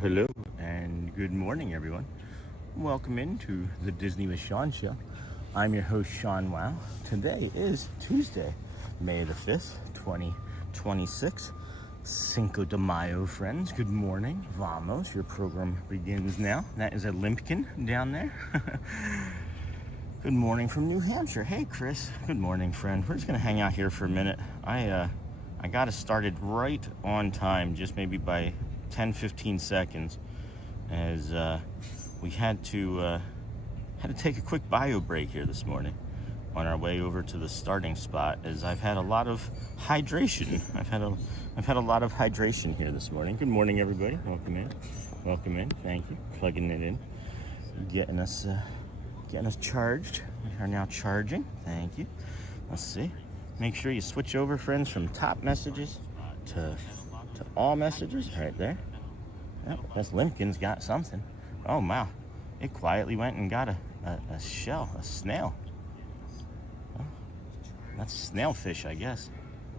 Hello, and good morning, everyone. Welcome into the Disney with Sean show. I'm your host, Sean Wow. Today is Tuesday, May the 5th, 2026. Cinco de Mayo, friends. Good morning. Vamos. Your program begins now. That is a limpkin down there. Good morning from New Hampshire. Hey, Chris. Good morning, friend. We're just going to hang out here for a minute. I got us started right on time, just maybe by 10-15 seconds, as we had to take a quick bio break here this morning on our way over to the starting spot, as I've had a lot of hydration. I've had a lot of hydration here this morning. Good morning, everybody. Welcome in. Thank you. Plugging it in, getting us charged. We are now charging. Thank you. Let's see. Make sure you switch over, friends, from top messages to all messages right there. Yep, this limpkin's got something. Oh wow, it quietly went and got a shell, a snail. Oh, that's snailfish, I guess,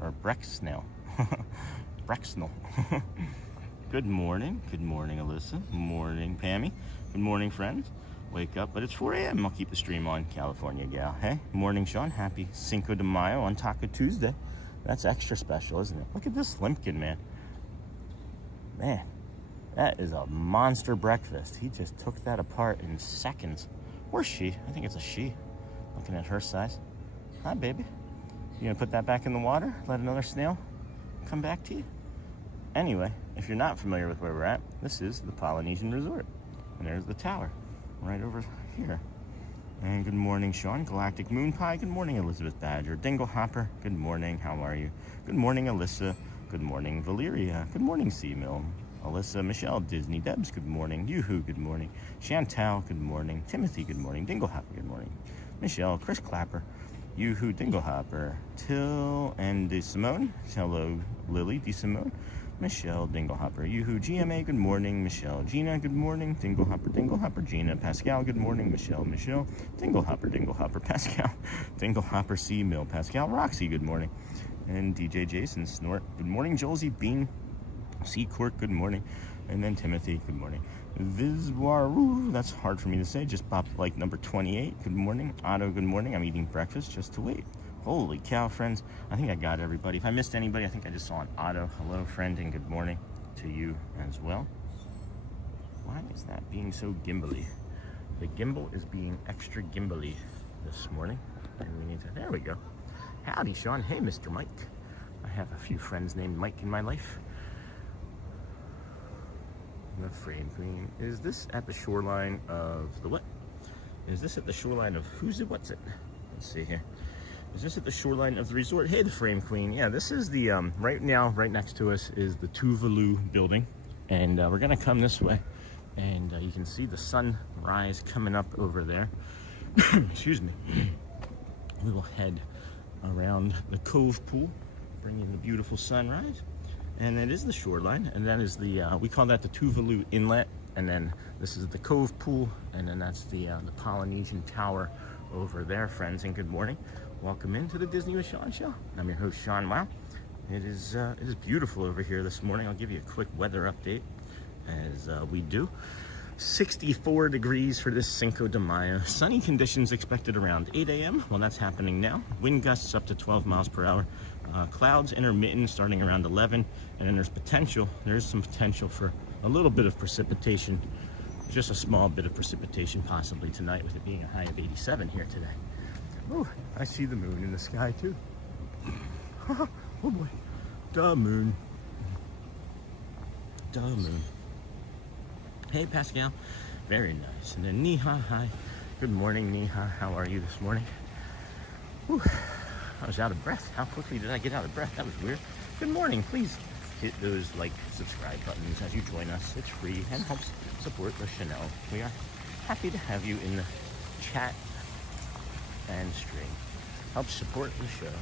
or breck snail. Brecksnell. Good morning, Alyssa. Morning, Pammy. Good morning, friends. Wake up, but it's 4 a.m. I'll keep the stream on, California gal. Hey, morning, Sean. Happy Cinco de Mayo on Taco Tuesday. That's extra special, isn't it? Look at this limpkin, man. Man, that is a monster breakfast. He just took that apart in seconds. Where's she? I think it's a she. Looking at her size. Hi, baby. You gonna put that back in the water? Let another snail come back to you? Anyway, if you're not familiar with where we're at, this is the Polynesian Resort. And there's the tower right over here. And good morning, Sean. Galactic Moon Pie. Good morning, Elizabeth Badger. Dingle Hopper. Good morning. How are you? Good morning, Alyssa. Good morning, Valeria. Good morning, Seamill. Alyssa, Michelle, Disney, Debs, good morning. Yoo-hoo, good morning. Chantal, good morning. Timothy, good morning. Dingle Hopper, good morning. Michelle, Chris Clapper, Yoo-hoo, Dingle Hopper, Till and DeSimone. Hello, Lily, DeSimone. Michelle, Dingle Hopper, Yoo-hoo, GMA, good morning. Michelle, Gina, good morning. Dingle Hopper, Gina. Pascal, good morning. Michelle, Dingle Hopper, Pascal. Dingle Hopper, Seamill. Pascal, Roxy, good morning. And DJ Jason Snort, good morning. Jolsey Bean, C Court, good morning. And then Timothy, good morning. Vizwaru, that's hard for me to say, just popped like number 28, good morning. Otto, good morning. I'm eating breakfast just to wait. Holy cow, friends. I think I got everybody. If I missed anybody, I think I just saw an Otto. Hello, friend, and good morning to you as well. Why is that being so gimbally? The gimbal is being extra gimbally this morning. And we need to, there we go. Howdy, Sean. Hey, Mr. Mike. I have a few friends named Mike in my life. The frame queen. Is this at the shoreline of the what? Is this at the shoreline of who's it? What's it? Let's see here. Is this at the shoreline of the resort? Hey, the frame queen. Yeah, this is the, right now, right next to us is the Tuvalu building. And we're going to come this way. And you can see the sunrise coming up over there. Excuse me. We will head around the cove pool, bringing the beautiful sunrise. And it is the shoreline, and that is the, we call that the Tuvalu Inlet. And then this is the cove pool, and then that's the Polynesian Tower over there, friends, and good morning. Welcome into the Disney with Sean show. I'm your host, Sean Wow. It is beautiful over here this morning. I'll give you a quick weather update as we do. 64 degrees for this Cinco de Mayo. Sunny conditions expected around 8 a.m. Well, that's happening now. Wind gusts up to 12 miles per hour. Clouds intermittent starting around 11. And then there's some potential for a little bit of precipitation just a small bit of precipitation possibly tonight, with it being a high of 87 here today. Oh, I see the moon in the sky too. Oh boy, the moon. The moon. Hey Pascal, very nice. And then Neha, hi. Good morning, Neha. How are you this morning? Whew. I was out of breath. How quickly did I get out of breath? That was weird. Good morning. Please hit those like, subscribe buttons as you join us. It's free and helps support the channel. We are happy to have you in the chat and stream. Helps support the show.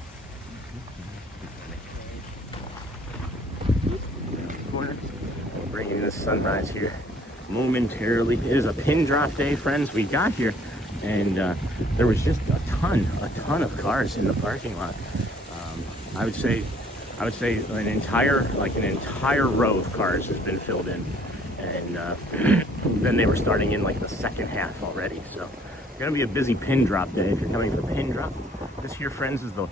Bringing this sunrise here momentarily. It is a pin drop day, friends. We got here and there was just a ton of cars in the parking lot. I would say an entire row of cars has been filled in, and then they were starting in like the second half already. So it's gonna be a busy pin drop day if you're coming for pin drop. This here, friends, is the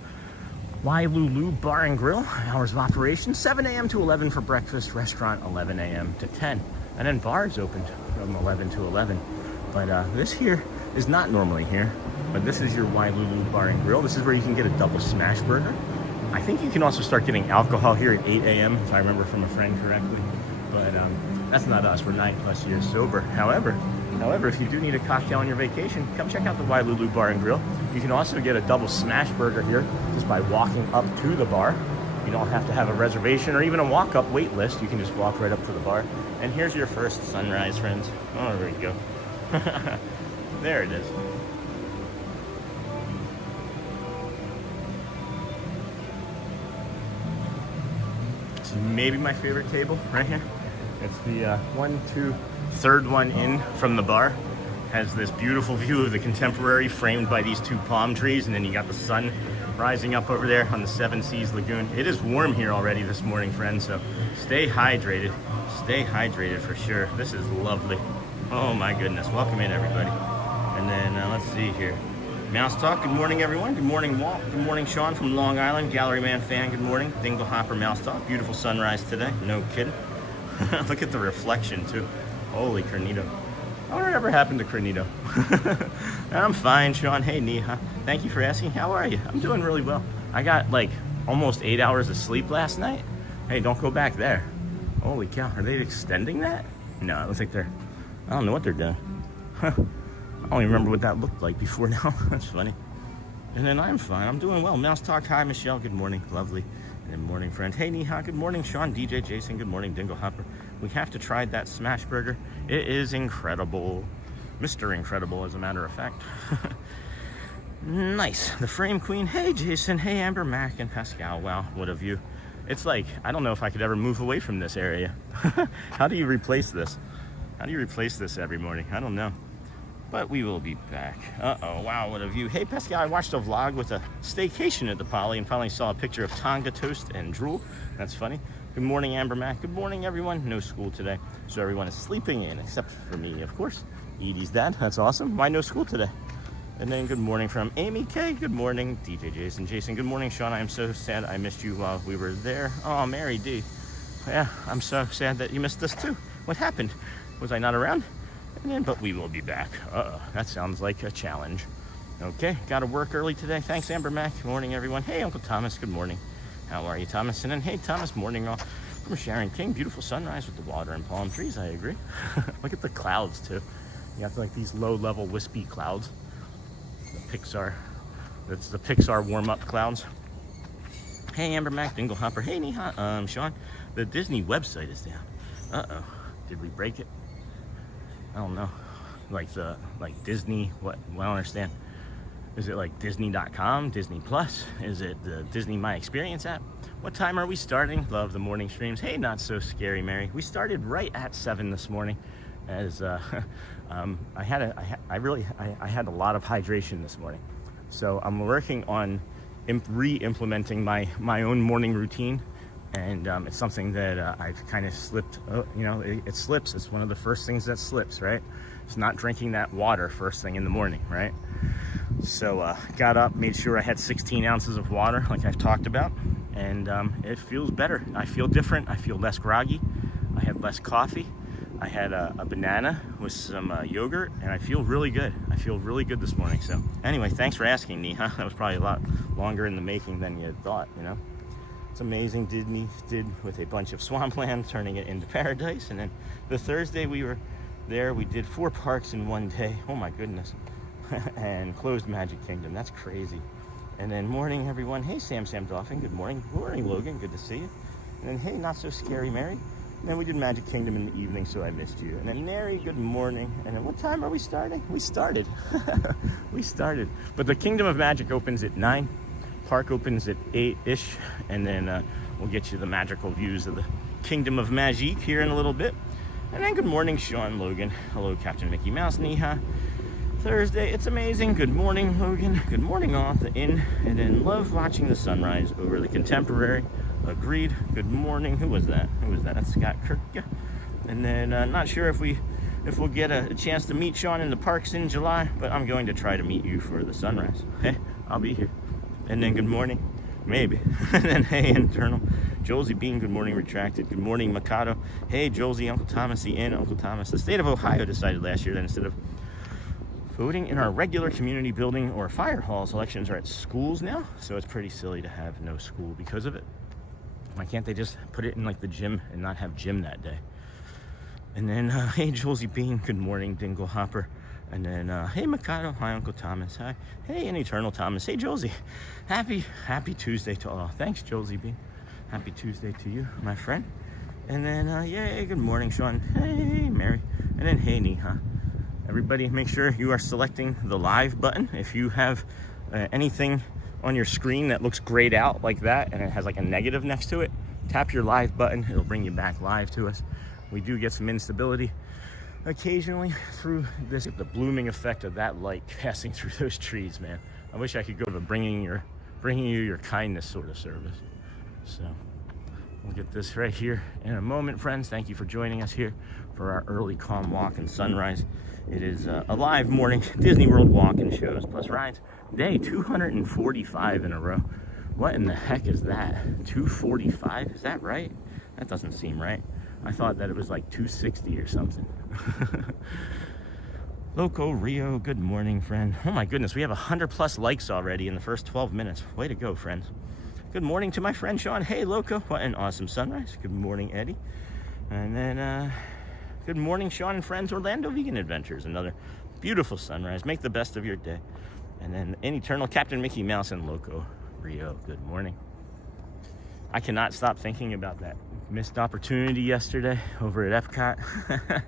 Wailulu Bar and Grill. Hours of operation 7 a.m. to 11 for breakfast. Restaurant 11 a.m. to 10, and then bars opened from 11 to 11. But this here is not normally here, but this is your Wailulu Bar and Grill. This is where you can get a double smash burger. I think you can also start getting alcohol here at 8 a.m. if I remember from a friend correctly. But that's not us. We're 9+ years sober. However, if you do need a cocktail on your vacation, come check out the Wailulu Bar and Grill. You can also get a double smash burger here just by walking up to the bar. You don't have to have a reservation or even a walk-up wait list. You can just walk right up to the bar. And here's your first sunrise, friends. Oh, there we go. There it is. It's maybe my favorite table right here. It's the third one in from the bar. Has this beautiful view of the Contemporary framed by these two palm trees, and then you got the sun rising up over there on the Seven Seas Lagoon. It is warm here already this morning, friends, so stay hydrated. Stay hydrated for sure. This is lovely. Oh my goodness. Welcome in, everybody. And then let's see here. Mouse Talk, good morning, everyone. Good morning, Walt. Good morning, Sean from Long Island. Gallery Man fan, good morning. Dingle Hopper, Mouse Talk. Beautiful sunrise today. No kidding. Look at the reflection, too. Holy Cornito. I wonder whatever happened to Cornito. I'm fine, Sean. Hey, Neha. Thank you for asking. How are you? I'm doing really well. I got like almost 8 hours of sleep last night. Hey, don't go back there. Holy cow. Are they extending that? No, it looks like they're... I don't know what they're doing. Huh. I don't even remember what that looked like before now. That's funny. And then I'm fine. I'm doing well. Mouse Talk. Hi, Michelle. Good morning. Lovely. And then morning, friend. Hey, Neha. Good morning. Sean, DJ, Jason. Good morning. Dingle Hopper. We have to try that smash burger. It is incredible. Mr. Incredible, as a matter of fact. Nice. The Frame Queen. Hey, Jason. Hey, Amber, Mac, and Pascal. Wow, what a view. It's like, I don't know if I could ever move away from this area. How do you replace this? How do you replace this every morning? I don't know. But we will be back. Uh-oh, wow, what a view. Hey, Pascal, I watched a vlog with a staycation at the Poly and finally saw a picture of Tonga toast and drool. That's funny. Good morning, Amber Mac. Good morning, everyone. No school today, so everyone is sleeping in, except for me, of course. Edie's dad, that's awesome. Why no school today? And then good morning from Amy K. Good morning, DJ Jason. Jason, good morning, Sean. I am so sad I missed you while we were there. Oh, Mary D. Yeah, I'm so sad that you missed us too. What happened? Was I not around? And then, but we will be back. Uh-oh, that sounds like a challenge. Okay, got to work early today. Thanks, Amber Mac. Good morning, everyone. Hey, Uncle Thomas, good morning. How are you, Thomas? And then, hey, Thomas, morning all from Sharon King. Beautiful sunrise with the water and palm trees, I agree. Look at the clouds, too. You have like these low-level wispy clouds. The Pixar, that's the Pixar warm-up clouds. Hey, Amber Mac, Dingle Hopper. Hey, Neha, Sean, the Disney website is down. Uh-oh, did we break it? I don't know. Like Disney, what? Well, I don't understand. Is it like Disney.com, Disney Plus? Is it the Disney My Experience app? What time are we starting? Love the morning streams. Hey, not so scary, Mary. We started right at 7 this morning. As I had a lot of hydration this morning, so I'm working on re-implementing my own morning routine, and it's something that I've kind of slipped. You know, it slips. It's one of the first things that slips, right? It's not drinking that water first thing in the morning, right? So got up, made sure I had 16 ounces of water, like I've talked about, and it feels better. I feel different. I feel less groggy. I had less coffee. I had a banana with some yogurt, and I feel really good. I feel really good this morning. So anyway, thanks for asking, Neha. That was probably a lot longer in the making than you had thought, you know. It's amazing. Disney did with a bunch of swampland, turning it into paradise. And then the Thursday we were there, we did 4 parks in one day. Oh my goodness. And closed Magic Kingdom. That's crazy. And then morning, everyone. Hey, Sam Dolphin. Good morning. Good morning, Logan. Good to see you. And then, hey, not so scary, Mary. And then we did Magic Kingdom in the evening, so I missed you. And then Mary, good morning. And then what time are we starting? We started. We started. But the Kingdom of Magic opens at 9. Park opens at 8-ish. And then we'll get you the magical views of the Kingdom of Magic here in a little bit. And then good morning, Sean, Logan. Hello, Captain Mickey Mouse, Neha. Thursday, it's amazing. Good morning, Logan. Good morning, all the inn. And then love watching the sunrise over the Contemporary. Agreed. Good morning. Who was that? Who was that? That's Scott Kirk. And then not sure if we'll get a chance to meet Sean in the parks in July, but I'm going to try to meet you for the sunrise. Hey, I'll be here. And then good morning. Maybe. And then hey, internal. Josie Bean, good morning, retracted. Good morning, Mikado. Hey, Josie, Uncle Thomas, the inn, Uncle Thomas. The state of Ohio decided last year that instead of voting in our regular community building or fire halls, elections are at schools now. So it's pretty silly to have no school because of it. Why can't they just put it in like the gym and not have gym that day? And then, hey, Josie Bean, good morning, Dingle Hopper. And then, hey, Mikado, hi, Uncle Thomas, hi. Hey, and Eternal Thomas, hey, Josie. Happy Tuesday to all. Thanks, Josie Bean. Happy Tuesday to you, my friend. And then, yay, good morning, Sean. Hey, Mary. And then, hey, Neha. Everybody, make sure you are selecting the live button. If you have anything on your screen that looks grayed out like that and it has like a negative next to it, tap your live button. It'll bring you back live to us. We do get some instability occasionally through this, the blooming effect of that light passing through those trees, man. I wish I could go to the bringing you your kindness sort of service. So we'll get this right here in a moment, friends. Thank you for joining us here for our early calm walk and sunrise. It is a live morning Disney World walk and shows plus rides. Day 245 in a row. What in the heck is that? 245? Is that right? That doesn't seem right. I thought that it was like 260 or something. Loco Rio, good morning, friend. Oh my goodness, we have 100+ likes already in the first 12 minutes. Way to go, friends. Good morning to my friend Sean. Hey, Loco, what an awesome sunrise. Good morning, Eddie. And then, good morning, Sean and friends. Orlando Vegan Adventures, another beautiful sunrise. Make the best of your day. And then in eternal, Captain Mickey Mouse and Loco Rio, good morning. I cannot stop thinking about that missed opportunity yesterday over at Epcot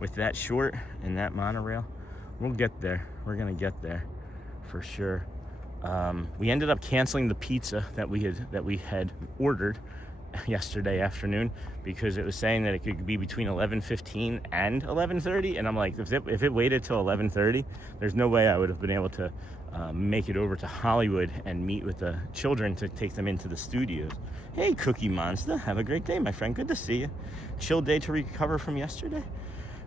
with that short and that monorail. We'll get there. We're gonna get there for sure. We ended up canceling the pizza that we had ordered yesterday afternoon because it was saying that it could be between 11:15 and 11:30, and I'm like, if it waited till 11:30, there's no way I would have been able to make it over to Hollywood and meet with the children to take them into the studios. Hey, Cookie Monster, have a great day, my friend. Good to see you. Chill day to recover from yesterday.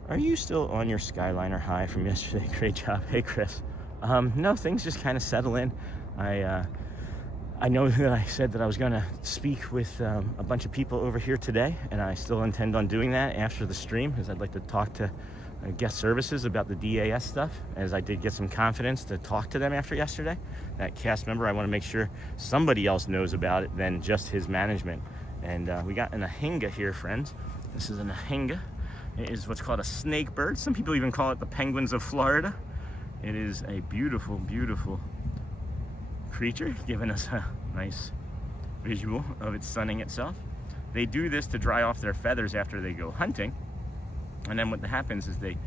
Are you still on your Skyliner high from yesterday? Great job. Hey, Chris. No, things just kind of settle in. I know that I said that I was going to speak with a bunch of people over here today, and I still intend on doing that after the stream, because I'd like to talk to guest services about the DAS stuff, as I did get some confidence to talk to them after yesterday. That cast member, I want to make sure somebody else knows about it than just his management. And we got an ahinga here, friends. This is an ahinga. It is what's called a snake bird. Some people even call it the penguins of Florida. It is a beautiful, beautiful creature, giving us a nice visual of it sunning itself. They do this to dry off their feathers after they go hunting. And then what happens is they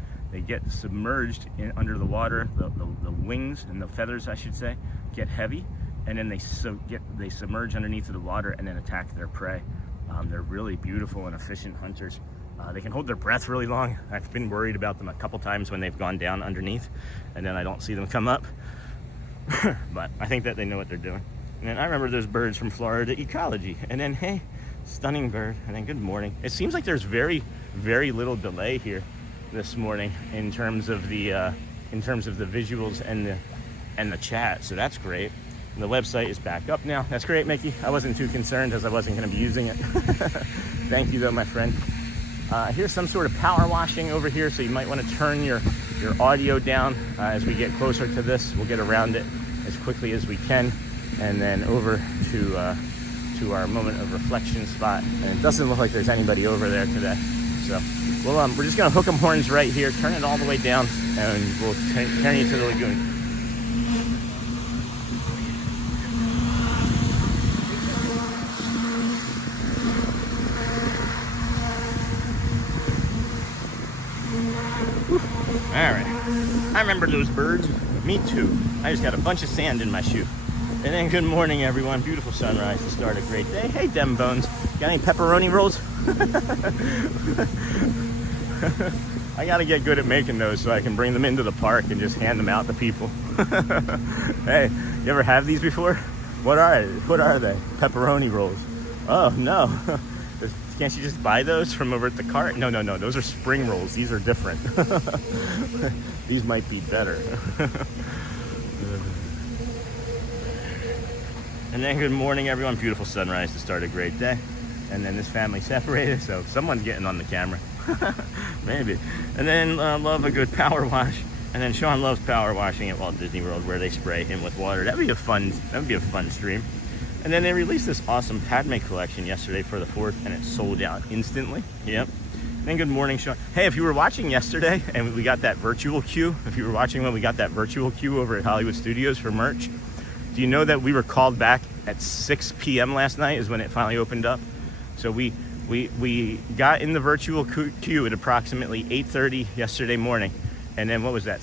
get submerged under the water. The wings and the feathers, I should say, get heavy, and then they submerge underneath of the water and then attack their prey. They're really beautiful and efficient hunters. They can hold their breath really long. I've been worried about them a couple times when they've gone down underneath, and then I don't see them come up. But I think that they know what they're doing. And then I remember those birds from Florida Ecology. And then, hey, stunning bird. And then good morning. It seems like there's very, very little delay here this morning in terms of the visuals and the chat. So that's great. And the website is back up now. That's great, Mickey. I wasn't too concerned as I wasn't going to be using it. Thank you, though, my friend. Here's some sort of power washing over here, so you might want to turn your audio down as we get closer to this. We'll get around it as quickly as we can, and then over to our moment of reflection spot. And it doesn't look like there's anybody over there today. So we're just gonna hook 'em horns right here, turn it all the way down, and we'll turn you to the lagoon. All right, I remember those birds. Me too. I just got a bunch of sand in my shoe. And then good morning, everyone. Beautiful sunrise to start a great day. Hey, Dem Bones, got any pepperoni rolls? I gotta get good at making those so I can bring them into the park and just hand them out to people. Hey, you ever have these before? What are they? Pepperoni rolls. Oh no. Can't you just buy those from over at the cart? No, those are spring rolls. These are different. These might be better. And then good morning, everyone. Beautiful sunrise to start a great day. And then this family separated, so someone's getting on the camera. Maybe. And then love a good power wash. And then Sean loves power washing at Walt Disney World, where they spray him with water. That would be a fun stream. And then they released this awesome Padme collection yesterday for the 4th, and it sold out instantly. Yep. Then good morning, Sean. Hey, if you were watching yesterday and we got that virtual queue, when we got that virtual queue over at Hollywood Studios for merch, do you know that we were called back at 6 p.m. last night is when it finally opened up? So we got in the virtual queue at approximately 8:30 yesterday morning. And then what was that,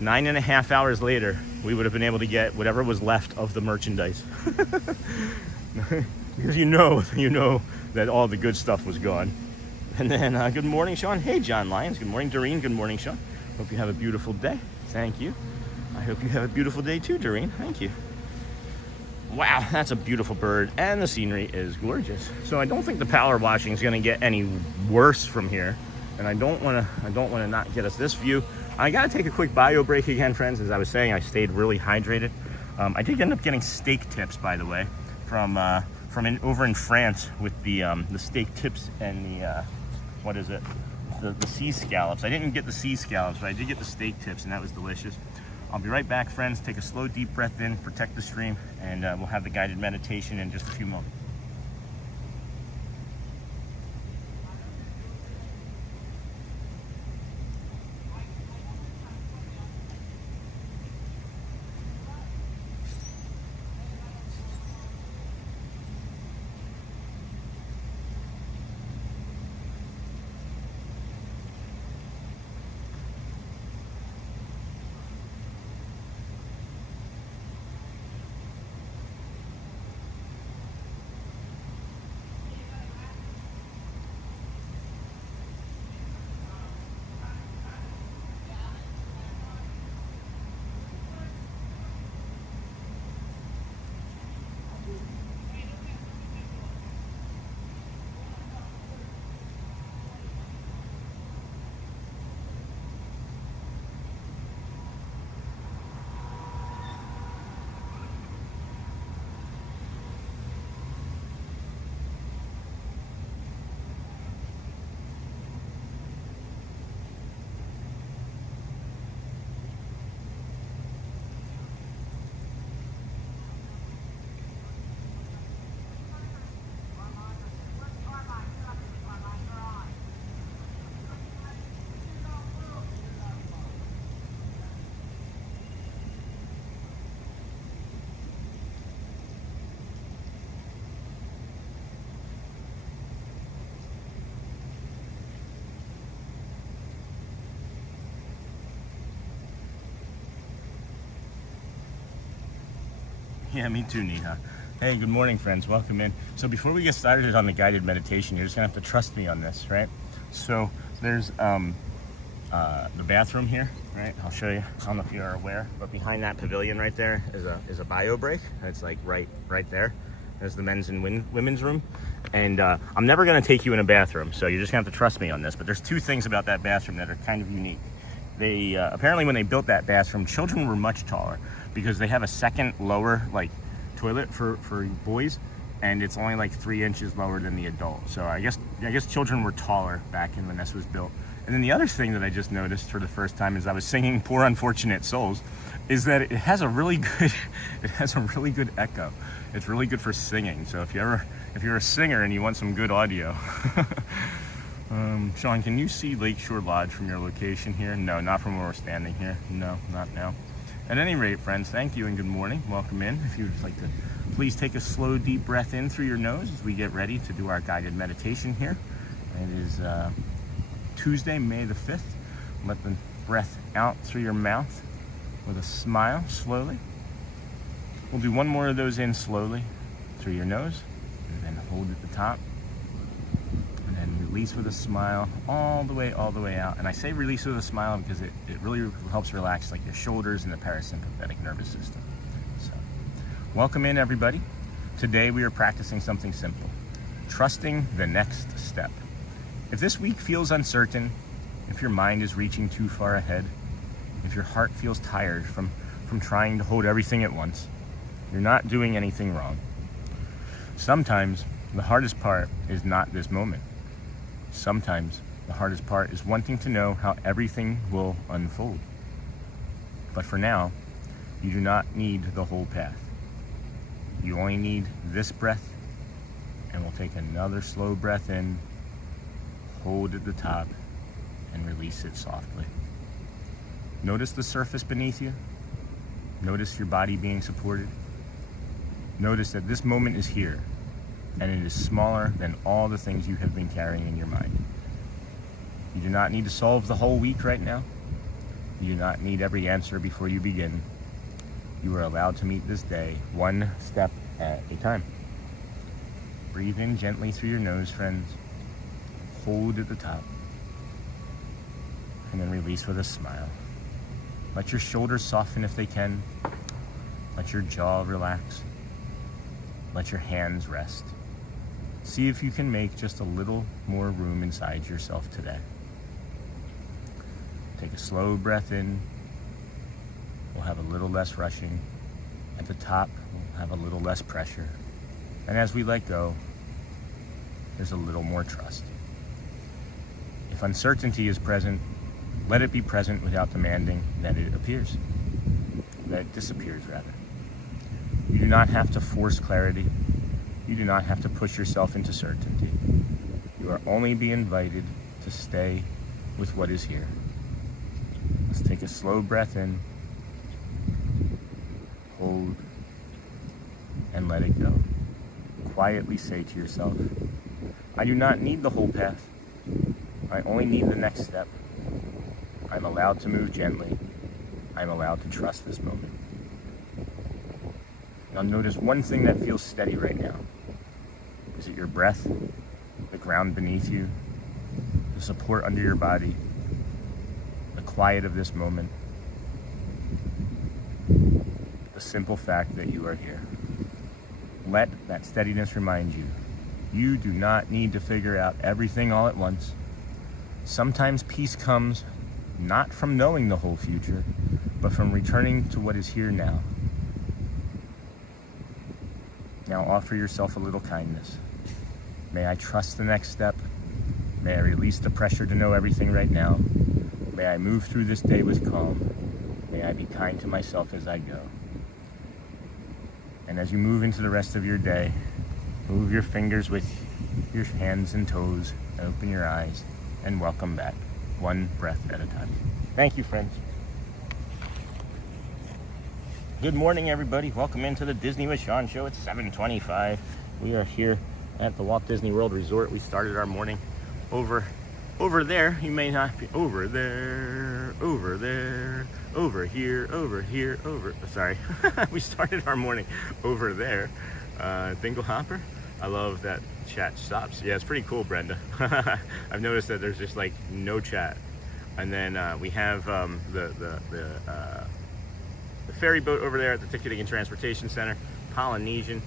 9.5 hours later, we would have been able to get whatever was left of the merchandise. Because you know that all the good stuff was gone. And then good morning, Sean. Hey, John Lyons. Good morning, Doreen. Good morning, Sean. Hope you have a beautiful day. Thank you. I hope you have a beautiful day too, Doreen. Thank you. Wow, that's a beautiful bird, and the scenery is gorgeous. So I don't think the power washing is going to get any worse from here, and I don't want to not get us this view. I got to take a quick bio break again, friends. As I was saying, I stayed really hydrated. I did end up getting steak tips, by the way, from over in France with the steak tips and the the sea scallops. I didn't get the sea scallops, but I did get the steak tips, and that was delicious. I'll be right back, friends. Take a slow, deep breath in, protect the stream, and we'll have the guided meditation in just a few moments. Yeah, me too, Neha. Hey, good morning, friends. Welcome in. So before we get started on the guided meditation, you're just gonna have to trust me on this, right? So there's the bathroom here, right? I'll show you. I don't know if you're aware, but behind that pavilion right there is a bio break. It's like right there. There's the men's and women's room. And I'm never gonna take you in a bathroom, so you're just gonna have to trust me on this. But there's two things about that bathroom that are kind of unique. They apparently when they built that bathroom, children were much taller because they have a second lower toilet for boys, and it's only like 3 inches lower than the adult. So I guess I guess children were taller back when this was built. And then the other thing that I just noticed for the first time as I was singing Poor Unfortunate Souls is that it has a really good echo. It's really good for singing. So if you're a singer and you want some good audio, Sean, can you see Lakeshore Lodge from your location here? No, not from where we're standing here. No, not now. At any rate, friends, thank you and good morning. Welcome in. If you would like to please take a slow, deep breath in through your nose as we get ready to do our guided meditation here. It is Tuesday, May the 5th. Let the breath out through your mouth with a smile, slowly. We'll do one more of those in slowly through your nose, and then hold at the top, and then release with a smile all the way out. And I say release with a smile because it really helps relax like your shoulders and the parasympathetic nervous system. So, welcome in, everybody. Today we are practicing something simple, trusting the next step. If this week feels uncertain, if your mind is reaching too far ahead, if your heart feels tired from trying to hold everything at once, you're not doing anything wrong. Sometimes the hardest part is not this moment. Sometimes the hardest part is wanting to know how everything will unfold. But for now, you do not need the whole path. You only need this breath, and we'll take another slow breath in, hold at the top, and release it softly. Notice the surface beneath you. Notice your body being supported. Notice that this moment is here, and it is smaller than all the things you have been carrying in your mind. You do not need to solve the whole week right now. You do not need every answer before you begin. You are allowed to meet this day one step at a time. Breathe in gently through your nose, friends. Hold at the top, and then release with a smile. Let your shoulders soften if they can. Let your jaw relax. Let your hands rest. See if you can make just a little more room inside yourself today. Take a slow breath in. We'll have a little less rushing. At the top, we'll have a little less pressure. And as we let go, there's a little more trust. If uncertainty is present, let it be present without demanding that it disappears rather. You do not have to force clarity. You do not have to push yourself into certainty. You are only being invited to stay with what is here. Let's take a slow breath in, hold, and let it go. Quietly say to yourself, I do not need the whole path. I only need the next step. I'm allowed to move gently. I'm allowed to trust this moment. Now notice one thing that feels steady right now. Is it your breath, the ground beneath you, the support under your body, the quiet of this moment, the simple fact that you are here? Let that steadiness remind you, you do not need to figure out everything all at once. Sometimes peace comes not from knowing the whole future, but from returning to what is here now. Now offer yourself a little kindness. May I trust the next step. May I release the pressure to know everything right now. May I move through this day with calm. May I be kind to myself as I go. And as you move into the rest of your day, move your fingers with your hands and toes, and open your eyes, and welcome back, one breath at a time. Thank you, friends. Good morning, everybody. Welcome into the Disney with Sean show. It's 7:25. We are here at the Walt Disney World Resort. We started our morning over there. You may not be over there, over here. Sorry. We started our morning over there. Dinglehopper. I love that chat stops. Yeah, it's pretty cool, Brenda. I've noticed that there's just like no chat. And then we have the ferry boat over there at the Ticketing and Transportation Center. Polynesian,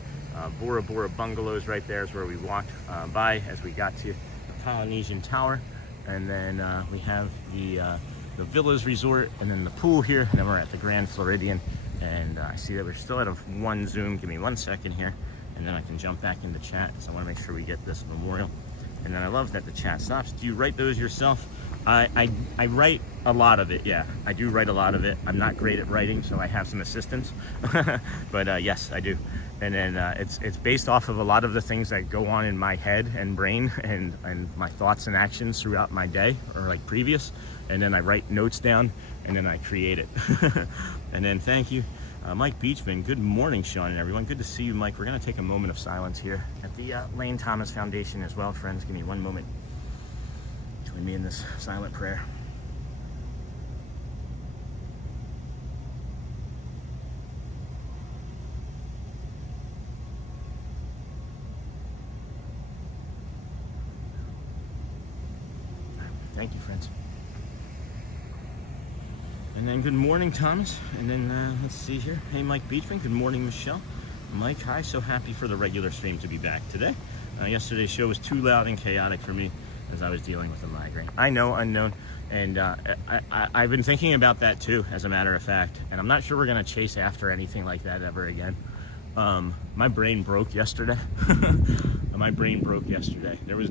Bora Bora Bungalows right there is where we walked by as we got to the Polynesian Tower. And then we have the Villas Resort, and then the pool here, and then we're at the Grand Floridian. And I see that we're still out of one Zoom. Give me 1 second here, and then I can jump back into chat. So I want to make sure we get this memorial And then I love that the chat stops. Do you write those yourself? I write a lot of it, yeah. I do write a lot of it. I'm not great at writing, so I have some assistants. But yes, I do. And then it's based off of a lot of the things that go on in my head and brain and my thoughts and actions throughout my day, or like previous. And then I write notes down, and then I create it. And then thank you, Mike Beachman. Good morning, Sean and everyone. Good to see you, Mike. We're going to take a moment of silence here at the Lane Thomas Foundation as well, friends. Give me one moment. Join me in this silent prayer. Thank you, friends. And then good morning, Thomas. And then let's see here. Hey, Mike Beachman. Good morning, Michelle. Mike, hi. So happy for the regular stream to be back today. Yesterday's show was too loud and chaotic for me as I was dealing with a migraine. I know, unknown. And I've been thinking about that too, as a matter of fact. And I'm not sure we're going to chase after anything like that ever again. My brain broke yesterday. My brain broke yesterday. There was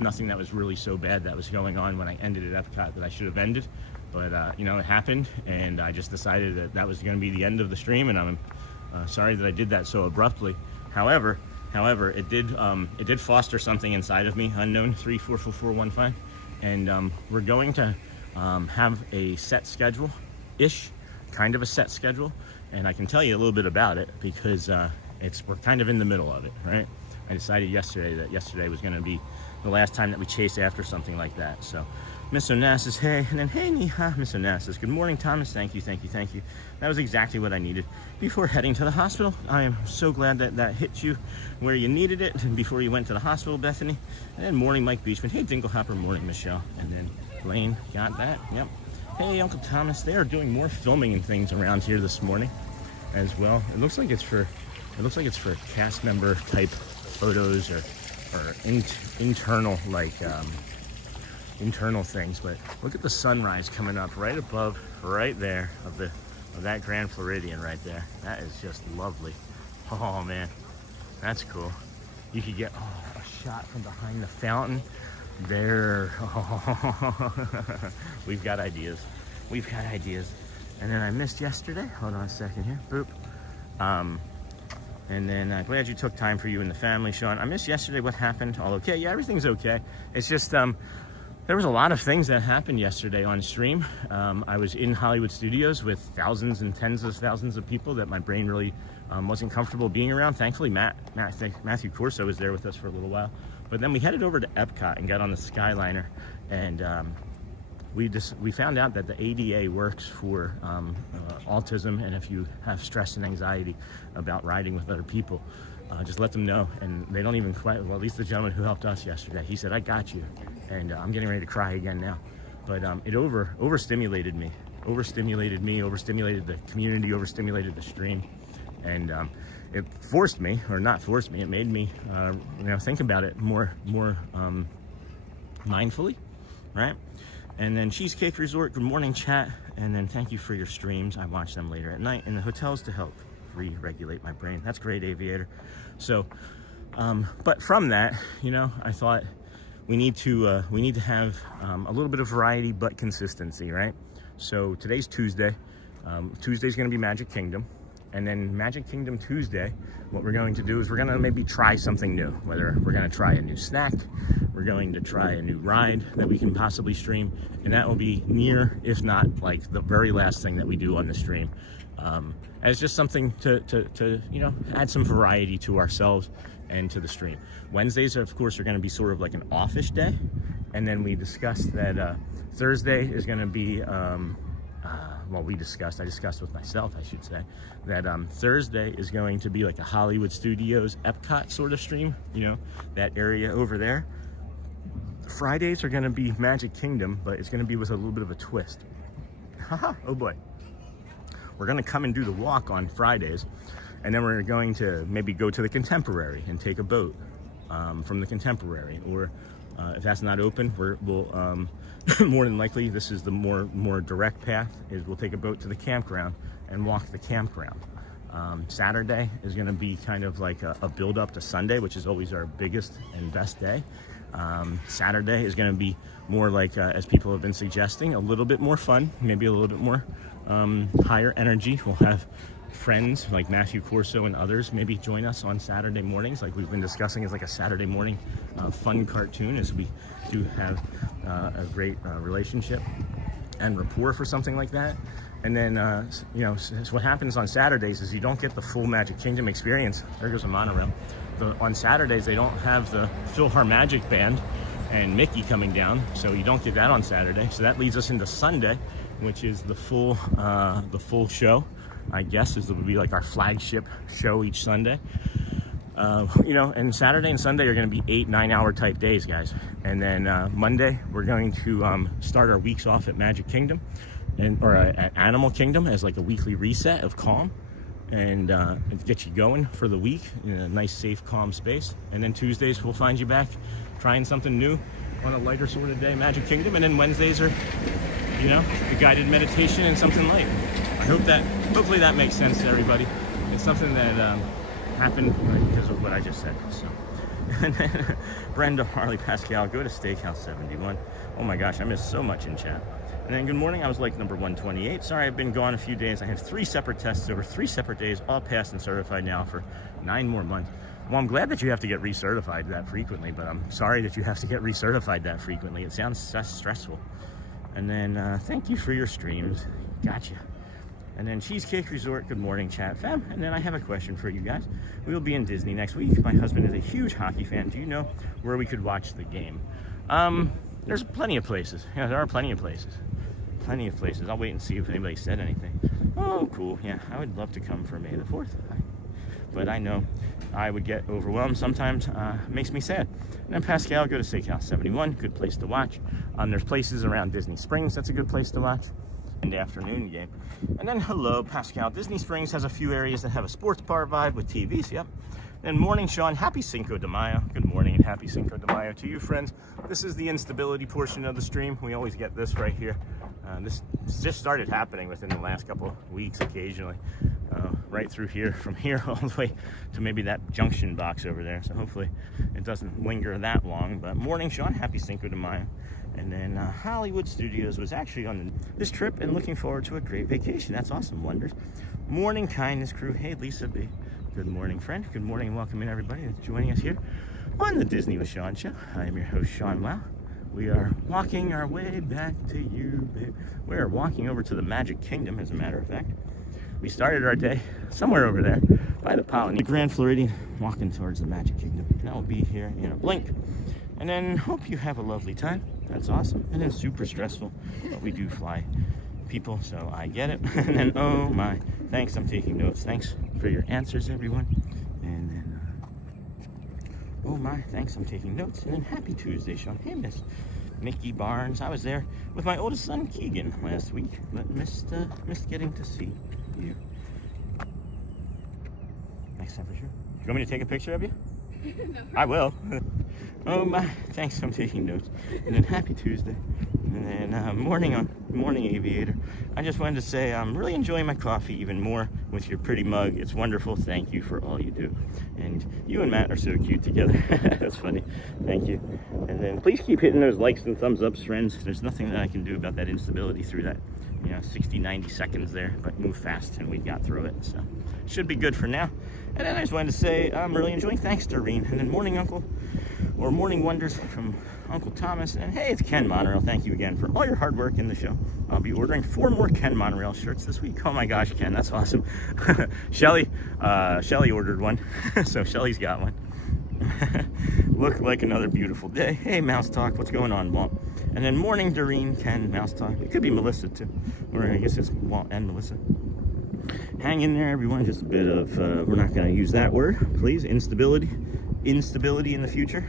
nothing that was really so bad that was going on when I ended at Epcot that I should have ended. But, you know, it happened, and I just decided that that was going to be the end of the stream, and I'm sorry that I did that so abruptly. However, it did foster something inside of me, unknown 344415, and we're going to have a set schedule-ish, kind of a set schedule, and I can tell you a little bit about it because we're kind of in the middle of it, right? I decided yesterday that yesterday was going to be the last time that we chase after something like that. So Miss Onassis, hey, and then hey, Neha, Miss Onassis, good morning, Thomas, thank you. That was exactly what I needed before heading to the hospital. I am so glad that that hit you where you needed it before you went to the hospital, Bethany. And then morning, Mike Beachman, hey, Dinglehopper, morning, Michelle, and then Lane, got that, yep. Hey, Uncle Thomas, they are doing more filming and things around here this morning as well. It looks like it's for cast member type photos or internal, like internal things. But look at the sunrise coming up right above, right there of that Grand Floridian right there. That is just lovely. Oh man, that's cool. You could get a shot from behind the fountain there. Oh, we've got ideas. And then I missed yesterday. Hold on a second here. Boop. And then glad you took time for you and the family, Sean. I missed yesterday. What happened? All okay? Yeah, everything's okay. It's just there was a lot of things that happened yesterday on stream. I was in Hollywood Studios with thousands and tens of thousands of people that my brain really wasn't comfortable being around. Thankfully, Matthew Corso was there with us for a little while. But then we headed over to Epcot and got on the Skyliner, and we found out that the ADA works for autism, and if you have stress and anxiety about riding with other people, just let them know. And they don't even quite, well, at least the gentleman who helped us yesterday, he said, I got you. And I'm getting ready to cry again now. But it overstimulated me, overstimulated the community, overstimulated the stream. And it forced me, or not forced me, it made me think about it more mindfully, right? And then Cheesecake Resort, good morning, chat. And then thank you for your streams. I watch them later at night in the hotels to help re-regulate my brain. That's great, Aviator. So, but from that, I thought we need to have a little bit of variety, but consistency, right? So today's Tuesday. Tuesday's going to be Magic Kingdom. And then Magic Kingdom Tuesday, what we're going to do is we're going to maybe try something new. Whether we're going to try a new snack, we're going to try a new ride that we can possibly stream, and that will be near, if not like the very last thing that we do on the stream, as just something to add some variety to ourselves and to the stream. Wednesdays, of course, are going to be sort of like an offish day, and then we discussed that Thursday is going to be I discussed with myself, I should say, that Thursday is going to be like a Hollywood Studios Epcot sort of stream, that area over there. Fridays are going to be Magic Kingdom, but it's going to be with a little bit of a twist. Haha, oh boy. We're going to come and do the walk on Fridays, and then we're going to maybe go to the Contemporary and take a boat from the Contemporary, or if that's not open, we'll more than likely, this is the more direct path, is we'll take a boat to the campground and walk the campground. Saturday is going to be kind of like a build up to Sunday, which is always our biggest and best day. Saturday is going to be more like, as people have been suggesting, a little bit more fun, maybe a little bit more higher energy. We'll have friends like Matthew Corso and others maybe join us on Saturday mornings, like we've been discussing, as like a Saturday morning fun cartoon, as we do have a great relationship and rapport for something like that. And then, you know, so what happens on Saturdays is you don't get the full Magic Kingdom experience. There goes a monorail. On Saturdays, they don't have the PhilharMagic Band and Mickey coming down, so you don't get that on Saturday. So that leads us into Sunday, which is the full show, I guess, would be like our flagship show each Sunday. You know, and Saturday and Sunday are going to be 8-9 hour type days, guys. And then Monday, we're going to start our weeks off at Magic Kingdom, or at Animal Kingdom, as like a weekly reset of calm, and get you going for the week in a nice, safe, calm space. And then Tuesdays, we'll find you back trying something new on a lighter sort of day, Magic Kingdom. And then Wednesdays are, you know, a guided meditation and something light. Hopefully that makes sense to everybody. It's something that happened because of what I just said. So, and then Brenda, Harley, Pascal, go to Steakhouse 71. Oh my gosh, I missed so much in chat. And then good morning, I was like number 128. Sorry, I've been gone a few days. I have 3 separate tests over 3 separate days, all passed and certified now for 9 more months. Well, I'm glad that you have to get recertified that frequently, but I'm sorry that you have to get recertified that frequently. It sounds stressful. And then thank you for your streams. Gotcha. And then Cheesecake Resort, good morning, chat fam. And then I have a question for you guys. We will be in Disney next week. My husband is a huge hockey fan. Do you know where we could watch the game? There's plenty of places. Yeah, there are plenty of places. Plenty of places. I'll wait and see if anybody said anything. Oh, cool. Yeah, I would love to come for May the 4th. But I know I would get overwhelmed sometimes. Makes me sad. And then Pascal, go to Steakhouse 71. Good place to watch. There's places around Disney Springs. That's a good place to watch. And afternoon game. And then hello, Pascal. Disney Springs has a few areas that have a sports bar vibe with TVs. Yep. And morning, Sean. Happy Cinco de Mayo. Good morning and happy Cinco de Mayo to you, friends. This is the instability portion of the stream. We always get this right here. This just started happening within the last couple of weeks occasionally. Right through here, from here all the way to maybe that junction box over there. So hopefully it doesn't linger that long. But morning, Sean. Happy Cinco de Mayo. And then Hollywood Studios was actually on this trip and looking forward to a great vacation. That's awesome, Wonders. Morning, Kindness Crew. Hey, Lisa B. Good morning, friend. Good morning and welcome in everybody that's joining us here on the Disney with Sean show. I am your host, Sean Wow. We are walking our way back to you, babe. We are walking over to the Magic Kingdom, as a matter of fact. We started our day somewhere over there by the Polynesian Grand Floridian, walking towards the Magic Kingdom. And I'll be here in a blink. And then hope you have a lovely time. That's awesome. And then super stressful, but we do fly people, so I get it. And then, oh my, thanks, I'm taking notes. Thanks for your answers, everyone. And then, oh my, thanks, I'm taking notes. And then happy Tuesday, Sean. Hey, Miss Nikki Barnes. I was there with my oldest son, Keegan, last week, but missed getting to see you. Next time for sure. You want me to take a picture of you? No. I will. Oh my, thanks, I'm taking notes. And then happy Tuesday. And then morning Aviator. I just wanted to say I'm really enjoying my coffee even more with your pretty mug. It's wonderful. Thank you for all you do. And you and Matt are so cute together. That's funny. Thank you. And then please keep hitting those likes and thumbs ups, friends. There's nothing that I can do about that instability through that, 60, 90 seconds there, but move fast and we got through it. So should be good for now. And then I just wanted to say I'm really enjoying. Thanks, Doreen. And then morning, Uncle. Or morning wonders from Uncle Thomas. And hey, it's Ken Monorail. Thank you again for all your hard work in the show. I'll be ordering 4 more Ken Monorail shirts this week. Oh my gosh, Ken, that's awesome. Shelly ordered one, so Shelly's got one. Look like another beautiful day. Hey, Mouse Talk, what's going on, Walt? And then morning, Doreen, Ken, Mouse Talk. It could be Melissa too, or I guess it's Walt and Melissa. Hang in there, everyone. Just a bit of we're not going to use that word, please. Instability in the future.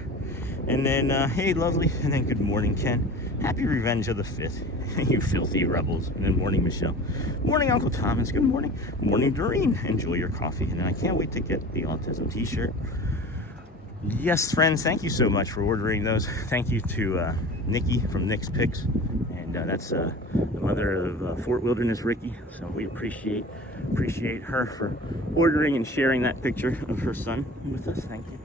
And then, hey, lovely. And then good morning, Ken. Happy Revenge of the 5th, you filthy rebels. And then morning, Michelle. Morning, Uncle Thomas. Good morning. Morning, Doreen. Enjoy your coffee. And then I can't wait to get the Autism t-shirt. Yes, friends, thank you so much for ordering those. Thank you to Nikki from Nick's Picks. And that's the mother of Fort Wilderness Ricky. So we appreciate her for ordering and sharing that picture of her son with us. Thank you.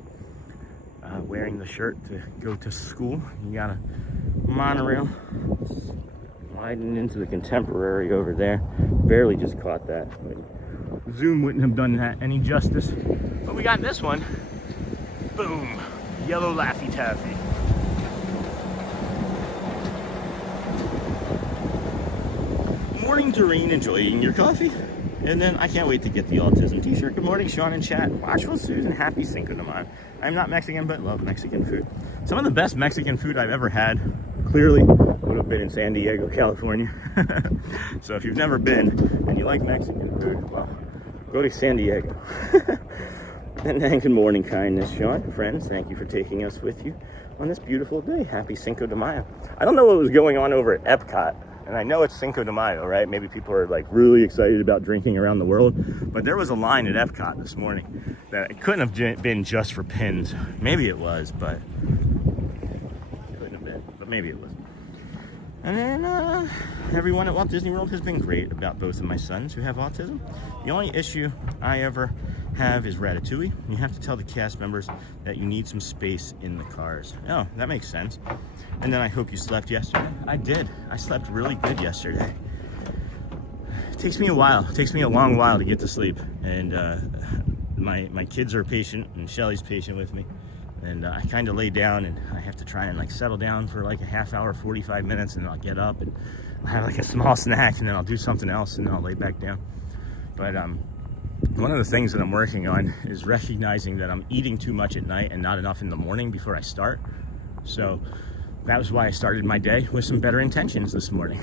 Wearing the shirt to go to school. You got a monorail sliding into the Contemporary over there. Barely just caught that. Zoom wouldn't have done that any justice. But we got this one. Boom. Yellow Laffy Taffy. Morning, Doreen, enjoying your coffee? And then I can't wait to get the Autism t-shirt. Good morning, Sean and chat. Watchful Susan, happy Cinco de Mayo. I'm not Mexican, but love Mexican food. Some of the best Mexican food I've ever had, clearly, would have been in San Diego, California. So if you've never been and you like Mexican food, well, go to San Diego. And then good morning, kindness, Sean. Friends, thank you for taking us with you on this beautiful day. Happy Cinco de Mayo. I don't know what was going on over at Epcot. And I know it's Cinco de Mayo, right? Maybe people are like really excited about drinking around the world. But there was a line at Epcot this morning that it couldn't have been just for pins. Maybe it was, but it couldn't have been. But maybe it was. And then everyone at Walt Disney World has been great about both of my sons who have autism. The only issue I ever have is Ratatouille. You have to tell the cast members that you need some space in the cars. Oh, that makes sense. And then I hope you slept yesterday. I did. I slept really good yesterday. It takes me a while. It takes me a long while to get to sleep. And my kids are patient, and Shelly's patient with me. And I kind of lay down, and I have to try and like settle down for like a half hour, 45 minutes, and then I'll get up and I'll have like a small snack, and then I'll do something else, and then I'll lay back down. But one of the things that I'm working on is recognizing that I'm eating too much at night and not enough in the morning before I start. So that was why I started my day with some better intentions this morning.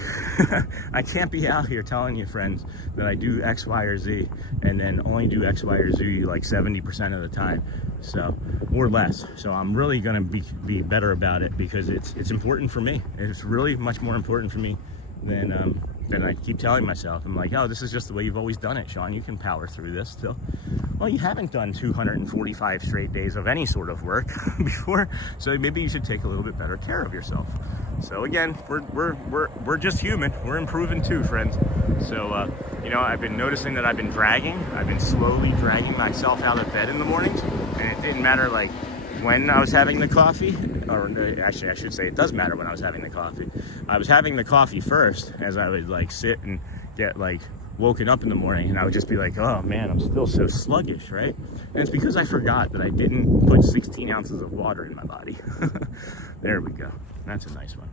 I can't be out here telling you, friends, that I do X, Y, or Z, and then only do X, Y, or Z like 70% of the time, so, or less. So I'm really gonna be better about it because it's important for me. It's really much more important for me than I keep telling myself. I'm like, oh, this is just the way you've always done it, Sean. You can power through this still. Well, you haven't done 245 straight days of any sort of work before, so maybe you should take a little bit better care of yourself. So again, we're just human. We're improving too, friends. So you know, I've been noticing that I've been slowly dragging myself out of bed in the mornings, and it didn't matter like when I was having the coffee, or actually I should say it does matter when I was having the coffee. I was having the coffee first as I would like sit and get like woken up in the morning, and I would just be like, oh man, I'm still so sluggish, right? And it's because I forgot that I didn't put 16 ounces of water in my body. There we go. That's a nice one.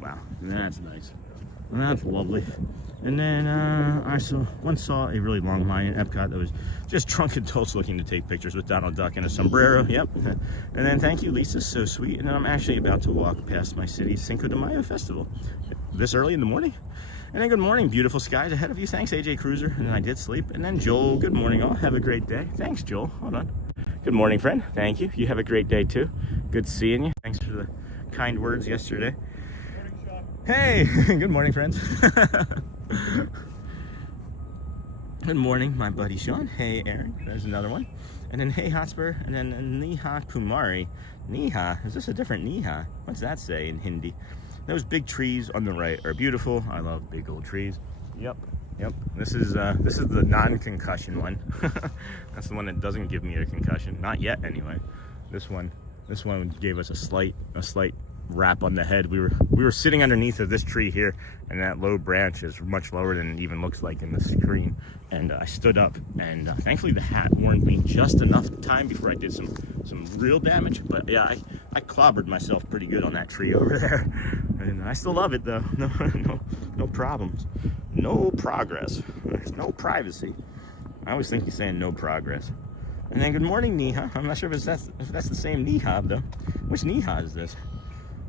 Wow, that's nice. That's lovely. And then I once saw a really long line at Epcot that was just drunk adults looking to take pictures with Donald Duck and a sombrero. Yep. And then thank you, Lisa, so sweet. And then I'm actually about to walk past my city's Cinco de Mayo festival this early in the morning. And then good morning, beautiful skies ahead of you. Thanks, AJ Cruiser. And then I did sleep. And then Joel, good morning all. Have a great day. Thanks, Joel. Hold on. Good morning, friend. Thank you. You have a great day too. Good seeing you. Thanks for the kind words yesterday. Hey, good morning, friends. Good morning, my buddy Sean. Hey, Aaron. There's another one. And then hey, Hotspur. And then Neha Kumari. Neha, is this a different Neha? What's that say in Hindi? Those big trees on the right are beautiful. I love big old trees. Yep. This is the non-concussion one. That's the one that doesn't give me a concussion. Not yet, anyway. This one gave us a slight wrap on the head. We were sitting underneath of this tree here, and that low branch is much lower than it even looks like in the screen. And I stood up, and thankfully the hat warned me just enough time before I did some real damage. But yeah, I clobbered myself pretty good on that tree over there, and I still love it though. No problems, no progress. There's no privacy. I always think you're saying no progress. And then good morning, Neha. I'm not sure if that's the same Neha though. Which Neha is this?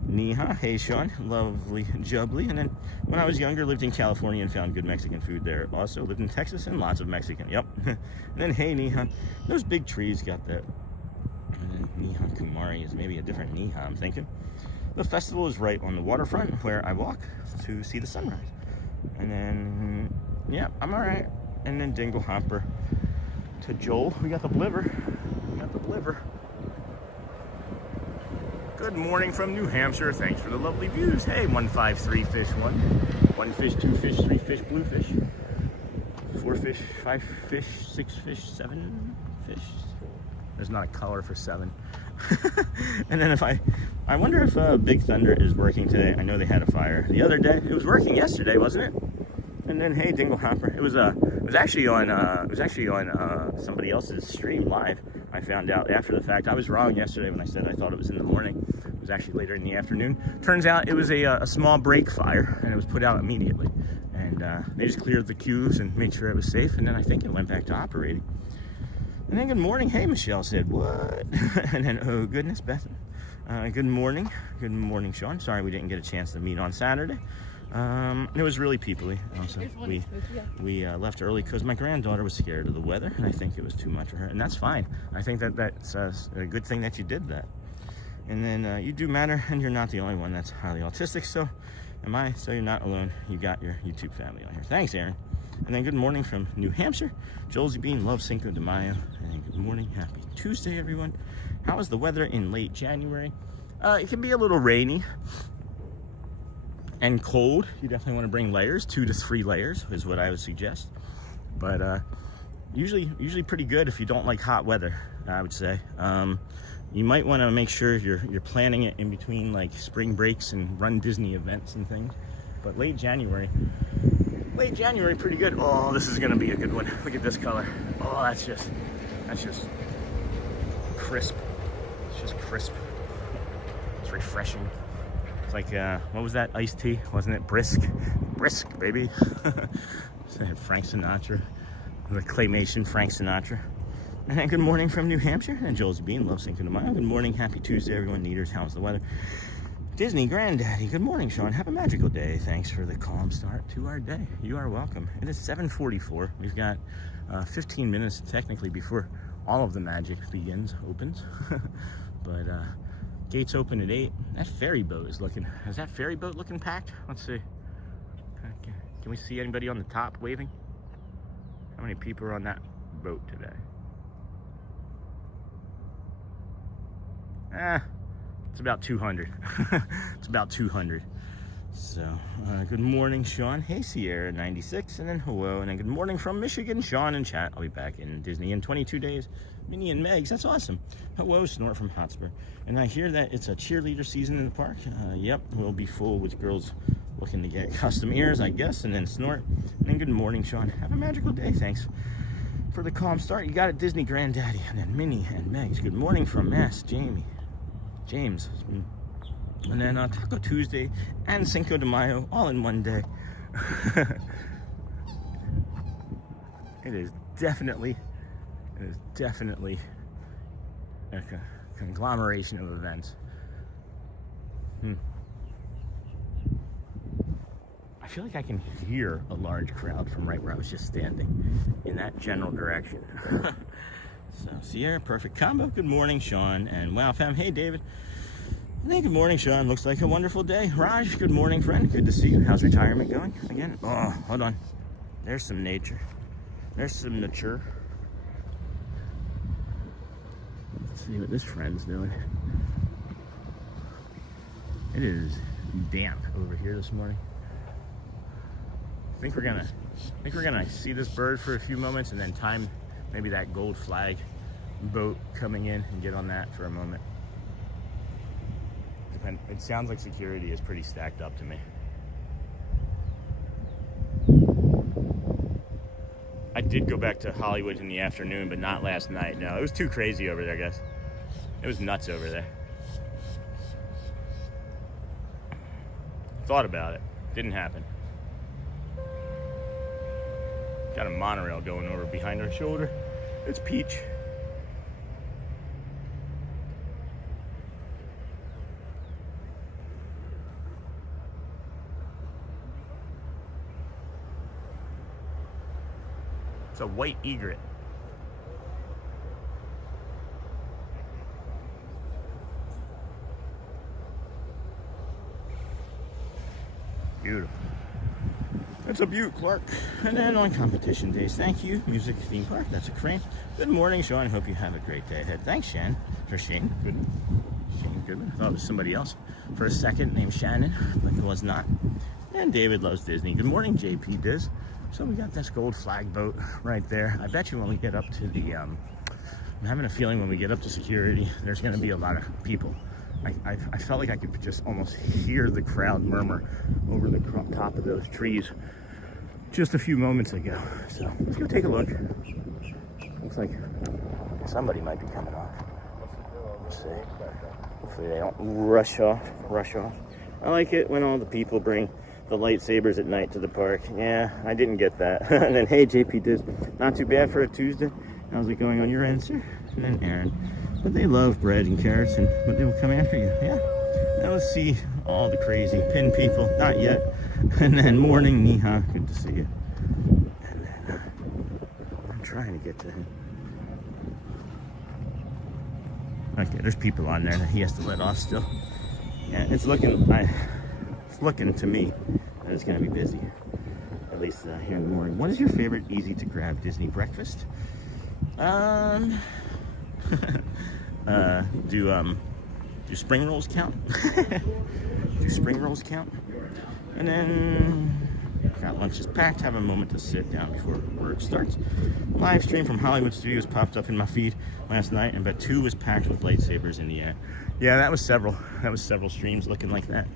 Neha, hey Sean, lovely jubbly. And then when I was younger, lived in California and found good Mexican food there. Also lived in Texas and lots of Mexican. Yep. And then hey Neha, those big trees got that. And then Neha Kumari is maybe a different Neha, I'm thinking. The festival is right on the waterfront where I walk to see the sunrise. And then Yeah, I'm all right. And then Dingle Hopper to Joel. We got the bliver. Good morning from New Hampshire. Thanks for the lovely views. Hey, 153 fish, one fish, 2 fish, 3 fish, blue fish, 4 fish, 5 fish, 6 fish, 7 fish. There's not a color for 7. And then I wonder if Big Thunder is working today. I know they had a fire the other day. It was working yesterday, wasn't it? And then hey, Dingle Hopper. It was actually on somebody else's stream live. I found out after the fact. I was wrong yesterday when I said I thought it was in the morning. It was actually later in the afternoon. Turns out it was a small break fire, and it was put out immediately. And they just cleared the queues and made sure it was safe. And then I think it went back to operating. And then good morning. Hey, Michelle said what? And then oh goodness, Beth. Good morning, Sean. Sorry we didn't get a chance to meet on Saturday. It was really peoply. Also, we left early because my granddaughter was scared of the weather, and I think it was too much for her, and that's fine. I think that's a good thing that you did that. And then you do matter, and you're not the only one that's highly autistic. So, am I? So you're not alone. You got your YouTube family on here. Thanks, Aaron. And then good morning from New Hampshire. Joelzy Bean loves Cinco de Mayo. And then good morning, happy Tuesday, everyone. How is the weather in late January? It can be a little rainy and cold. You definitely want to bring layers, 2 to 3 layers is what I would suggest. But usually pretty good if you don't like hot weather, I would say. You might want to make sure you're planning it in between like spring breaks and Run Disney events and things. But late January, pretty good. Oh, this is gonna be a good one. Look at this color. Oh, that's just crisp. It's just crisp. It's refreshing. It's like, what was that iced tea? Wasn't it Brisk? Brisk, baby. Frank Sinatra, the claymation Frank Sinatra. And good morning from New Hampshire. And Joelzy Bean loves Cinco de Mayo. Good morning, happy Tuesday, everyone. Neaters, how's the weather? Disney Granddaddy, good morning, Sean. Have a magical day. Thanks for the calm start to our day. You are welcome. It is 7:44. We've got 15 minutes technically before all of the magic opens. But gates open at 8. That ferry boat is looking, is that ferry boat looking packed? Let's see. Can we see anybody on the top waving? How many people are on that boat today? It's about 200. It's about 200. So, good morning, Sean. Hey, Sierra 96, and then hello, and then good morning from Michigan, Sean and chat. I'll be back in Disney in 22 days. Minnie and Megs, that's awesome. Hello, Snort from Hotspur. And I hear that it's a cheerleader season in the park. Yep, we'll be full with girls looking to get custom ears, I guess, and then Snort. And then good morning, Sean. Have a magical day. Thanks for the calm start. You got it, Disney Granddaddy. And then Minnie and Megs. Good morning from Mass, James. And then Taco Tuesday and Cinco de Mayo all in one day. It is definitely a conglomeration of events. I feel like I can hear a large crowd from right where I was just standing in that general direction. So Sierra, perfect combo. Good morning, Sean, and wow fam. Hey David. Hey, good morning, Sean. Looks like a wonderful day. Raj, good morning, friend. Good to see you. How's retirement going? Again? Oh, hold on. There's some nature. There's some nature. Let's see what this friend's doing. It is damp over here this morning. I think we're gonna see this bird for a few moments and then time maybe that gold flag boat coming in and get on that for a moment. It sounds like security is pretty stacked up to me. I did go back to Hollywood in the afternoon, but not last night. No, it was too crazy over there, guys. It was nuts over there. Thought about it. Didn't happen. Got a monorail going over behind our shoulder. It's Peach. It's a white egret. Beautiful. That's a beaut, Clark. And then on competition days, thank you, Music Theme Park. That's a crane. Good morning, Sean. Hope you have a great day ahead. Thanks, Shane. Or Shane Goodman. Shane Goodman. I thought it was somebody else for a second named Shannon, but it was not. And David loves Disney. Good morning, JP Diz. So we got this gold flag boat right there. I bet you when we get up to the, I'm having a feeling when we get up to security, there's going to be a lot of people. I felt like I could just almost hear the crowd murmur over the top of those trees just a few moments ago. So let's go take a look. Looks like somebody might be coming off. Let's see. Hopefully they don't rush off. I like it when all the people bring the lightsabers at night to the park. Yeah, I didn't get that. And then, hey, JP Diz, not too bad for a Tuesday. How's it going on your end, sir? And then Aaron. But they love bread and carrots, but they will come after you. Yeah. Now let's see all the crazy pin people. Not yet. And then morning, Neha. Good to see you. And then I'm trying to get to him. Okay, there's people on there that he has to let off still. Yeah, it's looking to me that it's going to be busy. At least here in the morning. What is your favorite easy to grab Disney breakfast? Do spring rolls count? Do spring rolls count? And then got lunch is packed. Have a moment to sit down before work starts. Live stream from Hollywood Studios popped up in my feed last night, and bet 2 was packed with lightsabers in the air. Yeah, that was several streams looking like that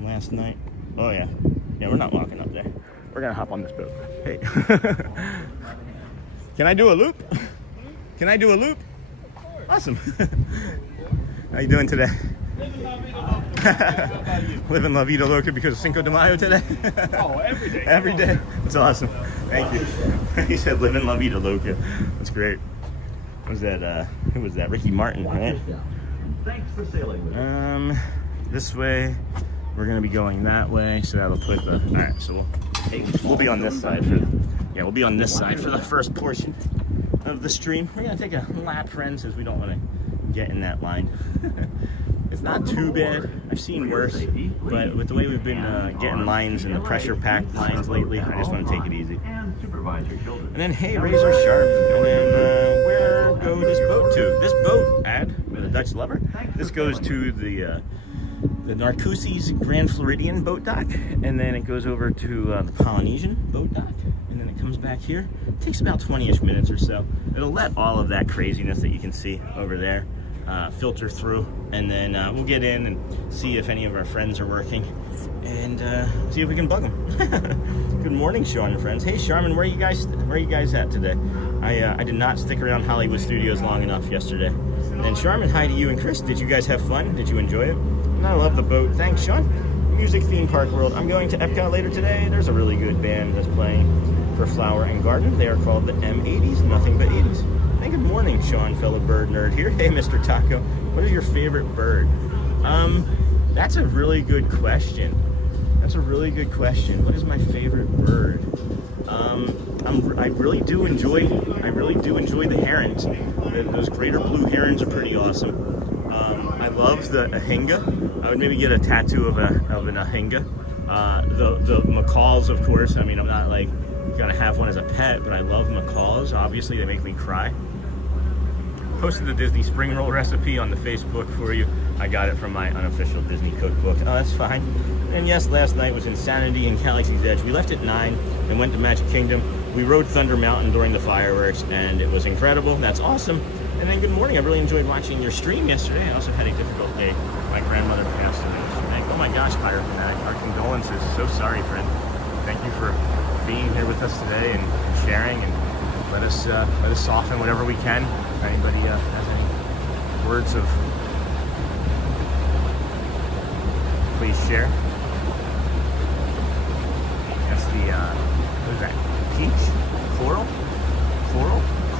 last night. Oh yeah, we're not walking up there. We're gonna hop on this boat. Hey, can I do a loop? Can I do a loop? Awesome. How you doing today? Living La Vida Loca because of Cinco de Mayo today? Oh, every day. Every day. That's awesome. Thank you. He said living La Vida Loca. That's great. Who was that? Ricky Martin, right? Thanks for sailing with us. This way. We're gonna be going that way, so that'll put the. All right, so we'll be on this side we'll be on this side for the first portion of the stream. We're gonna take a lap, friends, as we don't want to get in that line. It's not too bad. I've seen worse, but with the way we've been getting lines and the pressure-packed lines lately, I just want to take it easy. And then, hey, Razor Sharp. And then, where go this boat to? This boat, with a Dutch lover. This goes to the Narcoossee's Grand Floridian boat dock, and then it goes over to the Polynesian boat dock, and then it comes back here. It takes about 20-ish minutes or so. It'll let all of that craziness that you can see over there filter through, and then we'll get in and see if any of our friends are working, and see if we can bug them. Good morning, Sean and friends. Hey, Charmin, where are you guys at today? I did not stick around Hollywood Studios long enough yesterday. And Charmin, hi to you and Chris. Did you guys have fun? Did you enjoy it? And I love the boat. Thanks, Sean. Music Theme Park World. I'm going to Epcot later today. There's a really good band that's playing for Flower and Garden. They are called the M80s, nothing but 80s. Hey, good morning, Sean, fellow bird nerd here. Hey, Mr. Taco. What is your favorite bird? That's a really good question. What is my favorite bird? I really do enjoy the herons. Those greater blue herons are pretty awesome. I love the ahinga. I would maybe get a tattoo of an ahinga. The macaws, of course. I mean, I'm not like gonna have one as a pet, but I love macaws. Obviously, they make me cry. Posted the Disney spring roll recipe on the Facebook for you. I got it from my unofficial Disney cookbook. Oh, that's fine. And yes, last night was Insanity in Galaxy's Edge. We left at 9 and went to Magic Kingdom. We rode Thunder Mountain during the fireworks, and it was incredible. That's awesome. And then good morning. I really enjoyed watching your stream yesterday. I also had a difficult day. My grandmother passed away yesterday. Oh my gosh, Pirate Fanatic. Our condolences. So sorry, friend. Thank you for being here with us today and sharing, and let us soften whatever we can. If anybody has any words of, please share. That's the what is that? Peach?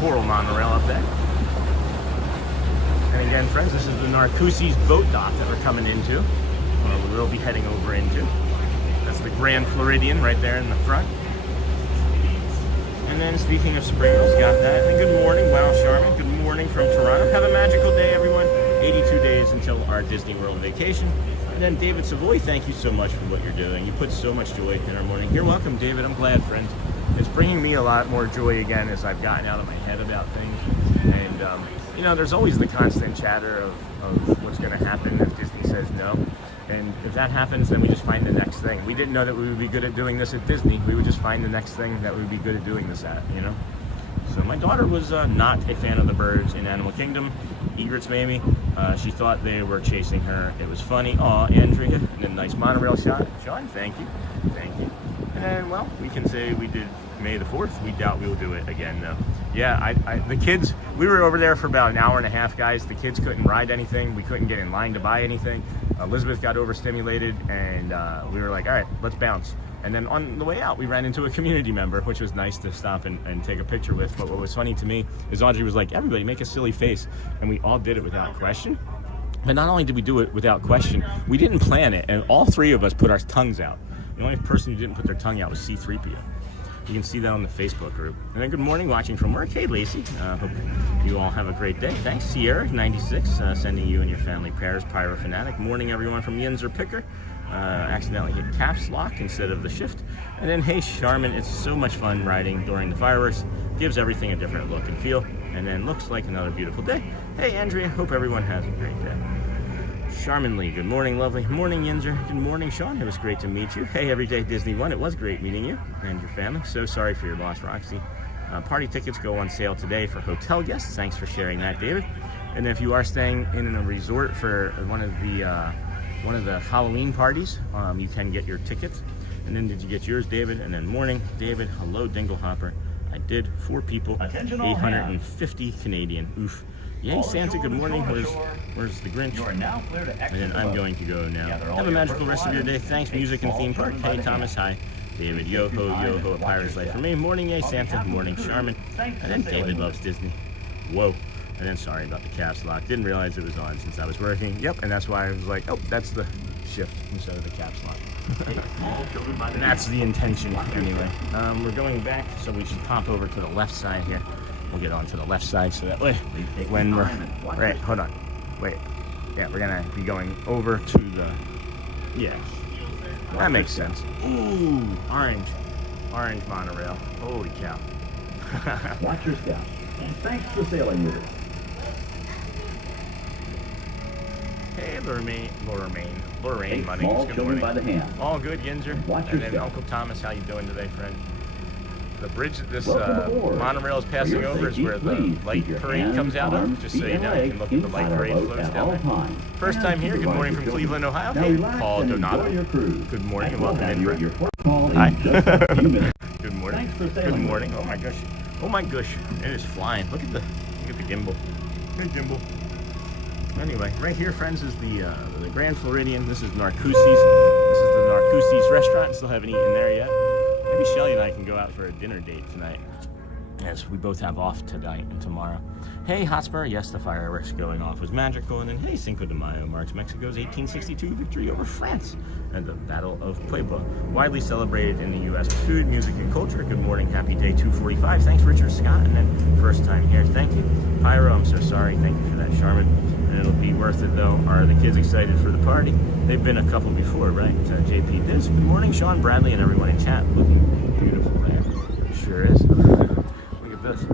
Coral monorail up there. And again, friends, this is the Narcoossee's boat dock that we're coming into, or we will be heading over into. That's the Grand Floridian right there in the front. And then speaking of spring rolls, got that. And good morning, wow, Charmin. Good morning from Toronto. Have a magical day, everyone. 82 days until until our Disney World vacation. And then David Savoy, thank you so much for what you're doing. You put so much joy in our morning. You're welcome, David. I'm glad, friends. It's bringing me a lot more joy again as I've gotten out of my head about things. And, you know, there's always the constant chatter of what's going to happen if Disney says no. And if that happens, then we just find the next thing. We didn't know that we would be good at doing this at Disney. We would just find the next thing that we would be good at doing this at, you know? So my daughter was not a fan of the birds in Animal Kingdom. Egrets maybe. She thought they were chasing her. It was funny. Aw, Andrea. And then nice monorail shot. Sean, thank you. Thank you. And, well, we can say we did May the 4th. We doubt we will do it again, though. Yeah, the kids, we were over there for about an hour and a half, guys. The kids couldn't ride anything. We couldn't get in line to buy anything. Elizabeth got overstimulated, and we were like, all right, let's bounce. And then on the way out, we ran into a community member, which was nice to stop and take a picture with. But what was funny to me is Audrey was like, everybody make a silly face. And we all did it without question. But not only did we do it without question, we didn't plan it. And all three of us put our tongues out. The only person who didn't put their tongue out was C-3PO. You can see that on the Facebook group. And then good morning, watching from work. Hey, Lacey. Hope you all have a great day. Thanks, Sierra96, sending you and your family prayers. Pyro Fanatic. Morning, everyone from Yinzer Picker. Accidentally hit caps lock instead of the shift. And then, hey, Charmin, it's so much fun riding during the fireworks. Gives everything a different look and feel. And then looks like another beautiful day. Hey, Andrea, hope everyone has a great day. Charmin Lee, good morning, lovely. Morning, Yinzer. Good morning, Sean. It was great to meet you. Hey, Everyday Disney One. It was great meeting you and your family. So sorry for your loss, Roxy. Party tickets go on sale today for hotel guests. Thanks for sharing that, David. And if you are staying in a resort for one of the Halloween parties, you can get your tickets. And then did you get yours, David? And then morning, David. Hello, Dinglehopper. I did 4 people, 850 Canadian. Oof. Yay, Santa, good morning. Where's the Grinch? And then I'm going to go now. Have a magical rest of your day. Thanks, music and theme park. Hey, Thomas, hi. David, yo-ho, a pirate's life for me. Morning, yay, Santa. Morning, Charmin. And then David loves Disney. Whoa. And then sorry about the caps lock. Didn't realize it was on since I was working. Yep, and that's why I was like, oh, that's the shift instead of the caps lock. And that's the intention anyway. We're going back, so we should pop over to the left side here. We'll get on to the left side so that way when we're, right, hold on, wait. Yeah, we're gonna be going over to the, yeah, that makes sense. Ooh, orange monorail, holy cow. Watch your step. And thanks for sailing with us. Hey, Lorraine, buddy. Small Good children morning. by the hand. All good, Yinzer. Watch and your then step. Uncle Thomas, how you doing today, friend? The bridge that this Welcome aboard. monorail is For passing your over is safety, where the please keep light your parade hands, comes out of, arms, just so feet, you know. and You can look at the inside light our parade boat floats at down all there. times. First And time here. Good supervise morning your from children. Cleveland, Ohio. Now Hey, relax Paul and Donato. enjoy your cruise. Good morning and We'll welcome have in, you at friend. your port call in Hi. just a few minutes. Good morning. Thanks for Good sailing. morning. Oh my gosh. Oh my gosh. It is flying. Look at the gimbal. Good gimbal. Anyway, right here, friends, is the Grand Floridian. This is Narcoossee's. This is the Narcoossee's restaurant. Still haven't eaten there yet. Maybe Shelly and I can go out for a dinner date tonight. Yes, we both have off tonight and tomorrow. Hey, Hotspur, yes, the fireworks going off was magical. And then, hey, Cinco de Mayo marks Mexico's 1862 victory over France and the Battle of Puebla. Widely celebrated in the U.S. Food, music, and culture. Good morning, happy day 245. Thanks, Richard Scott. And then, first time here, thank you. Pyro, I'm so sorry. Thank you for that, Charmin. And it'll be worth it, though. Are the kids excited for the party? They've been a couple before, right? JP Diz. Good morning, Sean, Bradley, and everyone in chat. Looking beautiful there. Sure is. Look at this.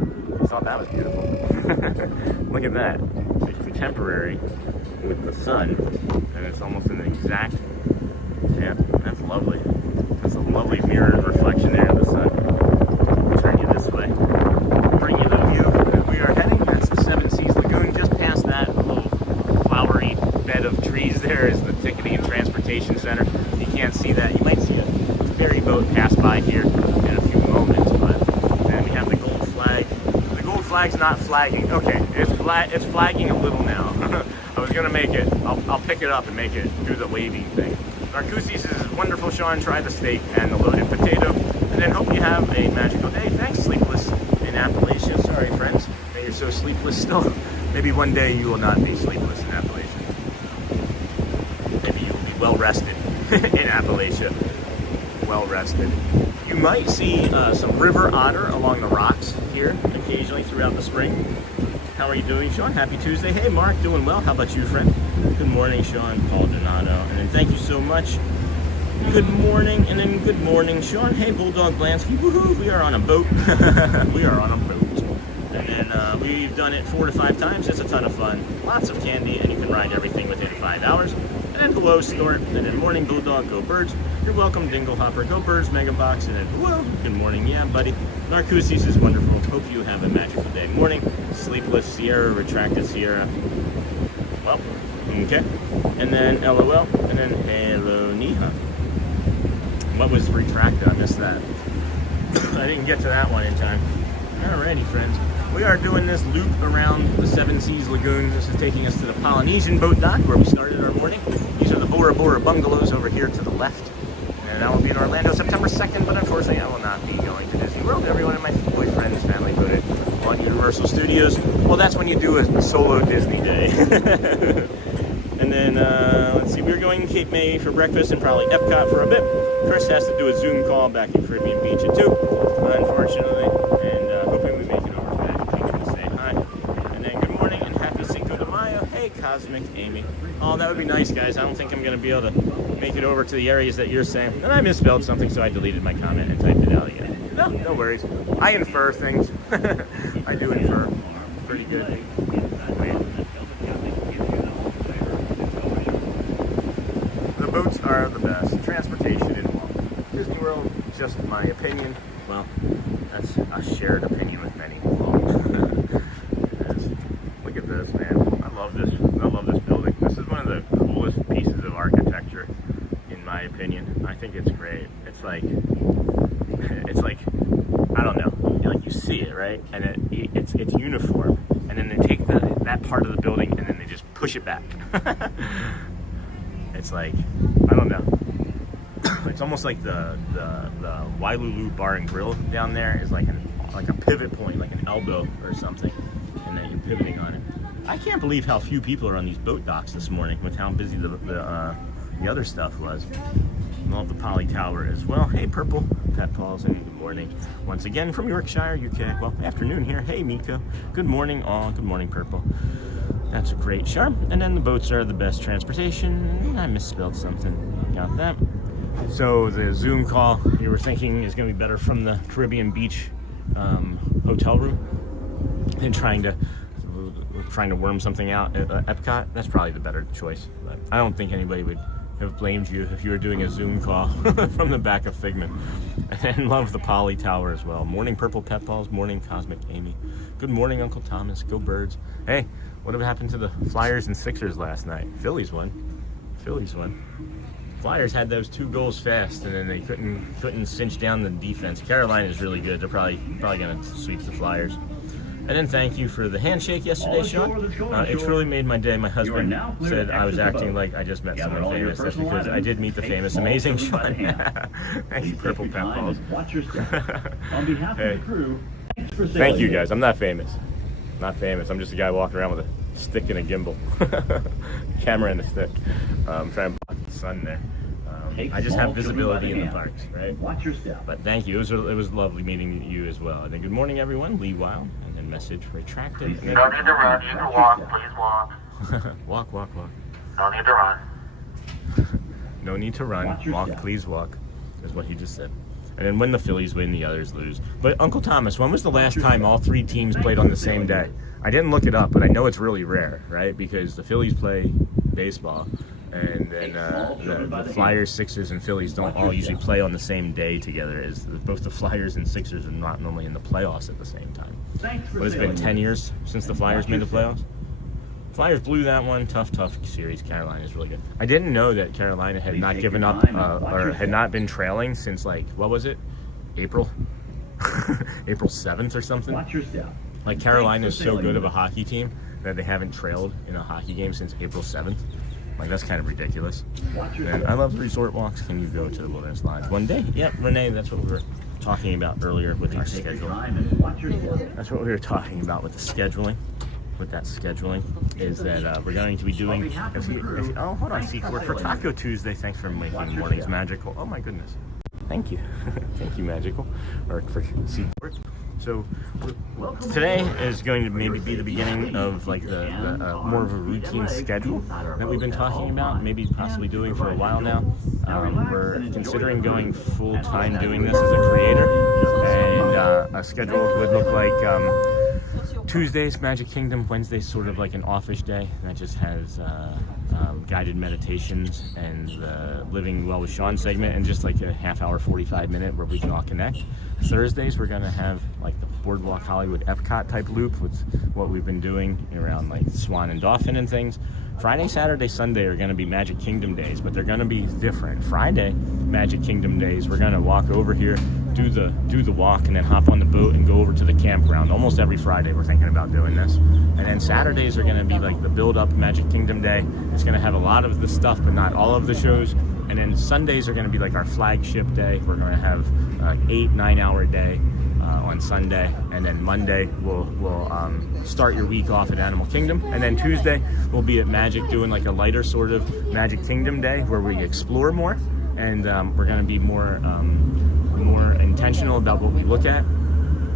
I thought that was beautiful. Look at that. It's contemporary with the sun, and it's almost an exact, yeah, that's lovely. That's a lovely mirrored reflection there of the sun. I'll turn you this way. Bring you the view that we are heading. That's the Seven Seas Lagoon. Just past that little flowery bed of trees there is the Ticketing and Transportation Center. You can't see that. You might see a ferry boat pass by here in a few moments, but then we have the gold flag. The gold flag's not flagging. Okay, it's flagging a little now. I was gonna make it. I'll pick it up and make it do the waving thing. Narcoossee's is wonderful, Sean. Try the steak and the loaded potato, and then hope you have a magical day. Thanks, Sleepless in Appalachia. Sorry, friends, that you're so sleepless still. Maybe one day you will not be sleepless in Appalachia. Maybe you will be well rested in Appalachia. Well rested. You might see some river otter along the rocks here occasionally throughout the spring. How are you doing, Sean? Happy Tuesday. Hey, Mark, doing well. How about you, friend? Good morning, Sean. Paul Donato. And then thank you so much. Good morning, and then good morning, Sean. Hey, Bulldog Blansky. Woohoo! We are on a boat. We are on a boat. And then we've done it 4 to 5 times. It's a ton of fun. Lots of candy, and you can ride everything within 5 hours. And then hello, Snort. And then morning, Bulldog. Go Birds. You're welcome, Dingle Hopper. Go Birds, Mega Box. And then hello. Good morning. Yeah, buddy. Narcosis is wonderful. Hope you have a magical day. Morning. Sleepless Sierra. Retracted Sierra. Well, okay. And then LOL. And then hello, Niha. What was retracted? I missed that. I didn't get to that one in time. Alrighty, friends. We are doing this loop around the Seven Seas Lagoon. This is taking us to the Polynesian boat dock where we started our morning. These are the Bora Bora bungalows over here to the left. And I will be in Orlando September 2nd, but unfortunately I will not be going to Disney World. Everyone in my boyfriend's family voted on Universal Studios. Well, that's when you do a solo Disney day. And then, let's see, we're going to Cape May for breakfast and probably Epcot for a bit. Chris has to do a Zoom call back in Caribbean Beach at 2, unfortunately. And hoping we make it over to Magic Kingdom to say hi. And then good morning and happy Cinco de Mayo. Hey, Cosmic Amy. Oh, that would be nice, guys. I don't think I'm going to be able to make it over to the areas that you're saying. And I misspelled something, so I deleted my comment and typed it out again. No, no worries. I infer things. I do infer. Pretty good. The boats are the best. Transportation in Disney World, just my opinion. Well, that's a shared opinion with many. Yes. Look at this, man. I love this. I love this building. This is one of the coolest pieces of architecture, in my opinion. I think it's great. It's like, I don't know. Like you see it, right? And it's uniform. And then they take that part of the building and then they just push it back. It's like, I don't know. It's almost like the Wailulu Bar and Grill down there is like a pivot point, like an elbow or something, and then you're pivoting on it. I can't believe how few people are on these boat docks this morning with how busy the other stuff was. Love the Poly Tower as well. Hey, Purple. Pat Paul's saying good morning. Once again from Yorkshire, UK. Well, afternoon here. Hey, Miko. Good morning, all. Good morning, Purple. That's a great charm. And then the boats are the best transportation. I misspelled something. Got that. So the Zoom call you were thinking is going to be better from the Caribbean Beach hotel room than trying to worm something out at Epcot. That's probably the better choice. But I don't think anybody would have blamed you if you were doing a Zoom call from the back of Figment. And love the Poly Tower as well. Morning, Purple Pet Balls. Morning, Cosmic Amy. Good morning, Uncle Thomas. Go Birds. Hey, what happened to the Flyers and Sixers last night? Phillies won. Phillies won. Flyers had those 2 goals fast, and then they couldn't cinch down the defense. Carolina is really good. They're probably going to sweep the Flyers. And then thank you for the handshake yesterday, Sean. It truly made my day. My husband said I was acting like I just met someone famous. That's because I did meet the famous, amazing Sean. Thank you, Purple Pet Balls. On behalf of the crew, thanks for sailing. Thank you, guys. I'm not famous. Not famous. I'm just a guy walking around with a stick and a gimbal. Camera and a stick. I'm trying to block the sun there. I just have visibility in the parks, right? Watch your step. But thank you. It was lovely meeting you as well. And then good morning, everyone. Lee Weil. And then message retracted. You don't need to run. You can walk. Please walk. Walk, walk, walk. No need to run. No need to run. Walk, please walk. Is what he just said. And then when the Phillies win, the others lose. But Uncle Thomas, when was the last time all 3 teams played on the same day? I didn't look it up, but I know it's really rare, right? Because the Phillies play baseball, and then the Flyers, Sixers, and Phillies don't all usually play on the same day together, as both the Flyers and Sixers are not normally in the playoffs at the same time. What has it been, 10 years since the Flyers made the playoffs? Flyers blew that one. Tough series. Carolina is really good. I didn't know that Carolina had not given up or had not been trailing since, like, what was it? April? April 7th or something? Watch your step. Like, Carolina is so good of a hockey team that they haven't trailed in a hockey game since April 7th. Like, that's kind of ridiculous. And I love the resort walks. Can you go to the Wilderness Lodge one day? Yep, Renee, that's what we were talking about earlier with our schedule. That's what we were talking about with the scheduling. With that scheduling, is that we're going to be doing. Oh, hold on, Sequart, for Taco Tuesday. Thanks for making mornings magical. Oh my goodness, thank you, thank you, Magical, or for Sequart. So today is going to maybe be the beginning of like the more of a routine schedule that we've been talking about, maybe possibly doing for a while now. We're considering going full-time doing this as a creator, and a schedule would look like Tuesdays, Magic Kingdom. Wednesdays, sort of like an offish day that just has guided meditations and the Living Well with Sean segment, and just like a half-hour, 45-minute where we can all connect. Thursdays, we're going to have like the Boardwalk Hollywood Epcot type loop with what we've been doing around like Swan and Dolphin and things. Friday, Saturday, Sunday are going to be Magic Kingdom days, but they're going to be different. Friday, Magic Kingdom days, we're going to walk over here, do the walk, and then hop on the boat and go over to the campground. Almost every Friday we're thinking about doing this. And then Saturdays are going to be like the build-up Magic Kingdom day. It's going to have a lot of the stuff, but not all of the shows. And then Sundays are going to be like our flagship day. We're going to have 8-9 hour day on Sunday, and then Monday we'll start your week off at Animal Kingdom, and then Tuesday we'll be at Magic doing like a lighter sort of Magic Kingdom day where we explore more, and we're going to be more intentional about what we look at,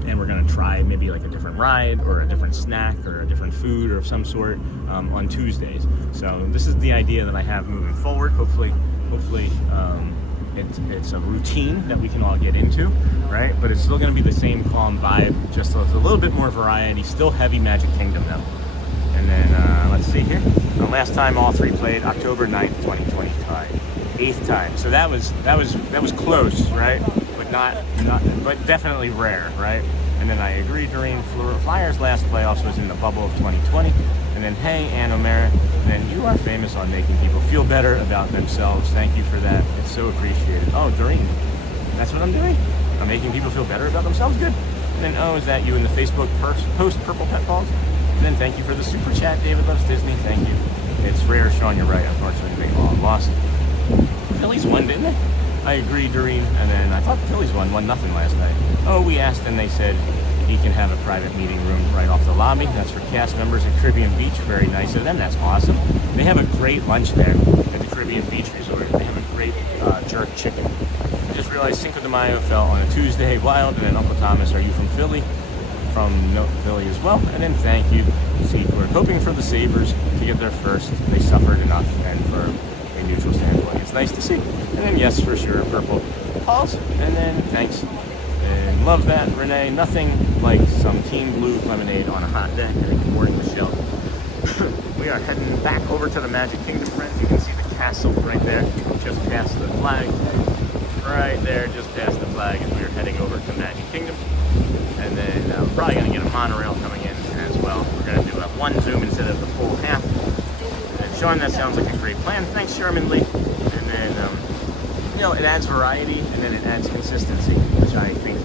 and we're going to try maybe like a different ride or a different snack or a different food or of some sort on Tuesdays. So this is the idea that I have moving forward. Hopefully it's a routine that we can all get into, right? But it's still going to be the same calm vibe, just a little bit more variety, still heavy Magic Kingdom though. And then let's see here. The last time all three played, October 9th, 2025, 8th time. So that was close, right? But definitely rare, right? And then I agree, Doreen Flyers' last playoffs was in the bubble of 2020. And then, hey, Ann O'Mara, then you are famous on making people feel better about themselves. Thank you for that. It's so appreciated. Oh, Doreen, that's what I'm doing? I'm making people feel better about themselves? Good. And then, oh, is that you in the Facebook post Purple Pet Balls? And then thank you for the super chat. David loves Disney. Thank you. It's rare, Sean, you're right. Unfortunately, they all lost. The Phillies won, didn't they? I agree, Doreen. And then I thought the Phillies won 1-0 last night. Oh, we asked and they said he can have a private meeting room right off the lobby. That's for cast members at Caribbean Beach. Very nice of them. That's awesome. They have a great lunch there at the Caribbean Beach Resort. They have a great jerk chicken. I just realized Cinco de Mayo fell on a Tuesday. Wild. And then Uncle Thomas, are you from Philly? From Philly as well. And then thank you. See, we're hoping for the Sabres to get there first. They suffered enough, and for a neutral standpoint, it's nice to see. And then yes, for sure, Purple Balls. And then thanks. And love that, Renee. Nothing like some Team Blue lemonade on a hot day. And good morning, Michelle. We are heading back over to the Magic Kingdom, friends. You can see the castle right there, just past the flag. Right there, just past the flag, as we are heading over to Magic Kingdom. And then we're probably going to get a monorail coming in as well. We're going to do a one zoom instead of the full half. And Sean, that sounds like a great plan. Thanks, Sherman Lee. And then, it adds variety, and then it adds consistency, which I think,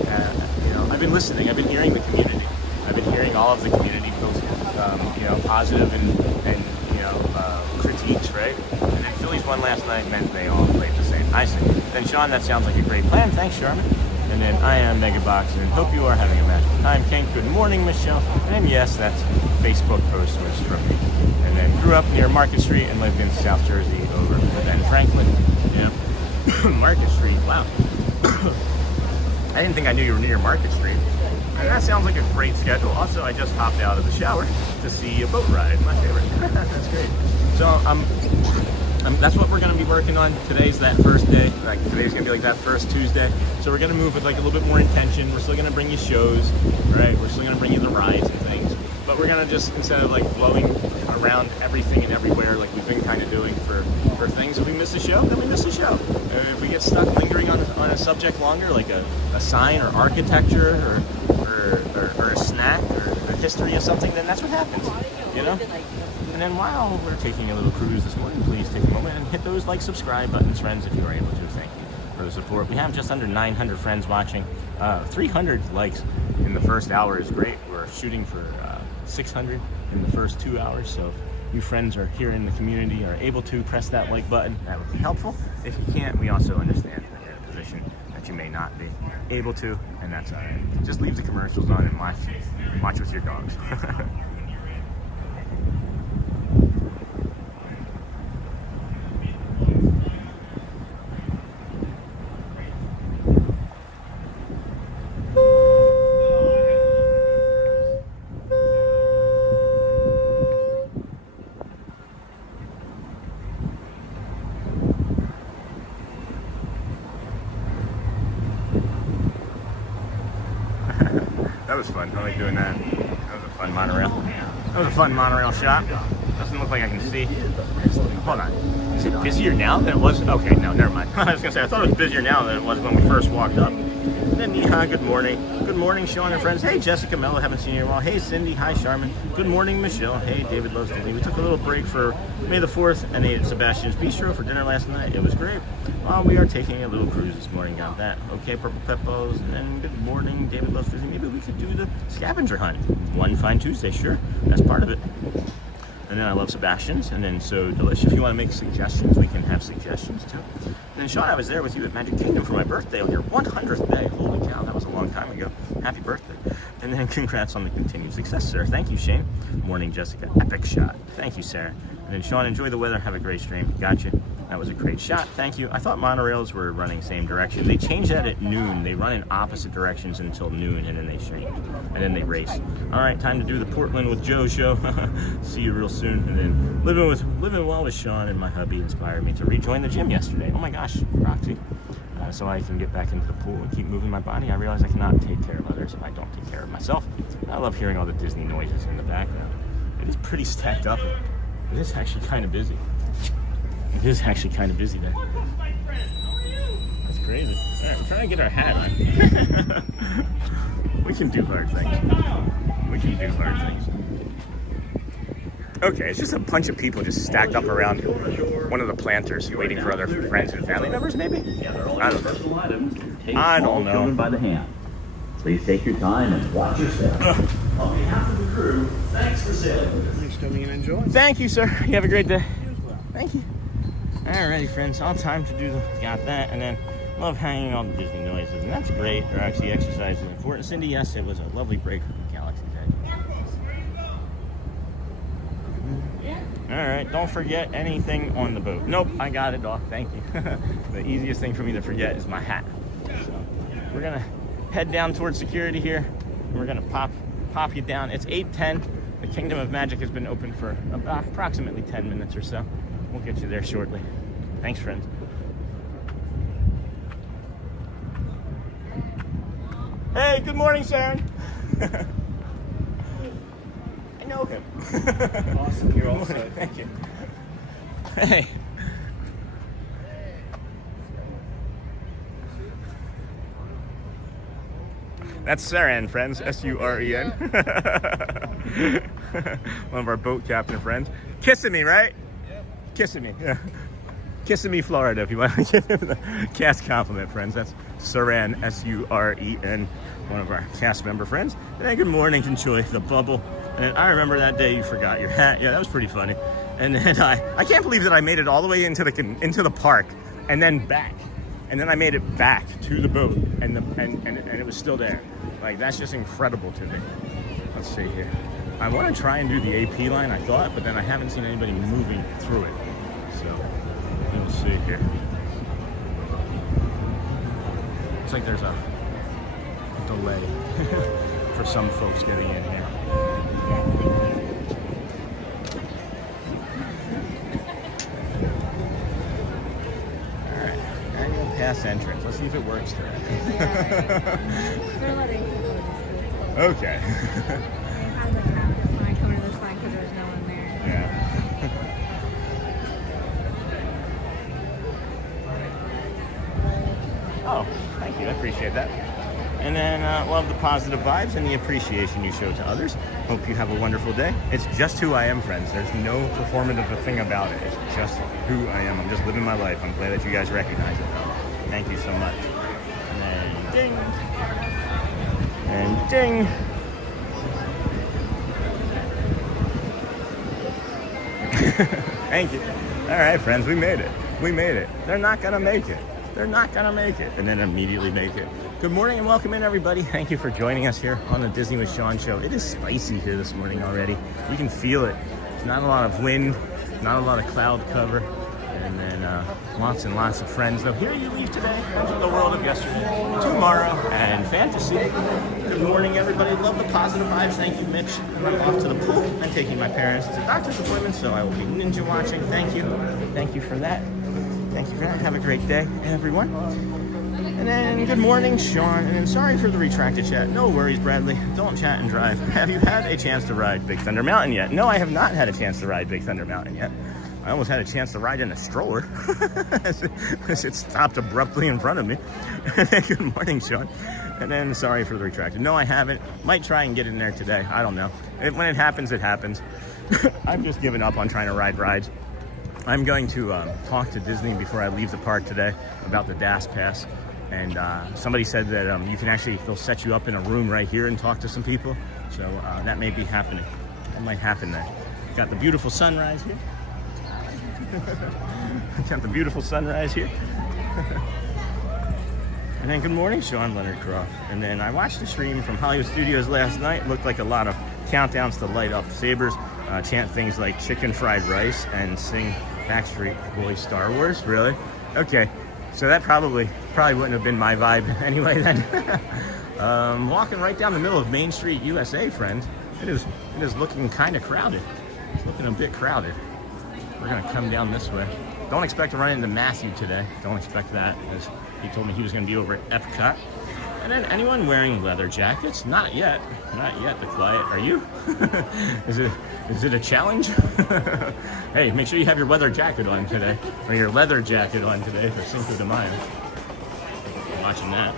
I've been listening. I've been hearing the community. I've been hearing all of the community folks, positive and critiques, right? And then Phillies won last night meant they all played the same. I see. Then Sean, that sounds like a great plan. Thanks, Sherman. And then I am Megabox, and hope you are having a magical time. Kent, good morning, Michelle. And yes, that's Facebook post was from me. And then grew up near Market Street and lived in South Jersey over to Ben Franklin. Yeah. Market Street, wow. I didn't think I knew you were near Market Street. And that sounds like a great schedule. Also, I just hopped out of the shower to see a boat ride, my favorite. That's great. So that's what we're going to be working on. Today's that first day. Like today's going to be like that first Tuesday. So we're going to move with like a little bit more intention. We're still going to bring you shows, right? We're still going to bring you the rides and things. But we're going to just, instead of like blowing around everything and everywhere like we've been kind of doing for things, if we miss a show, then we miss a show. If we get stuck lingering on a subject longer, like a sign or architecture or a snack or the history of something, then that's what happens, And then while we're taking a little cruise this morning, please take a moment and hit those like, subscribe buttons, friends, if you are able to. Thank you for the support. We have just under 900 friends watching. 300 likes in the first hour is great. We're shooting for 600 in the first 2 hours. So if you friends are here in the community are able to press that like button, that would be helpful. If you can't, we also understand that you're in a position that you may not be able to, and that's all right. Just leave the commercials on and watch with your dogs. was fun. I like doing that. That was a fun monorail. That was a fun monorail shot. Doesn't look like I can see. Hold on. Is it busier now than it was? Okay, no, never mind. I was gonna say, I thought it was busier now than it was when we first walked up. And then Neha, good morning. Good morning, Sean and friends. Hey, Jessica Mello, haven't seen you in a while. Hey, Cindy. Hi, Charmin. Good morning, Michelle. Hey, David loves to leave. We took a little break for May the 4th and ate at Sebastian's Bistro for dinner last night. It was great. We are taking a little cruise this morning. Got that. Okay, Purple Peppos. And then good morning, David loves to leave. Maybe we could do the scavenger hunt. One fine Tuesday, sure. That's part of it. And then I love Sebastian's, and then So Delish. If you want to make suggestions, we can have suggestions too. And then Sean, I was there with you at Magic Kingdom for my birthday on your 100th day. Holy cow, that was a long time ago. Happy birthday. And then congrats on the continued success, sir. Thank you, Shane. Morning, Jessica. Epic shot. Thank you, Sarah. And then Sean, enjoy the weather. Have a great stream. Gotcha. That was a great shot. Thank you. I thought monorails were running same direction. They changed that at noon. They run in opposite directions until noon, and then they change. And then they race. All right, time to do the Portland with Joe show. See you real soon. And then living well with Sean and my hubby inspired me to rejoin the gym yesterday. Oh my gosh, Roxy. So I can get back into the pool and keep moving my body. I realize I cannot take care of others if I don't take care of myself. I love hearing all the Disney noises in the background. It is pretty stacked up. It is actually kind of busy. It is actually kind of busy there. That's crazy. All right, we're trying to get our hat on. We can do hard things. We can do hard things. Okay, it's just a bunch of people just stacked up around one of the planters waiting for other friends and family members, maybe? I don't know. I don't know. By the hand. Please take your time and watch your step. On behalf of the crew, thanks for sailing with us. Thanks for coming and enjoying. Thank you, sir. You have a great day. Thank you. Alrighty, friends. All time to do got that, and then love hanging on the Disney noises, and that's great. They're actually exercising for it. Cindy, yes, it was a lovely break from Galaxy's Edge. Alright, don't forget anything on the boat. Nope, I got it off. Thank you. The easiest thing for me to forget is my hat. So we're gonna head down towards security here. And we're gonna pop you down. It's 8:10. The Kingdom of Magic has been open for about approximately 10 minutes or so. We'll get you there shortly. Thanks, friends. Hey, good morning, Sharon. I know him. Awesome, you're all set. Thank you. Hey. That's Saren, friends. S-U-R-E-N. One of our boat captain friends. Kissing me, right? Yep. Kissing me, yeah. Kissing me, Florida, if you want to give him the cast compliment, friends. That's Saren, S-U-R-E-N, one of our cast member friends. And then good morning, enjoy the bubble. And I remember that day you forgot your hat. Yeah, that was pretty funny. And then I can't believe that I made it all the way into the park and then back. And then I made it back to the boat, and it was still there. Like, that's just incredible to me. Let's see here. I want to try and do the AP line, I thought, but then I haven't seen anybody moving through it. So, let's see here. Looks like there's a delay for some folks getting in here. Pass entrance. Let's see if it works today. They're letting people just go. Okay. They had the traffic line come to this line because there was no one there. Yeah. Oh, thank you. I appreciate that. And then love the positive vibes and the appreciation you show to others. Hope you have a wonderful day. It's just who I am, friends. There's no performative thing about it. It's just who I am. I'm just living my life. I'm glad that you guys recognize it. Thank you so much. And ding. And ding. Thank you. All right, friends, we made it. We made it. They're not gonna make it. They're not gonna make it. And then immediately make it. Good morning and welcome in, everybody. Thank you for joining us here on the Disney with Sean show. It is spicy here this morning already. You can feel it. There's not a lot of wind, not a lot of cloud cover. And then lots and lots of friends. Though here you leave today, friends from the world of yesterday, tomorrow, and fantasy. Good morning, everybody. Love the positive vibes. Thank you, Mitch. And I'm off to the pool. I'm taking my parents to doctor's appointments, so I will be ninja watching. Thank you. Thank you for that. Thank you for that. Have a great day, everyone. And then good morning, Sean. And then sorry for the retracted chat. No worries, Bradley. Don't chat and drive. Have you had a chance to ride Big Thunder Mountain yet? No, I have not had a chance to ride Big Thunder Mountain yet. I almost had a chance to ride in a stroller as it stopped abruptly in front of me. Good morning, Sean. And then sorry for the retracted. No, I haven't. Might try and get in there today. I don't know. When it happens, it happens. I've just given up on trying to ride rides. I'm going to talk to Disney before I leave the park today about the DAS pass. And somebody said that you can actually, they'll set you up in a room right here and talk to some people. So that may be happening. That might happen there. Got the beautiful sunrise here. Got the beautiful sunrise here. And then good morning, Sean Leonard Croft. And then I watched the stream from Hollywood Studios last night. Looked like a lot of countdowns to light up sabers, chant things like chicken fried rice, and sing Backstreet Boys Star Wars. Really? Okay. So that probably wouldn't have been my vibe anyway then. Walking right down the middle of Main Street, USA, friends. It is looking kind of crowded. It's looking a bit crowded. We're gonna come down this way. Don't expect to run into Matthew today. Don't expect that, because he told me he was gonna be over at Epcot. And then anyone wearing leather jackets? Not yet. Not yet, the quiet. Are you? Is it a challenge? Hey, make sure you have your weather jacket on today, or your leather jacket on today for Cinco de Mayo. Watching that.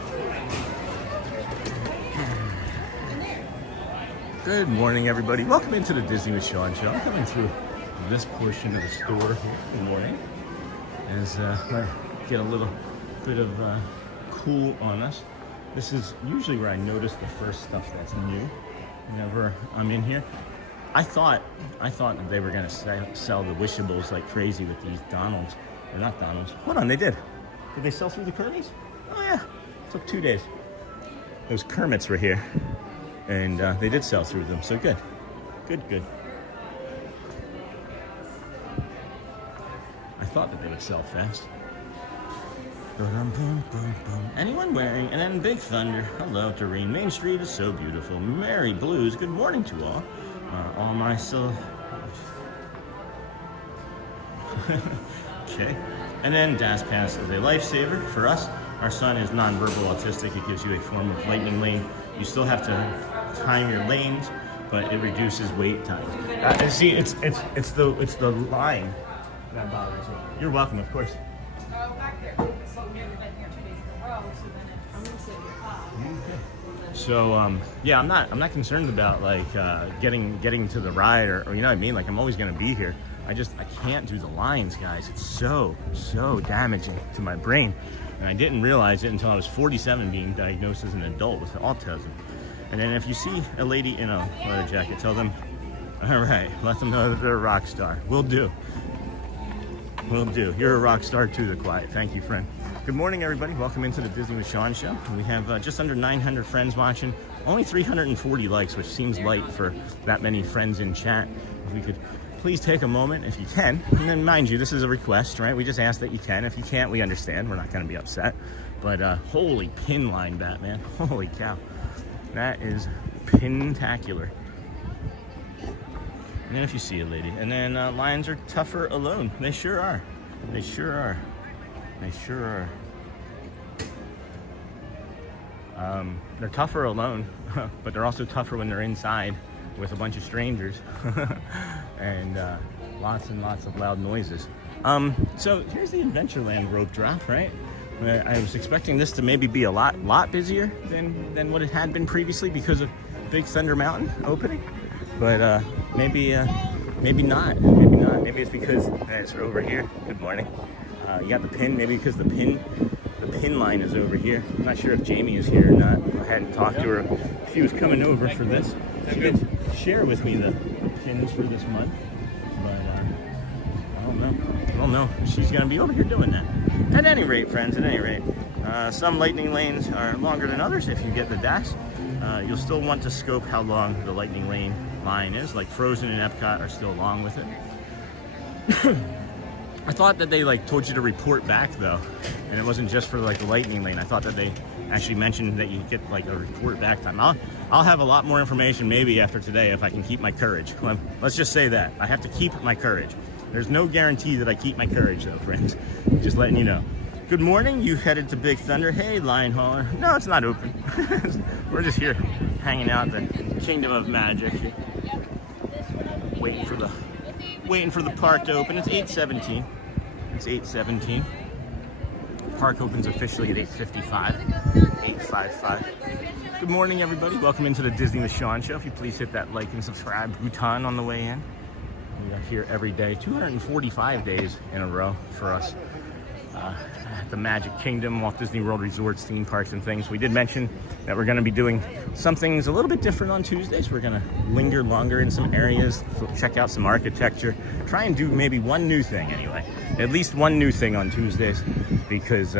Good morning, everybody. Welcome into the Disney with Sean show. I'm coming through this portion of the store here. Good morning. As I get a little bit of cool on us. This is usually where I notice the first stuff that's new whenever I'm in here. I thought that they were gonna sell the Wishables like crazy with these Donalds. Or not Donalds. Hold on, they did. Did they sell through the Kermies? Oh yeah, it took 2 days. Those Kermits were here, and they did sell through them, so good. Good. I thought that they would sell fast. Anyone wearing, and then Big Thunder. Hello, Doreen. Main Street is so beautiful. Mary Blues, good morning to all. All my okay. And then DAS Pass is a lifesaver for us. Our son is nonverbal autistic. It gives you a form of lightning lane. You still have to time your lanes, but it reduces wait time. See, it's the line that bothers me. You're welcome, of course. So yeah, I'm not concerned about like getting to the ride or you know what I mean. Like I'm always gonna be here. I can't do the lines, guys. It's so damaging to my brain, and I didn't realize it until I was 47, being diagnosed as an adult with autism. And then if you see a lady in a leather jacket, tell them, all right, let them know that they're a rock star. Will do. You're a rock star too, the quiet. Thank you, friend. Good morning, everybody. Welcome into the Disney with Sean show. We have just under 900 friends watching, only 340 likes, which seems light for that many friends in chat. If we could please take a moment, if you can, and then mind you, this is a request, right? We just ask that you can. If you can't, we understand. We're not going to be upset. But holy pin line, Batman. Holy cow. That is pin-tacular. And then if you see a lady, and then lions are tougher alone. They sure are. They sure are. They're tougher alone, but they're also tougher when they're inside with a bunch of strangers and lots and lots of loud noises. So here's the Adventureland rope drop, right? I was expecting this to maybe be a lot busier than what it had been previously because of Big Thunder Mountain opening, but maybe not. Maybe it's because it's over here. Good morning. You got the pin. Maybe because the pin line is over here. I'm not sure if Jamie is here or not. I hadn't talked to her if she was coming over for this. She did share with me the pins for this month, but I don't know if she's gonna be over here doing that. At any rate, friends, some lightning lanes are longer than others. If you get the DAS, you'll still want to scope how long the lightning lane line is. Like Frozen and Epcot are still long with it. I thought that they like told you to report back though, and it wasn't just for like the lightning lane. I thought that they actually mentioned that you get like a report back time. I'll have a lot more information maybe after today if I can keep my courage. Well, let's just say that I have to keep my courage. There's no guarantee that I keep my courage though, friends. Just letting you know. Good morning. You headed to Big Thunder. Hey, Lion Hauler. No, it's not open. We're just here hanging out in the Kingdom of Magic. Waiting for the park to open. It's 8:17. It's 8:17. Park opens officially at 8:55. 8:55. Good morning, everybody. Welcome into the Disney with Sean show. If you please hit that like and subscribe button on the way in. We are here every day, 245 days in a row for us. At the Magic Kingdom, Walt Disney World resorts, theme parks, and things. We did mention that we're going to be doing some things a little bit different on Tuesdays. We're going to linger longer in some areas, check out some architecture, try and do maybe one new thing anyway. At least one new thing on Tuesdays, because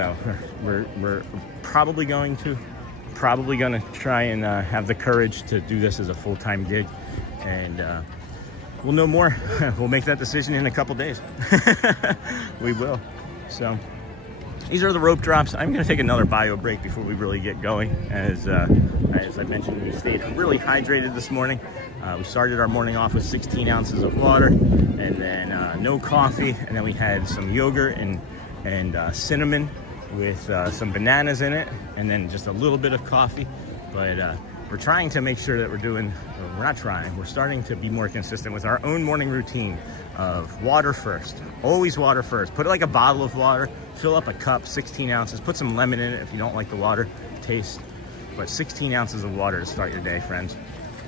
we're probably going to try and have the courage to do this as a full-time gig, and we'll know more. We'll make that decision in a couple days. We will. So these are the rope drops. I'm going to take another bio break before we really get going. As I mentioned, we stayed really hydrated this morning. We started our morning off with 16 ounces of water, and then no coffee, and then we had some yogurt and cinnamon with some bananas in it, and then just a little bit of coffee. But we're trying to make sure that we're starting to be more consistent with our own morning routine of water first. Always water first. Put it like a bottle of water, fill up a cup, 16 ounces, put some lemon in it if you don't like the water taste. But 16 ounces of water to start your day, friends.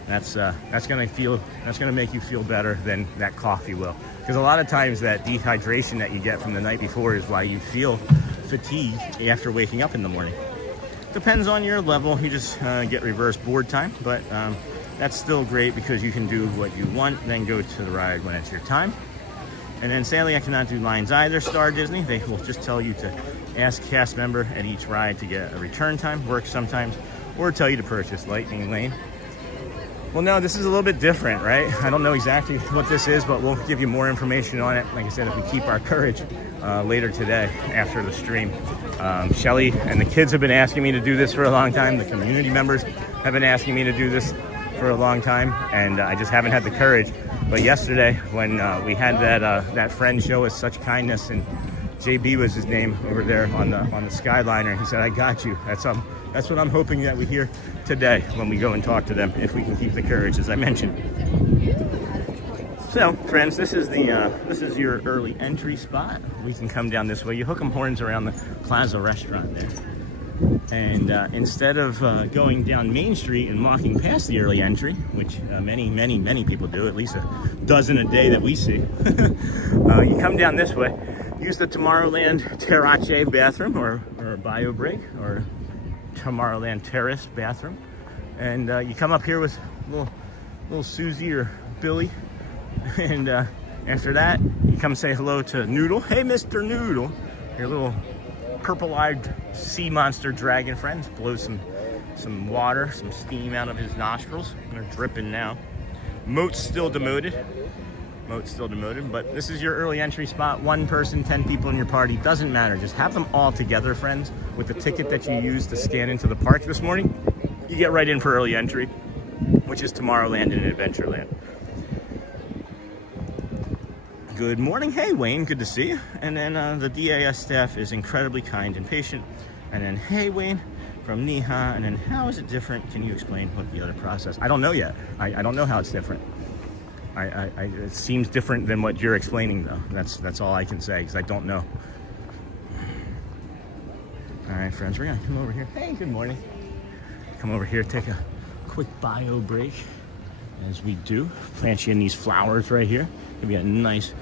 That's gonna make you feel better than that coffee will. Because a lot of times that dehydration that you get from the night before is why you feel fatigued after waking up in the morning. Depends on your level. You just get reverse board time, but that's still great because you can do what you want, then go to the ride when it's your time. And then sadly, I cannot do lines either, Star Disney. They will just tell you to ask cast member at each ride to get a return time, works sometimes, or tell you to purchase Lightning Lane. Well, no, this is a little bit different, right? I don't know exactly what this is, but we'll give you more information on it. Like I said, if we keep our courage later today after the stream. Shelly and the kids have been asking me to do this for a long time. The community members have been asking me to do this for a long time, and I just haven't had the courage. But yesterday, when we had that friend show us such kindness, and JB was his name over there on the Skyliner, he said, "I got you." That's what I'm hoping that we hear today when we go and talk to them, if we can keep the courage, as I mentioned. So, friends, this is your early entry spot. We can come down this way. You hook 'em horns around the Plaza restaurant there. And instead of going down Main Street and walking past the early entry, which many people do, at least a dozen a day that we see, you come down this way, use the Tomorrowland Terrace bathroom or bio break or Tomorrowland Terrace bathroom, and you come up here with little Susie or Billy, and after that you come say hello to Noodle. Hey, Mr. Noodle, your little purple-eyed sea monster dragon friend. Blow some water, some steam out of his nostrils. They're dripping now. Moat's still demoted, but this is your early entry spot. One person, 10 people in your party, doesn't matter. Just have them all together, friends. With the ticket that you used to scan into the park this morning, you get right in for early entry, which is Tomorrowland and Adventureland. Good morning. Hey, Wayne, good to see you. And then the DAS staff is incredibly kind and patient. And then, hey, Wayne from Neha. And then, how is it different? Can you explain what the other process? I don't know yet. I don't know how it's different. It seems different than what you're explaining, though. That's all I can say, because I don't know. All right, friends, we're gonna come over here. Hey, good morning. Come over here, take a quick bio break, as we do. Plant you in these flowers right here. Give you a nice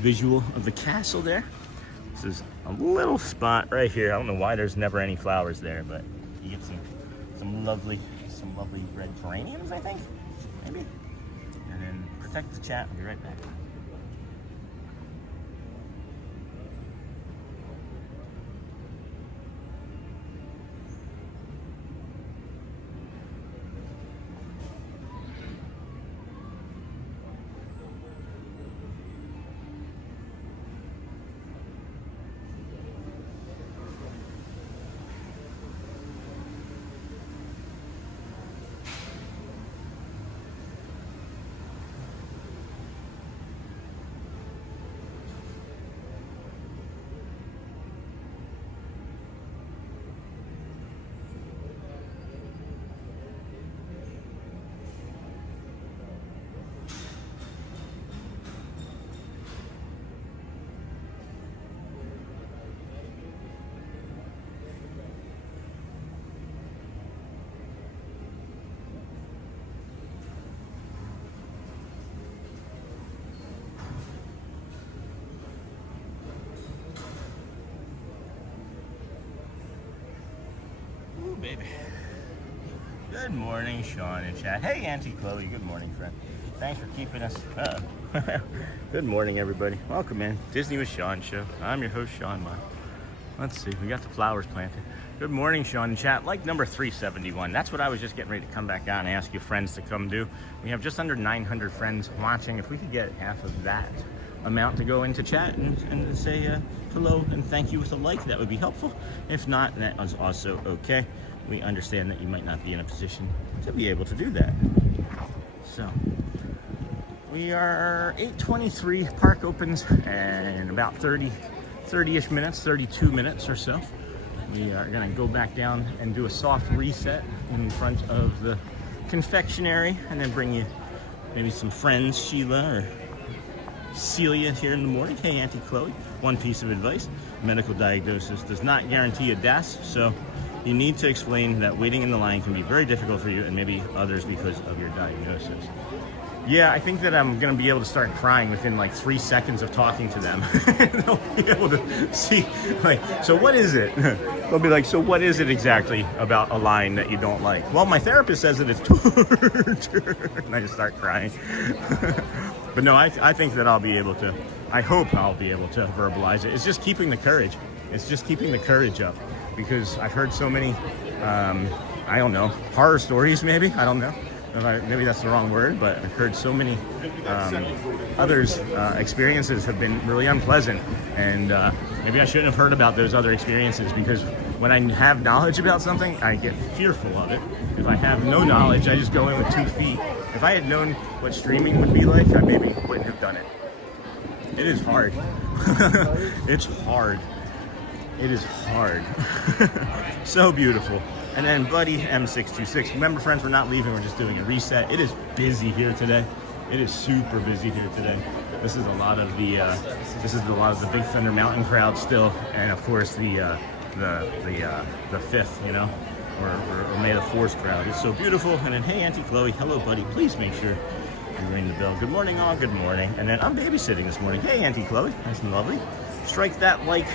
visual of the castle there. This is a little spot right here. I don't know why there's never any flowers there, but you get some lovely red geraniums, I think, maybe. And then protect the chat. I'll be right back. baby. Good morning, Sean and chat. Hey, Auntie Chloe. Good morning, friend. Thanks for keeping us up. Good morning, everybody. Welcome in. Disney with Sean show. I'm your host, Sean Miles. Let's see. We got the flowers planted. Good morning, Sean and chat. Like number 371. That's what I was just getting ready to come back out and ask you friends to come do. We have just under 900 friends watching. If we could get half of that amount to go into chat and say hello and thank you with a like, that would be helpful. If not, that is also okay. We understand that you might not be in a position to be able to do that. So we are 8:23. Park opens in about 30-ish minutes, 32 minutes or so. We are gonna go back down and do a soft reset in front of the confectionery and then bring you maybe some friends, Sheila or Celia here in the morning. Hey, Auntie Chloe. One piece of advice: medical diagnosis does not guarantee a death, so you need to explain that waiting in the line can be very difficult for you and maybe others because of your diagnosis. Yeah, I think that I'm going to be able to start crying within like 3 seconds of talking to them. They'll be able to see, like, so what is it? They'll be like, so what is it exactly about a line that you don't like? Well, my therapist says that it's torture. And I just start crying. But no, I think that I'll be able to, I hope I'll be able to verbalize it. It's just keeping the courage. It's just keeping the courage up. Because I've heard so many, I don't know, horror stories maybe, I don't know. Maybe that's the wrong word, but I've heard so many others' experiences have been really unpleasant. And maybe I shouldn't have heard about those other experiences, because when I have knowledge about something, I get fearful of it. If I have no knowledge, I just go in with 2 feet. If I had known what streaming would be like, I maybe wouldn't have done it. It is hard. It's hard. It is hard. So beautiful. And then Buddy M626. Remember, friends, we're not leaving. We're just doing a reset. It is busy here today. It is super busy here today. This is a lot of the Big Thunder Mountain crowd still, and of course the 5th, you know, or May the 4th crowd. It's so beautiful. And then, hey, Auntie Chloe, hello, buddy. Please make sure you ring the bell. Good morning, all. Good morning. And then I'm babysitting this morning. Hey, Auntie Chloe. Nice and lovely. Strike that like.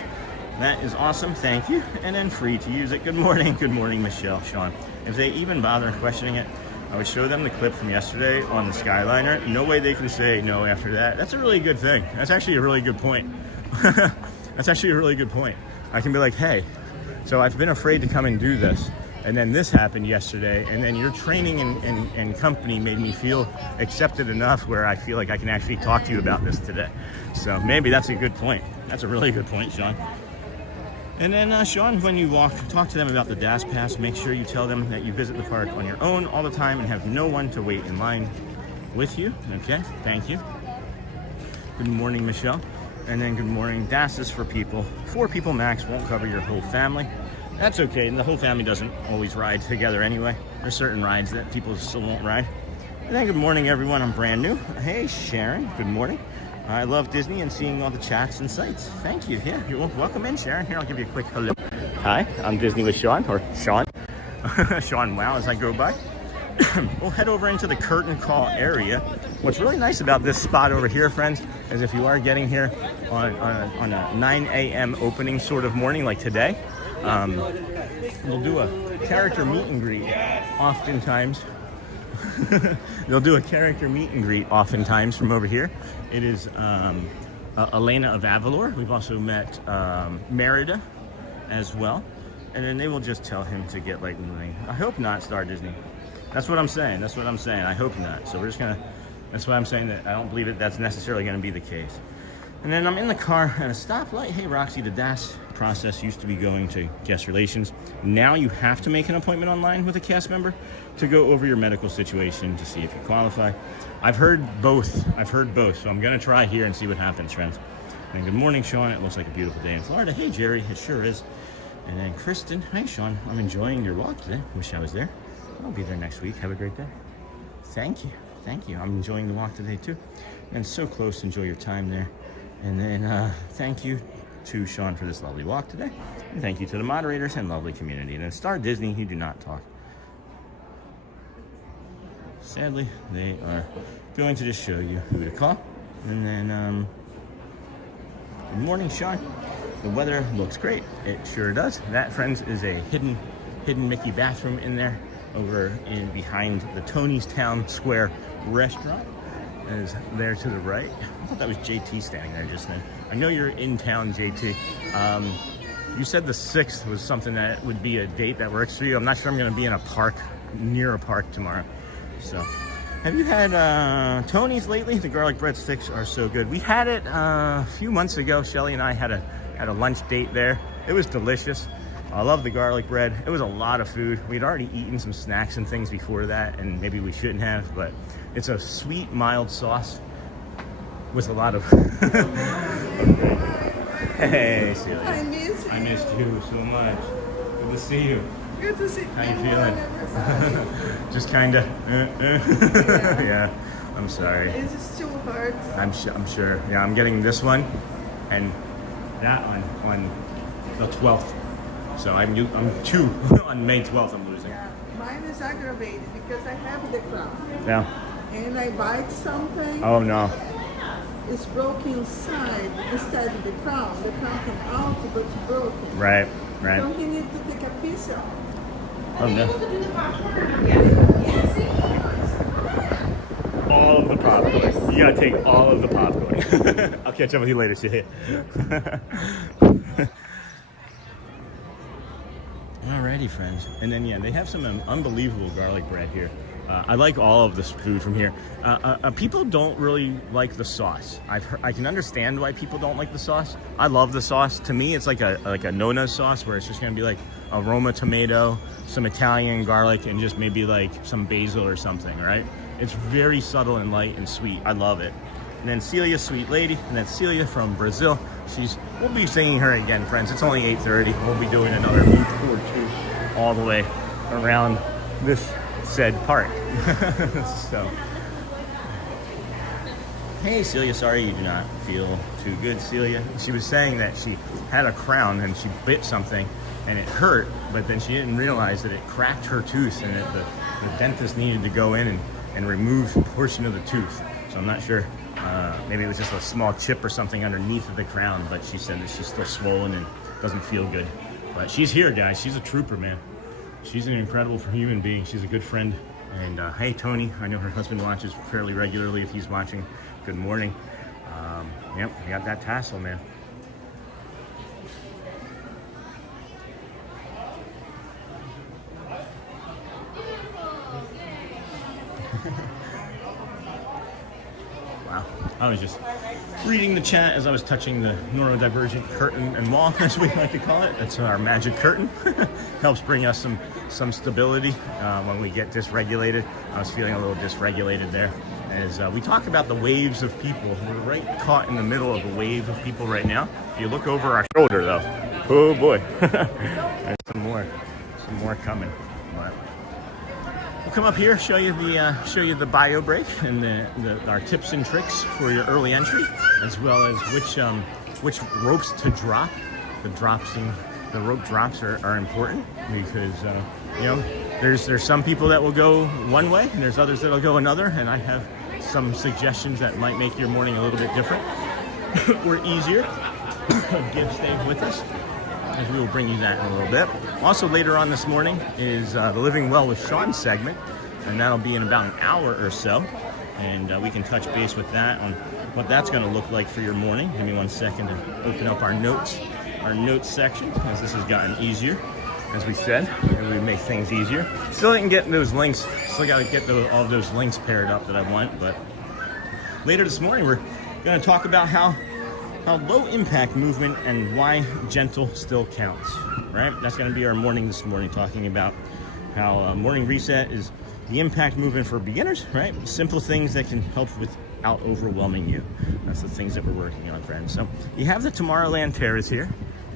That is awesome, thank you. And then free to use it. Good morning, Michelle, Sean. If they even bother questioning it, I would show them the clip from yesterday on the Skyliner. No way they can say no after that. That's a really good thing. That's actually a really good point. That's actually a really good point. I can be like, hey, so I've been afraid to come and do this, and then this happened yesterday, and then your training and company made me feel accepted enough where I feel like I can actually talk to you about this today. So maybe that's a good point. That's a really good point, Sean. And then, Sean, when you talk to them about the DAS Pass, make sure you tell them that you visit the park on your own all the time and have no one to wait in line with you. Okay, thank you. Good morning, Michelle. And then good morning. DAS is for people. 4 people max, won't cover your whole family. That's okay, and the whole family doesn't always ride together anyway. There's certain rides that people still won't ride. And then good morning, everyone. I'm brand new. Hey, Sharon, good morning. I love Disney and seeing all the chats and sites. Thank you. Yeah, you're welcome in, Sharon. Here, I'll give you a quick hello. Hi, I'm Disney with Sean, or Sean. Sean Wow as I go by. We'll head over into the curtain call area. What's really nice about this spot over here, friends, is if you are getting here on a 9 a.m. opening sort of morning like today, we'll do a character meet and greet oftentimes. They'll do a character meet and greet oftentimes from over here. It is Elena of Avalor. We've also met Merida as well. And then they will just tell him to get like moving. I hope not Star Disney. That's what I'm saying. That's what I'm saying. I hope not. So we're just gonna, that's why I'm saying that I don't believe that that's necessarily gonna be the case. And then I'm in the car at a stoplight. Hey, Roxy, the DAS process used to be going to guest relations. Now you have to make an appointment online with a cast member to go over your medical situation to see if you qualify. I've heard both. So I'm gonna try here and see what happens, friends. And good morning, Sean. It looks like a beautiful day in Florida. Hey, Jerry, it sure is. And then Kristen, hey, Sean, I'm enjoying your walk today. Wish I was there. I'll be there next week. Have a great day. Thank you. Thank you. I'm enjoying the walk today too. And so close. Enjoy your time there. And then thank you to Sean for this lovely walk today. And thank you to the moderators and lovely community. And then Star Disney, you do not talk. Sadly, they are going to just show you who to call. And then, good morning, Sean. The weather looks great. It sure does. That, friends, is a hidden hidden Mickey bathroom in there, over in behind the Tony's Town Square restaurant. Is there to the right. I thought that was JT standing there just then. I know you're in town, JT. You said the 6th was something that would be a date that works for you. I'm not sure I'm going to be in a park, near a park tomorrow. So, have you had Tony's lately? The garlic breadsticks are so good. We had it a few months ago. Shelly and I had a lunch date there. It was delicious. I love the garlic bread. It was a lot of food. We'd already eaten some snacks and things before that, and maybe we shouldn't have, but it's a sweet, mild sauce with a lot of... Hey, Celia. I miss you. I missed you so much. Good to see you. Good to see you. How you feeling? Just kind of... Yeah, I'm sorry. It's still hurt. I'm sure. Yeah, I'm getting this one and that one on the 12th. So I'm 2 on May 12th. I'm losing. Yeah, mine is aggravated because I have the crown. Yeah. And I bite something. Oh no. It's broken inside instead of the crown. The crown came out, but it's broken. Right. So he needs to take a piece out. Oh no. All of the popcorn. You gotta take all of the popcorn. I'll catch up with you later, Celia. Alrighty, friends. And then, yeah, they have some unbelievable garlic bread here. I like all of this food from here. People don't really like the sauce. I can understand why people don't like the sauce. I love the sauce. To me, it's like a Nona sauce where it's just gonna be like a Roma tomato, some Italian garlic, and just maybe like some basil or something, right? It's very subtle and light and sweet. I love it. And then Celia, sweet lady, and then Celia from Brazil. We'll be seeing her again, friends. It's only 8:30. We'll be doing another loop or two all the way around this said park. So, hey Celia, sorry you do not feel too good, Celia. She was saying that she had a crown and she bit something and it hurt, but then she didn't realize that it cracked her tooth and that the dentist needed to go in and remove a portion of the tooth. So I'm not sure. Maybe it was just a small chip or something underneath of the crown, but she said that she's still swollen and doesn't feel good. But she's here, guys. She's a trooper, man. She's an incredible human being. She's a good friend. And hey, Tony, I know her husband watches fairly regularly. If he's watching, good morning. Yep, I got that tassel, man. Wow, I was just reading the chat as I was touching the neurodivergent curtain and wall, as we like to call it. That's our magic curtain. Helps bring us some stability when we get dysregulated. I was feeling a little dysregulated there. As we talk about the waves of people, we're right caught in the middle of a wave of people right now. If you look over our shoulder, though, oh boy, there's some more coming. But we'll come up here, show you the bio break and our tips and tricks for your early entry, as well as which ropes to drop. The rope drops are important because you know there's some people that will go one way and there's others that'll go another, and I have some suggestions that might make your morning a little bit different or easier. Stay with us as we will bring you that in a little bit. Also later on this morning is the Living Well with Sean segment, and that'll be in about an hour or so, and we can touch base with that on what that's going to look like for your morning. Give me 1 second to open up our notes section, as this has gotten easier, as we said, and we make things easier. Still didn't get those links. Still got to get all those links paired up that I want. But later this morning, we're going to talk about how low impact movement and why gentle still counts. Right? That's going to be our morning this morning, talking about how morning reset is the impact movement for beginners. Right? Simple things that can help without overwhelming you. That's the things that we're working on, friends. So you have the Tomorrowland Terrace here.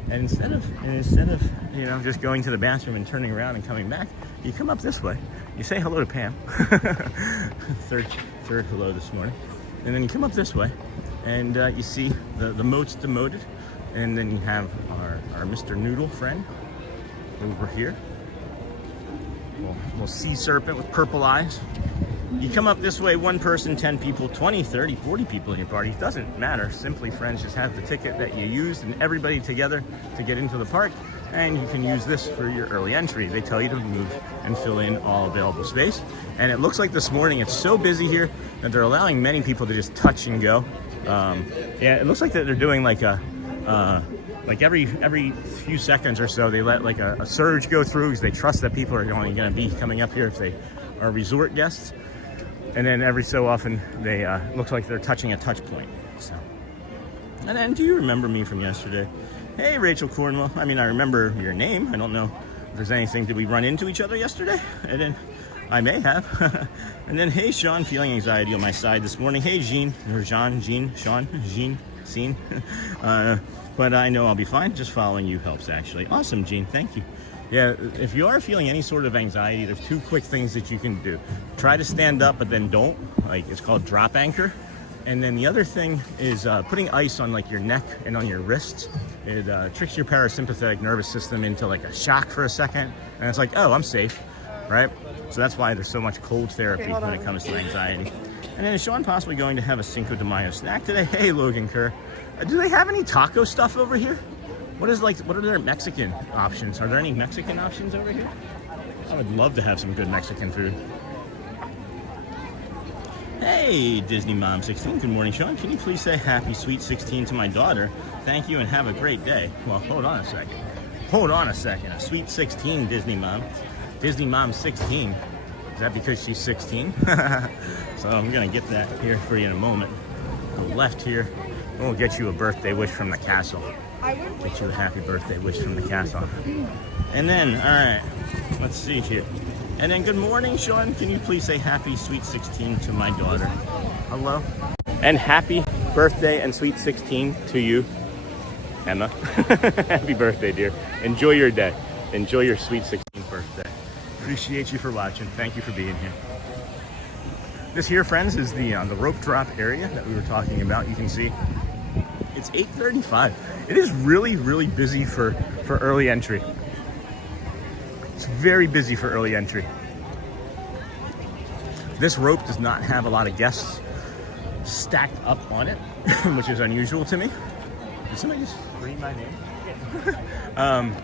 And instead of just going to the bathroom and turning around and coming back, you come up this way. You say hello to Pam. third hello this morning. And then you come up this way, and you see the moats demoted, and then you have our Mr. Noodle friend over here. Little sea serpent with purple eyes. You come up this way, one person, 10 people, 20, 30, 40 people in your party. Doesn't matter. Simply Friends just has the ticket that you used and everybody together to get into the park. And you can use this for your early entry. They tell you to move and fill in all available space. And it looks like this morning it's so busy here that they're allowing many people to just touch and go. Yeah, it looks like that they're doing like a like every few seconds or so they let like a surge go through because they trust that people are only going to be coming up here if they are resort guests. And then every so often they looks like they're touching a touch point. So, and then do you remember me from yesterday? Hey, Rachel Cornwell. I mean, I remember your name. I don't know if there's anything. Did we run into each other yesterday? And then I may have. And then, hey, Sean, feeling anxiety on my side this morning. Hey, Jean, or Sean, Scene. But I know I'll be fine. Just following you helps, actually. Awesome, Jean. Thank you. Yeah, if you are feeling any sort of anxiety, there's two quick things that you can do. Try to stand up, but then don't. Like, it's called drop anchor. And then the other thing is putting ice on like your neck and on your wrists. It tricks your parasympathetic nervous system into like a shock for a second. And it's like, oh, I'm safe, right? So that's why there's so much cold therapy when it comes to anxiety. And then is Sean possibly going to have a Cinco de Mayo snack today? Hey, Logan Kerr. Do they have any taco stuff over here? What are their Mexican options? Are there any Mexican options over here? I would love to have some good Mexican food. Hey, Disney Mom 16. Good morning, Sean. Can you please say happy sweet 16 to my daughter? Thank you and have a great day. Well, hold on a second. Hold on a second. A sweet 16, Disney Mom. Disney Mom 16. Is that because she's 16? So I'm going to get that here for you in a moment. Go left here. We'll get you a birthday wish from the castle. Get you a happy birthday wish from the castle. And then, all right, let's see here. And then, good morning, Sean. Can you please say happy sweet 16 to my daughter? Hello. And happy birthday and sweet 16 to you, Emma. Happy birthday, dear. Enjoy your day. Enjoy your sweet 16th birthday. Appreciate you for watching. Thank you for being here. This here, friends, is the rope drop area that we were talking about. You can see it's 8:35. It is really, really busy for early entry. It's very busy for early entry. This rope does not have a lot of guests stacked up on it, which is unusual to me. Did somebody just scream my name?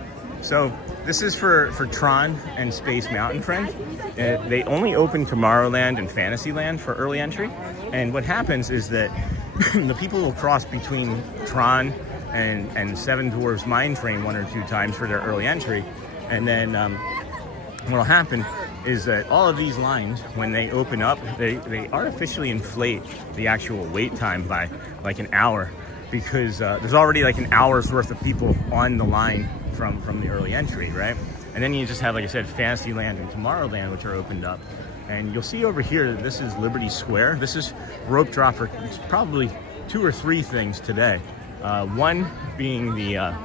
So this is for Tron and Space Mountain, friends. They only open Tomorrowland and Fantasyland for early entry. And what happens is that the people will cross between Tron and Seven Dwarfs Mine Train one or two times for their early entry. And then what'll happen is that all of these lines, when they open up, they artificially inflate the actual wait time by like an hour, because there's already like an hour's worth of people on the line from the early entry, right? And then you just have, like I said, Fantasyland and Tomorrowland, which are opened up. And you'll see over here that this is Liberty Square. This is rope drop for probably 2 or 3 things today. One being the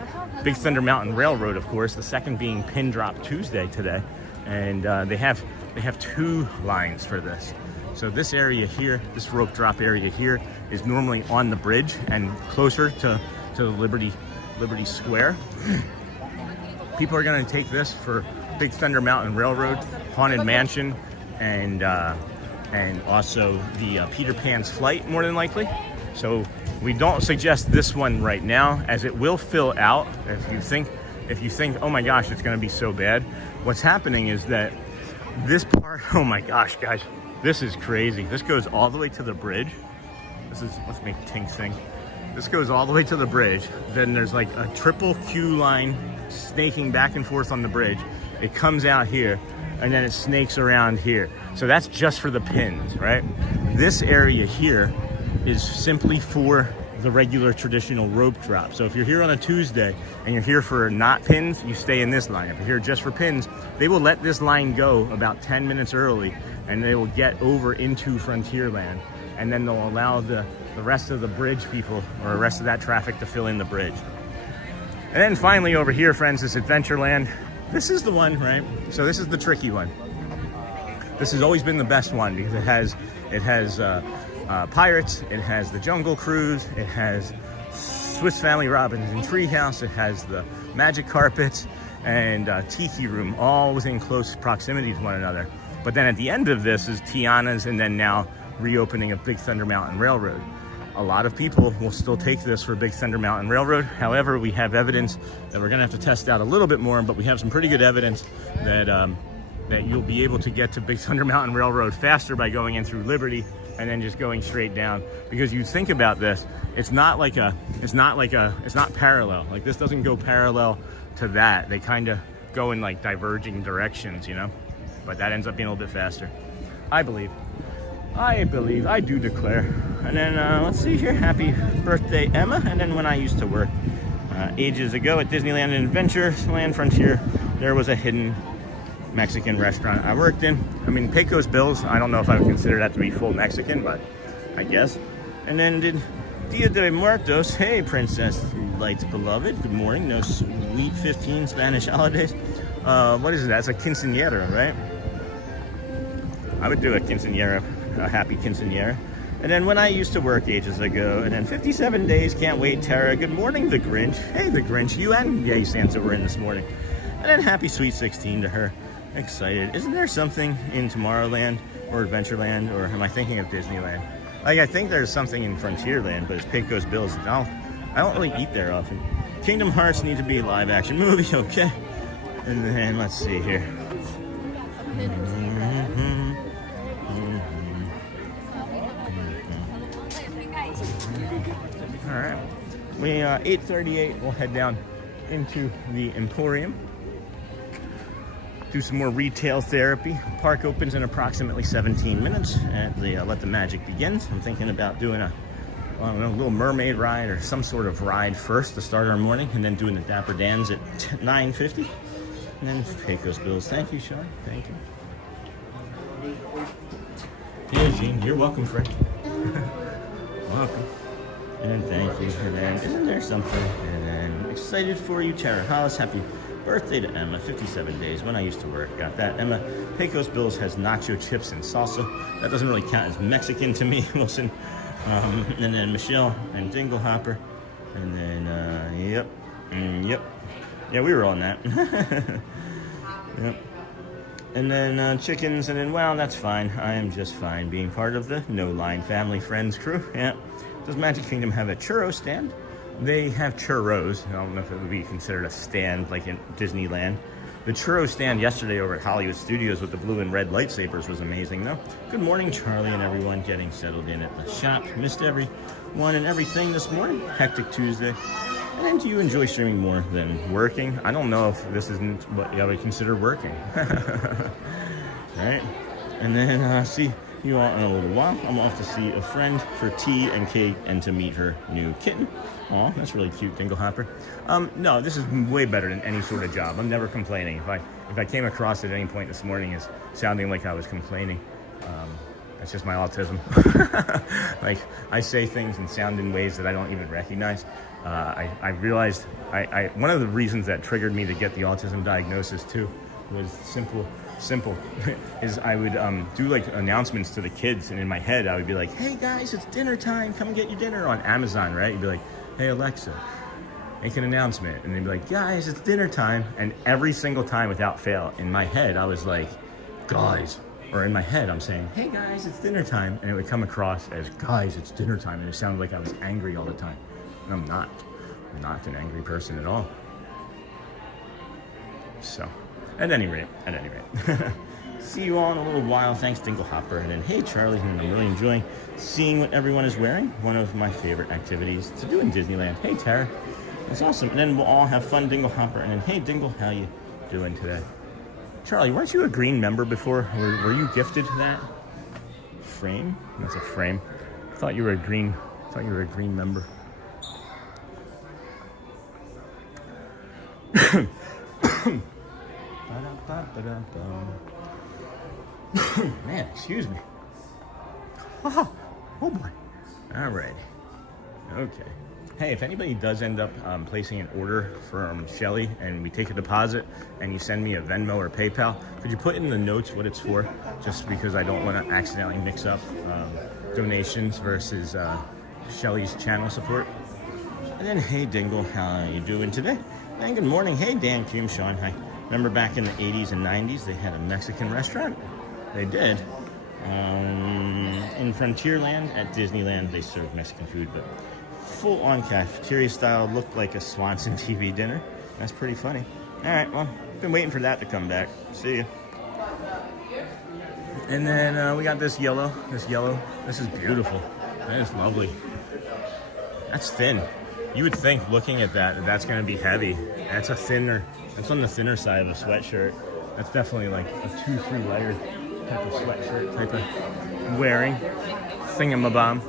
Big Thunder Mountain Railroad, of course. The second being Pin Drop Tuesday today. And they have 2 lines for this. So this area here, this rope drop area here, is normally on the bridge and closer to Liberty Square. People are going to take this for Big Thunder Mountain Railroad, Haunted Mansion, and also the Peter Pan's Flight, more than likely. So we don't suggest this one right now, as it will fill out. If you think, oh my gosh, it's going to be so bad. What's happening is that this part, oh my gosh, guys, this is crazy. This goes all the way to the bridge. Let's make Tink sing. This goes all the way to the bridge. Then there's like a triple queue line snaking back and forth on the bridge. It comes out here, and then it snakes around here. So that's just for the pins, right? This area here is simply for the regular traditional rope drop. So if you're here on a Tuesday and you're here for not pins, you stay in this line. If you're here just for pins, they will let this line go about 10 minutes early, and they will get over into Frontierland, and then they'll allow the rest of the bridge people, or the rest of that traffic, to fill in the bridge. And then finally over here, friends, is Adventureland. This is the one, right? So this is the tricky one. This has always been the best one because it has Pirates, it has the Jungle Cruise, it has Swiss Family Robinson Treehouse, it has the Magic Carpets, and Tiki Room, all within close proximity to one another. But then at the end of this is Tiana's, and then now reopening of Big Thunder Mountain Railroad. A lot of people will still take this for Big Thunder Mountain Railroad. However, we have evidence that we're gonna have to test out a little bit more, but we have some pretty good evidence that that you'll be able to get to Big Thunder Mountain Railroad faster by going in through Liberty and then just going straight down. Because you think about this, it's not parallel. Like, this doesn't go parallel to that. They kind of go in like diverging directions, you know? But that ends up being a little bit faster. I believe, I do declare. And then let's see here, happy birthday, Emma. And then when I used to work ages ago at Disneyland and Adventureland Frontier, there was a hidden Mexican restaurant I worked in. I mean, Pecos Bills, I don't know if I would consider that to be full Mexican, but I guess. And then did Dia de Muertos. Hey, Princess Light's beloved. Good morning. No sweet 15 Spanish holidays. What is that? It's a quinceañera, right? I would do a quinceañera, a happy quinceañera. And then when I used to work ages ago, and then 57 days, can't wait, Tara. Good morning, the Grinch. Hey, the Grinch, you and Yay Santa were in this morning. And then happy sweet 16 to her. Excited. Isn't there something in Tomorrowland or Adventureland, or am I thinking of Disneyland? Like, I think there's something in Frontierland, but it's Pecos Bills. I don't really eat there often. Kingdom Hearts need to be a live action movie, okay? And then let's see here. All right. We 8:38. We'll head down into the Emporium. Do some more retail therapy. Park opens in approximately 17 minutes, and let the magic begin. I'm thinking about doing a Little Mermaid ride or some sort of ride first to start our morning, and then doing the Dapper Dans at 9:50. And then Pecos Bills. Thank you, Sean. Thank you. Yeah, Jean, you're welcome, Frank. Welcome. And then thank you. And then isn't there something? And then excited for you, Tara Hollis. Happy birthday to Emma. 57 days when I used to work. Got that. Emma, Pecos Bills has nacho chips and salsa. That doesn't really count as Mexican to me, Wilson. And then Michelle and Dingle Hopper. And then, yep. Yeah, we were on that. Yep. And then chickens, and then, well, that's fine. I am just fine being part of the No Line Family Friends crew. Yeah. Does Magic Kingdom have a churro stand? They have churros. I don't know if it would be considered a stand like in Disneyland. The churro stand yesterday over at Hollywood Studios with the blue and red lightsabers was amazing, though. Good morning, Charlie and everyone getting settled in at the shop. Missed everyone and everything this morning. Hectic Tuesday. And do you enjoy streaming more than working? I don't know if this isn't what I would consider working. Right? And then see you all in a little while. I'm off to see a friend for tea and cake and to meet her new kitten. Aw, that's really cute, Dingle Hopper. No, this is way better than any sort of job. I'm never complaining. If I came across at any point this morning as sounding like I was complaining, that's just my autism. Like, I say things and sound in ways that I don't even recognize. I realized one of the reasons that triggered me to get the autism diagnosis too was simple is I would do like announcements to the kids, and in my head I would be like, hey guys, it's dinner time, come get your dinner on Amazon, right? You'd be like, hey Alexa, make an announcement, and they'd be like, guys, it's dinner time. And every single time without fail, in my head I was like, guys, or in my head I'm saying, hey guys, it's dinner time, and it would come across as, guys, it's dinner time, and it sounded like I was angry all the time. And I'm not an angry person at all. So At any rate, see you all in a little while. Thanks, Dingle Hopper. And then, hey, Charlie, and I'm really enjoying seeing what everyone is wearing. One of my favorite activities to do in Disneyland. Hey, Tara, that's awesome. And then we'll all have fun, Dingle Hopper. And then, hey, Dingle, how you doing today? Charlie, weren't you a green member before? Were you gifted that frame? That's a frame. I thought you were a green member. Man, excuse me. Oh boy. All right. Okay. Hey, if anybody does end up placing an order from Shelly and we take a deposit and you send me a Venmo or PayPal, could you put in the notes what it's for? Just because I don't want to accidentally mix up donations versus Shelly's channel support. And then, hey Dingle, how are you doing today? And good morning. Hey Dan, Kim, Sean, hi. Remember back in the 80s and 90s, they had a Mexican restaurant? they did. In Frontierland at Disneyland, they serve Mexican food, but full-on cafeteria style, looked like a Swanson TV dinner. That's pretty funny. All right, well, been waiting for that to come back. See ya. And then we got this yellow. This is beautiful. That is lovely. That's thin. You would think, looking at that, that's going to be heavy. That's that's on the thinner side of a sweatshirt. That's definitely like a 2-3 layer type of sweatshirt, type of wearing thingamabomb.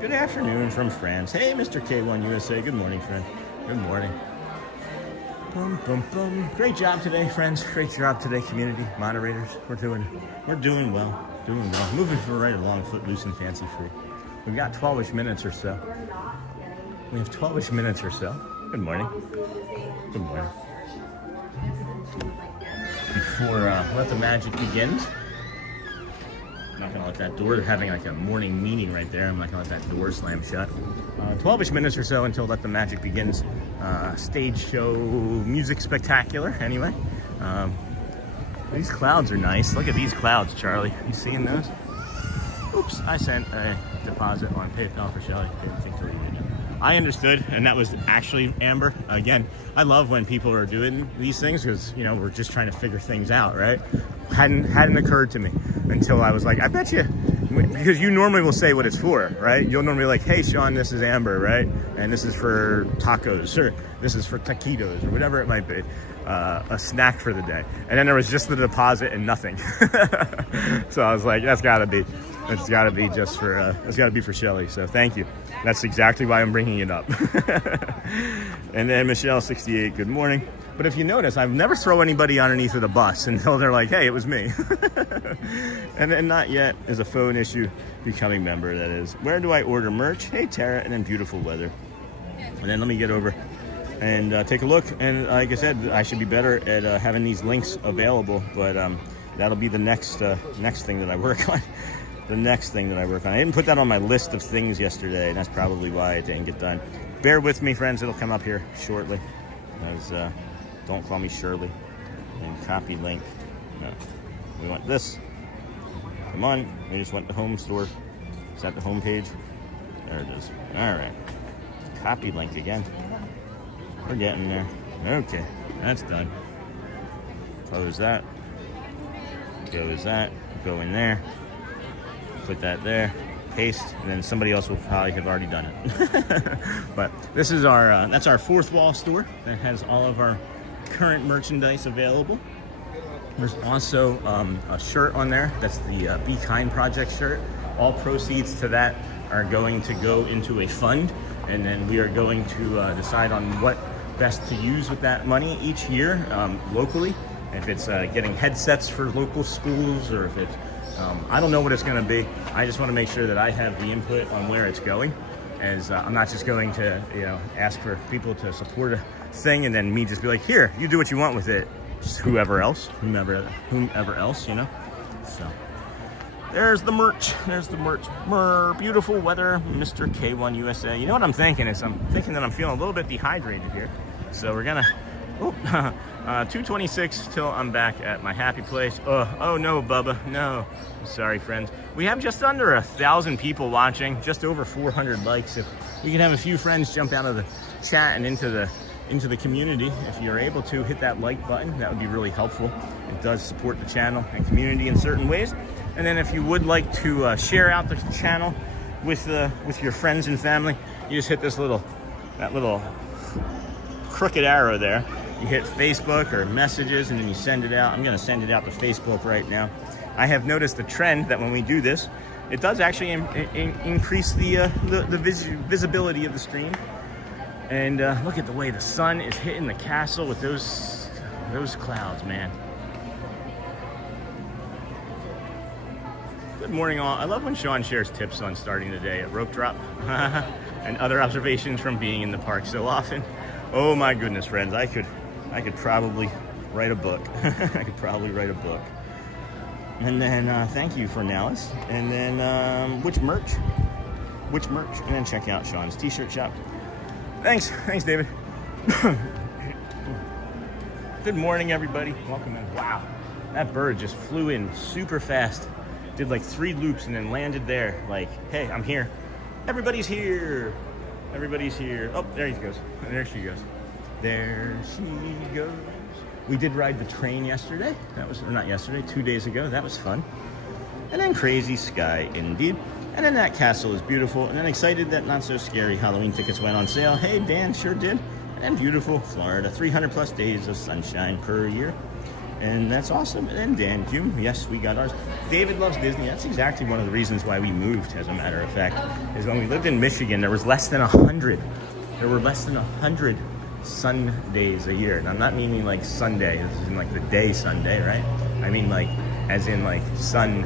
Good afternoon from France. Hey, Mr. K1 USA. Good morning, friend. Good morning. Boom, boom, boom. Great job today, friends. Great job today, community moderators. We're doing well. Doing well. Moving right along, footloose and fancy free. We've got 12-ish minutes or so. We have 12-ish minutes or so. Good morning. Good morning. Before Let the Magic begins. I'm not gonna let that door, they're having like a morning meeting right there. I'm not gonna let that door slam shut. 12-ish minutes or so until Let the Magic begins. Stage show music spectacular, anyway. These clouds are nice. Look at these clouds, Charlie. You seeing those? Oops, I sent a deposit on PayPal for Shelly. Didn't think to read it. I understood, and that was actually Amber. Again, I love when people are doing these things because, you know, we're just trying to figure things out, right? Hadn't occurred to me until I was like, I bet you, because you normally will say what it's for, right? You'll normally be like, hey, Sean, this is Amber, right? And this is for tacos, or this is for taquitos, or whatever it might be. A snack for the day. And then there was just the deposit and nothing. So I was like, it's gotta be just for, it's gotta be for Shelly. So thank you. That's exactly why I'm bringing it up. And then Michelle 68, good morning. But if you notice, I've never throw anybody underneath of the bus until they're like, hey, it was me. And then not yet is a phone issue, becoming member, that is. Where do I order merch? Hey, Tara, and then beautiful weather. And then let me get over and take a look. And like I said, I should be better at having these links available, but that'll be the next thing that I work on. The next thing that I work on. I didn't put that on my list of things yesterday, and that's probably why it didn't get done. Bear with me, friends. It'll come up here shortly. As don't call me Shirley. And copy link. No, we want this. Come on. We just went to home store. Is that the home page? There it is. All right. Copy link again. We're getting there. Okay, that's done. Close that. Close that. Go in there. Put that there. Paste, and then somebody else will probably have already done it. But this is our that's our fourth wall store that has all of our current merchandise available. There's also a shirt on there. That's the Be Kind Project shirt. All proceeds to that are going to go into a fund, and then we are going to decide on what best to use with that money each year locally. If it's getting headsets for local schools, or if it's I don't know what it's going to be. I just want to make sure that I have the input on where it's going, as I'm not just going to, you know, ask for people to support a thing and then me just be like, here, you do what you want with it. Just whomever else, you know. So there's the merch. There's the merch. Beautiful weather, Mr. K1 USA. You know what I'm thinking is I'm thinking that I'm feeling a little bit dehydrated here. So we're gonna 2:26 till I'm back at my happy place. Oh no, Bubba, no. Sorry, friends. We have just under 1,000 people watching, just over 400 likes. If we can have a few friends jump out of the chat and into the community, if you're able to hit that like button, that would be really helpful. It does support the channel and community in certain ways. And then if you would like to share out the channel with your friends and family, you just hit that little crooked arrow there. You hit Facebook or messages, and then you send it out. I'm going to send it out to Facebook right now. I have noticed the trend that when we do this, it does actually increase the visibility of the stream. And look at the way the sun is hitting the castle with those clouds, man. Good morning, all. I love when Sean shares tips on starting the day at rope drop and other observations from being in the park so often. Oh my goodness, friends, I could probably write a book. I could probably write a book. And then thank you for Nalis. And then which merch? And then check out Sean's t-shirt shop. Thanks, David. Good morning, everybody. Welcome in. Wow, That bird just flew in super fast, did like 3 loops, and then landed there like, hey, I'm here. Everybody's here. Everybody's here. Oh, there he goes. There she goes. There she goes. We did ride the train yesterday. That was, or not yesterday, 2 days ago. That was fun. And then crazy sky indeed. And then that castle is beautiful. And then excited that Not So Scary Halloween tickets went on sale. Hey, Dan, sure did. And beautiful Florida, 300 plus days of sunshine per year. And that's awesome. And then Dan Hume, yes, we got ours. David loves Disney. That's exactly one of the reasons why we moved, as a matter of fact, is when we lived in Michigan, there was less than 100. There were less than 100 sun days a year. And I'm not meaning like Sunday, this is in like the day Sunday, right? I mean like, as in like sun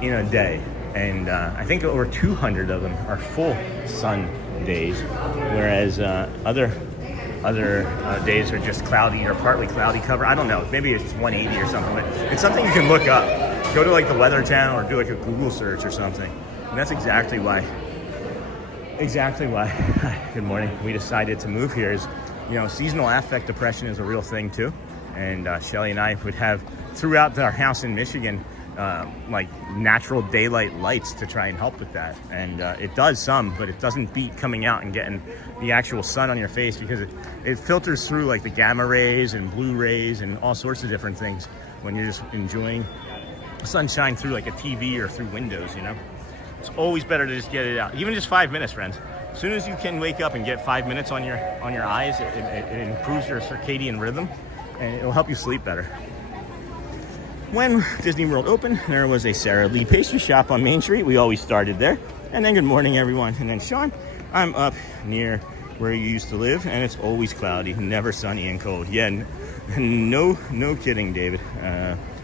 in a day. And I think over 200 of them are full sun days, whereas other days are just cloudy or partly cloudy cover. I don't know, maybe it's 180 or something, but it's something you can look up. Go to like the Weather Channel or do like a Google search or something. And that's exactly why, good morning, we decided to move here is, you know, seasonal affect depression is a real thing too. And Shelly and I would have, throughout our house in Michigan, like natural daylight lights to try and help with that. And it does some, but it doesn't beat coming out and getting the actual sun on your face, because it filters through like the gamma rays and blue rays and all sorts of different things when you're just enjoying sunshine through like a TV or through windows, you know. It's always better to just get it out, even just 5 minutes, friends. As soon as you can wake up and get 5 minutes on your eyes, it improves your circadian rhythm and it'll help you sleep better. When Disney World opened, there was a Sara Lee pastry shop on Main Street. We always started there. And then good morning, everyone. And then Sean, I'm up near where you used to live, and it's always cloudy, never sunny and cold. Yeah, no kidding, David.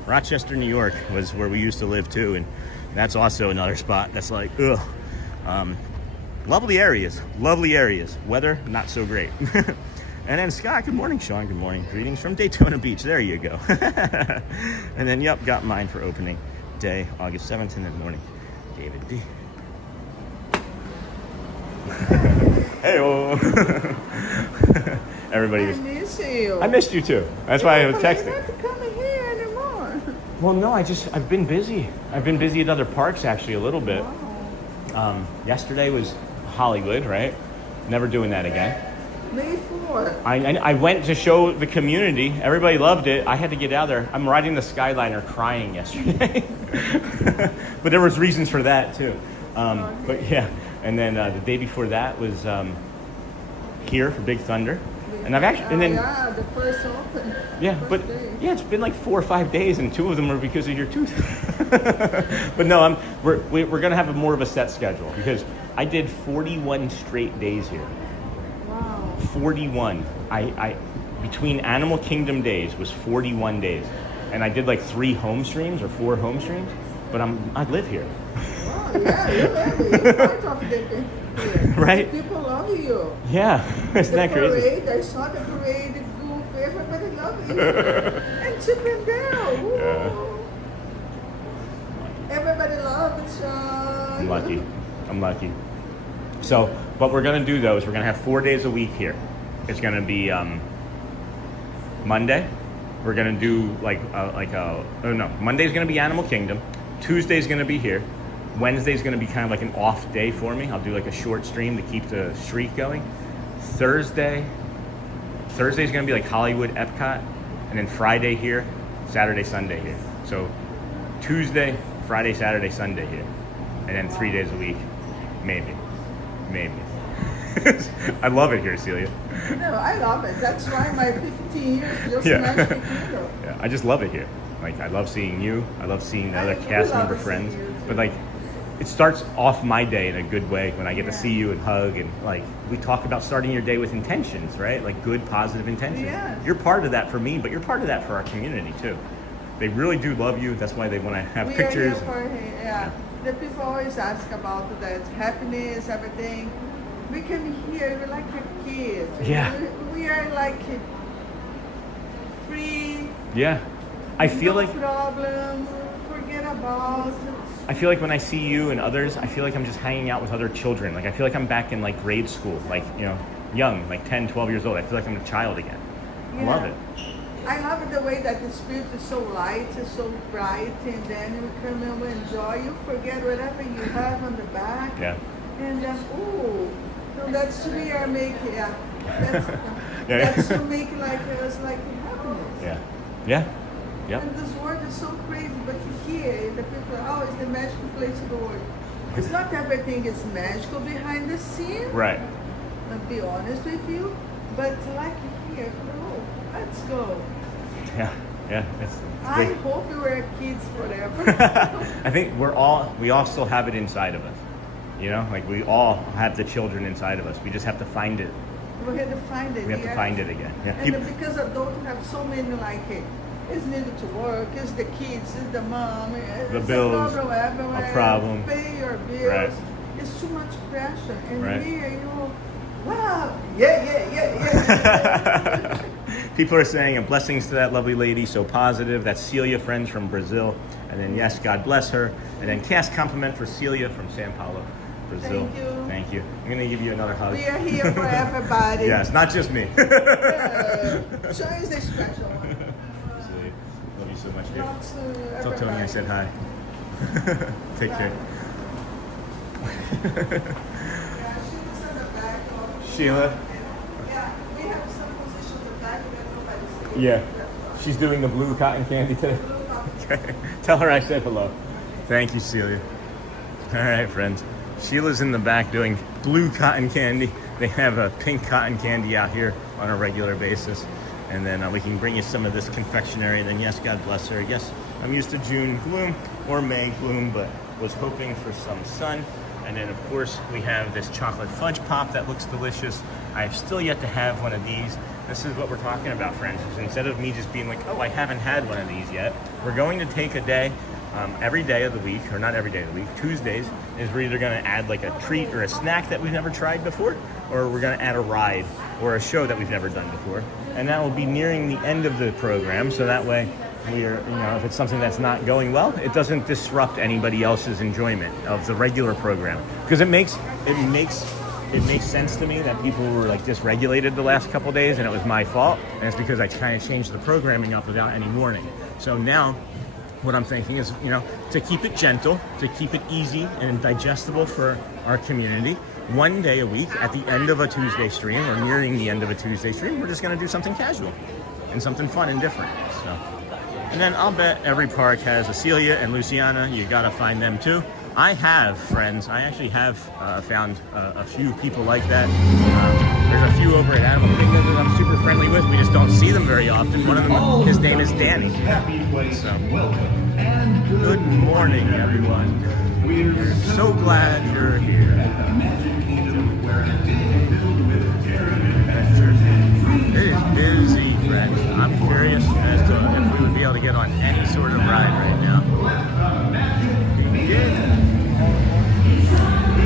Rochester, New York was where we used to live too, and that's also another spot that's like, ugh. Lovely areas. Weather, not so great. And then Scott, good morning, Sean, good morning. Greetings from Daytona Beach, there you go. And then, yep, got mine for opening day, August 7th, and then morning, David D. Hey-oh. Everybody was... I miss you. I missed you too. That's why I was texting. You're not coming here anymore. Well, no, I've been busy. I've been busy at other parks, actually, a little bit. Wow. Yesterday was Hollywood, right? Never doing that again. Me for. I went to show the community. Everybody loved it. I had to get out there. I'm riding the Skyliner crying yesterday. But there was reasons for that too. But yeah. And then the day before that was here for Big Thunder. And I've actually, and then yeah, the first open. Yeah, first but day. yeah, it's been like 4 or 5 days, and 2 of them were because of your tooth. But no, we're gonna have more of a set schedule, because I did 41 straight days here. Wow. 41. I between Animal Kingdom days was 41 days, and I did like 3 home streams or 4 home streams. But I live here. Wow, yeah, you live here. You're part of the here. Right? People love you. Yeah, isn't that crazy? Parade, I saw the parade, the goof, everybody loved you. And Chip and Dale. Woo. Yeah. Everybody loves Sean. I'm lucky. So what we're gonna do though is we're gonna have 4 days a week here. It's gonna be Monday. We're gonna do Monday's gonna be Animal Kingdom. Tuesday's gonna be here. Wednesday's gonna be kind of like an off day for me. I'll do like a short stream to keep the streak going. Thursday's gonna be like Hollywood, Epcot, and then Friday here, Saturday, Sunday here. So Tuesday, Friday, Saturday, Sunday here, and then 3 days a week, maybe. I love it here, Celia. No, I love it. That's why my 15 years just Yeah. smashed the kingdom. Yeah, I just love it here. Like, I love seeing you. I love seeing the other I cast love member seeing friends. you, too. But like, it starts off my day in a good way when I get to see you and hug, and like, we talk about starting your day with intentions, right? Like good, positive intentions. Yes. You're part of that for me, but you're part of that for our community too. They really do love you. That's why they want to have We pictures. are here for yeah. The people always ask about that happiness, everything. We come here, we're like a kid. Yeah. We are like free. Yeah. I feel no like problem. Forget about. I feel like when I see you and others, I feel like I'm just hanging out with other children. Like I feel like I'm back in like grade school, like, you know, young, like 10, 12 years old. I feel like I'm a child again. I love it. I love the way that the spirit is so light, is so bright, and then you come and enjoy. You forget whatever you have on the back. Yeah. And then, ooh, so that's to me, that's Yeah. that's to make like us like happiness. Yeah. Yeah. Yep. And this world is so crazy, but here the people are, oh, it's the magical place of the world. It's not everything is magical behind the scene. Right. I'll be honest with you, but like here, oh, let's go. Yeah. Yeah. It's I big. hope we were kids forever. I think we all still have it inside of us. You know, like we all have the children inside of us. We just have to find it. We have to find it. We have to find it again. Yeah. And because adults have so many like it's needed to work, it's the kids, it's the mom, it's bills, a problem everywhere. a problem. Pay your bills. Right. It's too much pressure. And Right. here, you know, wow, yeah. People are saying blessings to that lovely lady, so positive. That's Celia, friends from Brazil. And then, yes, God bless her. And then, cast compliment for Celia from Sao Paulo, Brazil. Thank you. Thank you. I'm going to give you another hug. We are here for everybody. Yes, not just me. Sean is the special one. Celia, love you so much, dear. Not to Tell Tony I everybody. said hi. Take care. Yeah, she was on the back of Sheila? Yeah, we have some position in the back that nobody's seeing. Yeah. She's doing the blue cotton candy today. Okay. Tell her I said hello. Thank you, Celia. All right, friends. Sheila's in the back doing blue cotton candy. They have a pink cotton candy out here on a regular basis. And then we can bring you some of this confectionery. And then, yes, God bless her. Yes, I'm used to June gloom or May gloom, but was hoping for some sun. And then, of course, we have this chocolate fudge pop that looks delicious. I've still yet to have one of these. This is what we're talking about, friends. Is instead of me just being like, oh, I haven't had one of these yet, we're going to take a day, every day of the week, or not every day of the week, Tuesdays, is we're either going to add like a treat or a snack that we've never tried before, or we're going to add a ride or a show that we've never done before. And that will be nearing the end of the program, so that way we are, you know, if it's something that's not going well, it doesn't disrupt anybody else's enjoyment of the regular program. Because it makes sense to me that people were like dysregulated the last couple days, and it was my fault, and it's because I kind of changed the programming up without any warning. So now what I'm thinking is, you know, to keep it gentle, to keep it easy and digestible for our community, one day a week at the end of a Tuesday stream or nearing the end of a Tuesday stream, we're just going to do something casual and something fun and different. So, and then I'll bet every park has a Celia and Luciana. You got to find them too. I have friends. I actually have found a few people like that. There's a few over at Animal Kingdom that I'm super friendly with. We just don't see them very often. One of them, his name is Danny. So, good morning, everyone. We're so glad you're here. It is busy, friends. I'm curious as to if we would be able to get on any sort of ride right now.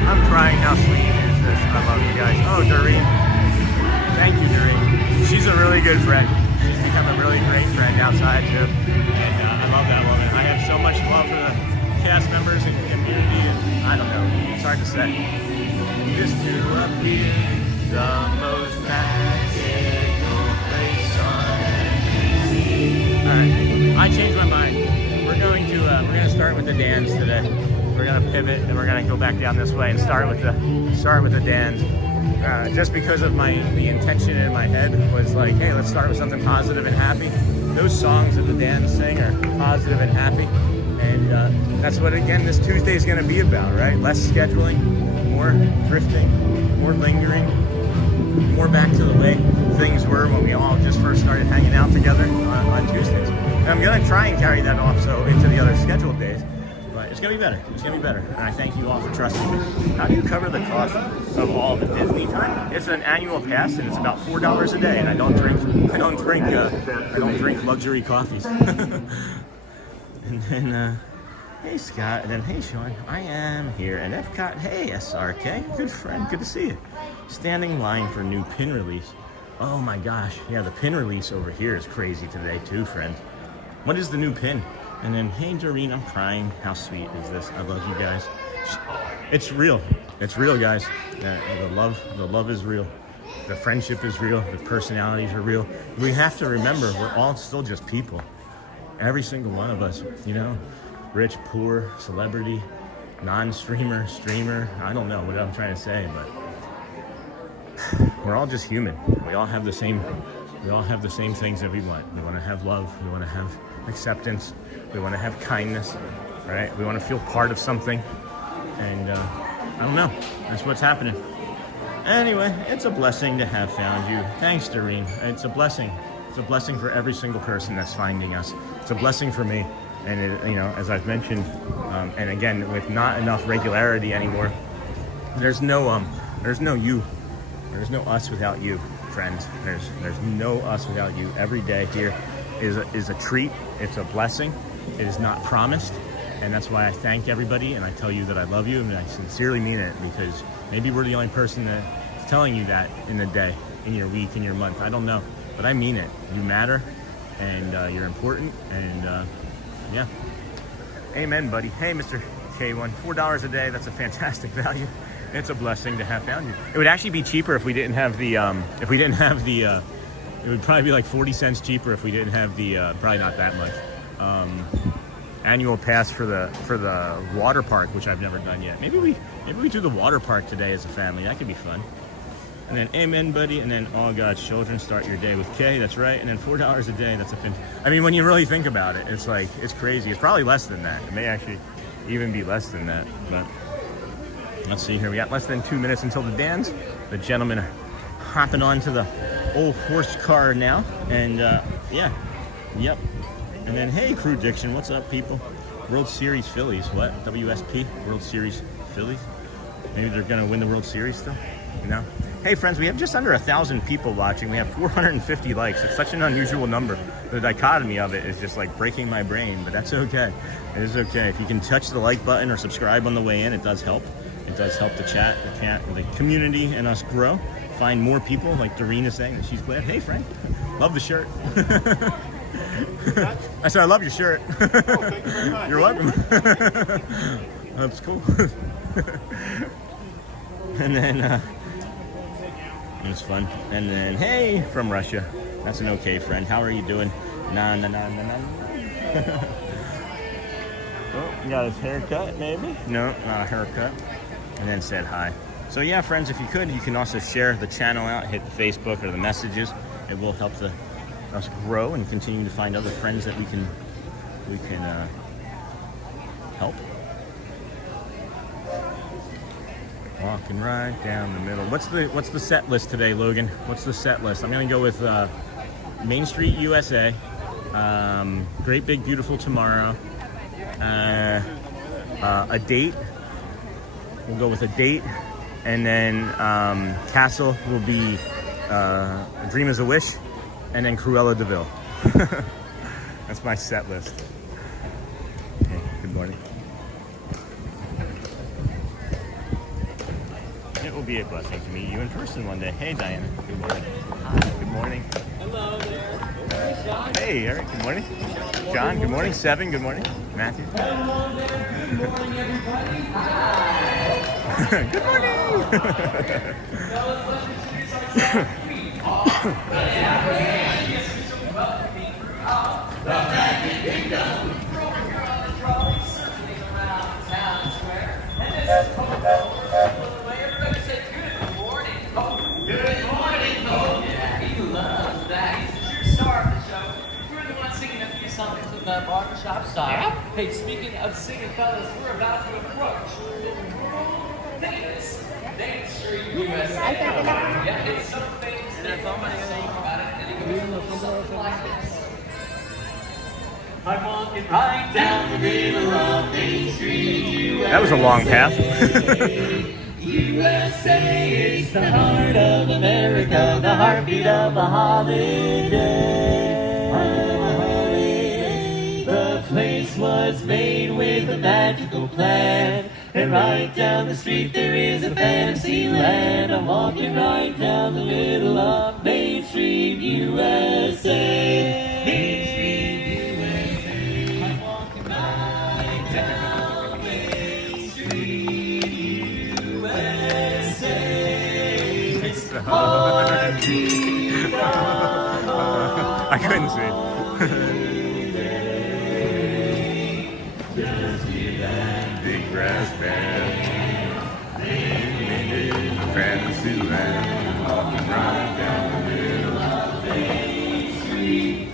I'm trying. How sweet is this? I love you guys. Oh, Doreen. Thank you, Doreen. She's a really good friend. She's become a really great friend outside, too. And I love that woman. I have so much love for the cast members and community, and I don't know. It's hard to say. Just to appear the most magical place on earth. Alright, I changed my mind. We're going to start with the Dans today. We're gonna pivot and we're gonna go back down this way and start with the Dans. Just because of the intention in my head was like, hey, let's start with something positive and happy. Those songs that the Dans sing are positive and happy, and that's what again this Tuesday is gonna be about, right? Less scheduling, more drifting, more lingering, more back to the way things were when we all just first started hanging out together on Tuesdays. And I'm gonna try and carry that off into the other scheduled days. But it's gonna be better. It's gonna be better. And I thank you all for trusting me. How do you cover the cost of all the Disney time? It's an annual pass, and it's about $4 a day. And I don't drink luxury coffees. And then, hey Scott, and then hey Sean, I am here. And Epcot, hey SRK, good friend, good to see you. Standing line for new pin release. Oh my gosh, yeah, the pin release over here is crazy today too, friend. What is the new pin? And then, hey Doreen, I'm crying. How sweet is this? I love you guys. It's real. It's real, guys. The love is real. The friendship is real. The personalities are real. We have to remember we're all still just people. Every single one of us, you know, rich, poor, celebrity, non-streamer, streamer. I don't know what I'm trying to say, but we're all just human. We all have the same things that we want. We want to have love. We want to have acceptance. We want to have kindness, right? We want to feel part of something. And I don't know. That's what's happening. Anyway, it's a blessing to have found you. Thanks, Doreen. It's a blessing. It's a blessing for every single person that's finding us. It's a blessing for me. And it, you know, as I've mentioned, and again, with not enough regularity anymore, there's no you. There's no us without you, friends. There's no us without you. Every day here is a treat. It's a blessing. It is not promised. And that's why I thank everybody and I tell you that I love you, and I sincerely mean it, because maybe we're the only person that's telling you that in the day, in your week, in your month. I don't know, but I mean it. You matter, and you're important, and yeah. Amen, buddy. Hey, Mr. K1, $4 a day. That's a fantastic value. It's a blessing to have found you. It would actually be cheaper if we didn't have the, it would probably be like 40 cents cheaper if we didn't have the, probably not that much, annual pass for the water park, which I've never done yet. Maybe we do the water park today as a family. That could be fun. And then amen, buddy. And then all God's children, start your day with K. That's right. And then $4 a day. That's I mean, when you really think about it, it's like, it's crazy. It's probably less than that. It may actually even be less than that. But let's see here. We got less than 2 minutes until the dance. The gentlemen are hopping onto the old horse car now. And yeah, yep. And then, hey, Crew Diction, what's up, people? World Series Phillies, what? WSP, World Series Phillies? Maybe they're gonna win the World Series still, you know? Hey, friends, we have just under 1,000 people watching. We have 450 likes. It's such an unusual number. The dichotomy of it is just like breaking my brain, but that's okay. It is okay. If you can touch the like button or subscribe on the way in, it does help. It does help the chat, the community, and us grow. Find more people, like Doreen is saying that she's glad. Hey, Frank, love the shirt. I said, I love your shirt. Oh, thank you very much. You're welcome. That's cool. And then, it's fun. And then, hey, from Russia. That's an okay friend. How are you doing? Nah. Oh, got his haircut, maybe? No, not a haircut. And then said hi. So yeah, friends, if you could, you can also share the channel out, hit the Facebook or the messages. It will help us grow and continue to find other friends that we can help. Walking right down the middle. What's the set list today, Logan? What's the set list? I'm gonna go with Main Street, USA. Great Big Beautiful Tomorrow. A date. We'll go with a date, and then Castle will be Dream is a Wish. And then Cruella de Vil. That's my set list. Okay, good morning. It will be a blessing to meet you in person one day. Hey, Diana. Good morning. Hi. Good morning. Hello there. Hey, Eric. Good morning. John. Good morning. Seven. Good morning. Matthew. Hello there. Good morning, everybody. Good morning. Barbershop style. Hey, speaking of singing, fellas, we're about to approach the world famous Main Street, USA. Yeah, it's so famous that there's almost a song about it, and it goes something like this. I'm walking right down the middle of Main Street, USA. That was a long path. USA is the heart of America, the heartbeat of a holiday. The place was made with a magical plan, and right down the street there is a fantasy land. I'm walking right down the middle of Main Street, USA. Main Street, USA. I'm walking right down Main Street, USA. It's the heart I couldn't see. Big grass band. Fantasy land. Walking right down the middle of Main Street.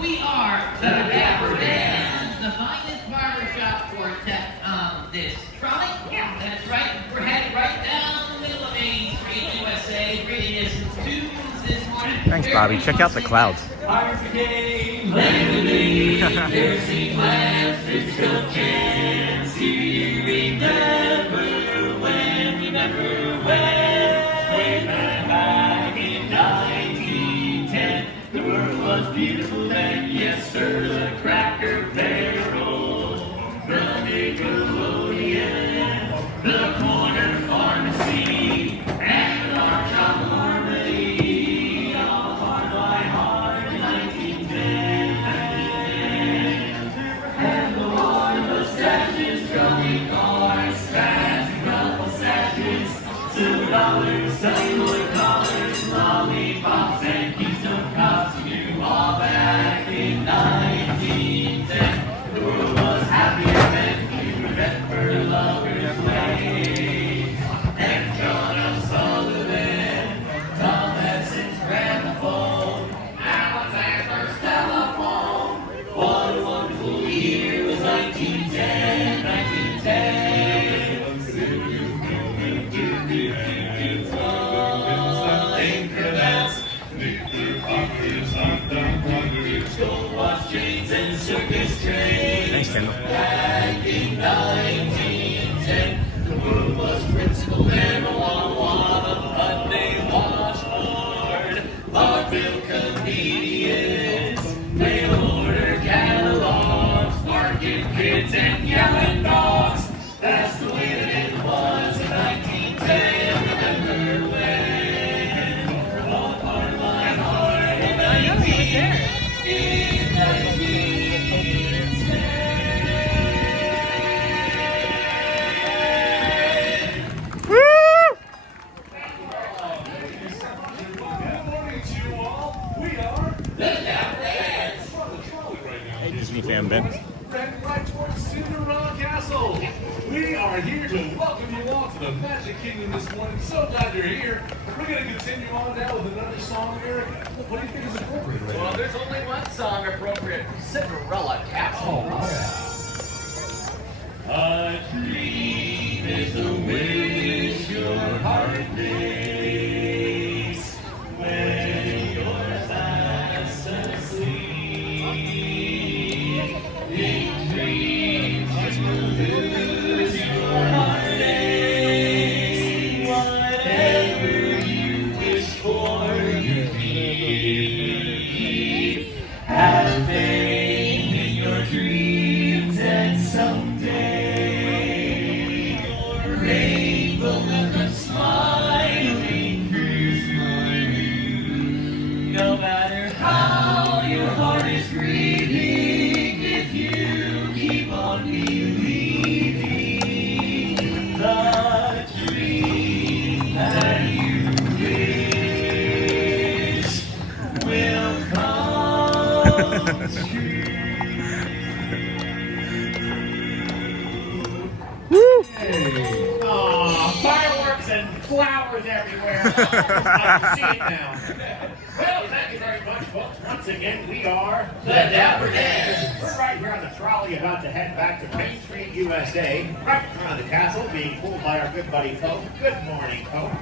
We are the Dapper Dans, the finest barbershop quartet on this trolley. Yeah, that's right. We're headed right down the middle of Main Street, USA, bringing us some tunes this morning. Thanks, Bobby. Check out the clouds. There's the last physical chance. Do you remember when? Way back in 1910, the world was beautiful then. Yes, sir, the Cracker Barrel, the Nickelodeon, the corner pharmacy, and the March of Harmony, all part by heart in 1910. And the warm mustaches, growing cars, fast couple sashes, $2, cellular collars, lollipops, and Keystone Cops. You knew all back in 1910. The world was happier then. You remember Lover's Lane and John O'Sullivan, Tom Heston's gramophone, Alexander's telephone. What a wonderful year was 1910, 1910. Gold watch chains and circus trains. Thanks, Kendall. Back in 1910, the world was principal and Walla Walla, Monday washboard, vaudeville comedians, mail order catalogs, market kids and yelling dogs. That's the way that it was in 1910. Remember when? All part of my heart in 1910. Hey, Disney fan Ben. Right towards Cinderella Castle. We are here to welcome you all to the Magic Kingdom this morning. So glad you're here. We're going to continue on now with another song, Eric. What do you think is appropriate right now? Well, there's only one song appropriate. Cinderella Castle. A dream is a wish your heart makes when you're fast asleep. In dreams you lose your heartaches. Whatever you wish for, you keep. Have faith in your dreams and someday your rainbow will come smiling through. No matter how your heart is grieving, if you keep on believing, the dream that you wish will come true. Fireworks and flowers everywhere. It's nice to see it now. Well, thank you very much, folks. Once again, we are The Dapper Dans. We're right here on the trolley about to head back to Main Street, USA, right in front of the castle, being pulled by our good buddy Pope. Good morning, Pope.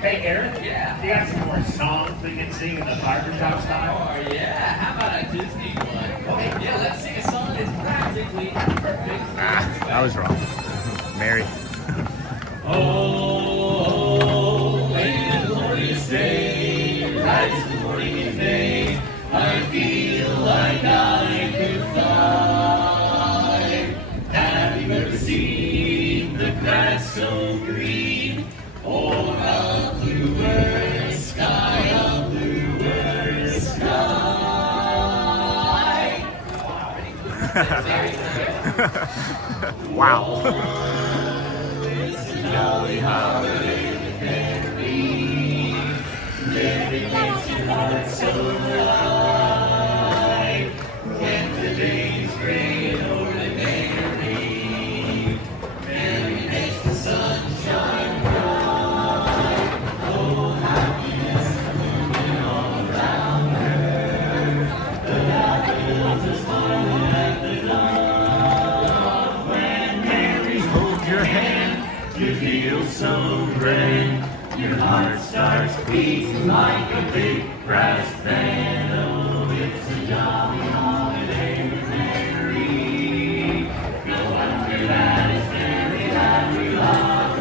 Hey, Aaron. Yeah. You got some more songs we can sing in the barbershop style? Oh yeah, how about a Disney one? Okay, yeah, let's sing a song that's practically perfect. I was wrong. Mary. Oh, late and glorious day, rise the morning in May, I feel like I could fly. Have you ever seen the grass so green, or a bluer sky, a bluer sky. Wow. It's a jolly holiday with Mary. Mary makes your heart so light. When the day's gray and ordinary, Mary makes the sun shine bright. Oh, happiness moving all around her. The daffodils are smiling at the dawn. When Mary holds your hand, you feel so grand. Your heart starts beating like a big brass band. Oh, it's a jolly holiday with Mary. No wonder that it's Mary that we love.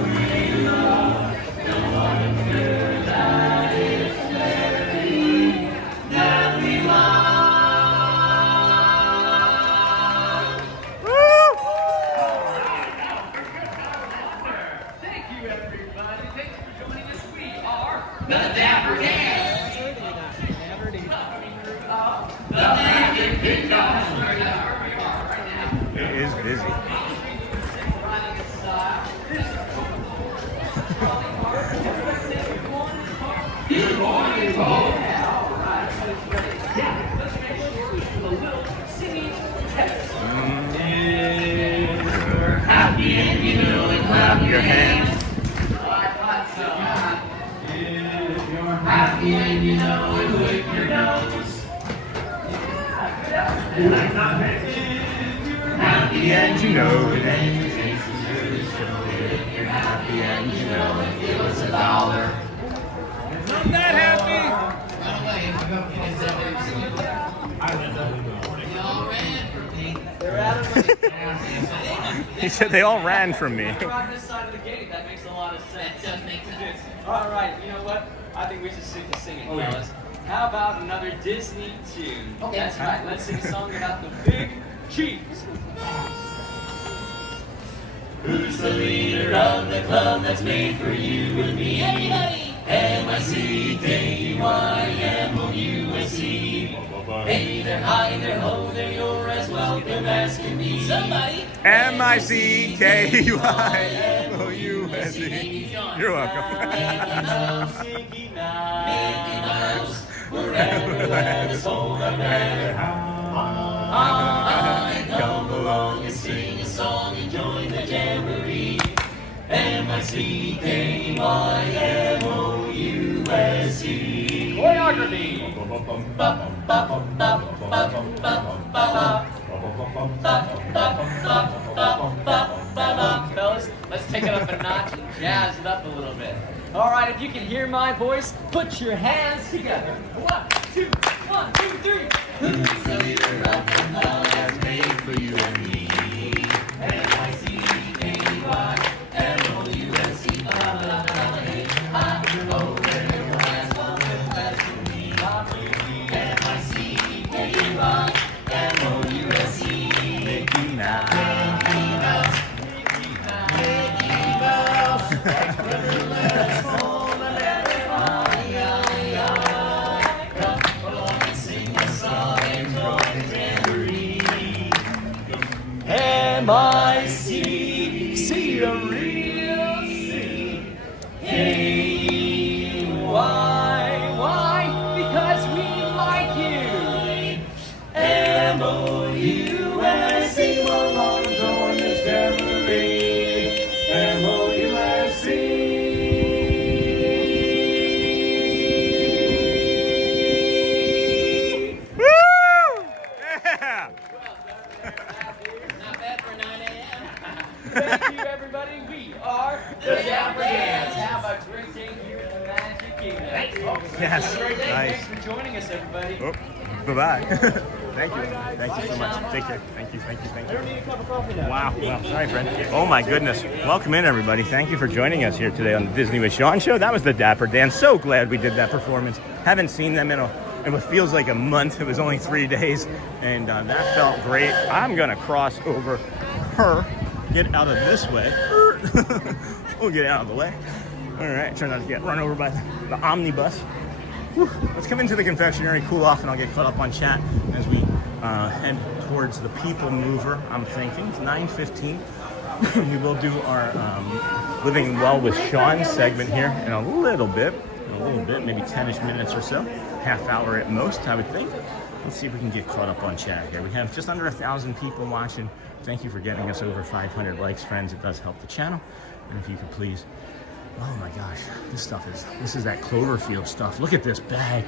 No wonder that it's Mary that we love. Thank you, everybody. Thank you for joining us. We are the Dapper Dans. The Magic Kingdom. It is busy. Good morning, folks. All right, let's make sure we do a little singing test. If you're happy and you know it, clap your hands. I thought so. If you're happy and you know it, lick your nose. And I thought, if you're happy and you know it, and your face is really show it. If you're happy and you know it, give us $1. I'm not happy. He said they all ran from me. We're on this side of the gate. That makes a lot of sense. That does make sense. All right, you know what? I think we should sing it, fellas. How about another Disney tune? Okay. That's right. Let's sing a song about the big cheese. Who's the leader of the club that's made for you and me? M-I-C-K-Y-M-O-U-S-E. Hey there, hi there, ho there, you're as welcome as can be. Somebody. M-I-C-K-Y-M-O-U-S-E. You're welcome. Mickey Mouse, forever let us hold our banner high. Come along and sing a song and join the jamboree. M-I-C-K-Y-M-O-U-S-E. Choreography. Fellas, let's take it up a notch and jazz it up a little bit. All right, if you can hear my voice, put your hands together. 1, 2, 1, 2, 3. Who's the leader of the club that's made for you and me? M-I-C-K-Y-M-O-U-S-E. Oh, there was one that's for me. M-I-C-K-Y-M-O-U-S-E. Mickey Mouse. M-I-C, see a real C. K-Y, why? Because we like you. M-O-U-S-E, we're gonna join this jamboree. M-O-U-S-E. Thank you, everybody. We are the Dapper Dans. Have a great day here in the Magic Kingdom. Thanks, folks. Yes, Have a great day. nice. Thanks for joining us, everybody. Oh, bye-bye. Thank you. Thank you so much. Take care. Thank you. Thank you. Thank you. Wow. Wow. Sorry, friend. Oh, my goodness. Welcome in, everybody. Thank you for joining us here today on the Disney with Sean show. That was the Dapper Dans. So glad we did that performance. Haven't seen them in it feels like a month. It was only 3 days, and that felt great. I'm going to cross over her, get out of this way, start. We'll get out of the way. All right, try not to get run over by the omnibus. Whew. Let's come into the confectionery, cool off, and I'll get caught up on chat as we head towards the People Mover. I'm thinking it's 9:15. We will do our Living Well with Sean segment here in a little bit, maybe 10-ish minutes or so, half hour at most, I would think. Let's see if we can get caught up on chat here. We have just under 1,000 people watching. Thank you for getting us over 500 likes, friends. It does help the channel. And if you could please, oh my gosh, this is that Cloverfield stuff. Look at this bag.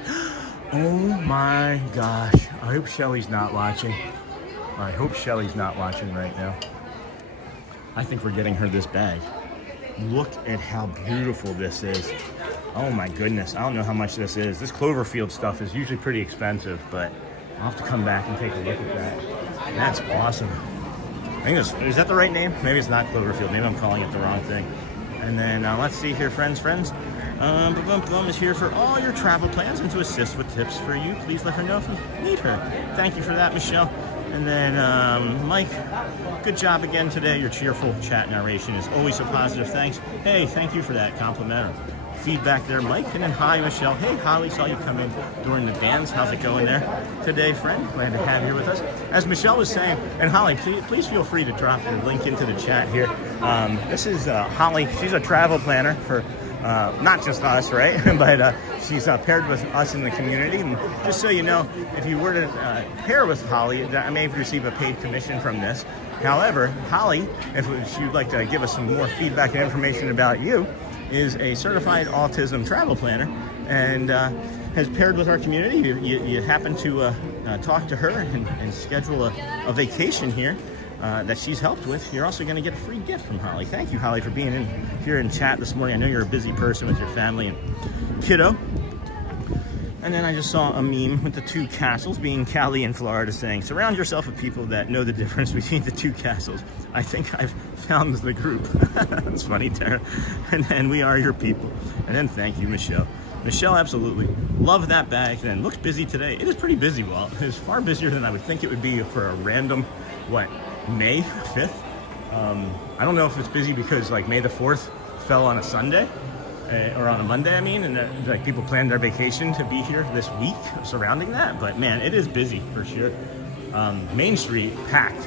Oh my gosh. I hope Shelly's not watching. I hope Shelly's not watching right now. I think we're getting her this bag. Look at how beautiful this is. Oh my goodness, I don't know how much this is. This Cloverfield stuff is usually pretty expensive, but I'll have to come back and take a look at that. That's awesome. I think is that the right name? Maybe it's not Cloverfield. Maybe I'm calling it the wrong thing. And then let's see here, friends. Boom is here for all your travel plans and to assist with tips for you. Please let her know if you need her. Thank you for that, Michelle. And then Mike, good job again today. Your cheerful chat narration is always a positive. Thanks. Hey, thank you for that compliment. Feedback there, Mike. And then hi, Michelle. Hey, Holly, saw you come in during the dance. How's it going there today, friend? Glad to have you with us. As Michelle was saying, and Holly, please feel free to drop your link into the chat here. This is Holly. She's a travel planner for not just us, right? But she's paired with us in the community. And just so you know, if you were to pair with Holly, I may receive a paid commission from this. However, Holly, if she'd like to give us some more feedback and information about you, is a certified autism travel planner and has paired with our community. You happen to talk to her and schedule a vacation here that she's helped with. You're also going to get a free gift from Holly. Thank you, Holly, for being here in chat this morning. I know you're a busy person with your family and kiddo. And then I just saw a meme with the two castles, being Cali in Florida, saying, surround yourself with people that know the difference between the two castles. I think I've found the group. That's funny, Tara. And then we are your people. And then thank you, Michelle. Michelle, absolutely. Love that bag. And looks busy today. It is pretty busy, Walt. It is far busier than I would think it would be for a random, May 5th? I don't know if it's busy because, May the 4th fell on a Sunday. Or on a Monday, I mean, and people planned their vacation to be here this week surrounding that. But man, it is busy for sure. Main Street, packed,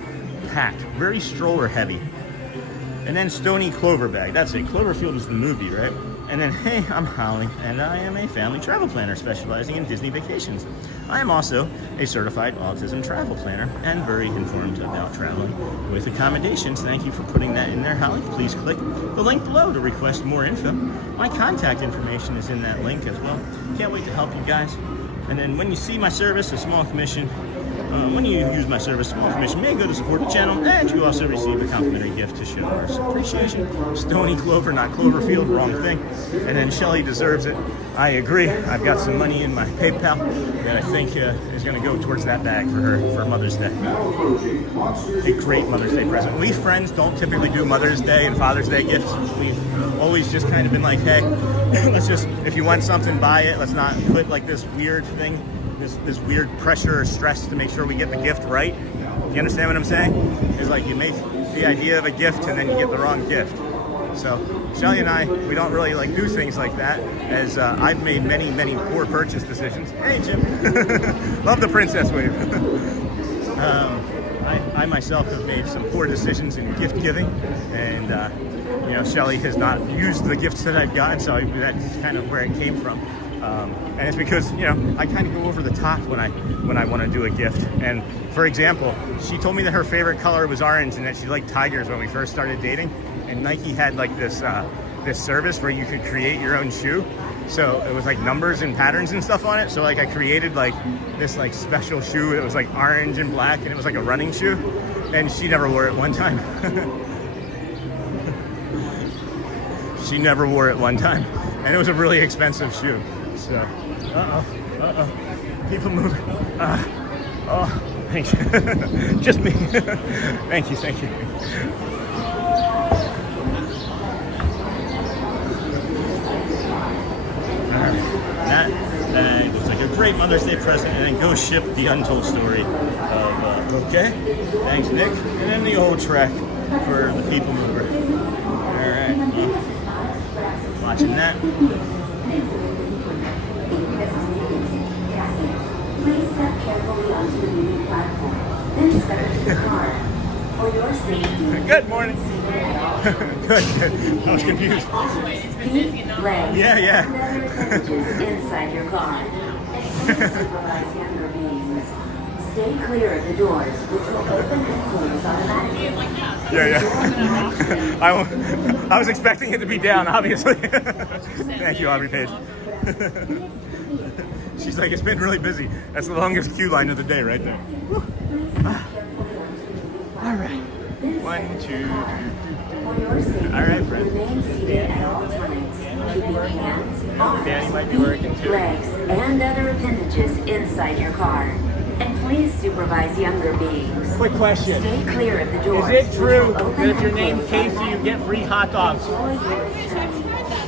very stroller heavy. And then Stony Clover bag, that's it. Cloverfield is the movie, right? And then, hey, I'm Holly, and I am a family travel planner specializing in Disney vacations. I am also a certified autism travel planner and very informed about traveling with accommodations. Thank you for putting that in there, Holly. Please click the link below to request more info. My contact information is in that link as well. Can't wait to help you guys. And then when you see my service, a small commission, when you use my service, small commission may go to support the channel, and you also receive a complimentary gift to show our appreciation. Stony Clover, not Cloverfield, wrong thing. And then Shelly deserves it. I agree. I've got some money in my PayPal that I think is going to go towards that bag for her for Mother's Day. A great Mother's Day present. We friends don't typically do Mother's Day and Father's Day gifts. We've always just kind of been like, hey, let's just, if you want something, buy it. Let's not put this weird thing, this weird pressure or stress to make sure we get the gift right. You understand what I'm saying? It's like you make the idea of a gift and then you get the wrong gift. So Shelly and I, we don't really do things like that, as I've made many poor purchase decisions. Hey, Jim. Love the princess wave. I myself have made some poor decisions in gift giving, and Shelly has not used the gifts that I've gotten, so that's kind of where it came from. And it's because, I kind of go over the top when I want to do a gift. And for example, she told me that her favorite color was orange and that she liked tigers when we first started dating. And Nike had this service where you could create your own shoe. So it was numbers and patterns and stuff on it. So I created this special shoe. It was orange and black, and it was a running shoe. And she never wore it one time. She never wore it one time. And it was a really expensive shoe. So, people moving. Oh, thanks. Just me. Thank you. That looks like a great Mother's Day present, and then go ship the untold story of, okay? Thanks, Nick. And then the old track for the People Mover. All watching that. Please step carefully onto the moving platform, then step into the car. For your safety. Good morning. Good. I was confused. Feet, legs, Yeah. and other appendages inside your car. And please supervise younger beings. Stay clear of the doors, which will open and close automatically. Yeah. I was expecting it to be down, obviously. Thank you, Aubrey Page. She's like, it's been really busy. That's the longest queue line of the day right there. All right. 1, 2. All right, friend. Remain seated at all times, keeping hands, arms, Danny might be working too. legs, and other appendages inside your car. And please supervise younger beings. Quick question. Stay clear of the doors. Is it true which will open that if you're and named close Casey, you get free hot dogs? Enjoy your journey.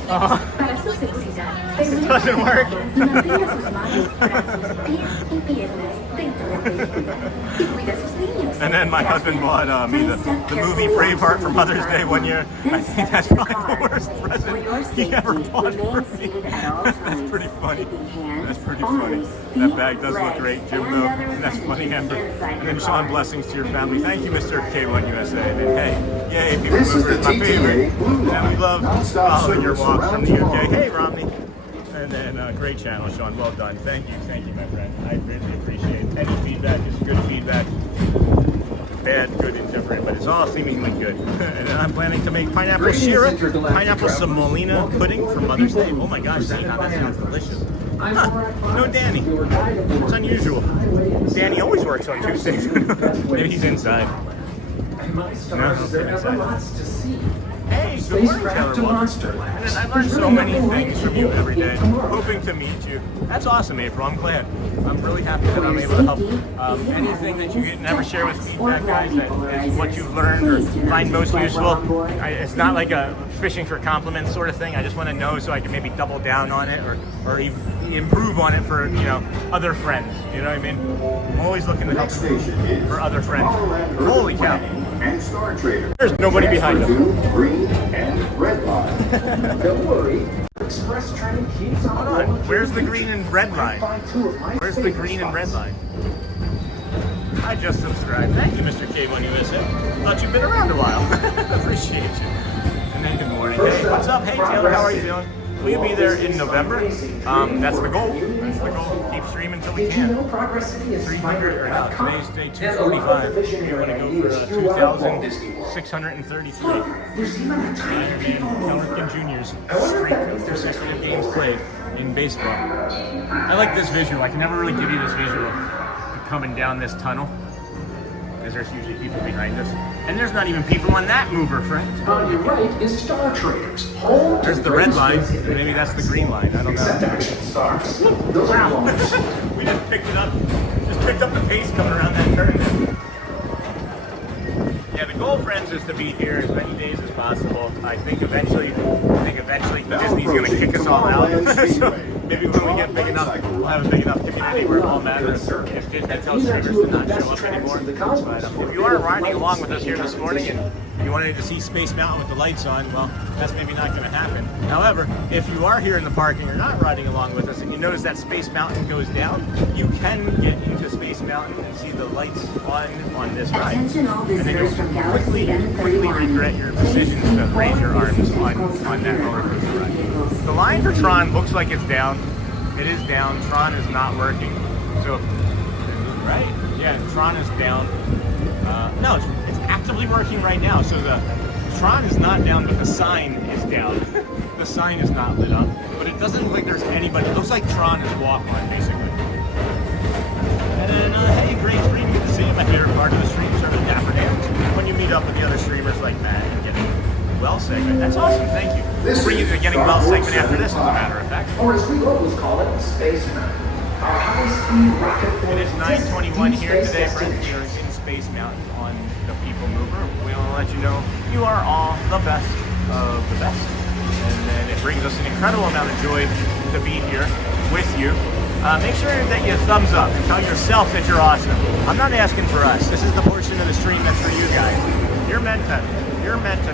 Para su seguridad, It doesn't work. mantenga sus manos, brazos, pies y piernas dentro del vehículo y cuida a sus niños. And then my husband bought me the movie Braveheart for Mother's Day one year. I think that's probably the worst present he ever bought for me. That's pretty funny. That's pretty funny. That bag does look great, Jim, though. And that's funny, Amber. And then Sean, blessings to your family. Thank you, Mr. K1USA. And then, hey, yay, people mover is my favorite. And we love following your walks from the UK. Hey, Romney. And then great channel, Sean. Well done. Thank you, my friend. I really appreciate it. Any feedback is good feedback. Bad, good, indifferent, but it's all seemingly good. And then I'm planning to make pineapple syrup, pineapple semolina pudding for Mother's Day. Oh my gosh, that sounds delicious. Huh, no Danny. It's unusual. Danny always works on Tuesdays. Maybe he's inside. No, okay, inside. Hey, good morning, Taylor Walker. And I learned so many things from you every day. Hoping to meet you. That's awesome, April. I'm glad. I'm really happy that I'm able to help. Anything that you never share with feedback, guys, that is what you've learned or find most useful. It's not like a fishing for compliments sort of thing. I just want to know so I can maybe double down on it or improve on it for other friends. You know what I mean? I'm always looking to help for other friends. Holy cow! And Star Trader. There's nobody behind them. Green and red line. Don't worry. Express train keeps on. Hold on. Where's the green and red line? Where's the green and red line? I just subscribed. Thank you, Mr. K1USA. Thought you've been around a while. Appreciate you. And then good morning. Hey, what's up? Hey, Taylor, how are you feeling? We'll be there in November. That's the goal. That's the goal. Keep streaming until we can. 300 or no, today's day 245. We want to go for 2,633. Pelican Juniors streak consecutive games played in baseball. I like this visual. I can never really give you this visual coming down this tunnel, because there's usually people behind us. And there's not even people on that mover, friend. On your right is Star Traders. Home There's the red line. Maybe that's the green line. I don't Except know. action stars. Those are loners. We just picked it up. Just picked up the pace coming around that turn. Yeah, the goal, friends, is to be here as many days as possible. I think eventually Disney's going to kick us all out. So maybe when we get big enough, we'll have a big enough community where it all matters. If Disney tells streamers to not show up anymore. But if you are riding along with us here this morning and you wanted to see Space Mountain with the lights on, well, that's maybe not going to happen. However, if you are here in the park and you're not riding along with us and you notice that Space Mountain goes down, you can get into Space Mountain and see the lights on this ride. Attention all visitors from Quickly Galaxy N31. regret your decision to raise your arms on that roller coaster ride. The line for Tron looks like it's down. It is down. Tron is not working. So, right? Yeah, Tron is down. No, it's actively working right now. So the Tron is not down, but the sign is down. The sign is not lit up, but it doesn't look like there's anybody. It looks like Tron is walk on, basically. And then, hey, great stream. Good to see you. My favorite part of the stream is the Dapper Dans. When you meet up with the other streamers like Matt and get a well segment. That's awesome. Thank you. We'll bring you to the Getting Well segment after this, as a matter of fact. Or as we always call it, Space Mountain. Our high-speed rocket. It is 9:21 here today, friends. We are in Space Mountain on the People Mover. We want to let you know you are all the best of the best. And then it brings us an incredible amount of joy to be here with you. Make sure that you thumbs up and tell yourself that you're awesome. I'm not asking for us. This is the portion of the stream that's for you guys. You're meant to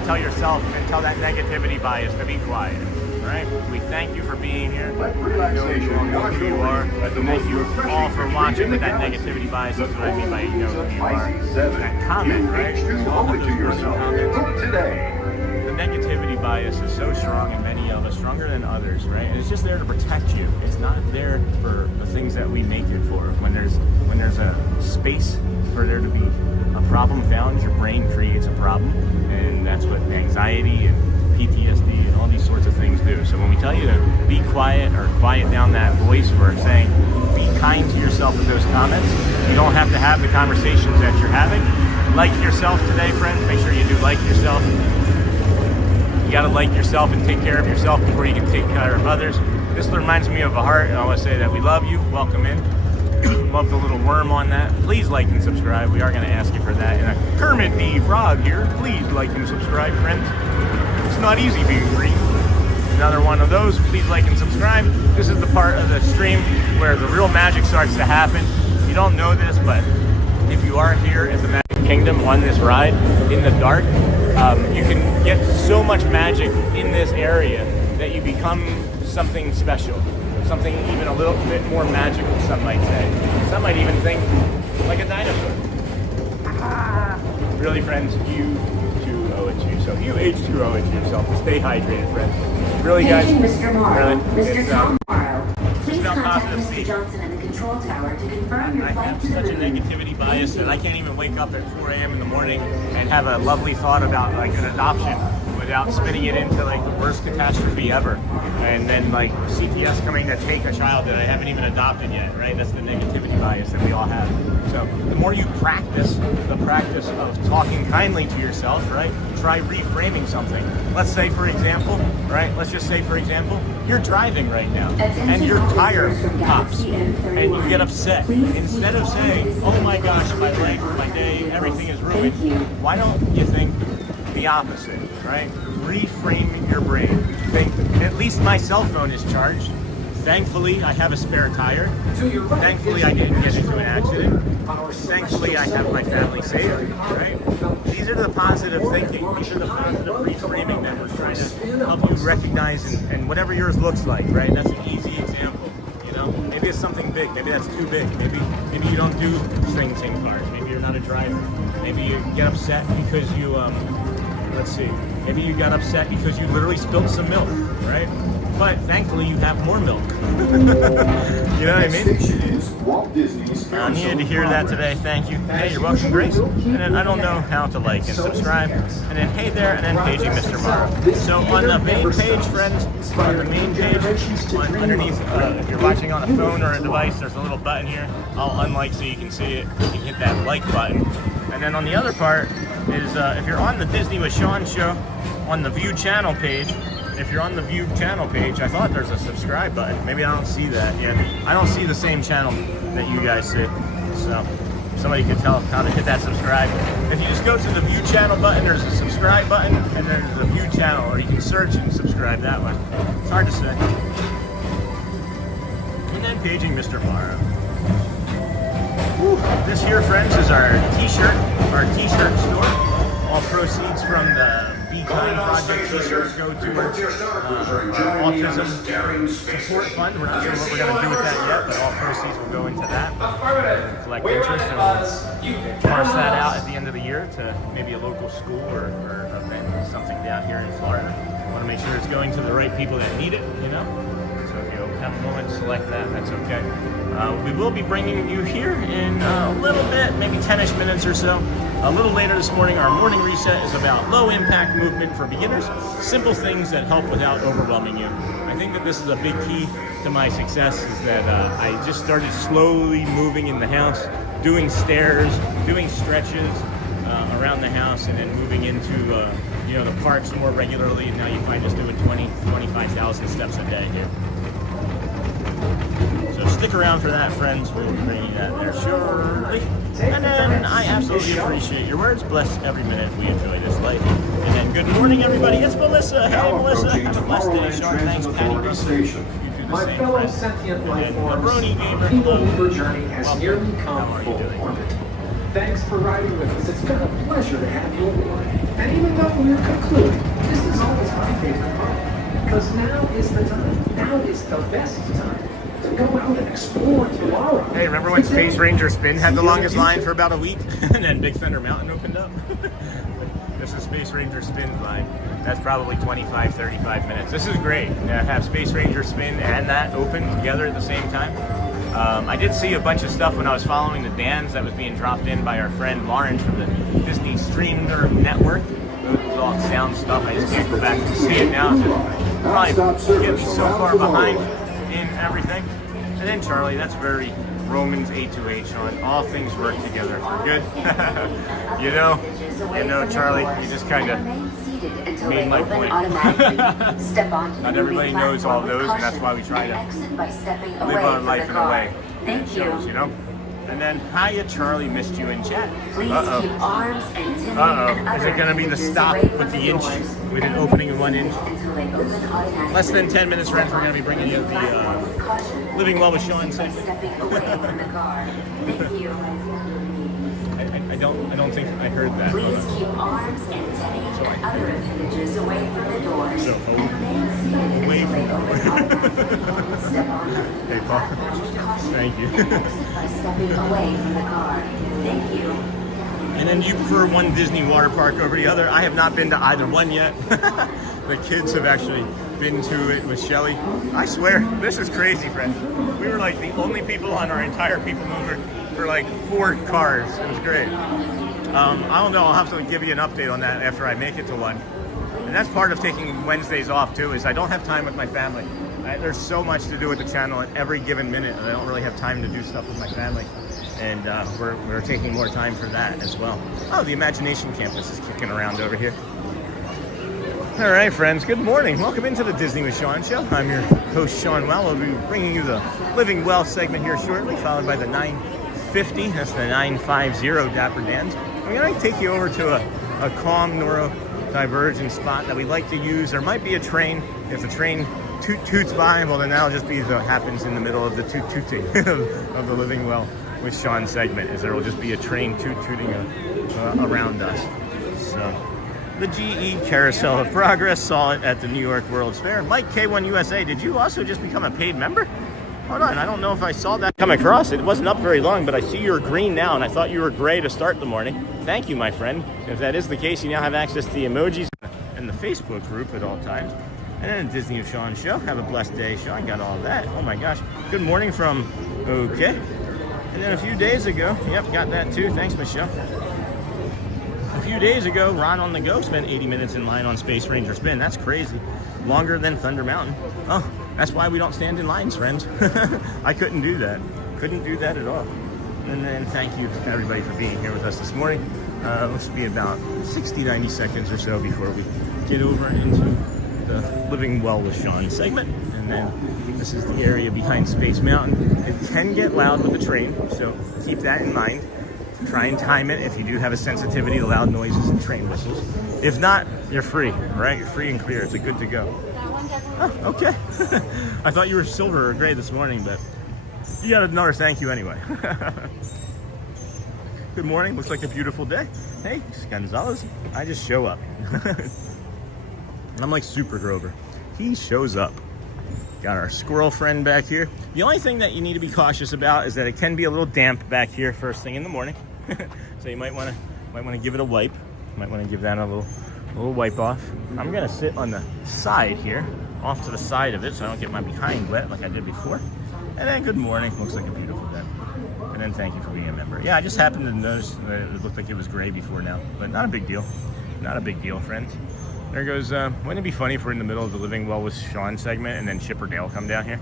tell yourself and tell that negativity bias to be quiet. right? We thank you for being here. Know who you are. Thank you all for watching. With that negativity bias is what I mean by you know who you are. That comment, right? All of those personal comments. The negativity bias is so strong in many of us, stronger than others, right? And it's just there to protect you. It's not there for the things that we make it for. When there's a space for there to be a problem found, your brain creates a problem, and that's what anxiety and PTSD and all these sorts of things do. So when we tell you to be quiet or quiet down that voice, we're saying be kind to yourself with those comments. You don't have to have the conversations that you're having. Like yourself today, friends. Make sure you do like yourself. You gotta like yourself and take care of yourself before you can take care of others. This reminds me of a heart, and I want to say that we love you. Welcome in. Love the little worm on that. Please like and subscribe. We are going to ask you for that. And a Kermit the Frog here. Please like and subscribe, friends. It's not easy being green. Another one of those. Please like and subscribe. This is the part of the stream where the real magic starts to happen. You don't know this, but if you are here at the Magic Kingdom on this ride in the dark, you can get so much magic in this area that you become something special. Something even a little bit more magical, some might say. Some might even think like a dinosaur. Really, friends, you too owe it to yourself. You H2 owe it to yourself to stay hydrated, friends. Really, guys. Mr. Morrow. Really, Mr. Tom Morrow. Please about contact positive Mr. speech. Johnson in the control tower to confirm your I flight have to the such a moon. negativity bias that I can't even wake up at 4 a.m. in the morning and have a lovely thought about like an adoption without spinning it into like the worst catastrophe ever. And then like CTS coming to take a child that I haven't even adopted yet, right? That's the negativity bias that we all have. So the more you practice the practice of talking kindly to yourself, right? Try reframing something. Let's say, for example, right? Let's just say, for example, you're driving right now and your tire pops and you get upset. Instead of saying, oh my gosh, my life, my day, everything is ruined, why don't you think the opposite, right? Reframe your brain. Think, at least my cell phone is charged. Thankfully, I have a spare tire. Thankfully, I didn't get into an accident. Thankfully, I have my family safe, right? These are the positive thinking. These are the positive reframing that we're trying to help you recognize and whatever yours looks like, right? That's an easy example, you know? Maybe it's something big. Maybe that's too big. Maybe you don't do things in cars. Maybe you're not a driver. Maybe you get upset because you, let's see. Maybe you got upset because you literally spilled some milk, right? But thankfully, you have more milk. You know what I mean? Walt Disney's I needed to hear that today. Thank you. Hey, you're welcome, Grace. And then I don't know how to like and subscribe. And then hey there, and then paging Mr. Morrow. So on the main page, friends, on the main page, underneath, if you're watching on a phone or a device, there's a little button here. I'll unlike so you can see it. You can hit that like button. And then on the other part is if you're on the Disney with Sean show, on the View channel page, if you're on the View channel page, I thought there's a subscribe button. Maybe I don't see that yet. I don't see the same channel that you guys see. So somebody could tell how to hit that subscribe. If you just go to the View channel button, there's a subscribe button, and there's a View channel, or you can search and subscribe that way. It's hard to say. And then paging Mr. Morrow. This here, friends, is our t-shirt store. All proceeds from the Be Kind Project t-shirts go towards our Autism support fund. We're not sure what we're going to do with that yet, but all proceeds will go into that. Collect interest and we'll parse that out at the end of the year to maybe a local school or event, something down here in Florida. We want to make sure it's going to the right people that need it, you know? So if you have a moment to select that, that's okay. We will be bringing you here in a little bit, maybe 10-ish minutes or so. A little later this morning, our morning reset is about low-impact movement for beginners, simple things that help without overwhelming you. I think that this is a big key to my success, is that I just started slowly moving in the house, doing stairs, doing stretches around the house, and then moving into you know, the parks more regularly. And now you find us doing 25,000 steps a day here. So stick around for that, friends. We'll be bringing that there shortly. And then I absolutely appreciate your words. Bless every minute we enjoy this life. And then good morning, everybody. It's Melissa. Hey, Melissa. Have a blessed day, Sean. Thanks, Patty. Station. My fellow sentient life forms, Maroney our Gamer, People hello. Mover journey has Welcome. nearly How come are you full doing? orbit. Thanks for riding with us. It's been a pleasure to have you aboard. And even though we're concluding, this is always my favorite part. Because now the best time to go out and explore tomorrow. Hey, remember when Space Ranger Spin had the longest line for about a week? And then Big Thunder Mountain opened up? This is Space Ranger Spin's line. That's probably 25, 35 minutes. This is great to have Space Ranger Spin and that open together at the same time. I did see a bunch of stuff when I was following the Dans that was being dropped in by our friend Lauren from the Disney Streamer Network. It was all sound stuff. I just can't go back and see it now. So probably get me so far behind in everything. And then Charlie, that's very Romans 8-8, Sean. All things work together for good. you know, Charlie, you just kind of made my point. Not everybody knows all those, and that's why we try to live our life in a way that shows, you know? And then, hiya, Charlie, missed you in chat. Uh-oh. Is it going to be the stop with the inch, with an opening of 1 inch? Less than 10 minutes, friends, we're going to be bringing you the Living Well with Sean segment. I don't think I heard that. Please keep arms, antennae, and other appendages away from the doors. So, away from Hey, Paul. Thank you. By stepping away from the car. Thank you. And then you prefer one Disney water park over the other. I have not been to either one yet. The kids have actually been to it with Shelly. I swear, this is crazy, friends. We were like the only people on our entire people mover for like 4 cars. It was great. I don't know, I'll have to give you an update on that after I make it to one. And that's part of taking Wednesdays off too, is I don't have time with my family. There's so much to do with the channel at every given minute, and I don't really have time to do stuff with my family. And we're taking more time for that as well. Oh, the Imagination Campus is kicking around over here. All right, friends, good morning. Welcome into the Disney with Sean show. I'm your host, Sean Well. I'll be bringing you the Living Well segment here shortly, followed by the 950. That's the 950 Dapper Dans. I'm going to take you over to a calm neurodivergent spot that we like to use. There might be a train. If the train toots by, well, then that'll just be what happens in the middle of the tooting of the Living Well with Sean segment, is there will just be a train tooting around us. So, the GE Carousel of Progress, saw it at the New York World's Fair. Mike K1 USA, did you also just become a paid member? Hold on, I don't know if I saw that come across. It wasn't up very long, but I see you're green now, and I thought you were gray to start the morning. Thank you, my friend. If that is the case, you now have access to the emojis and the Facebook group at all times. And then a Disney with Sean show. Have a blessed day, Sean. Got all that. Oh my gosh. Good morning from OK. And then a few days ago, yep, got that too. Thanks, Michelle. A few days ago, Ron on the Go spent 80 minutes in line on Space Ranger Spin. That's crazy. Longer than Thunder Mountain. Oh, that's why we don't stand in lines, friends. I couldn't do that. Couldn't do that at all. And then thank you everybody for being here with us this morning. This will be about 60, 90 seconds or so before we get over into the Living Well with Sean segment. And then this is the area behind Space Mountain. It can get loud with the train, so keep that in mind. Try and time it if you do have a sensitivity to loud noises and train whistles. If not, you're free, right? You're free and clear. It's a good to go. Oh, okay. I thought you were silver or gray this morning, but you got another thank you anyway. Good morning. Looks like a beautiful day. Hey, Gonzalez. I just show up. I'm like Super Grover. He shows up. Got our squirrel friend back here. The only thing that you need to be cautious about is that it can be a little damp back here first thing in the morning. So you might want to give it a wipe. Might want to give that a little wipe off. I'm gonna sit on the side here, off to the side of it, so I don't get my behind wet like I did before. And then good morning. Looks like a beautiful day. And then thank you for being a member. Yeah, I just happened to notice that it looked like it was gray before now, but not a big deal. Not a big deal, friends. There goes, wouldn't it be funny if we're in the middle of the Living Well with Sean segment and then Chipper Dale come down here?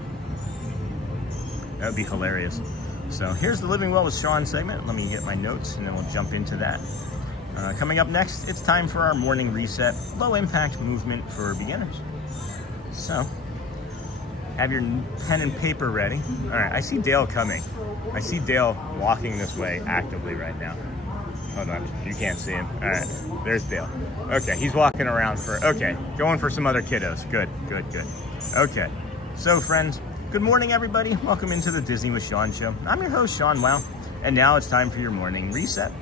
That would be hilarious. So here's the Living Well with Sean segment. Let me get my notes and then we'll jump into that. Coming up next, it's time for our morning reset, low impact movement for beginners. So, have your pen and paper ready. All right, I see Dale coming. I see Dale walking this way actively right now. Hold on, you can't see him. All right, there's Dale. Okay, he's walking around going for some other kiddos. Good. Okay, so friends, good morning everybody. Welcome into the Disney with Sean show. I'm your host, Sean Wow, and now it's time for your morning reset.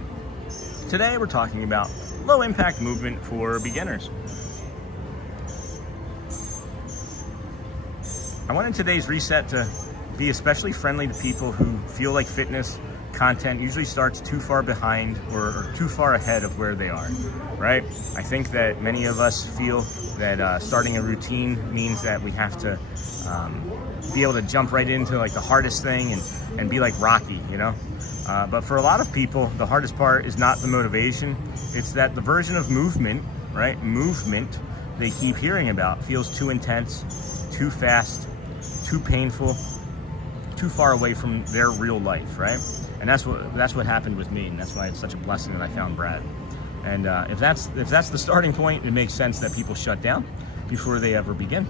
Today we're talking about low impact movement for beginners. I wanted today's reset to be especially friendly to people who feel like fitness content usually starts too far behind or too far ahead of where they are, right? I think that many of us feel that starting a routine means that we have to be able to jump right into like the hardest thing and be like Rocky, you know? But for a lot of people, the hardest part is not the motivation. It's that the version of movement, right? Movement they keep hearing about feels too intense, too fast, too painful, too far away from their real life, right? And that's what happened with me, and that's why it's such a blessing that I found Brad. And if that's the starting point, it makes sense that people shut down before they ever begin.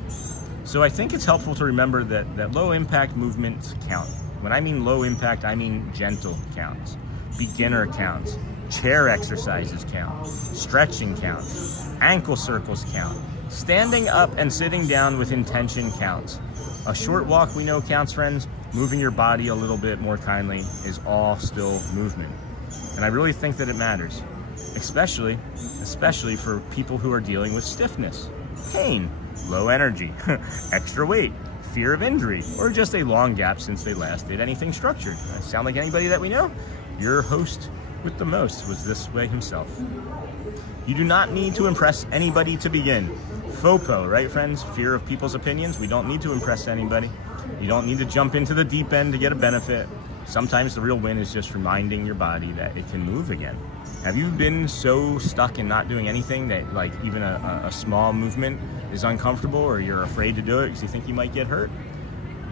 So I think it's helpful to remember that low impact movements count. When I mean low impact, I mean gentle counts, beginner counts, chair exercises count, stretching counts, ankle circles count, standing up and sitting down with intention counts. A short walk we know counts, friends. Moving your body a little bit more kindly is all still movement. And I really think that it matters, especially for people who are dealing with stiffness, pain, low energy, extra weight, fear of injury, or just a long gap since they last did anything structured. I sound like anybody that we know? Your host with the most was this way himself. You do not need to impress anybody to begin. FOPO, right friends? Fear of people's opinions. We don't need to impress anybody. You don't need to jump into the deep end to get a benefit. Sometimes the real win is just reminding your body that it can move again. Have you been so stuck in not doing anything that like even a small movement is uncomfortable, or you're afraid to do it because you think you might get hurt?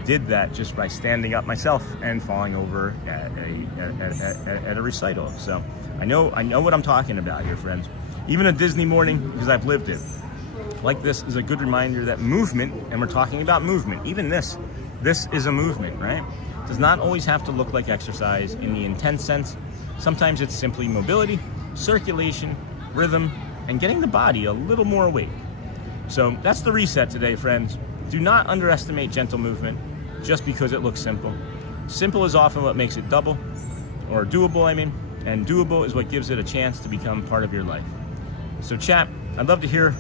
Did that just by standing up myself and falling over at a recital. So I know what I'm talking about here, friends. Even a Disney morning, because I've lived it. Like this is a good reminder that movement, and we're talking about movement, even this is a movement, right? It does not always have to look like exercise in the intense sense. Sometimes it's simply mobility, circulation, rhythm, and getting the body a little more awake. So that's the reset today, friends. Do not underestimate gentle movement just because it looks simple. Simple is often what makes it double, or doable, I mean, and doable is what gives it a chance to become part of your life. So chat, I'd love to hear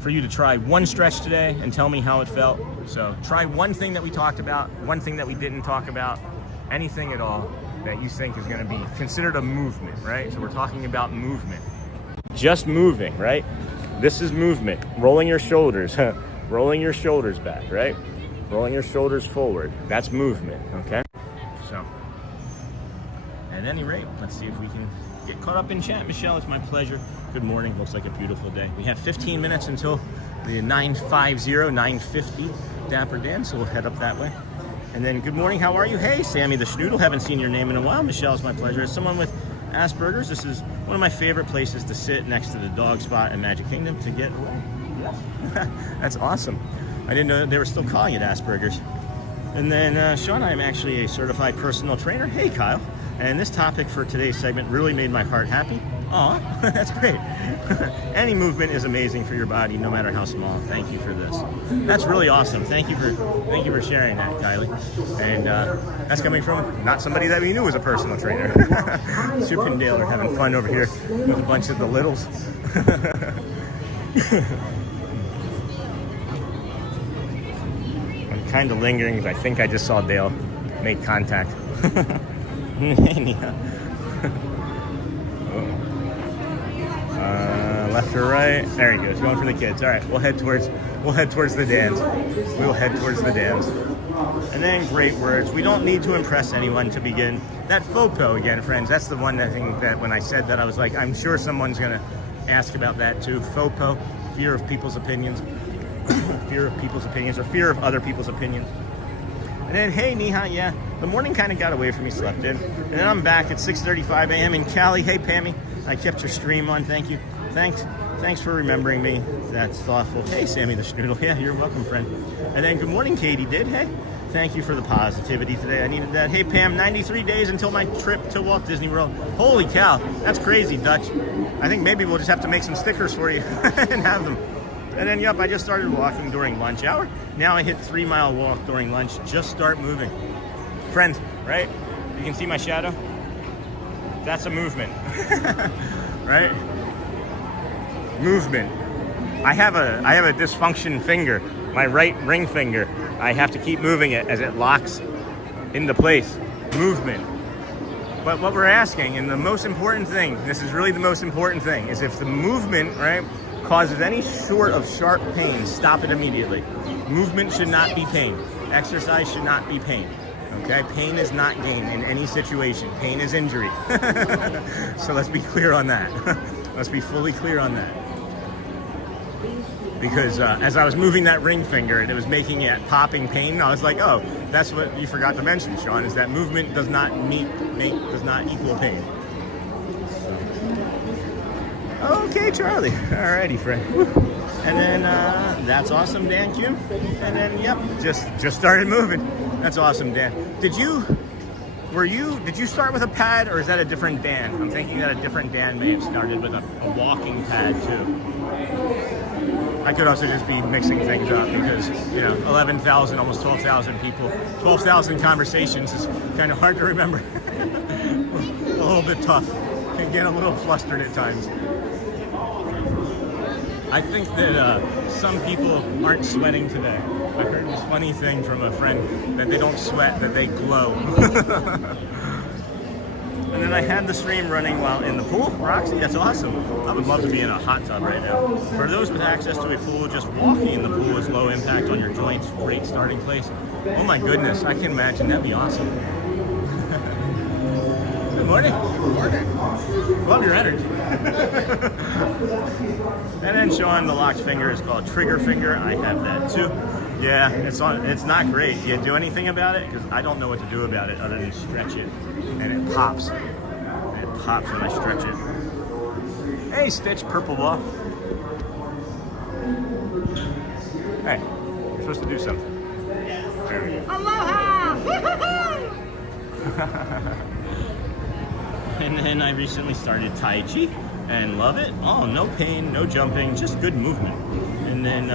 for you to try one stretch today and tell me how it felt. So try one thing that we talked about, one thing that we didn't talk about, anything at all that you think is going to be considered a movement, right? So we're talking about movement. Just moving, right? This is movement. Rolling your shoulders, rolling your shoulders back, right? Rolling your shoulders forward. That's movement, okay? So, at any rate, let's see if we can get caught up in chat. Michelle, it's my pleasure. Good morning. Looks like a beautiful day. We have 15 minutes until the 9:50 Dapper Dan, so we'll head up that way. And then, good morning. How are you? Hey, Sammy the Schnoodle. Haven't seen your name in a while. Michelle, it's my pleasure. As someone with Asperger's, this is one of my favorite places to sit next to the dog spot in Magic Kingdom to get away. Yes. That's awesome. I didn't know they were still calling it Asperger's. And then, Sean, I'm actually a certified personal trainer. Hey, Kyle. And this topic for today's segment really made my heart happy. Aw, that's great. Any movement is amazing for your body, no matter how small. Thank you for this. That's really awesome. Thank you for sharing that, Kylie. And that's coming from not somebody that we knew was a personal trainer. Soup and Dale are having fun over here with a bunch of the littles. I'm kind of lingering because I think I just saw Dale make contact. Left or right? There he goes, going for the kids. All right, we'll head towards the dance. We'll head towards the dance. And then great words. We don't need to impress anyone to begin. That FOPO again, friends. That's the one thing that when I said that, I was like, I'm sure someone's gonna ask about that too. FOPO, fear of people's opinions, fear of people's opinions, or fear of other people's opinions. And then, hey, Neha, yeah, the morning kind of got away from me, slept in. And then I'm back at 6:35 a.m. in Cali. Hey, Pammy, I kept your stream on, thank you. Thanks for remembering me. That's thoughtful. Hey, Sammy the Schnoodle. Yeah, you're welcome, friend. And then, good morning, Katie did. Hey, thank you for the positivity today. I needed that. Hey, Pam, 93 days until my trip to Walt Disney World. Holy cow, that's crazy, Dutch. I think maybe we'll just have to make some stickers for you and have them. And then, yep, I just started walking during lunch hour. Now I hit 3-mile walk during lunch. Just start moving. Friends, right? You can see my shadow? That's a movement, right? Movement. I have a dysfunction finger, my right ring finger. I have to keep moving it as it locks into place. Movement. But what we're asking, and the most important thing, this is really the most important thing, is if the movement, right, causes any sort of sharp pain, stop it immediately. Movement should not be pain. Exercise should not be pain. Okay? Pain is not gain in any situation. Pain is injury. So let's be clear on that. Let's be fully clear on that. Because as I was moving that ring finger and it was making it popping pain, I was like, oh, that's what you forgot to mention, Sean, is that movement does not does not equal pain. So. Okay, Charlie. Alrighty, friend. Woo. And then that's awesome, Dan Q. And then yep, just started moving. That's awesome, Dan. Did you start with a pad, or is that a different Dan? I'm thinking that a different Dan may have started with a walking pad too. I could also just be mixing things up because, 11,000, almost 12,000 people, 12,000 conversations is kind of hard to remember. A little bit tough. Can get a little flustered at times. I think that some people aren't sweating today. I heard this funny thing from a friend that they don't sweat, that they glow. And then I had the stream running while in the pool. Roxy, that's awesome. I would love to be in a hot tub right now. For those with access to a pool, just walking in the pool is low impact on your joints. Great starting place. Oh my goodness, I can imagine. That'd be awesome. Good morning. Good morning. Love your energy. And then Sean, the locked finger is called trigger finger. I have that too. Yeah, it's not great. You do anything about it? Because I don't know what to do about it other than stretch it. And it pops. And it pops when I stretch it. Hey, Stitch, purple ball. Hey, you're supposed to do something. There we go. Aloha! And then I recently started Tai Chi and love it. Oh, no pain, no jumping, just good movement. And then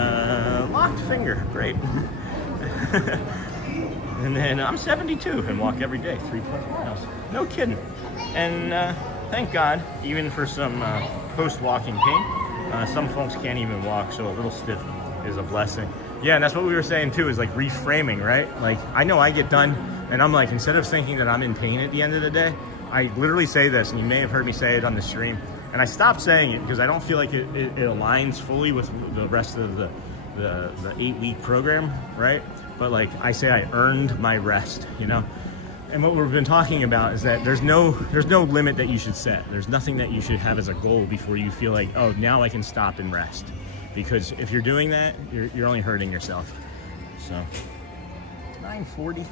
locked finger, great. And then I'm 72 and walk every day, 3+ miles. No kidding. And thank God, even for some post-walking pain, some folks can't even walk, so a little stiff is a blessing. Yeah, and that's what we were saying too, is like reframing, right? Like, I know I get done, and I'm like, instead of thinking that I'm in pain at the end of the day, I literally say this, and you may have heard me say it on the stream, and I stopped saying it because I don't feel like it aligns fully with the rest of the 8-week program, right? But like I say, I earned my rest, And what we've been talking about is that there's no limit that you should set. There's nothing that you should have as a goal before you feel like, oh, now I can stop and rest. Because if you're doing that, you're only hurting yourself. So 9:40.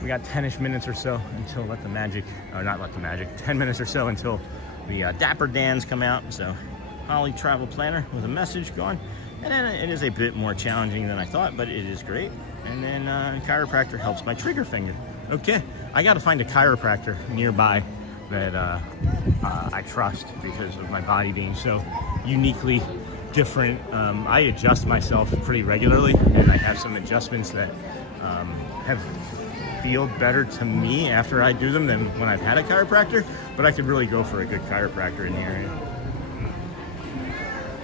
We got 10-ish minutes or so until 10 minutes or so until the Dapper Dans come out. So Holly Travel Planner with a message going. And then it is a bit more challenging than I thought, but it is great. And then chiropractor helps my trigger finger. Okay, I got to find a chiropractor nearby that I trust because of my body being so uniquely different. I adjust myself pretty regularly, and I have some adjustments that have feel better to me after I do them than when I've had a chiropractor, but I could really go for a good chiropractor in the area.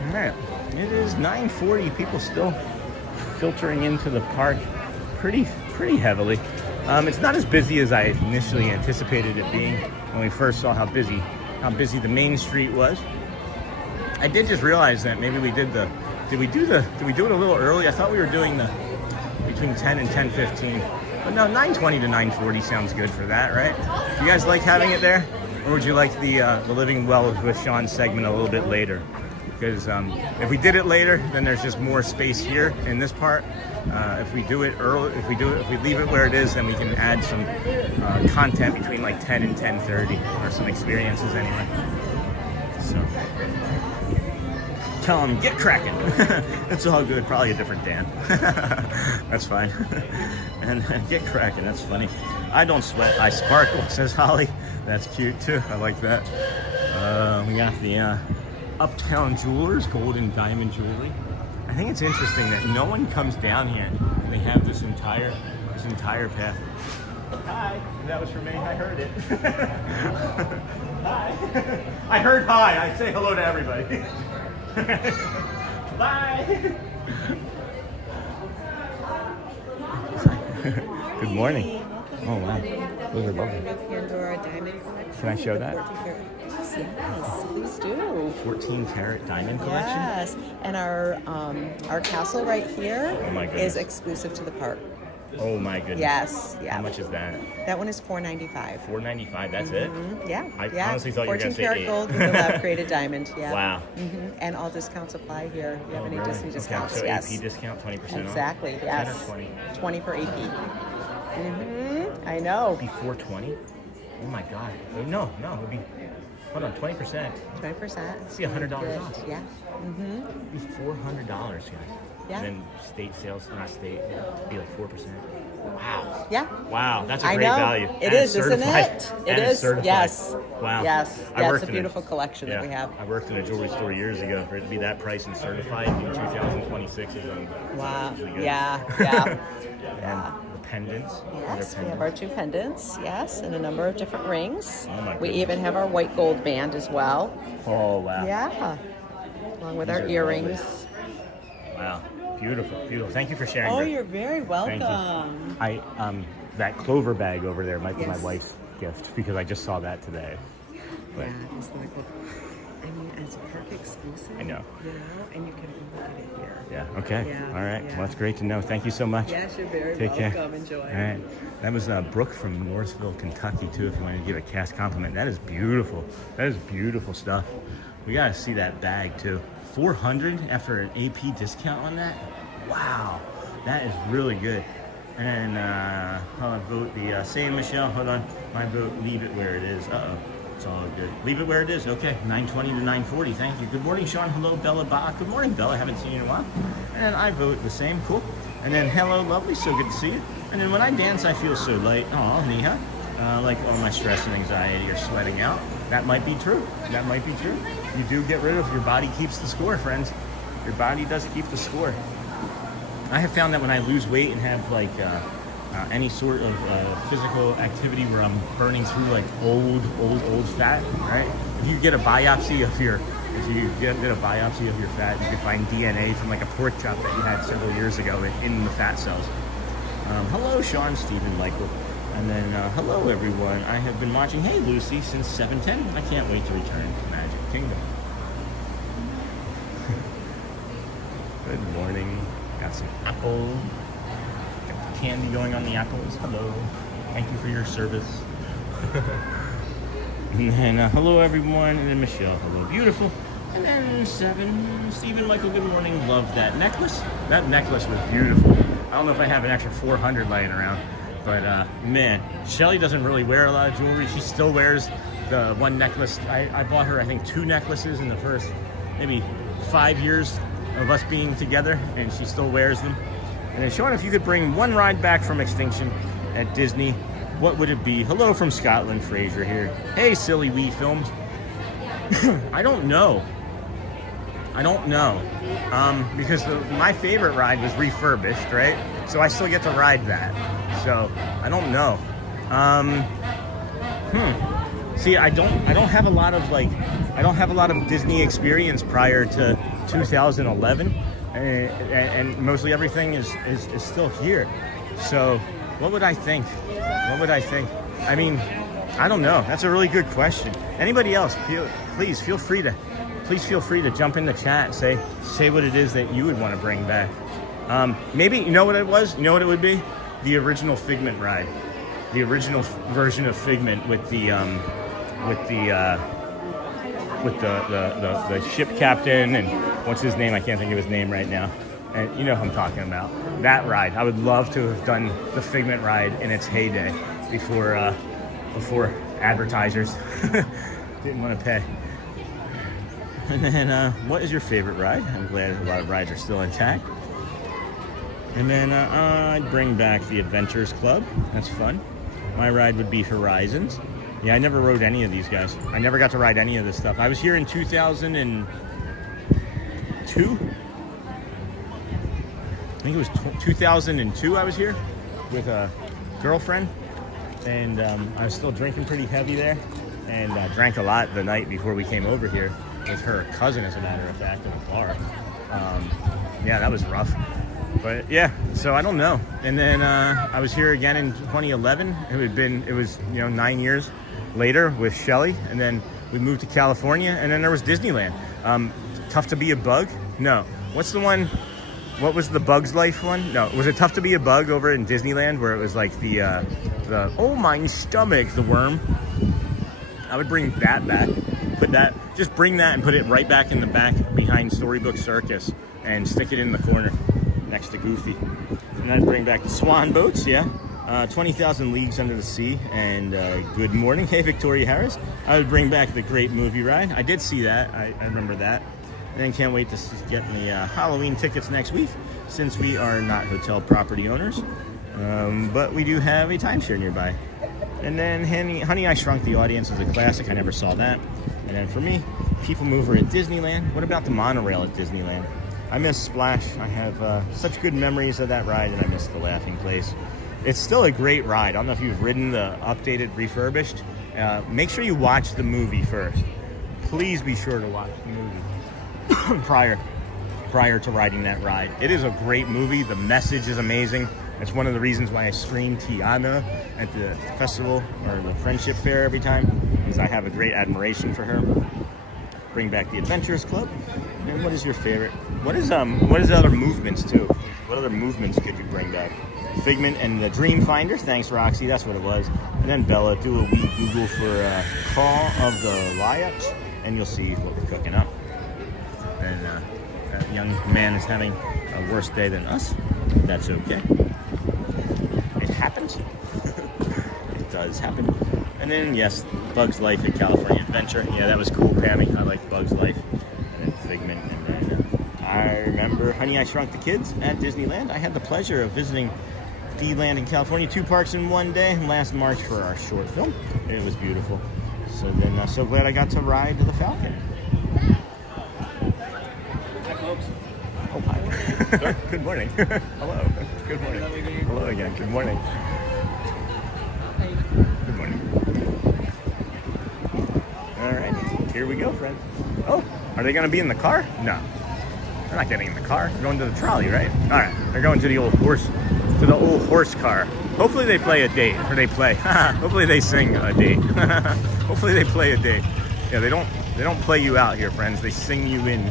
All right, it is 9:40. People still filtering into the park pretty heavily. It's not as busy as I initially anticipated it being when we first saw how busy the main street was. I did just realize that maybe we did we do it a little early? I thought we were doing the between 10 and 10:15. But no, 9:20 to 9:40 sounds good for that, right? You guys like having it there? Or would you like the Living Well with Sean segment a little bit later? Because if we did it later, then there's just more space here in this part. If we do it early, if we leave it where it is, then we can add some content between like 10 and 10:30, or some experiences anyway. So tell them, get cracking. It's all good. Probably a different Dan. That's fine. And get cracking. That's funny. I don't sweat. I sparkle, says Holly. That's cute too. I like that. We got the Uptown Jewelers, gold and diamond jewelry. I think it's interesting that no one comes down here. They have this entire path. Hi. That was for me. I heard it. Hi. I heard hi. I say hello to everybody. Bye. Good morning. Oh wow, those are lovely. Pandora diamond collection. Can I show that? Yes, please do. 14 karat diamond collection. Yes, and our castle right here Oh my goodness. is exclusive to the park. Oh my goodness. Yes, yeah. How much is that? That one is $4.95. $4.95. That's it. Yeah, I yeah. honestly thought you were 14 gonna say karat $8. gold with a lab-graded diamond. Yeah. Wow. And all discounts apply here. You have any Really? Disney discounts? So Yes. AP discount 20% Exactly. off. Yes. 10 or 20. 20 for AP. I know. Before 20? Oh my God. Oh, no, it would be. Hold on, 20%. 20%. See, $100 off. Yeah. It'd be $400, guys. Yeah. And then state sales, not state, it'd be like 4%. Wow. Yeah. Wow, that's a I great know. value. It And is, it's isn't certified. it? And It it's is. certified. Yes. Wow. Yes. I Yeah, worked it's a in beautiful collection that we have. I worked in a jewelry store years ago. For it to be that price and certified in 2026 is Wow. usually good. Yeah. And the pendants. Yes, we have our 2 pendants, yes, and a number of different rings. Oh my We goodness. even have our white gold band as well. Oh wow. Yeah. Along with These our are earrings. Wow. Beautiful. Thank you for sharing. Oh, Ruth. you're very Thank welcome. you. That clover bag over there might be my Yes. wife's gift because I just saw that today. But Yeah, it's like, I mean, as a park exclusive. I know. You know, and you can only get it here. yeah. Okay. Yeah, All right. yeah. Well, that's great to know. Thank you so much. Yes, you're very Take welcome. care. Enjoy. All right. That was Brooke from Northville, Kentucky, too, if you want to give a cast compliment. That is beautiful. That is beautiful stuff. We got to see that bag, too. $400 after an AP discount on that? Wow. That is really good. And I'll vote the same, Michelle. Hold on. My vote, leave it where it is. Uh-oh. It's all good. Leave it where it is. Okay. 920 to 940. Thank you. Good morning, Sean. Hello, Bella Bach. Good morning, Bella. Haven't seen you in a while. And I vote the same. Cool. And then hello, lovely. So good to see you. And then when I dance, I feel so light. Oh, Neha. Like all my stress and anxiety are sweating out. That might be true. That might be true. You do get rid of your body keeps the score, friends. Your body does keep the score. I have found that when I lose weight and have like any sort of physical activity where I'm burning through like old fat, right? If you get a biopsy of your fat, you can find DNA from like a pork chop that you had several years ago in the fat cells. Hello, Sean, Stephen, Michael. And then hello, everyone. I have been watching Hey Lucy since 7:10. I can't wait to return to Magic Kingdom. Good morning. Got some apple. Got the candy going on the apples. Hello. Thank you for your service. And then hello everyone. And then Michelle. Hello. Beautiful. And then 7. Stephen, Michael, good morning. Love that necklace. That necklace was beautiful. I don't know if I have an extra 400 laying around. But man, Shelly doesn't really wear a lot of jewelry. She still wears the one necklace. I bought her, I think, 2 necklaces in the first maybe 5 years of us being together, and she still wears them. And then Sean, if you could bring one ride back from extinction at Disney, what would it be? Hello from Scotland, Fraser here. Hey, Silly Wee Films. I don't know. Because my favorite ride was refurbished, right? So I still get to ride that. So I don't know. See, I don't have a lot of Disney experience prior to 2011, and mostly everything is still here. So what would I think? I mean, I don't know. That's a really good question. Anybody else? Please feel free to jump in the chat and say what it is that you would want to bring back. Maybe, you know what it was? You know what it would be? The original Figment ride. The original version of Figment with the ship captain and what's his name? I can't think of his name right now. And you know who I'm talking about. That ride. I would love to have done the Figment ride in its heyday before advertisers didn't want to pay. And then, what is your favorite ride? I'm glad a lot of rides are still intact. And then I'd bring back the Adventures Club. That's fun. My ride would be Horizons. Yeah, I never rode any of these guys. I never got to ride any of this stuff. I was here in 2002. I think it was 2002 I was here with a girlfriend. And I was still drinking pretty heavy there. And drank a lot the night before we came over here. with her cousin, as a matter of fact, in a bar. Yeah, that was rough. But yeah, so I don't know. And then I was here again in 2011. It was 9 years later with Shelly, and then we moved to California, and then there was Disneyland. Tough to Be a Bug? No. What's the one? What was the Bug's Life one? No, was it Tough to Be a Bug over in Disneyland, where it was like the oh my stomach, the worm? I would bring that back. Just bring that and put it right back in the back behind Storybook Circus and stick it in the corner next to Goofy. And I'd bring back the Swan boats, yeah. 20,000 Leagues Under the Sea and Good Morning. Hey, Victoria Harris. I would bring back the Great Movie Ride. I did see that. I remember that. And then can't wait to get the Halloween tickets next week, since we are not hotel property owners. But we do have a timeshare nearby. And then Honey, I Shrunk the Audience is a classic. I never saw that. And then for me, People Mover at Disneyland. What about the monorail at Disneyland? I miss Splash. I have such good memories of that ride, and I miss the Laughing Place. It's still a great ride. I don't know if you've ridden the updated, refurbished. Make sure you watch the movie first. Please be sure to watch the movie prior to riding that ride. It is a great movie. The message is amazing. It's one of the reasons why I scream Tiana at the festival or the Friendship Fair every time, because I have a great admiration for her. Bring back the Adventurers Club. And what is your favorite? What is the other movements too? What other movements could you bring back? Figment and the Dream Finder. Thanks, Roxy. That's what it was. And then Bella, do a wee Google for Call of the Lions, and you'll see what we're cooking up. And that young man is having a worse day than us. That's okay. It happens. It does happen. And then, yes, Bug's Life at California Adventure. Yeah, that was cool, Pammy. I like Bug's Life. And then Figment. And then I remember Honey, I Shrunk the Kids at Disneyland. I had the pleasure of visiting D-Land in California, 2 parks in one day, last March for our short film. It was beautiful. So then, so glad I got to ride the Falcon. Hi, folks. Oh, hi. Good morning. Hello. Good morning. Hello again. Good morning. Good morning. All right. Here we go, friends. Oh, are they going to be in the car? No. They're not getting in the car. They're going to the trolley, right? All right. They're going to the old horse car. Hopefully they play a date, or they play. Hopefully they sing a date. Hopefully they play a date. Yeah, they don't play you out here, friends. They sing you in.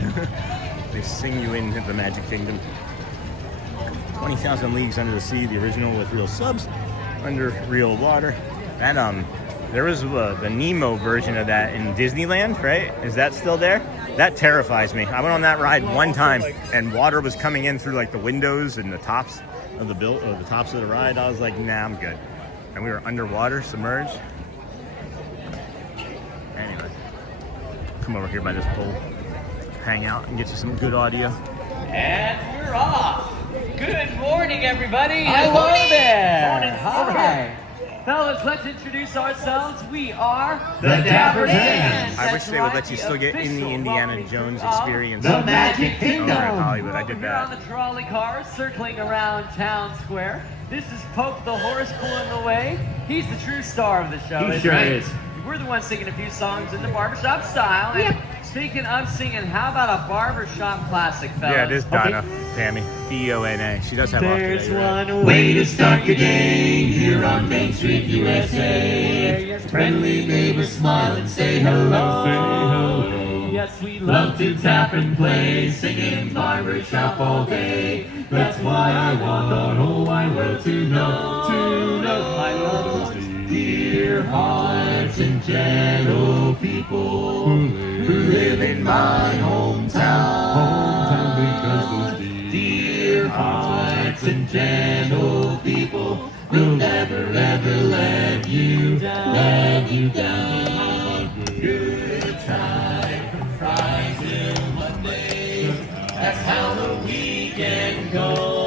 They sing you into the Magic Kingdom. 20,000 Leagues Under the Sea, the original with real subs, under real water. That there was the Nemo version of that in Disneyland, right? Is that still there? That terrifies me. I went on that ride one time, and water was coming in through like the windows and the tops of the tops of the ride. I was like, nah, I'm good. And we were underwater, submerged. Anyway, come over here by this pole, hang out, and get you some good audio. And we're off. Good morning, everybody. Hello there. Morning. Hi. Fellas, let's introduce ourselves. We are the Dapper Dans. I wish they would let you still get in the Indiana Jones experience. The Magic Kingdom. Over in Hollywood, I did We're that. on the trolley cars circling around town square. This is Pope the horse pulling the way. He's the true star of the show. He sure is. We're the ones singing a few songs in the barbershop style. And speaking of singing, how about a barbershop classic, fellas? Yeah, it is Donna, Tammy, D-O-N-A. She does have off today. There's one way to start your day here on Main Street, USA. Friendly neighbors smile and say hello. Say hello. Yes, we Love to tap and play, singing barbershop all day. That's why I want the whole wide world to know my love. Dear hearts and gentle people who live in my hometown, because those dear hearts and gentle people will never ever let you down. Good time from Friday till Monday, that's how the weekend goes.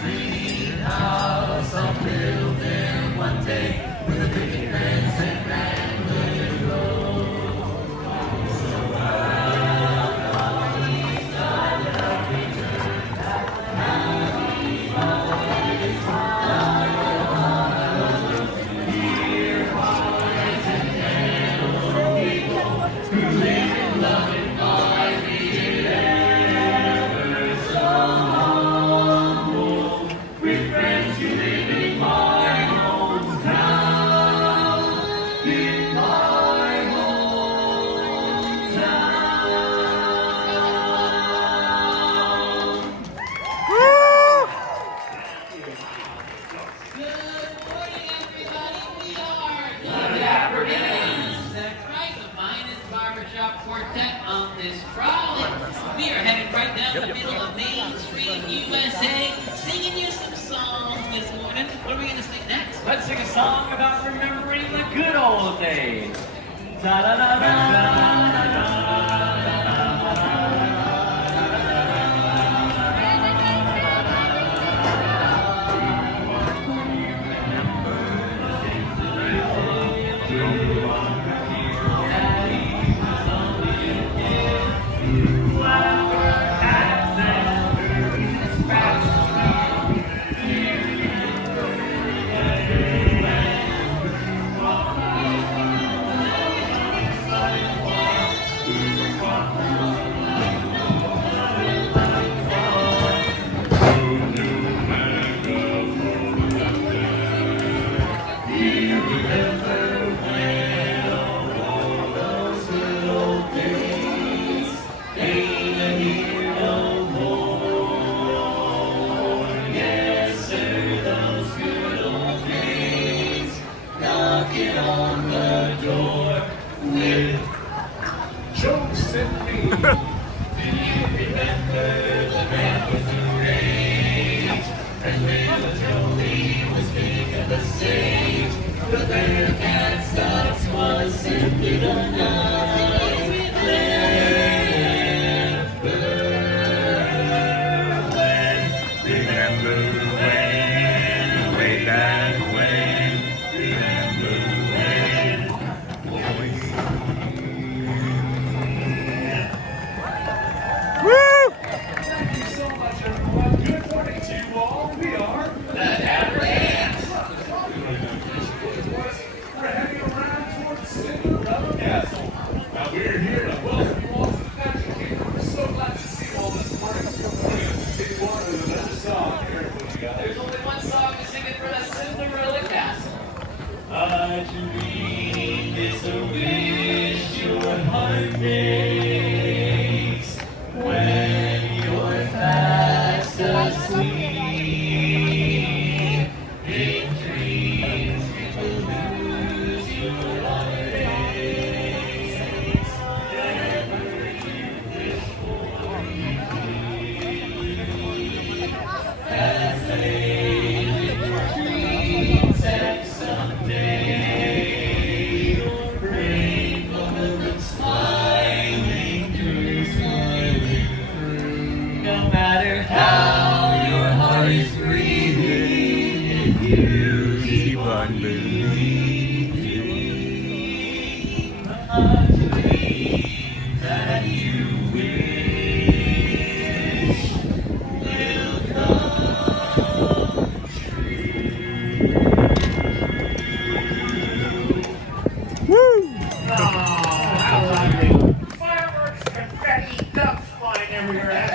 Greenhouse I'll build there one day with a big fence and rambling road. Dear hearts and gentle people who We are headed right down the middle of Main Street, USA, singing you some songs this morning. What are we going to sing next? Let's sing a song about remembering the good old days. Jokes and memes. Do you remember the man with the rage? And when Joey was king of the stage, the Bearcat Stocks was simply the night. Remember when, way back when, remember when. Woo! Thank you so much, everyone. Good morning to you all. We are the Dapper Dans. We're heading around towards Cinderella Castle. Now we're here to welcome you all to the Magic Kingdom. We're so glad to see you all this morning. We're going to continue on with another song. Here, what you got? There's only one song to sing it for the Cinderella Castle. A dream is a wish your heart makes when you're fast asleep. In dreams you will lose your heartaches. Whatever you wish for, as they dreams and someday rainbow will smiling through. No matter how your heart is grieving, if you keep on believing, a dream that you wish will come Fireworks, confetti, ducks flying everywhere.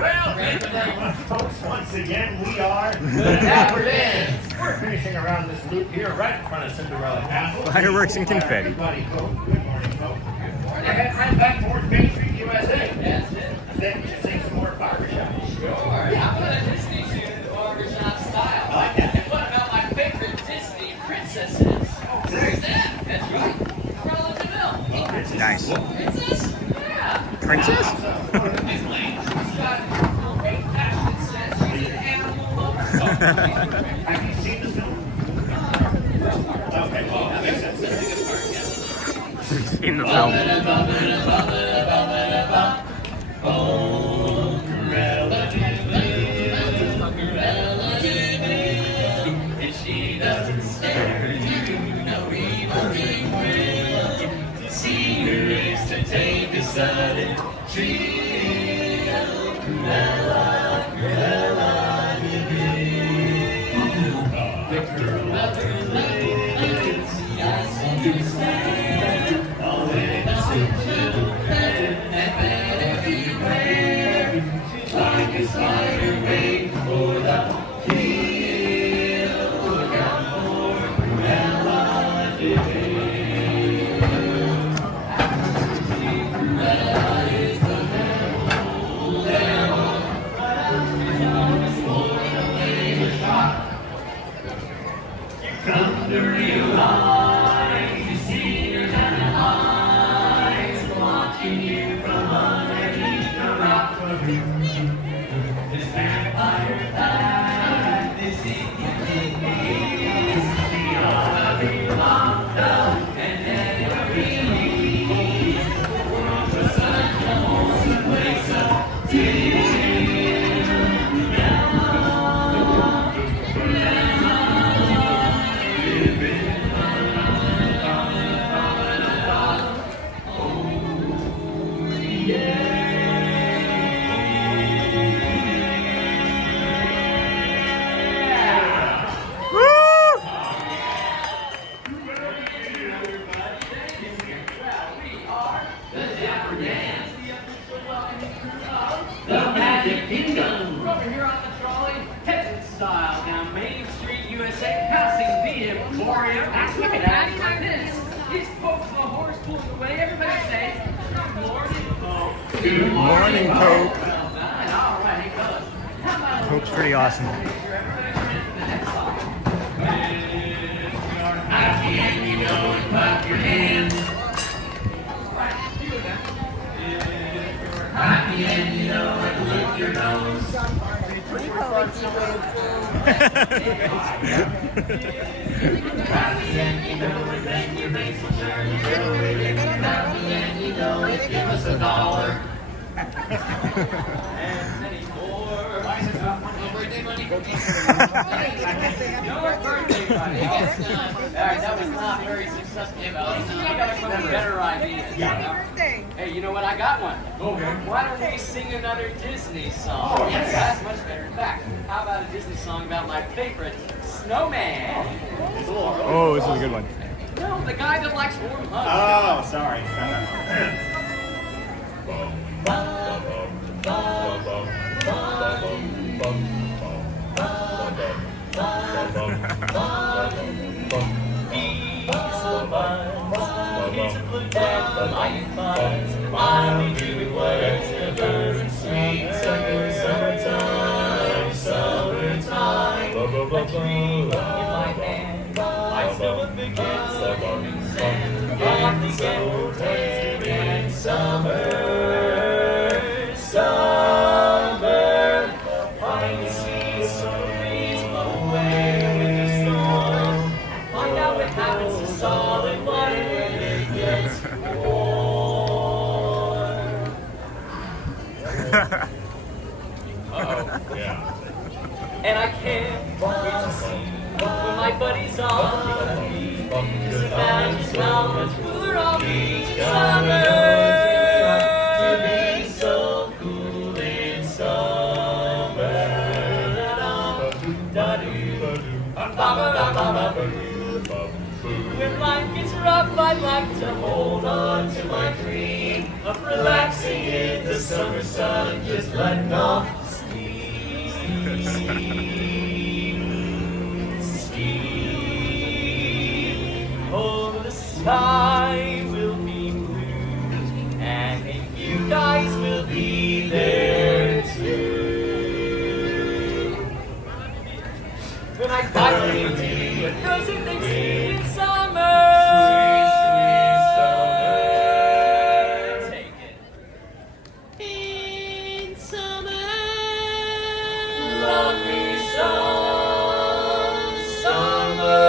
Well, thank you very much, folks. Once again, we are the Dapper Dans. We're finishing around this loop here, right in front of Cinderella Castle. Fireworks and confetti. Everybody, folks. Good morning, folks. We're gonna head right back towards Main Street, USA. That's it. Then we should sing some more barbershop. Sure. Yeah, I'm going to Disney tune in the barbershop style. I like that. And what about my favorite Disney princesses? There's that. That's right. Cruella de Vil. Nice. Princess? Yeah. Princess? She's got great fashion sense. She's an animal lover. Have you seen the film? Okay, well, that makes sense. In the film. Oh, Cruella de Vil, if she doesn't stare, you know evil will. To see her is to take a sudden thrill. Cruella, Cruella de Vil. The girl of her lips, yes, understand. All innocent children and men everywhere. She's like a spider waiting for the kill. Look out for Cruella de Vil. Cruella is the devil. way, everybody say good morning, Pope. Good morning, Pope. Well done. All right, hey, fellas. How about Pope's pretty awesome. Happy and you know it, clap your hands. Happy and you know it, lift your nose. Happy and you know it, then your face will turn and show it. Happy and you know it, give us $1. And many more. Birthday money. Your birthday money. All right, that was not very successful. You gotta come up with better ideas. Hey, you know what? I got one. Okay. Why don't we sing another Disney song? Oh, yes. That's much better. In fact, how about a Disney song about my favorite snowman? Oh, this is a good one. No, the guy that likes warm hugs. Oh, sorry. I'll be doing whatever in sweet summertime, summertime. A tree in my hand, I still forget something sand. I'm thinking and summer. Finally see the summer breeze blow away with the storm. Find out what happens to solid water when it gets warm. And I can't wait to see when my buddies are with me. Cause imagine how much cooler I'll be summer. To be so cool in summer. When life gets rough, I'd like to hold on to my dream of relaxing in the summer sun, just letting off steam. Oh, the sky will be blue, and you guys will be there too. When I finally do what doesn't make me in summer. Sweet summer. Take it. In summer. Love me some summer.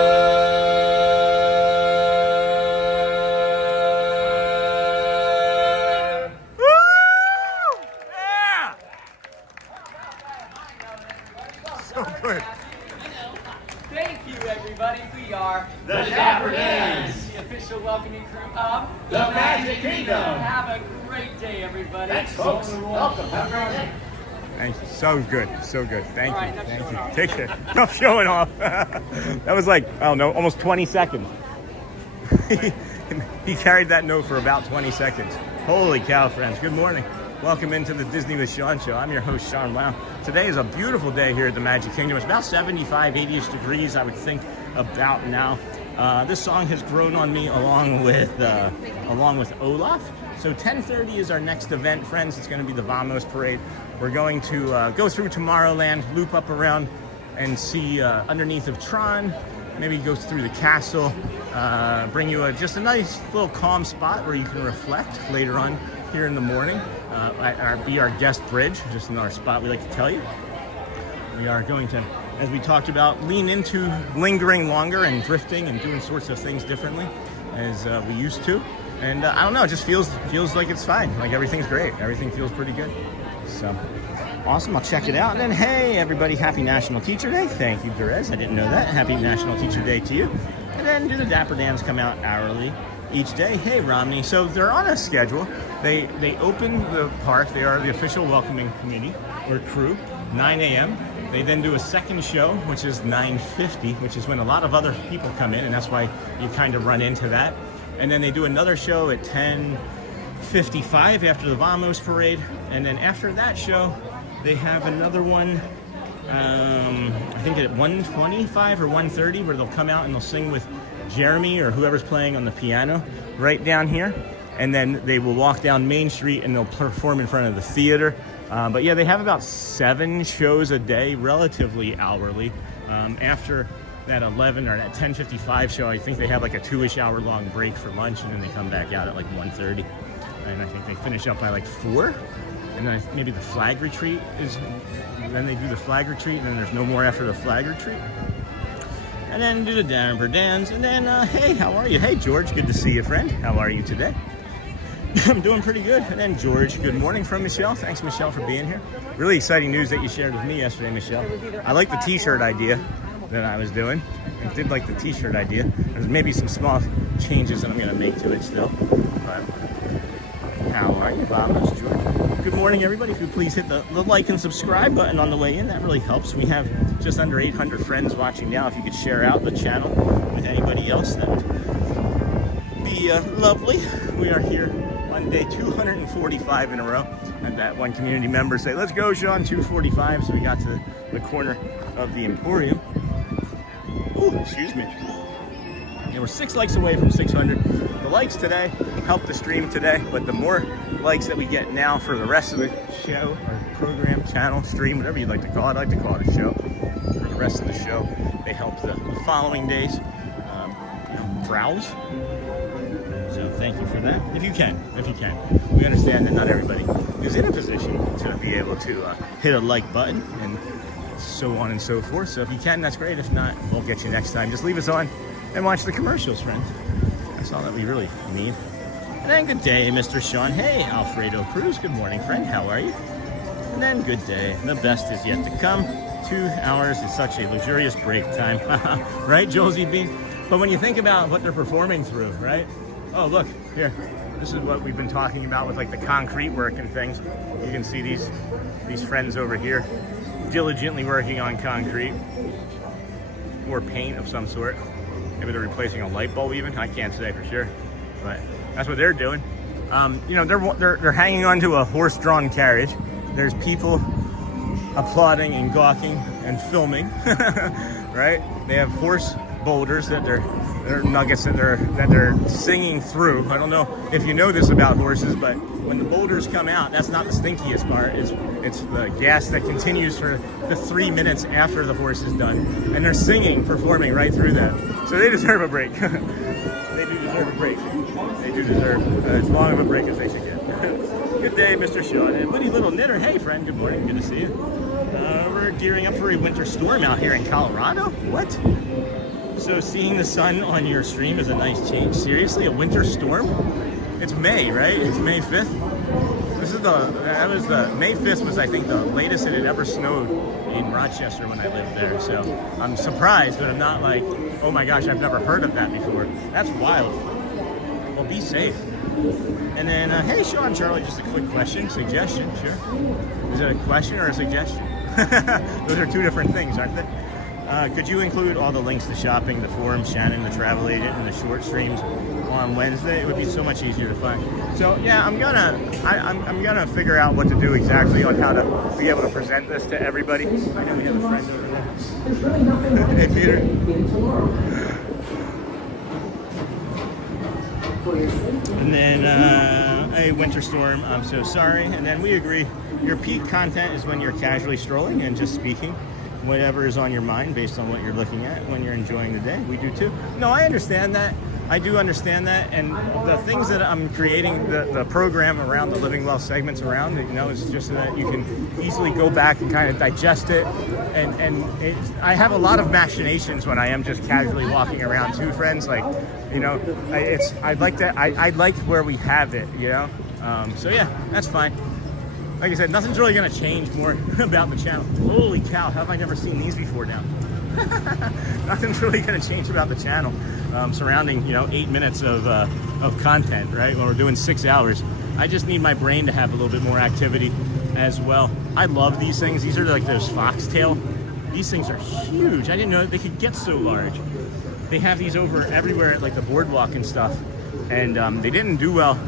So good. Thank you, everybody. We are The Dapper Dans, the official welcoming crew of the Magic Kingdom. Have a great day, everybody. Thanks, folks. Welcome. Have a great day. Thank you. So good. So good. Thank All you. right, enough Thank showing you. off. Take care. Enough showing off. That was like, I don't know, almost 20 seconds. He carried that note for about 20 seconds. Holy cow, friends. Good morning. Welcome into the Disney with Sean show. I'm your host, Sean Wow. Today is a beautiful day here at the Magic Kingdom. It's about 75, 80-ish degrees, I would think, about now. This song has grown on me along with Olaf. So 10:30 is our next event, friends. It's going to be the Vamos Parade. We're going to go through Tomorrowland, loop up around and see underneath of Tron, maybe go through the castle, bring you just a nice little calm spot where you can reflect later on here in the morning. Be our guest bridge, just in our spot we like to tell you. We are going to, as we talked about, lean into lingering longer and drifting and doing sorts of things differently as we used to. And I don't know, it just feels like it's fine. Like everything's great. Everything feels pretty good. So awesome, I'll check it out. And then, hey everybody, happy National Teacher Day. Thank you, Perez. I didn't know that. Happy National Teacher Day to you. And then do the Dapper Dans come out hourly each day. Hey Romney, so they're on a schedule. They open the park. They are the official welcoming committee or crew, 9 a.m. They then do a second show, which is 9:50, which is when a lot of other people come in, and that's why you kind of run into that. And then they do another show at 10:55 after the Vamos Parade, and then after that show, they have another one, I think at 1:25 or 1:30, where they'll come out and they'll sing with Jeremy or whoever's playing on the piano right down here. and then they will walk down Main Street and they'll perform in front of the theater. But yeah, they have about 7 shows a day, relatively hourly. After that 11 or that 10:55 show, I think they have like a 2-ish hour long break for lunch, and then they come back out at like 1:30. And I think they finish up by like 4. And then maybe the flag retreat is, then they do the flag retreat, and then there's no more after the flag retreat. And then do the Dapper Dans, and then, hey, how are you? Hey, George, good to see you, friend. How are you today? I'm doing pretty good. And then George, good morning from Michelle. Thanks, Michelle, for being here. Really exciting news that you shared with me yesterday, Michelle. I like the t-shirt idea that I was doing. I did like the t-shirt idea. There's maybe some small changes that I'm going to make to it still. But how are you, Bob? George. Good morning, everybody. If you please hit the like and subscribe button on the way in, that really helps. We have just under 800 friends watching now. If you could share out the channel with anybody else, that would be lovely. We are here on day 245 in a row. And that one community member say, let's go, Sean, 245. So we got to the corner of the Emporium. Ooh, excuse me. And we're 6 likes away from 600. The likes today help the stream today, but the more likes that we get now for the rest of the show, or program, channel, stream, whatever you'd like to call it. I like to call it a show. For the rest of the show, they help the following days browse. So thank you for that. If you can. We understand that not everybody is in a position to be able to hit a like button and so on and so forth. So if you can, that's great. If not, we'll get you next time. Just leave us on and watch the commercials, friends. That's all that we really need. And then good day, Mr. Sean. Hey, Alfredo Cruz. Good morning, friend. How are you? And then good day. The best is yet to come. 2 hours is such a luxurious break time. Right, Josie Bean? But when you think about what they're performing through, right? Oh, look, here. This is what we've been talking about with like the concrete work and things. You can see these friends over here diligently working on concrete or paint of some sort. Maybe they're replacing a light bulb even. I can't say for sure, but that's what they're doing. You know, they're hanging onto a horse-drawn carriage. There's people applauding and gawking and filming, right? They have horse boulders that they're nuggets that they're singing through. I don't know if you know this about horses, but when the boulders come out, that's not the stinkiest part. It's the gas that continues for the 3 minutes after the horse is done, and they're singing, performing right through that. So they deserve a break. They do deserve a break. They do deserve as long of a break as they should get. Good day, Mr. Sean. And Woody Little Knitter. Hey, friend. Good morning. Good to see you. We're gearing up for a winter storm out here in Colorado. What? So seeing the sun on your stream is a nice change. Seriously, a winter storm? It's May, right? It's May 5th. May 5th was, I think, the latest it had ever snowed in Rochester when I lived there. So I'm surprised, but I'm not like, oh my gosh, I've never heard of that before. That's wild. Well, be safe. And then, hey, Sean, Charlie, just a quick question, suggestion, sure. Is it a question or a suggestion? Those are 2 different things, aren't they? Could you include all the links to shopping, the forum, Shannon, the travel agent, and the short streams on Wednesday? It would be so much easier to find. So yeah, I'm gonna figure out what to do exactly on how to be able to present this to everybody. I know we have a friend over there. Hey, Peter. And then a winter storm. I'm so sorry. And then we agree. Your peak content is when you're casually strolling and just speaking whatever is on your mind based on what you're looking at when you're enjoying the day. We do too. No, I understand that. I do understand that. And the things that I'm creating, the program around the Living Well segments around, you know, is just so that you can easily go back and kind of digest it. And I have a lot of machinations when I am just casually walking around too, friends. Like, you know, I like where we have it, you know? So yeah, that's fine. Like I said, nothing's really going to change more about the channel. Holy cow, how have I never seen these before now? Nothing's really going to change about the channel surrounding, you know, 8 minutes of content, right? When we're doing 6 hours. I just need my brain to have a little bit more activity as well. I love these things. These are like those foxtail. These things are huge. I didn't know they could get so large. They have these over everywhere at like the boardwalk and stuff. And they didn't do well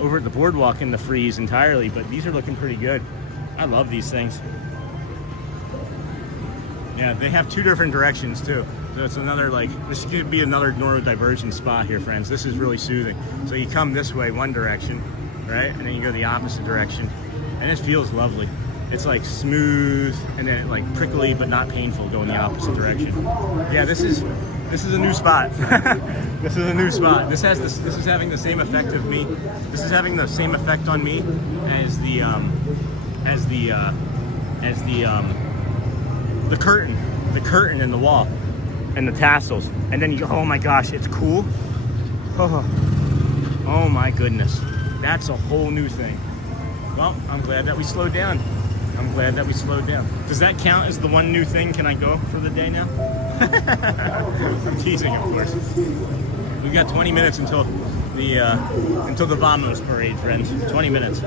over at the boardwalk in the freeze entirely, but these are looking pretty good. I love these things. Yeah, they have 2 different directions too. So it's another, like, this could be another neurodivergent spot here, friends. This is really soothing. So you come this way, one direction, right? And then you go the opposite direction. And it feels lovely. It's like smooth and then like prickly but not painful going the opposite direction. Yeah, this is a new spot. This is a new spot. This is having the same effect of me. This is having the same effect on me as the curtain in the wall and the tassels. And then you go, oh my gosh, it's cool. Oh my goodness. That's a whole new thing. Well, I'm glad that we slowed down. I'm glad that we slowed down. Do that count as the one new thing? Can I go for the day now? I'm teasing, of course. We've got 20 minutes until the Vamos parade, friends. 20 minutes.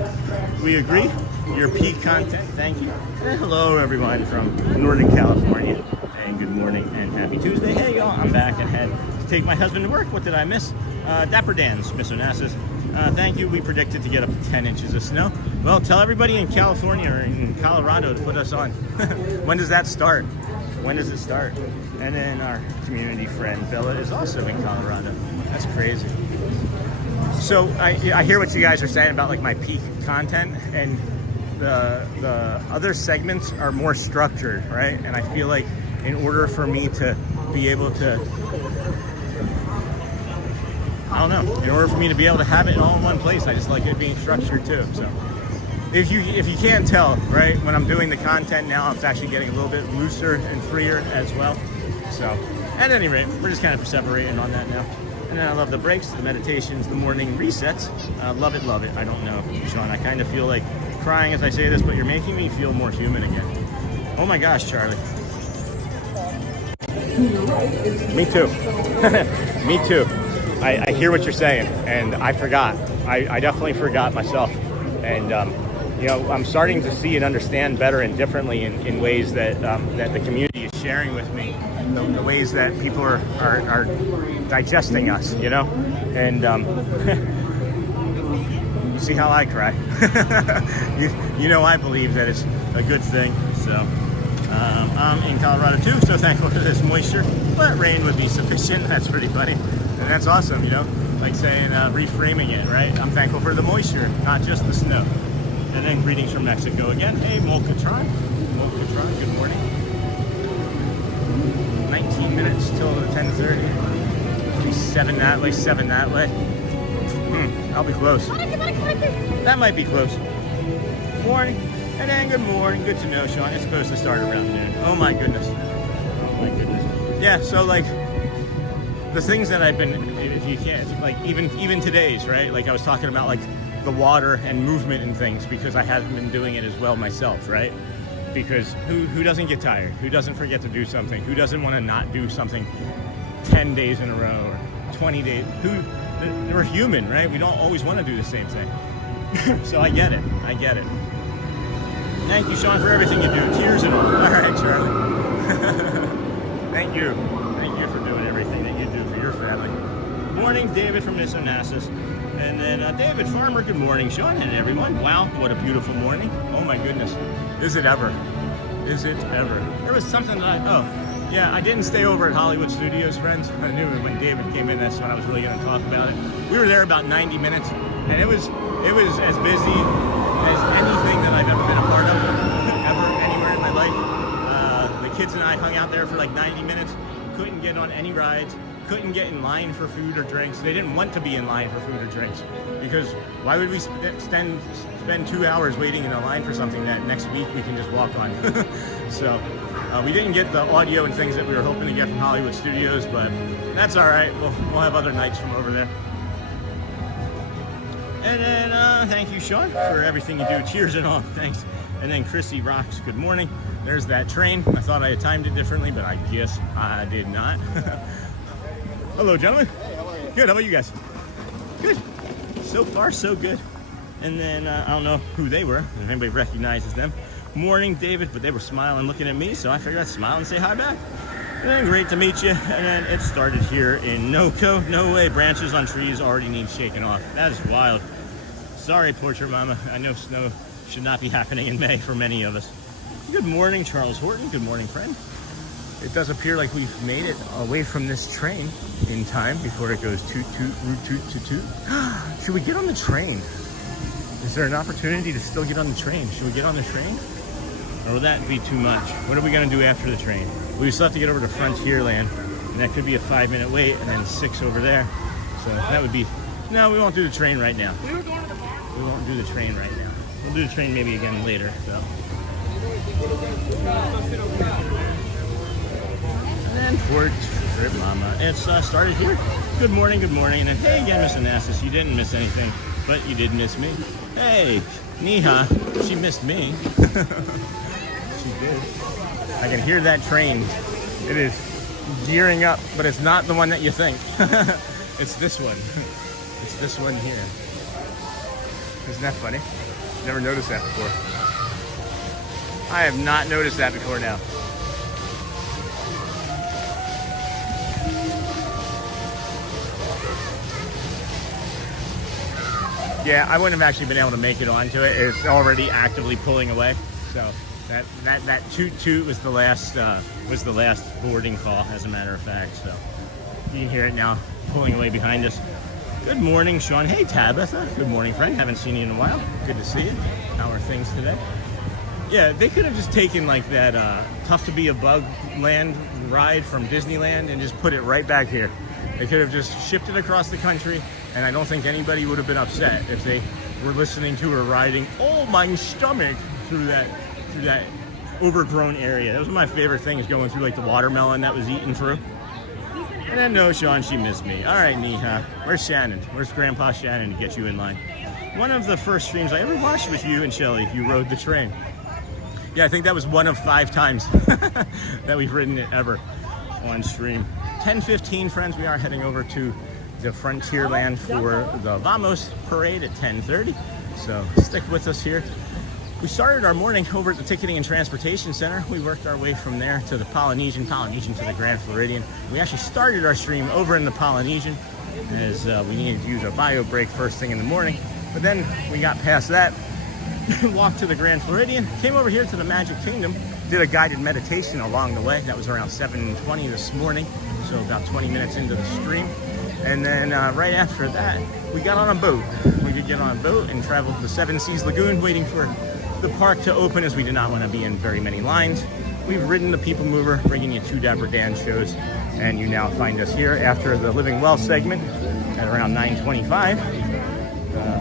We agree? Your peak content, thank you. And hello, everyone from Northern California. And good morning and happy Tuesday. Hey, y'all, I'm back and had to take my husband to work. What did I miss? Dapper Dans, Miss Onassis. Thank you. We predicted to get up to 10 inches of snow. Well, tell everybody in California or in Colorado to put us on. When does that start? When does it start? And then our community friend Bella is also in Colorado. That's crazy. So I hear what you guys are saying about like my peak content, and the other segments are more structured, right? And I feel like in order for me to be able to, I don't know, in order for me to be able to have it all in one place, I just like it being structured too. So if you can't tell, right, when I'm doing the content now, it's actually getting a little bit looser and freer as well. So at any rate, we're just kind of separating on that now. And then I love the breaks, the meditations, the morning resets. Love it, love it. I don't know, Sean, I kind of feel like crying as I say this, but you're making me feel more human again. Oh my gosh, Charlie. Me too. Me too. I hear what you're saying, and I forgot. I definitely forgot myself. And you know, I'm starting to see and understand better and differently in ways that that the community is sharing with me, the ways that people are digesting us, you know. And you see how I cry. you know, I believe that it's a good thing. So I'm in Colorado too, so thankful for this moisture, but rain would be sufficient. That's pretty funny. And that's awesome, you know, like saying, reframing it, right? I'm thankful for the moisture, not just the snow. And then greetings from Mexico again. Hey, Molcatron. Molcatron, good morning. 19 minutes till the 10:30. 7 that way, 7 that way. I'll be close. That might be close. Morning. And then good morning. Good to know, Sean. It's supposed to start around noon. Oh my goodness. Oh my goodness. Yeah, so like, the things that I've been, if you can't, like even today's, right? Like I was talking about like the water and movement and things, because I haven't been doing it as well myself, right? Because who doesn't get tired? Who doesn't forget to do something? Who doesn't want to not do something 10 days in a row or 20 days? We're human, right? We don't always want to do the same thing. So I get it. I get it. Thank you, Sean, for everything you do. Tears and all. All right, Charlie. Thank you. Thank you for doing everything that you do for your family. Morning, David from Miss Onassis. And then David Farmer, good morning, Sean and everyone. Wow, what a beautiful morning. Oh my goodness. Is it ever? Is it ever? There was something that I didn't stay over at Hollywood Studios, friends. I knew when David came in, that's when I was really going to talk about it. We were there about 90 minutes, and it was as busy as anything that I've ever been a part of, ever, anywhere in my life. The kids and I hung out there for like 90 minutes, couldn't get on any rides, couldn't get in line for food or drinks. They didn't want to be in line for food or drinks, because why would we spend 2 hours waiting in a line for something that next week we can just walk on? So we didn't get the audio and things that we were hoping to get from Hollywood Studios, but that's all right. We'll have other nights from over there. And then thank you, Sean, for everything you do. Cheers and all. Thanks. And then Chrissy rocks. Good morning. There's that train. I thought I had timed it differently, but I guess I did not. Hello, gentlemen. Hey, how are you? Good. How about you guys? Good. So far, so good. And then I don't know who they were, if anybody recognizes them. Morning, David, but they were smiling, looking at me, so I figured I'd smile and say hi back. And then great to meet you. And then it started here in NoCo. No way, branches on trees already need shaking off. That is wild. Sorry, Portrait Mama. I know snow should not be happening in May for many of us. Good morning, Charles Horton. Good morning, friend. it does appear like we've made it away from this train in time before it goes toot toot, root toot toot toot. Should we get on the train? Is there an opportunity to still get on the train? Should we get on the train? Or will that be too much? What are we gonna do after the train? We still have to get over to Frontierland, and that could be a 5-minute wait, and then 6 over there. So that would be, no, we won't do the train right now. We were going to the bar. We won't do the train right now. We'll do the train maybe again later, so. And Fort Trip Mama. It's started here. Good morning, and then hey again, Miss Onassis. You didn't miss anything, but you did miss me. Hey, Niha, she missed me. She did. I can hear that train. It is gearing up, but it's not the one that you think. It's this one. It's this one here. Isn't that funny? Never noticed that before. I have not noticed that before now. Yeah, I wouldn't have actually been able to make it onto it. It's already actively pulling away. So that toot toot was the last boarding call, as a matter of fact. So you can hear it now pulling away behind us. Good morning, Sean. Hey, Tabitha. Good morning, friend. Haven't seen you in a while. Good to see you. How are things today? Yeah, they could have just taken like that Tough to Be a Bug land ride from Disneyland and just put it right back here. They could have just shipped it across the country, and I don't think anybody would have been upset if they were listening to her riding "Oh My Stomach" through that overgrown area. That was one of my favorite things, going through like the watermelon that was eaten through. And then no, Sean, she missed me. All right, Niha, where's Shannon? Where's Grandpa Shannon to get you in line? One of the first streams I ever watched with you and Shelly, you rode the train. Yeah, I think that was one of 5 times that we've ridden it ever on stream. 10:15, friends, we are heading over to the Frontierland for the Vamos parade at 10:30. So stick with us here. We started our morning over at the Ticketing and Transportation Center. We worked our way from there to the Polynesian to the Grand Floridian. We actually started our stream over in the Polynesian as we needed to use our bio break first thing in the morning. But then we got past that, walked to the Grand Floridian, came over here to the Magic Kingdom, did a guided meditation along the way. That was around 7:20 this morning, so about 20 minutes into the stream. And then right after that, we got on a boat. We could get on a boat and travel to the Seven Seas Lagoon, waiting for the park to open, as we did not want to be in very many lines. We've ridden the People Mover, bringing you 2 Dapper Dan shows, and you now find us here after the Living Well segment at around 9:25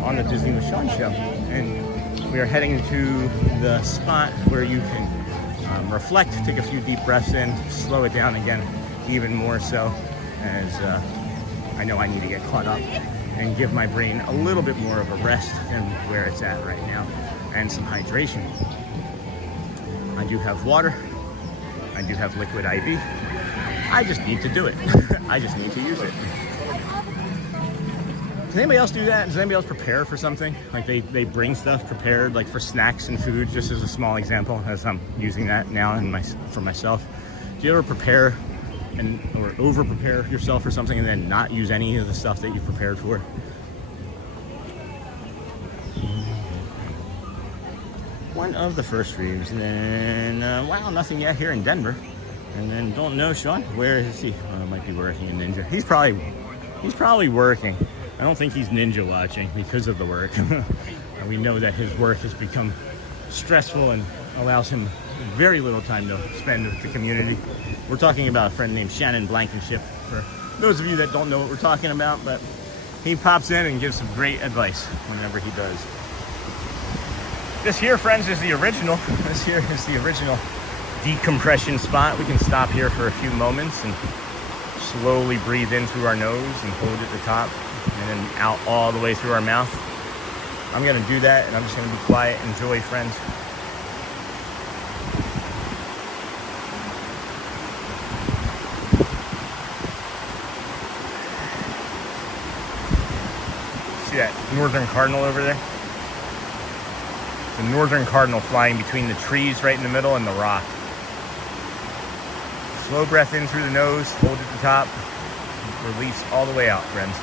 on the Disney with Sean show. And we are heading to the spot where you can reflect, take a few deep breaths in, slow it down again even more so, as I know I need to get caught up and give my brain a little bit more of a rest than where it's at right now, and some hydration. I do have water, I do have liquid IV. I just need to do it. I just need to use it. Does anybody else do that? Does anybody else prepare for something? Like they bring stuff prepared, like for snacks and food, just as a small example, as I'm using that now for myself. Do you ever prepare or over prepare yourself for something and then not use any of the stuff that you prepared for? One of the first streams, and then wow, nothing yet here in Denver. And then don't know, Sean, where is he? Might be working in Ninja. He's probably working. I don't think he's ninja watching because of the work. And we know that his work has become stressful and allows him very little time to spend with the community. We're talking about a friend named Shannon Blankenship, for those of you that don't know what we're talking about, but he pops in and gives some great advice whenever he does. This here, friends, is the original. This here is the original decompression spot. We can stop here for a few moments and slowly breathe in through our nose and hold at the top, and then out all the way through our mouth. I'm gonna do that, and I'm just gonna be quiet. Enjoy, friends. See that northern cardinal over there? The northern cardinal flying between the trees right in the middle and the rock. Slow breath in through the nose, hold at the top, release all the way out, friends.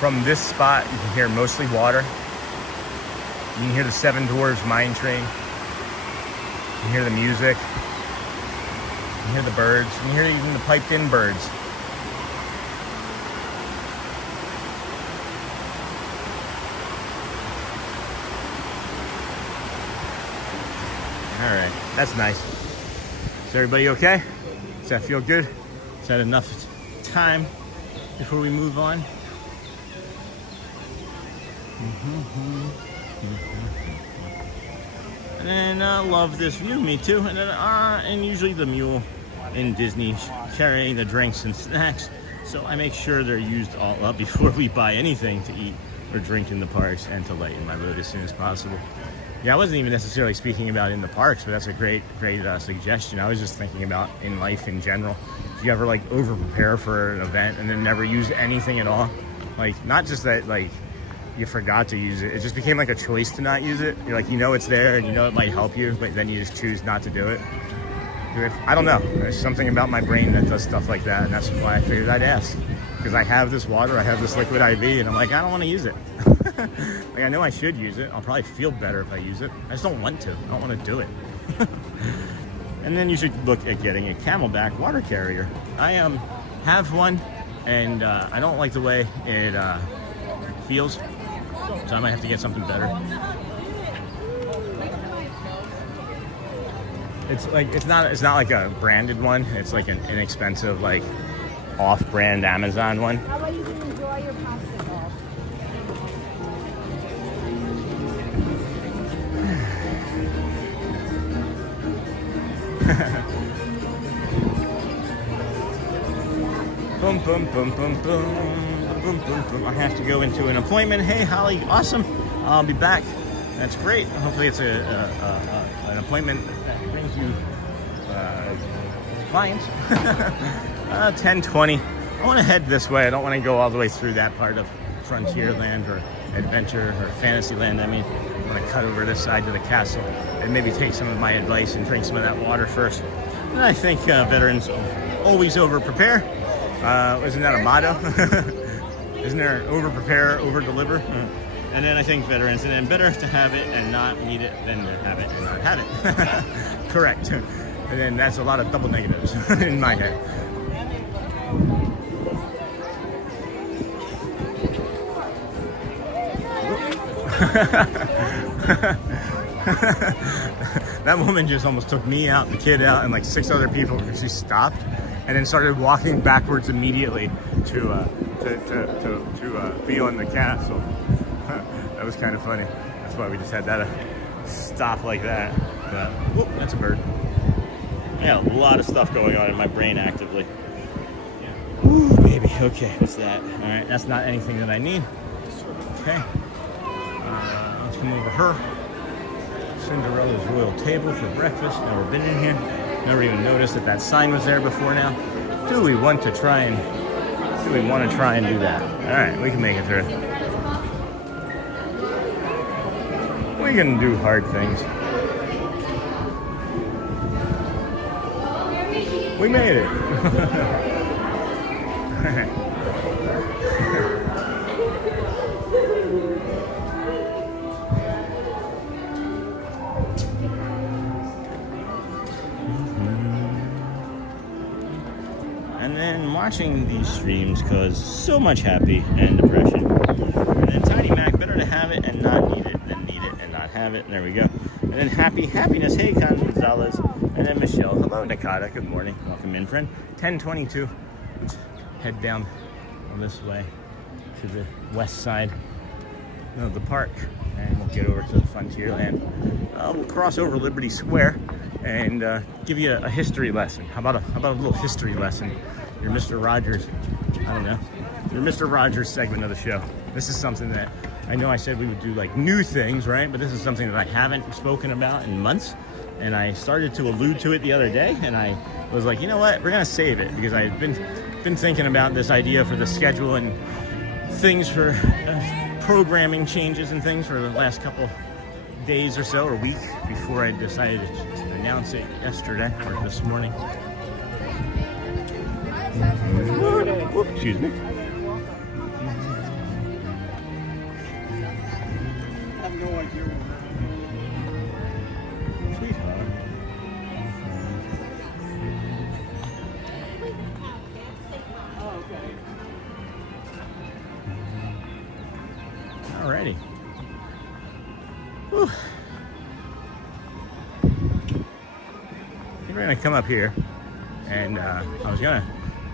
From this spot, you can hear mostly water. You can hear the Seven Dwarfs Mine Train. You can hear the music. You can hear the birds. You can hear even the piped-in birds. All right, that's nice. Is everybody okay? Does that feel good? Is that enough time before we move on? And then love this view, me too. And then and usually the mule in Disney carrying the drinks and snacks, so I make sure they're used all up before we buy anything to eat or drink in the parks, and to lighten my load as soon as possible. Yeah, I wasn't even necessarily speaking about in the parks, but that's a great suggestion. I was just thinking about in life in general. Do you ever like over prepare for an event and then never use anything at all? Like, not just that like you forgot to use it, it just became like a choice to not use it. You're like, you know it's there and you know it might help you, but then you just choose not to do it. I don't know, there's something about my brain that does stuff like that, and that's why I figured I'd ask. Because I have this water, I have this liquid IV, and I'm like, I don't want to use it. Like, I know I should use it. I'll probably feel better if I use it. I just don't want to. I don't want to do it. And then you should look at getting a Camelback water carrier. I have one, and I don't like the way it feels, so I might have to get something better. It's like it's not like a branded one. It's like an inexpensive, like off-brand Amazon one. How about you can enjoy your popsicle? Boom, boom, boom, boom, boom, boom, boom, boom. I have to go into an appointment. Hey, Holly, awesome. I'll be back. That's great. Hopefully it's an appointment that brings you clients. 10:20. I want to head this way. I don't want to go all the way through that part of Frontierland or Adventure or Fantasyland. I mean, I want to cut over this side to the castle and maybe take some of my advice and drink some of that water first. And I think veterans always over-prepare. Isn't that a motto? Isn't there over-prepare, over-deliver? And then I think veterans, and then better to have it and not need it than to have it and not have it. Correct. And then that's a lot of double negatives in my head. That woman just almost took me out, the kid out, and like 6 other people, because she stopped and then started walking backwards immediately to be on the castle. That was kind of funny. That's why we just had that stop like that. But, whoop, that's a bird. Yeah, a lot of stuff going on in my brain actively. Ooh, baby. Okay, what's that? All right, that's not anything that I need. Okay. Let's come over her. Cinderella's Royal Table for breakfast. Never been in here. Never even noticed that sign was there before now. Do we want to try and do that? All right, we can make it through. We can do hard things. We made it. And then watching these streams cause so much happy and depression. And then Tiny Mac, better to have it and not need it than need it and not have it. And there we go. And then happiness, hey Con Gonzalez. And then Michelle, hello Nakata, good morning. Welcome in, friend. 10:22. Let's head down this way to the west side of the park. And we'll get over to Frontierland. We'll cross over Liberty Square and give you a history lesson. How about a little history lesson? Your Mr. Rogers, I don't know, your Mr. Rogers segment of the show. This is something that I know I said we would do, like new things, right? But this is something that I haven't spoken about in months. And I started to allude to it the other day, and I was like, you know what, we're gonna save it, because I've been thinking about this idea for the schedule and things for programming changes and things for the last couple days or so, or week, before I decided to announce it yesterday or this morning. Whoop, excuse me. I have no idea what Alrighty. Whew. We're gonna come up here, and I was gonna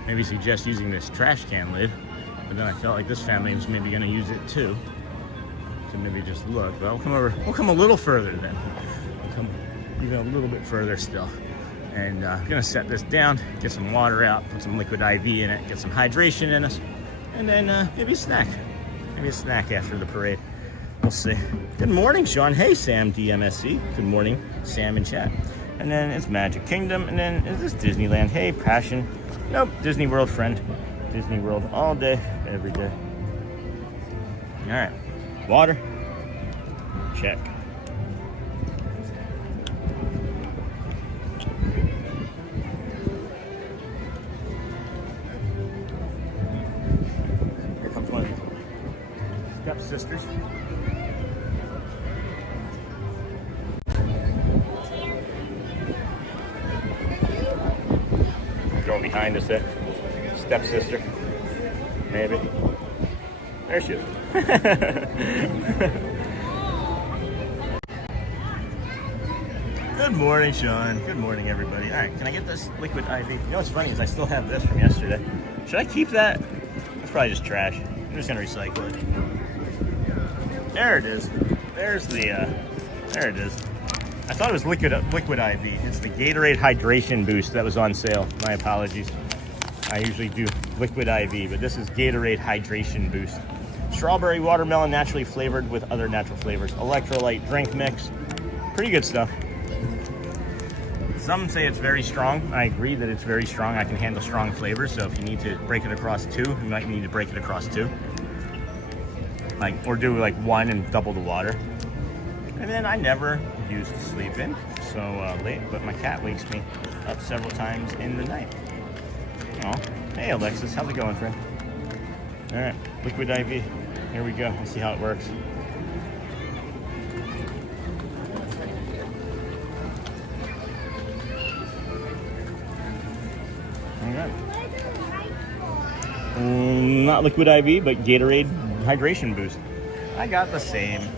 maybe suggest using this trash can lid, but then I felt like this family was maybe gonna use it too. So maybe just look. But we'll come a little further then. We'll come even a little bit further still. And I'm gonna set this down, get some water out, put some liquid IV in it, get some hydration in us, and then maybe a snack. Maybe a snack after the parade. We'll see. Good morning, Sean. Hey, Sam DMSC. Good morning, Sam in chat. And then it's Magic Kingdom, and then is this Disneyland? Hey, Passion. Nope, Disney World friend. Disney World all day, every day. All right, water. Check. Here comes one of these stepsisters. Going behind us there. Stepsister. Maybe. There she is. Good morning, Sean. Good morning, everybody. All right, can I get this liquid IV? You know what's funny is I still have this from yesterday. Should I keep that? It's probably just trash. I'm just gonna recycle it. There it is. There's the, there it is. I thought it was liquid IV. It's the Gatorade Hydration Boost that was on sale. My apologies. I usually do liquid IV, but this is Gatorade Hydration Boost. Strawberry, watermelon, naturally flavored with other natural flavors. Electrolyte drink mix. Pretty good stuff. Some say it's very strong. I agree that it's very strong. I can handle strong flavors, so if you need to break it across two, you might need to break it across two. Or do like one and double the water. And then I never used to sleep in so late, but my cat wakes me up several times in the night. Oh, hey Alexis, how's it going, friend? All right, liquid IV. Here we go. Let's see how it works. All right. Not liquid IV, but Gatorade Hydration Boost. I got the same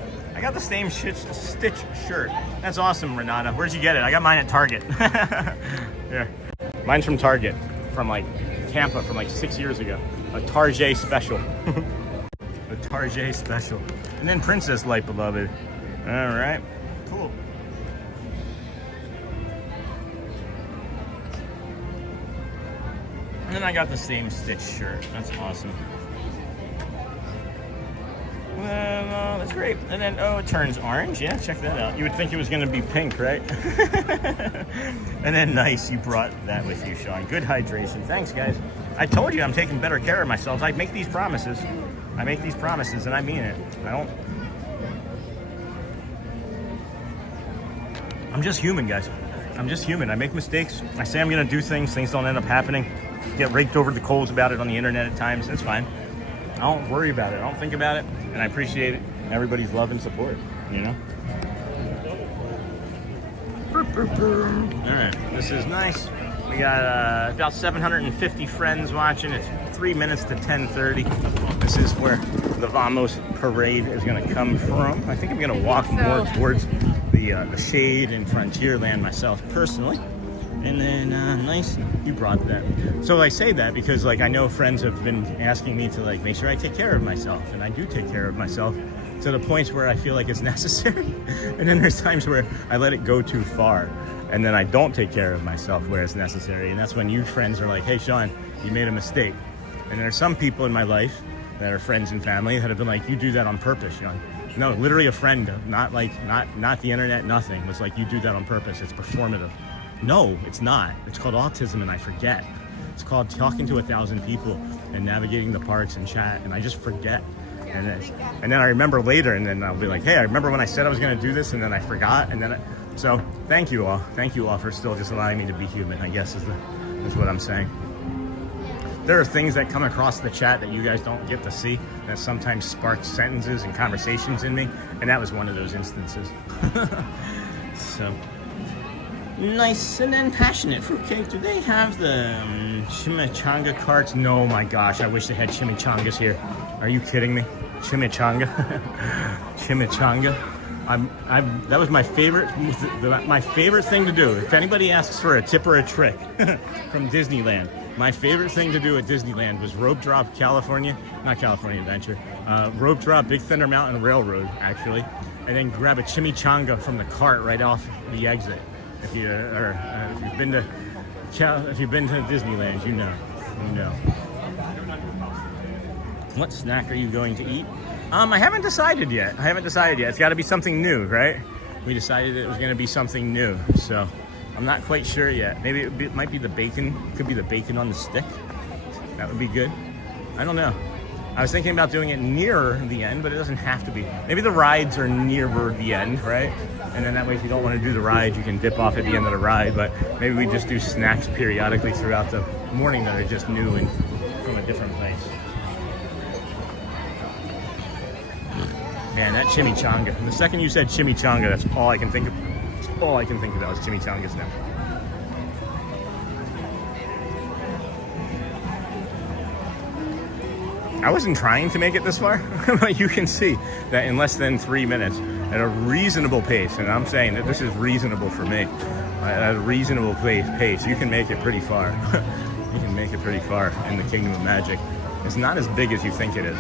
Stitch shirt. That's awesome, Renata. Where'd you get it? I got mine at Target. Yeah. Mine's from Target, from like Tampa, from like 6 years ago. A Target special. A Target special. And then Princess Light Beloved. All right, cool. And then I got the same Stitch shirt. That's awesome. That's great. And then, oh, it turns orange. Yeah, check that out. You would think it was going to be pink, right? And then, nice, you brought that with you, Sean. Good hydration. Thanks, guys. I told you I'm taking better care of myself. I make these promises. And I mean it. I'm just human, guys. I'm just human. I make mistakes. I say I'm going to do things. Things don't end up happening. Get raked over the coals about it on the internet at times. That's fine. I don't worry about it. I don't think about it. And I appreciate it. Everybody's love and support, you know? All right, this is nice. We got about 750 friends watching. It's 3 minutes to 10:30. This is where the Vamos parade is going to come from. I think I'm going to walk more towards the shade in Frontierland myself personally. And then, nice, you brought that. So I say that because, like, I know friends have been asking me to, like, make sure I take care of myself. And I do take care of myself to the points where I feel like it's necessary. And then there's times where I let it go too far. And then I don't take care of myself where it's necessary. And that's when you friends are like, hey, Sean, you made a mistake. And there are some people in my life that are friends and family that have been like, you do that on purpose, Sean. No, literally a friend, not the internet, nothing. It was like, you do that on purpose. It's performative. No, it's not. It's called autism and I forget. It's called talking to 1,000 people and navigating the parks and chat, and I just forget. And then I remember later, and then I'll be like, hey, I remember when I said I was going to do this, and then I forgot, and then so thank you all. Thank you all for still just allowing me to be human, I guess is what I'm saying. There are things that come across the chat that you guys don't get to see that sometimes spark sentences and conversations in me, and that was one of those instances. So nice. And then passionate fruitcake. Do they have the chimichanga carts. No, my gosh, I wish they had chimichangas here. Are you kidding me? Chimichanga. Chimichanga. That was my favorite thing to do. If anybody asks for a tip or a trick from Disneyland, my favorite thing to do at Disneyland was rope drop not California Adventure, rope drop Big Thunder Mountain Railroad, actually, and then grab a chimichanga from the cart right off the exit. If you've been to Disneyland, you know. What snack are you going to eat? I haven't decided yet. It's got to be something new, right? We decided it was going to be something new, so I'm not quite sure yet. Maybe it might be the bacon. Could be the bacon on the stick. That would be good. I don't know. I was thinking about doing it nearer the end, but it doesn't have to be. Maybe the rides are nearer the end, right? And then that way, if you don't want to do the ride, you can dip off at the end of the ride. But maybe we just do snacks periodically throughout the morning that are just new and from a different place. Man, that chimichanga. The second you said chimichanga, that's all I can think of. All I can think about is chimichangas now. I wasn't trying to make it this far, but you can see that in less than 3 minutes, at a reasonable pace, and I'm saying that this is reasonable for me, at a reasonable pace, you can make it pretty far. You can make it pretty far in the Kingdom of Magic. It's not as big as you think it is.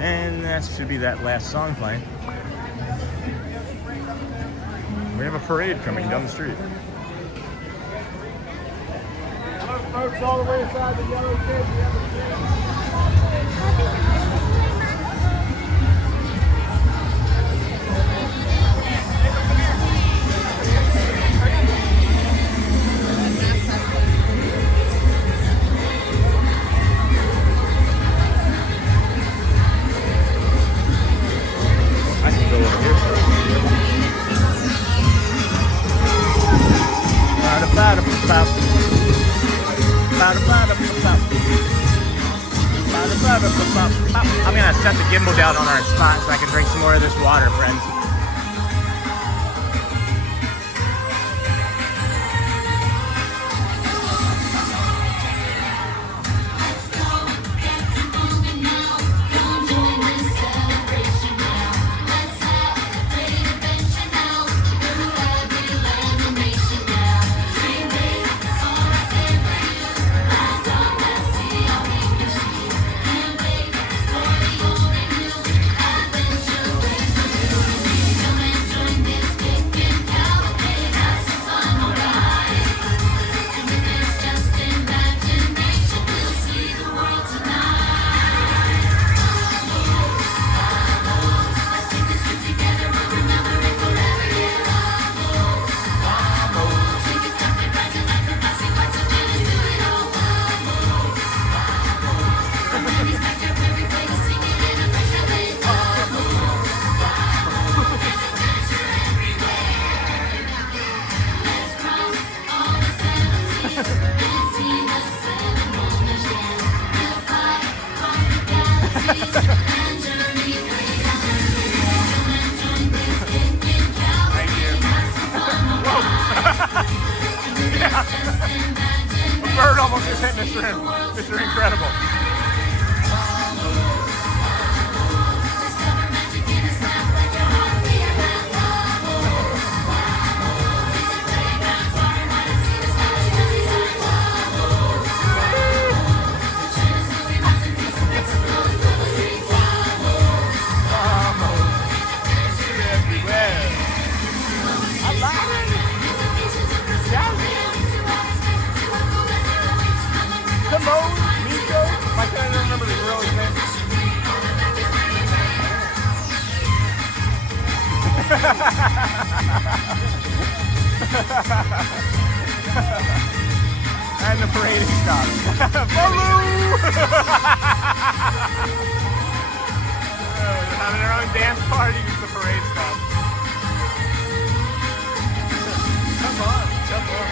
And that should be that last song playing. We have a parade coming down the street. Hello, folks, all the way inside the yellow cage. I'm gonna set the gimbal down on our spot so I can drink some more of this water, friends. This is incredible. And the parade stops. Baloo! They're having their own dance party as the parade stops. Come on, jump on.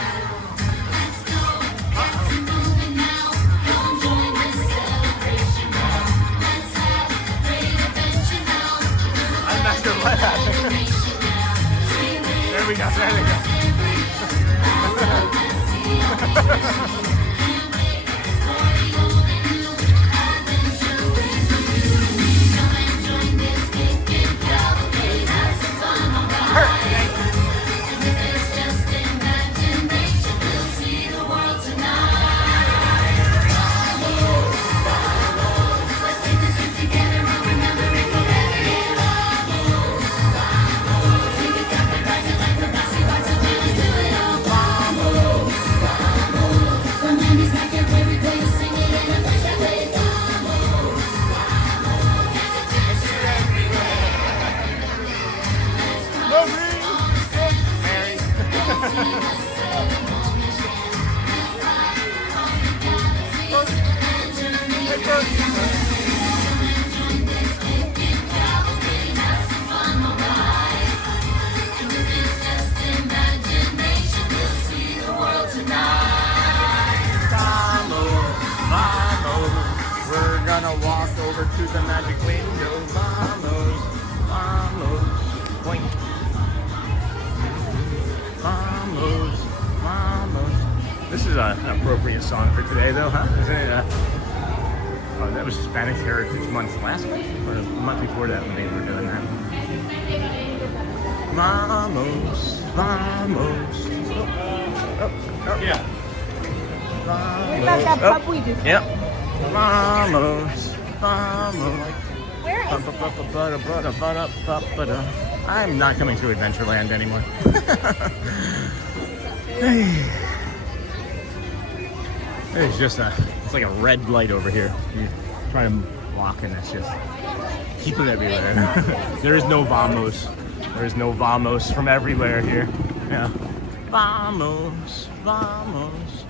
happening. There we go, there we go. We're gonna walk over to the magic window. Vamos, vamos, boing. Vamos, vamos. This is an appropriate song for today, though, huh? Isn't it? Oh, that was Spanish Heritage Month last week, or the month before that when they were doing that. Vamos, vamos. Oh, yeah. Vamos. Oh, yep. Vamos, vamos. Where is I'm not coming to Adventureland anymore. There's just it's like a red light over here. You try to walk and it's just people everywhere. There is no vamos. There is no vamos from everywhere here. Yeah. Vamos, vamos.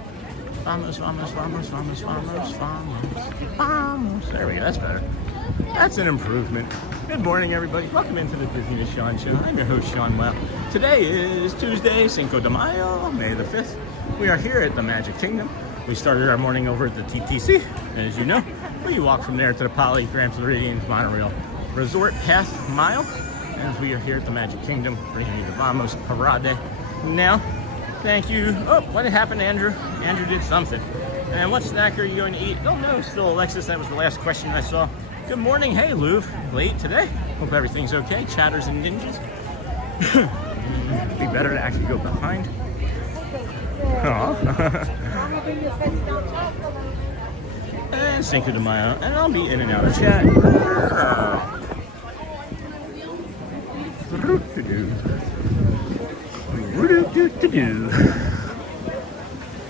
Vamos, vamos, vamos, vamos, vamos, vamos, vamos. There we go, that's better. That's an improvement. Good morning, everybody. Welcome into the Disney with Sean Show. I'm your host, Sean Wow. Today is Tuesday, Cinco de Mayo, May the 5th. We are here at the Magic Kingdom. We started our morning over at the TTC, as you know. We walk from there to the Poly Grand Floridian Monorail Resort half mile. As we are here at the Magic Kingdom, bringing you the Vamos Parade. Now, thank you. Oh, what happened, Andrew? Andrew did something. And what snack are you going to eat? Oh no, still Alexis. That was the last question I saw. Good morning. Hey, Louv. Late today. Hope everything's okay. Chatters and ninjas. It'd be better to actually go behind. Oh. And Cinco de Mayo. And I'll be in and out of chat.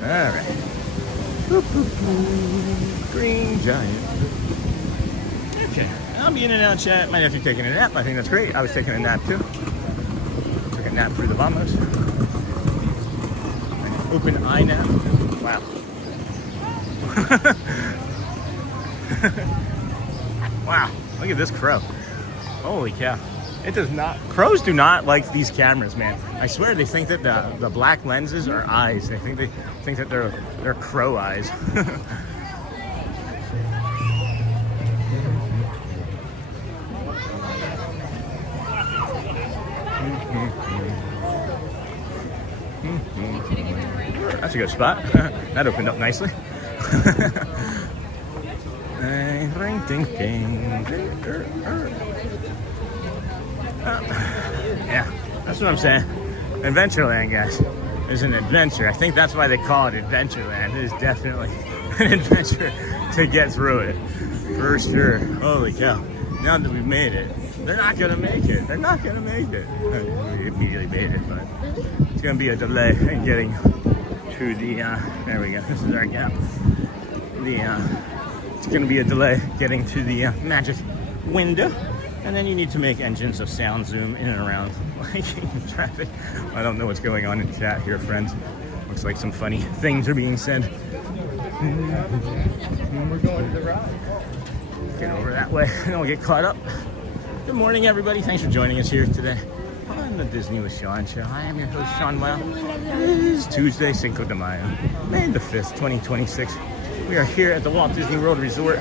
Alright. Green Giant. Okay. I'll be in and out of chat. Might have to be taking a nap. I think that's great. I was taking a nap too. Took a nap through the Vamos. An open eye nap. Wow. Wow. Look at this crow. Holy cow. It does not. Crows do not like these cameras, man. I swear they think that the black lenses are eyes. They think that they're crow eyes. That's a good spot. That opened up nicely. Yeah, that's what I'm saying. Adventureland, guys, is an adventure. I think that's why they call it Adventureland. It is definitely an adventure to get through it, for sure. Holy cow. Now that we've made it, they're not going to make it. They're not going to make it. We immediately made it, but it's going to be a delay in getting to the, there we go. This is our gap. It's going to be a delay getting to the magic window. And then you need to make engines of sound zoom in and around traffic. I don't know what's going on in chat here, friends. Looks like some funny things are being said. We're going to the ride. Get over that way and we'll get caught up. Good morning, everybody. Thanks for joining us here today on the Disney with Sean Show. I am your host, Sean Wow. It is Tuesday, Cinco de Mayo, May the 5th, 2026. We are here at the Walt Disney World Resort,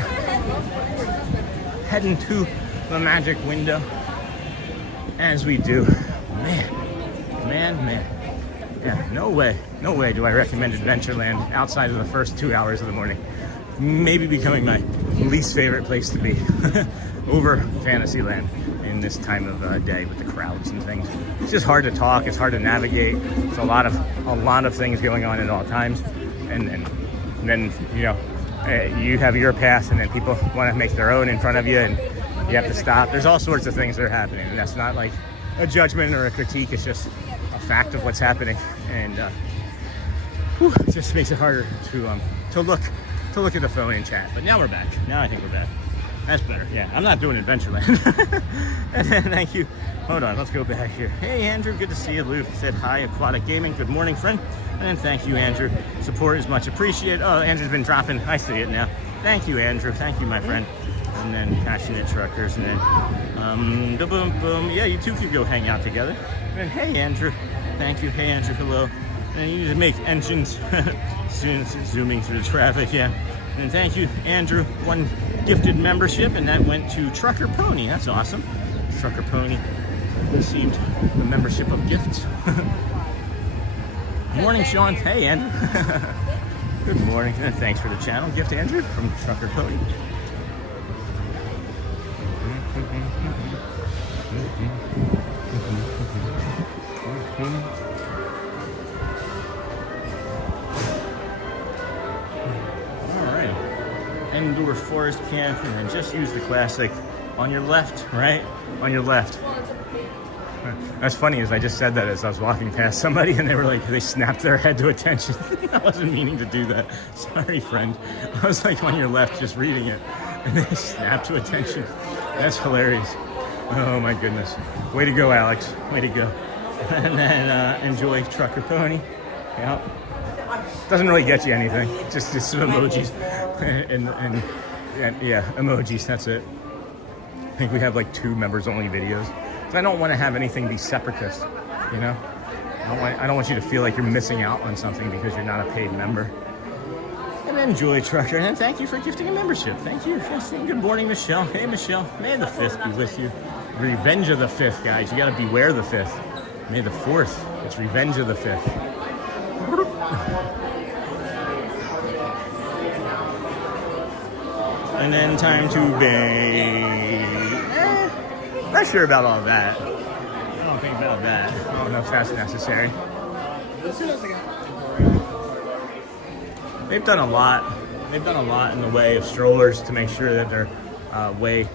heading to the magic window. as we do. Man. Yeah, no way do I recommend Adventureland outside of the first 2 hours of the morning. Maybe becoming my least favorite place to be over Fantasyland in this time of day with the crowds and things. It's just hard to talk. It's hard to navigate. It's a lot of things going on at all times, and then you have your path, and then people want to make their own in front of you, and you have to stop. There's all sorts of things that are happening, and that's not like a judgment or a critique. It's just a fact of what's happening, and it just makes it harder to look at the phone and chat. But now we're back. Now I think we're back. That's better. Yeah, I'm not doing Adventureland. And then thank you. Hold on, let's go back here. Hey Andrew, good to see you. Lou said hi, Aquatic Gaming. Good morning, friend. And then thank you, Andrew. Support is much appreciated. Oh, Andrew's been dropping. I see it now. Thank you, Andrew. Thank you, my friend. And then Passionate Truckers, and then boom. Yeah, you two could go hang out together. And then hey Andrew. Thank you. Hey Andrew, hello. And you just make engines zooming through the traffic, yeah. And thank you, Andrew. One gifted membership, and that went to Trucker Pony. That's awesome. Trucker Pony received the membership of gifts. Morning, Sean. Hey, Andrew. Good morning, and thanks for the channel gift, Andrew, from Trucker Pony. Indoor forest camp, and then just use the classic on your left, right? On your left. That's funny, is I just said that as I was walking past somebody, and they were like, they snapped their head to attention. I wasn't meaning to do that. Sorry, friend. I was like on your left, just reading it, and they snapped to attention. That's hilarious. Oh my goodness. Way to go, Alex. Way to go. And then enjoy Trucker Pony. Yep. Doesn't really get you anything. Just some emojis. And yeah, emojis, that's it. I think we have like 2 members only videos. So I don't want to have anything be separatist, you know? I don't want you to feel like you're missing out on something because you're not a paid member. And enjoy Trucker, and thank you for gifting a membership. Thank you. Good morning, Michelle. Hey, Michelle. May the 5th be with you. Revenge of the 5th, guys. You gotta beware the 5th. May the 4th. It's Revenge of the 5th. And then time to bathe. Not sure about all that. I don't think about that. I don't know if that's necessary. They've done a lot. They've done a lot in the way of strollers to make sure that they're way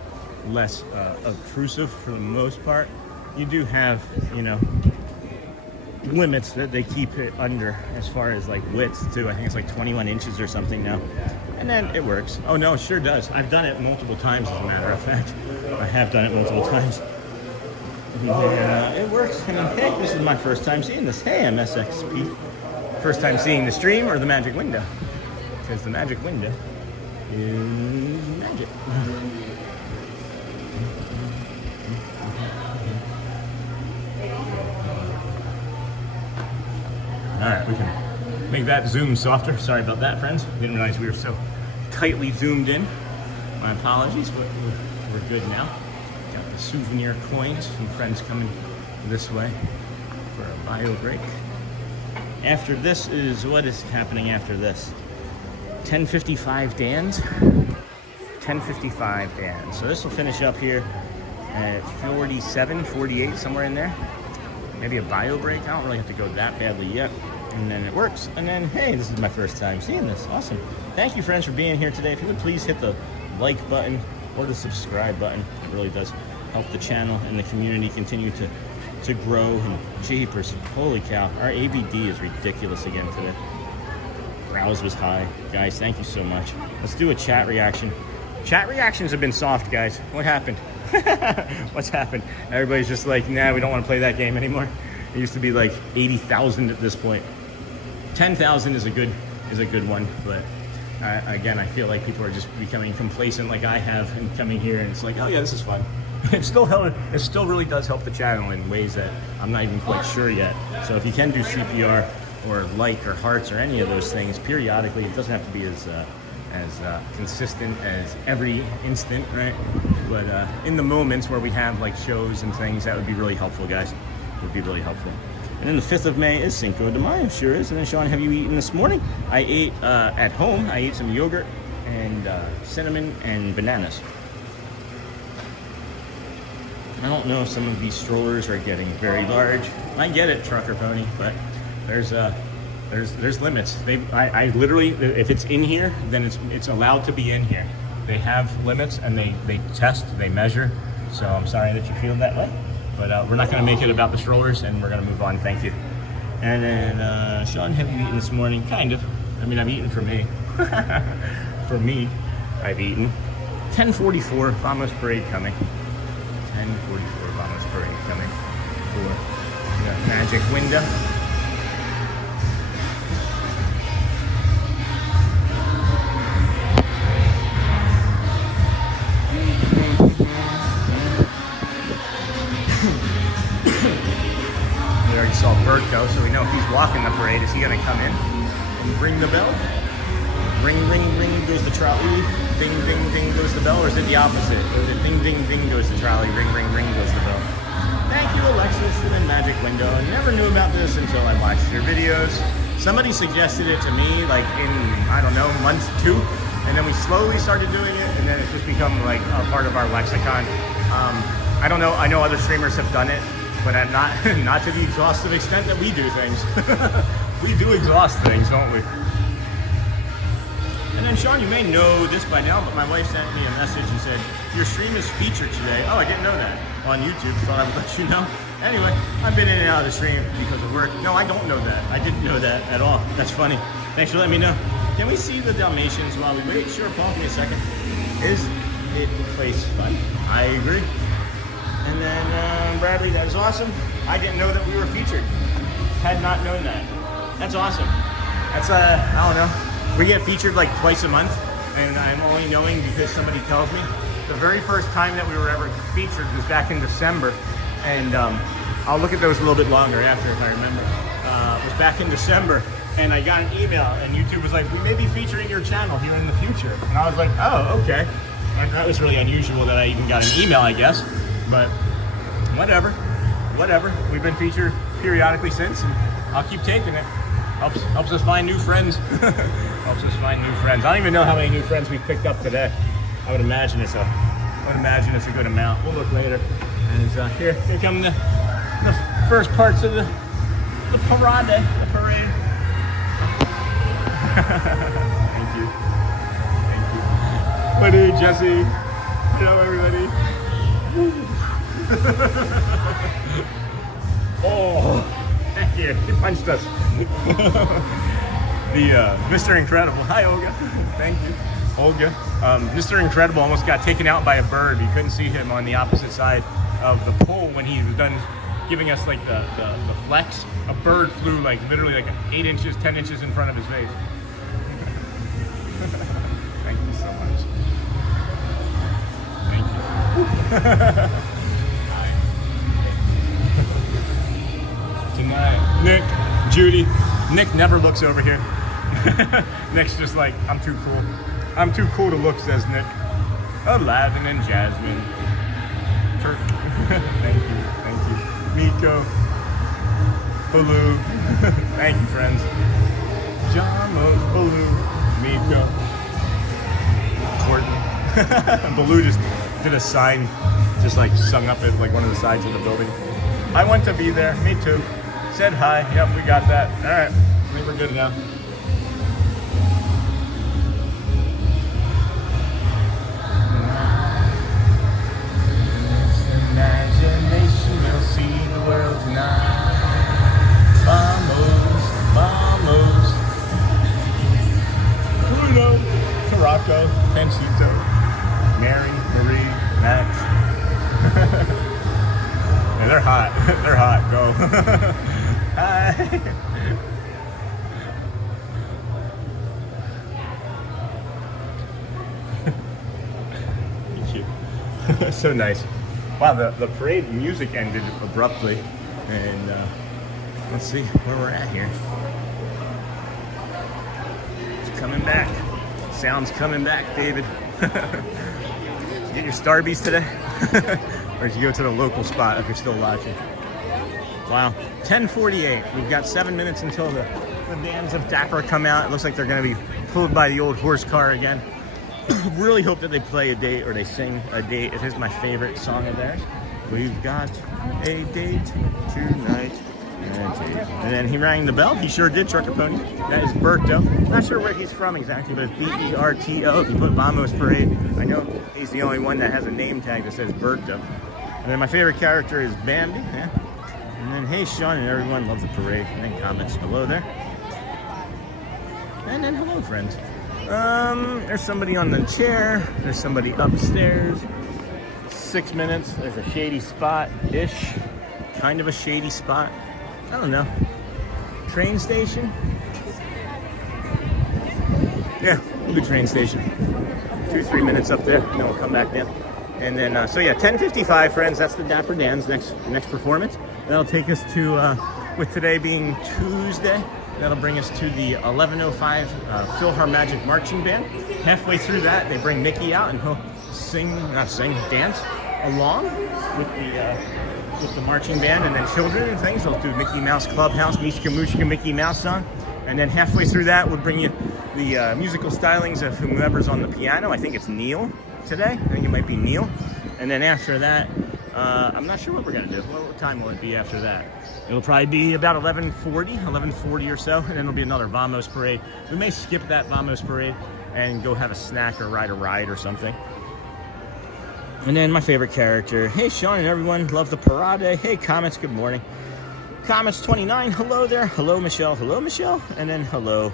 less obtrusive for the most part. You do have, limits that they keep it under as far as like width too. I think it's like 21 inches or something now. And then it works. Oh no, it sure does. I've done it multiple times, as a matter of fact. I have done it multiple times. And it works. I mean, hey, this is my first time seeing this. Hey, MSXP. First time seeing the stream or the magic window. Because the magic window is magic. Alright, we can make that zoom softer. Sorry about that, friends. Didn't realize we were so tightly zoomed in. My apologies, but we're good now. Got the souvenir coins. Some friends coming this way for a bio break. After this is, what is happening after this? 10:55 Dan's. 10:55 Dan's. So this will finish up here at 47, 48, somewhere in there. Maybe a bio break. I don't really have to go that badly yet. And then it works. And then, hey, this is my first time seeing this. Awesome. Thank you, friends, for being here today. If you would please hit the like button or the subscribe button. It really does help the channel and the community continue to grow. And jeepers, holy cow. Our ABD is ridiculous again today. Browse was high. Guys, thank you so much. Let's do a chat reaction. Chat reactions have been soft, guys. What happened? What's happened? Everybody's just like, nah, we don't want to play that game anymore. It used to be like 80,000 at this point. 10,000 is a good one, but again, I feel like people are just becoming complacent like I have and coming here and it's like, oh yeah, this is fun. It still really does help the channel in ways that I'm not even quite sure yet. So if you can do CPR or like or hearts or any of those things periodically, it doesn't have to be as consistent as every instant, right? But in the moments where we have like shows and things, that would be really helpful, guys. It would be really helpful. And then the 5th of May is Cinco de Mayo, sure is. And then Sean, have you eaten this morning? I ate at home. I ate some yogurt and cinnamon and bananas. I don't know if some of these strollers are getting very large. I get it, Trucker Pony, but there's limits. I literally, if it's in here, then it's allowed to be in here. They have limits, and they test, they measure. So I'm sorry that you feel that way, but we're not going to make it about the strollers, and we're going to move on. Thank you. And then Sean, have you eaten this morning? Kind of. I mean, I've eaten for me. For me, I've eaten. 10:44 Vamos Parade coming. 10:44 Vamos Parade coming for the magic window. We already saw Bertko, so we know if he's walking the parade, is he going to come in and ring the bell? Ring, ring, ring goes the trolley. Ding, ding, ding goes the bell, or is it the opposite? Or is it ding, ding, ding goes the trolley, ring, ring, ring goes the bell? Thank you, Alexis, for the magic window. I never knew about this until I watched your videos. Somebody suggested it to me, like in, I don't know, month 2, and then we slowly started doing it, and then it's just become like a part of our lexicon. I don't know, I know other streamers have done it, but I'm not to the exhaustive extent that we do things. We do exhaust things, don't we? And then Sean, you may know this by now, but my wife sent me a message and said, your stream is featured today. Oh, I didn't know that on YouTube, thought I would let you know. Anyway, I've been in and out of the stream because of work. No, I don't know that. I didn't know that at all. That's funny. Thanks for letting me know. Can we see the Dalmatians while we wait? Sure, Paul, give me a second. Is it the place fun? I agree. And then Bradley, that was awesome. I didn't know that we were featured. Had not known that. That's awesome. That's, I don't know. We get featured like twice a month, and I'm only knowing because somebody tells me. The very first time that we were ever featured was back in December, and I'll look at those a little bit longer after if I remember. It was back in December, and I got an email, and YouTube was like, we may be featuring your channel here in the future. And I was like, oh, okay. That was really unusual that I even got an email, I guess, but whatever. We've been featured periodically since, and I'll keep taking it. Helps us find new friends. Helps us find new friends. I don't even know how many new friends we've picked up today. I would imagine it's a good amount. We'll look later. And here come the first parts of the parade. The parade. Thank you. What do, Jesse? Hello, everybody. Oh, thank you. He punched us. Mr. Incredible. Hi, Olga. Thank you. Olga. Mr. Incredible almost got taken out by a bird. You couldn't see him on the opposite side of the pole when he was done giving us like the flex. A bird flew like literally like 8 inches, 10 inches in front of his face. Thank you so much. Thank you. Tonight, Nick, Judy. Nick never looks over here. Nick's just like, I'm too cool. I'm too cool to look, says Nick. Aladdin and Jasmine. Turk. Thank you. Miko. Baloo. Thank you, friends. Jamos, Baloo, Miko. Courtney. Baloo just did a sign, just like sung up at like one of the sides of the building. I want to be there. Me too. Said hi. Yep, we got that. All right. I think we're good now. Imagination will see the world tonight. Vamos, vamos. Pluto, Caraco, Panchito, Mary, Marie, Max. Yeah, they're hot. They're hot. Go. Hi. Thank you. So nice. Wow, the parade music ended abruptly, and let's see where we're at here. It's coming back. Sound's coming back, David. Get your Starbies today? Or did you go to the local spot if you're still watching? Wow, 10:48. We've got 7 minutes until the bands of Dapper come out. It looks like they're going to be pulled by the old horse car again. Really hope that they play a date or they sing a date. It is my favorite song of theirs. We've got a date tonight. And then he rang the bell. He sure did, Trucker Pony. That is Berto. Not sure where he's from exactly, but it's B-E-R-T-O. If you put Vamos Parade, I know he's the only one that has a name tag that says Berto. And then my favorite character is Bambi. Yeah. And then, hey, Sean and everyone, love the parade. And then comments, hello there. And then, hello, friends. There's somebody on the chair. There's somebody upstairs. 6 minutes. There's a shady spot-ish. Kind of a shady spot. I don't know. Train station? Yeah, we'll do train station. 2-3 minutes up there, and then we'll come back down. And then, so yeah, 10:55, friends. That's the Dapper Dan's next performance. That'll take us to, with today being Tuesday, that'll bring us to the 11:05 Philharmagic Marching Band. Halfway through that, they bring Mickey out, and he'll dance along with the marching band, and then children and things. They'll do Mickey Mouse Clubhouse, Mishka Mushka Mickey Mouse song. And then halfway through that, we'll bring you the musical stylings of whomever's on the piano. I think it's Neil today. I think it might be Neil. And then after that, I'm not sure what we're going to do. What time will it be after that? It'll probably be about 11:40 or so, and then there'll be another Vamos Parade. We may skip that Vamos Parade and go have a snack or ride a ride or something. And then my favorite character, hey Sean and everyone, love the parade. Hey Comets, good morning. Comets 29, hello there. Hello Michelle, and then hello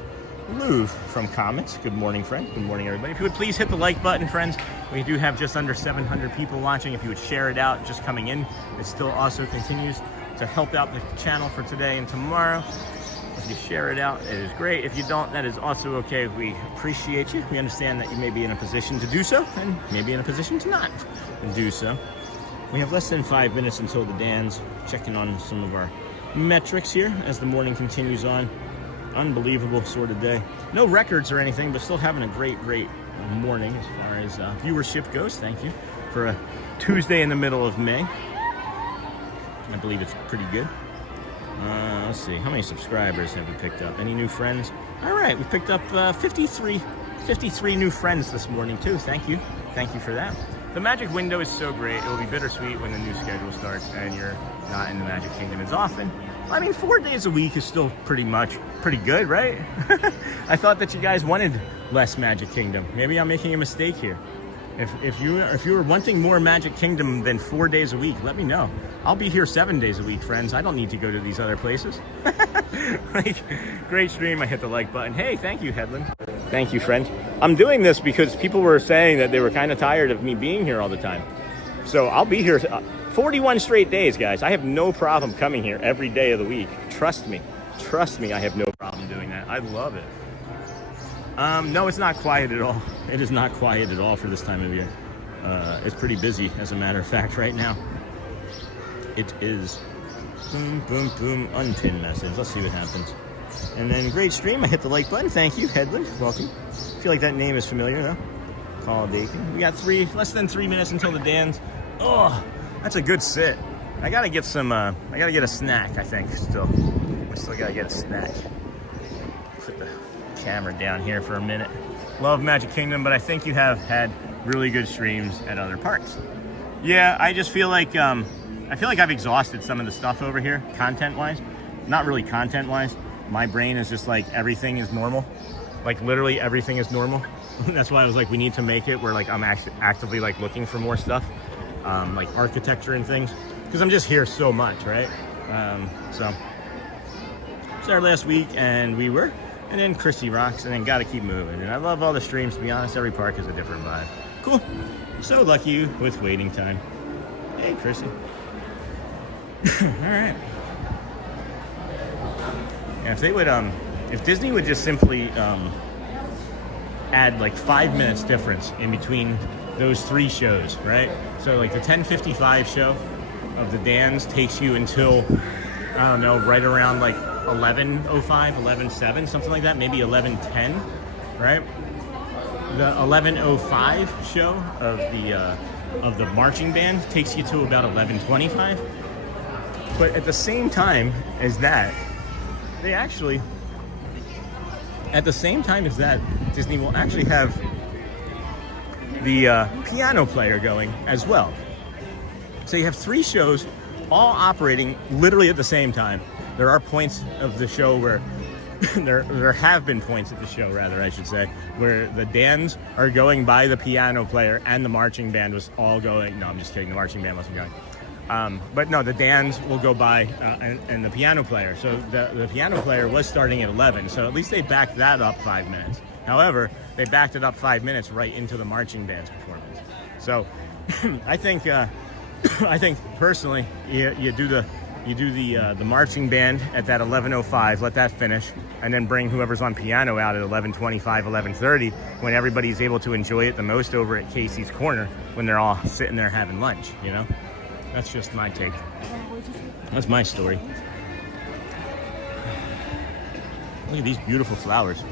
Lou from Comets. Good morning, friend. Good morning, everybody. If you would please hit the like button, friends. We do have just under 700 people watching. If you would share it out, just coming in, it still also continues to help out the channel for today and tomorrow. If you share it out, it is great. If you don't, that is also okay. We appreciate you. We understand that you may be in a position to do so and maybe in a position to not do so. We have less than 5 minutes until the Dan's. Checking on some of our metrics here as the morning continues on. Unbelievable sort of day. No records or anything, but still having a great morning as far as viewership goes. Thank you for a Tuesday in the middle of May. I believe it's pretty good. Let's see, how many subscribers have we picked up? Any new friends? All right, we picked up 53 new friends this morning too. Thank you for that. The Magic window is so great. It will be bittersweet when the new schedule starts and you're not in the Magic Kingdom as often. I mean, 4 days a week is still pretty good, right? I thought that you guys wanted less Magic Kingdom. Maybe I'm making a mistake here. If you were wanting more Magic Kingdom than 4 days a week, let me know. I'll be here 7 days a week, friends. I don't need to go to these other places. Great stream. I hit the like button. Hey, thank you, Headland. Thank you, friend. I'm doing this because people were saying that they were kind of tired of me being here all the time. So I'll be here 41 straight days, guys. I have no problem coming here every day of the week. Trust me, I have no problem doing that. I love it. No, it's not quiet at all. It is not quiet at all for this time of year. It's pretty busy, as a matter of fact, right now. It is boom, boom, boom, unpinned message. Let's see what happens. And then great stream. I hit the like button. Thank you, Headland. Welcome. I feel like that name is familiar, though. Call Dakin. We got less than 3 minutes until the Dan's. Oh, that's a good sit. I gotta get some. I gotta get a snack. I think still. I still gotta get a snack. Put the camera down here for a minute. Love Magic Kingdom, but I think you have had really good streams at other parks. Yeah, I just feel like I've exhausted some of the stuff over here, content-wise. Not really content-wise. My brain is just like everything is normal. Like literally everything is normal. That's why I was like, we need to make it where like I'm actively like looking for more stuff, like architecture and things, because I'm just here so much, right? So it's our last week, and then Chrissy rocks, and then gotta keep moving. And I love all the streams. To be honest, every park is a different vibe. Cool. So lucky with waiting time. Hey, Chrissy. All right. Yeah, if they would, if Disney would just simply add like 5 minutes difference in between those 3 shows, right? So like the 10:55 show of the Dan's takes you until, I don't know, right around like 11:05, 11:07, something like that, maybe 11:10, right? the 11:05 show of the marching band takes you to about 11:25. But at the same time as that, Disney will actually have the piano player going as well. So you have 3 shows all operating literally at the same time. There are points of the show where there have been points at the show, rather, I should say, where the Dans are going by the piano player and the marching band was all going. No, I'm just kidding. The marching band wasn't going. But no, the Dans will go by and the piano player. So the piano player was starting at 11. So at least they backed that up 5 minutes. However, they backed it up 5 minutes right into the marching band's performance. So I think personally, you do the marching band at that 11:05, let that finish, and then bring whoever's on piano out at 11:25, 11:30, when everybody's able to enjoy it the most over at Casey's Corner when they're all sitting there having lunch, you know? That's just my take. That's my story. Look at these beautiful flowers.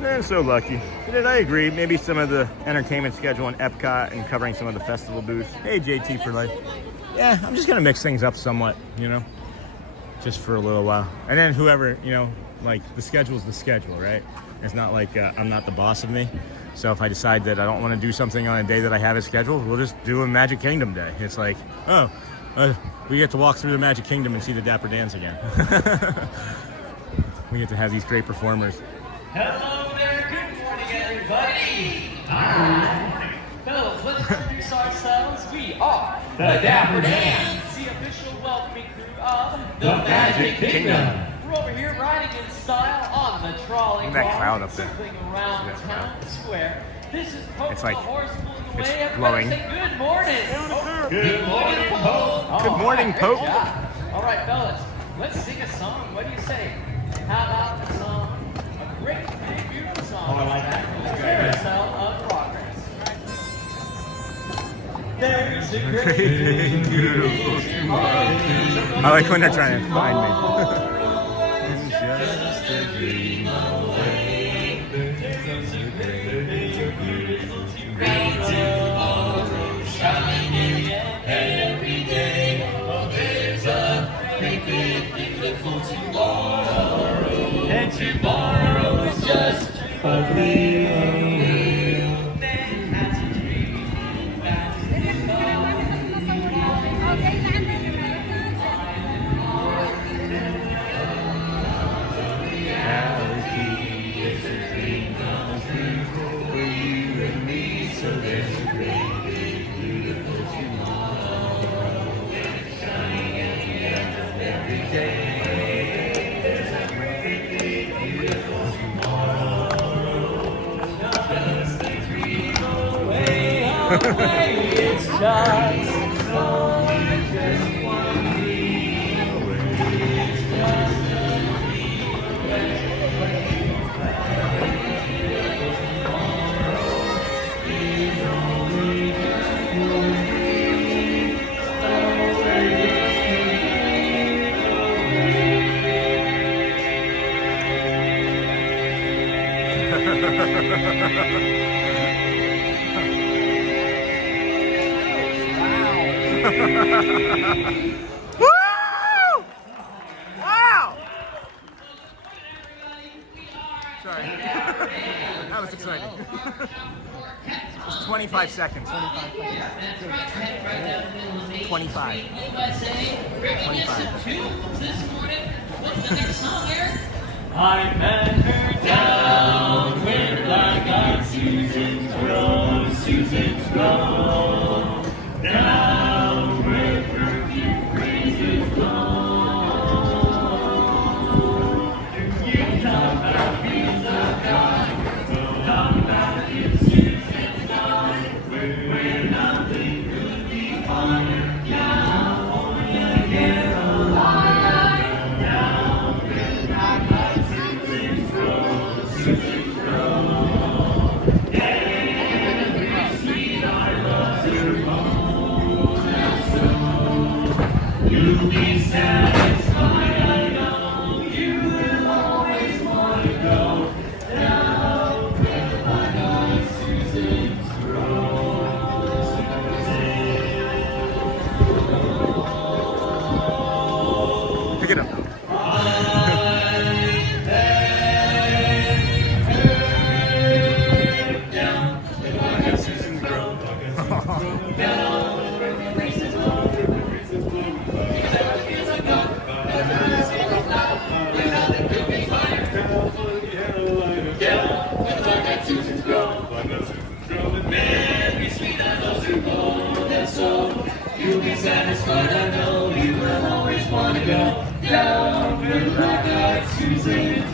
I'm so lucky. And I agree, maybe some of the entertainment schedule in Epcot and covering some of the festival booths. Hey, JT for life. Yeah, I'm just gonna mix things up somewhat, you know, just for a little while. And then whoever, you know, like the schedule's the schedule, right? It's not like I'm not the boss of me. So if I decide that I don't want to do something on a day that I have it scheduled, we'll just do a Magic Kingdom day. It's like, oh, we get to walk through the Magic Kingdom and see the Dapper Dans again. We get to have these great performers. Hello there, good morning everybody. Hi. Fellas, let's introduce ourselves. We are the Dapper Dans, the official welcoming crew of the Magic Kingdom. We're over here riding in style on the trolley Look at that cloud up there. circling around town square. This is Pope It's like, the horse pulling away. it's Everybody blowing. say good morning. Good morning, Pope. Good morning, Pope. All right, fellas, let's sing a song. What do you say? How about the song? A great, big, beautiful song. Oh, I like that. Carousel of Progress. There's a great, Beautiful tomorrow. I like when they're trying to find me. It's just a dream away. There's a great, beautiful tomorrow shining every day. Oh, there's a great, beautiful tomorrow. And tomorrow is just a gleam away. It's just one dream away. It's just a dream away. Tomorrow is only just one dream away. Woo! Wow! Sorry. That was exciting. It's 25 seconds. 25. 25. I met her down where black-eyed Susans grow, Susans grow. Down where perfume breezes blow. You talk about fields of God, talk about fields Susans gone, where nothing could be finer. California, Carolina, down where black-eyed Susans grow, Susans grow. Every sweet I love to home. You'll be satisfied, I know. You will always want to go down You'll be satisfied, I know you will always want to go down where the black-eyed Susan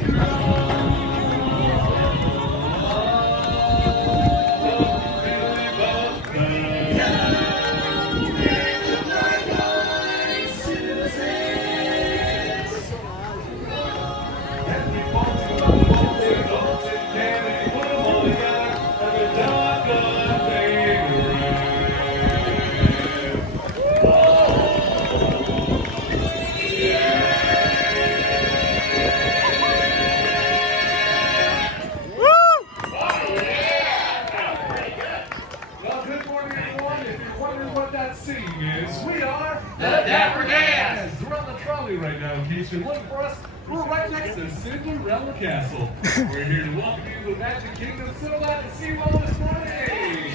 Dapper Dans! We're on the trolley right now. In case you're looking for us, we're right next to Cinderella Castle. We're here to welcome you to the Magic Kingdom. So glad to see you all this morning.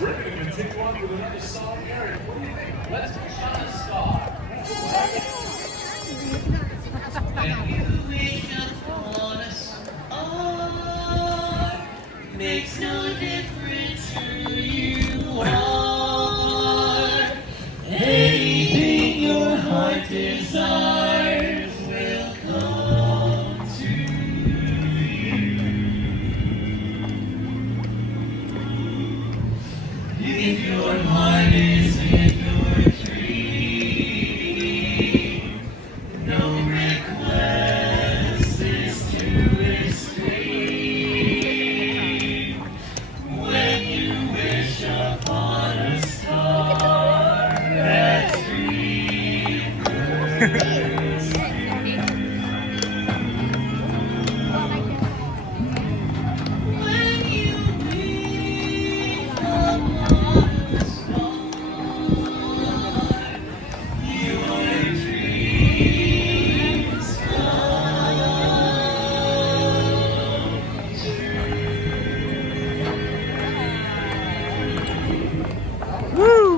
We're going to continue on with another song. Eric, what do you think? Let's push on a star. When you wish upon a star, makes no difference who you are. Anything your heart desires will come to you. If your heart is in your dream, no request is too extreme. When you wish upon a star, that dreamers do. When you wish upon a star, your dreams come true. Woo!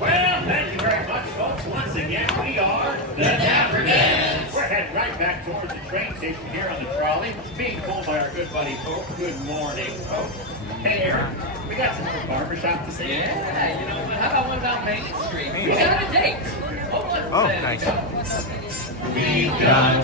Well, thank you very much, folks. Once again, we are the Dapper Dans. We're heading right back towards the train station here on the trolley, being pulled by our good buddy Pope. Good morning, Pope. Hey, Aaron, we got some more barbershop to see. Yeah, you know what? How about one down Main Street? We got a date. Oh, nice. We got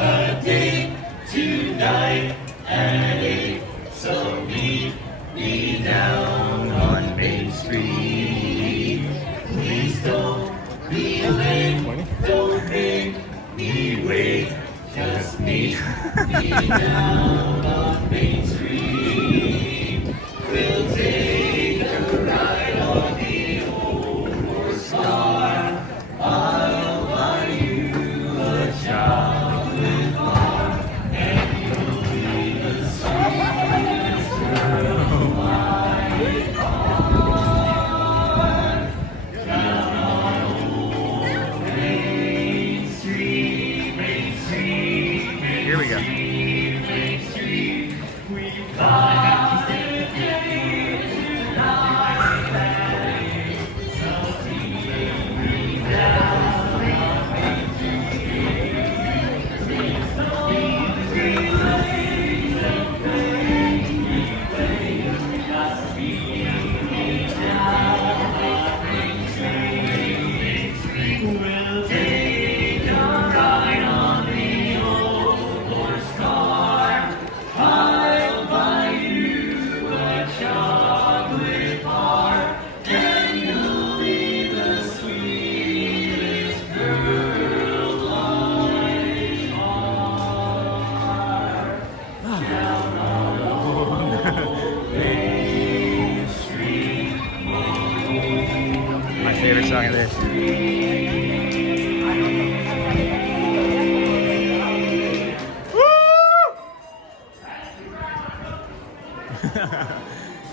a date tonight at 8, so meet me down on Main Street. Please don't be late, don't make me wait, just meet me down on Main Street. We'll take a ride on the old horse car. I'll buy you a chocolate bar, and you'll be the sweetest girl my heart. Down on old Main Street, Main Street, Main Here we go. Street, Main Street. We've got a date tonight at 8, so meet me down on Main Street. Please don't be late, don't make me wait, just meet me down on Main Street. We'll take a ride on the old horse car. I'll buy you a chocolate bar, and you'll be the sweetest girl my heart. Down on old Main Street. My favorite song of this.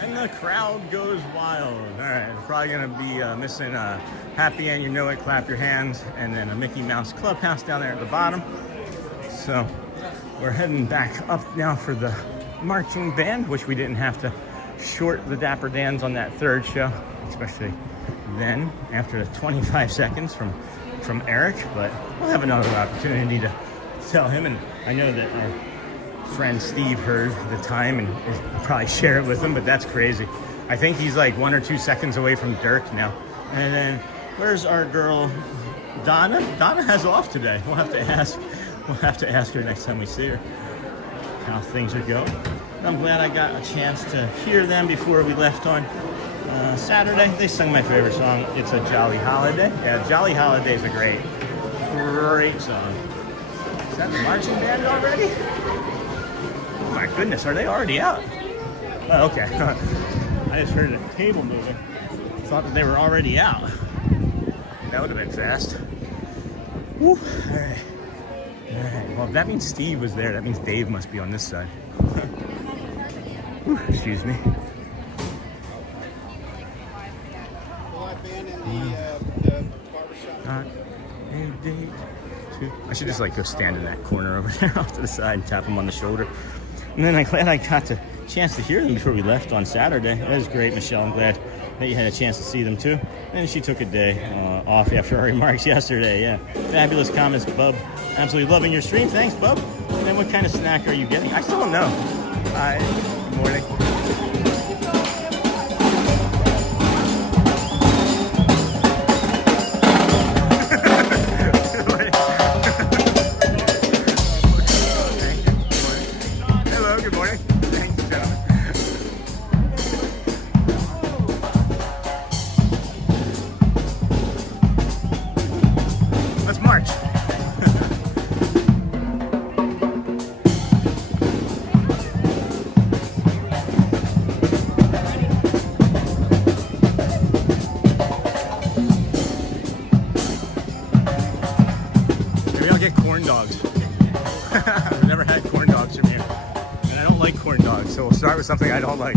And the crowd goes wild. All right, we're probably gonna be missing a happy and you know it, clap your hands, and then a Mickey Mouse Clubhouse down there at the bottom. So we're heading back up now for the marching band. Wish we didn't have to short the Dapper Dans on that third show, especially then after the 25 seconds from Eric, but we'll have another opportunity to tell him. And I know that our friend Steve heard the time and will probably share it with him, but that's crazy. I think he's like 1 or 2 seconds away from Dirk now. And then where's our girl Donna? Donna has off today. We'll have to ask her next time we see her how things are going. I'm glad I got a chance to hear them before we left on Saturday. They sung my favorite song, It's a Jolly Holiday. Yeah, Jolly Holiday is a great song. Is that the marching band already? Oh my goodness, are they already out? Oh, okay. I just heard a table moving. Thought that they were already out. That would have been fast. Woo. All right. Well, if that means Steve was there, that means Dave must be on this side. Whew, excuse me. Will I be in the barbershop? I should just like go stand in that corner over there off to the side and tap him on the shoulder. And then I'm glad I got the chance to hear them before we left on Saturday. That was great, Michelle. I'm glad that you had a chance to see them too. And she took a day off after our remarks yesterday. Yeah, fabulous comments, Bub. Absolutely loving your stream. Thanks, Bub. And then what kind of snack are you getting? I still don't know. Hi. Good morning. I've never had corn dogs from here, and I don't like corn dogs, so we'll start with something I don't like.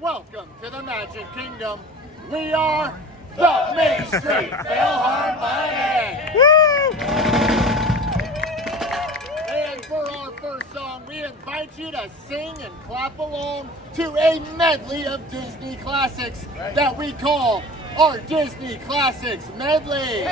Welcome to the Magic Kingdom. We are the Main Street Philharmonic. Woo! And for our first song, we invite you to sing and clap along to a medley of Disney classics that we call our Disney Classics Medley.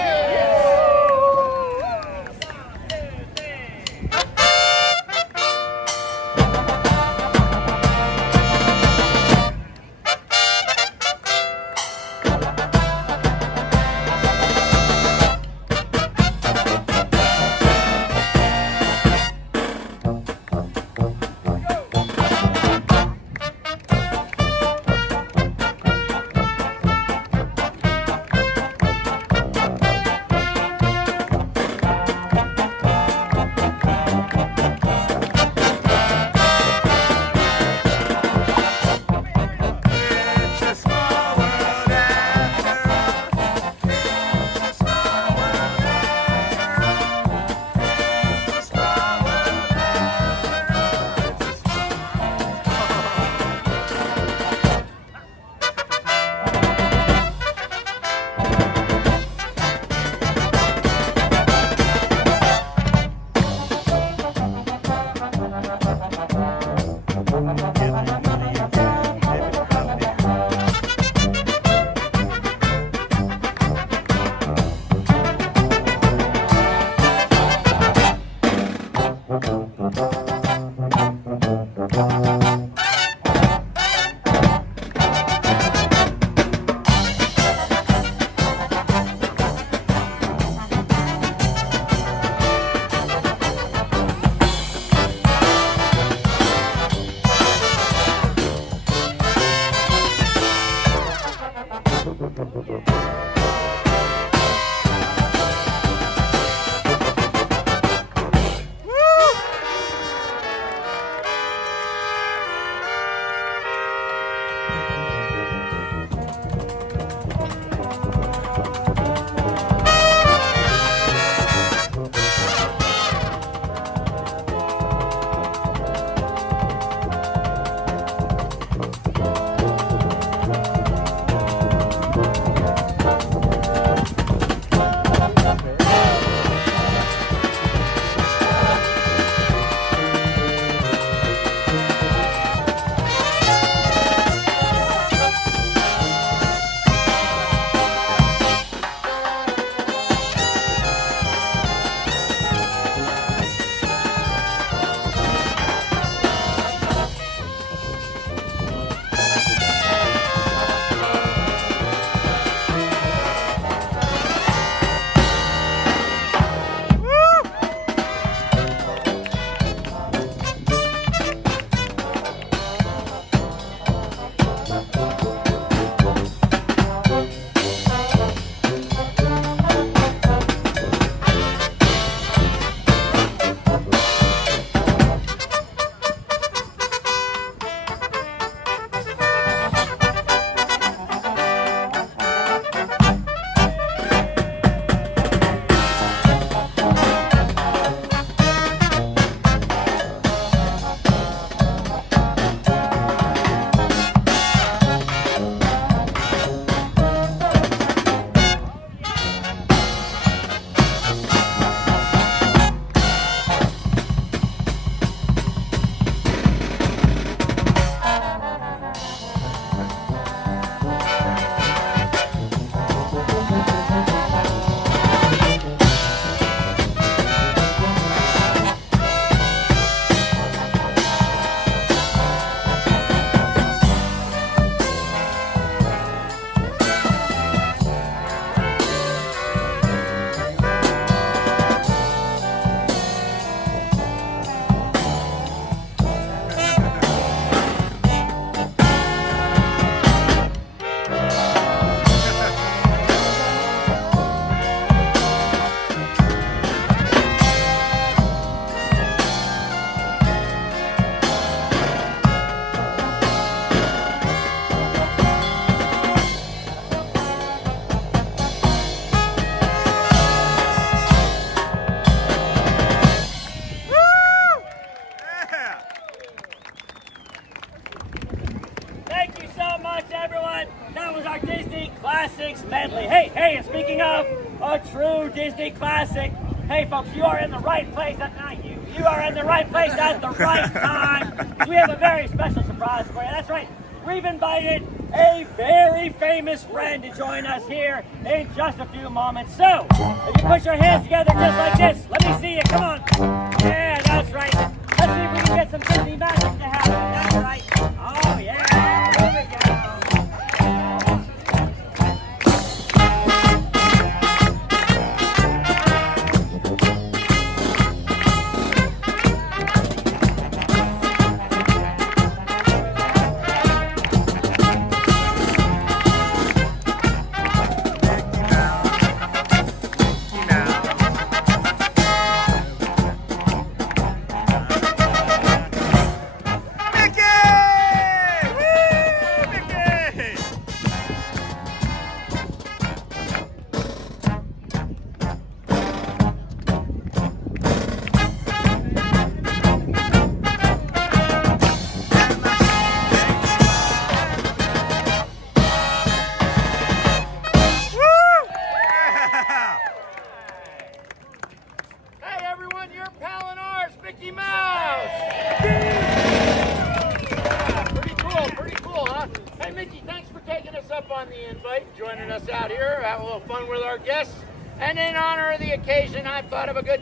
much, everyone. That was our Disney Classics medley. Hey, and speaking of a true Disney classic, hey, folks, you are in the right place at night. You are in the right place at the right time. We have a very special surprise for you. That's right. We've invited a very famous friend to join us here in just a few moments. So, if you put your hands together just like this, let me see you. Come on. Yeah, that's right. Let's see if we can get some Disney magic to happen. That's right. Oh, yeah. Here we go.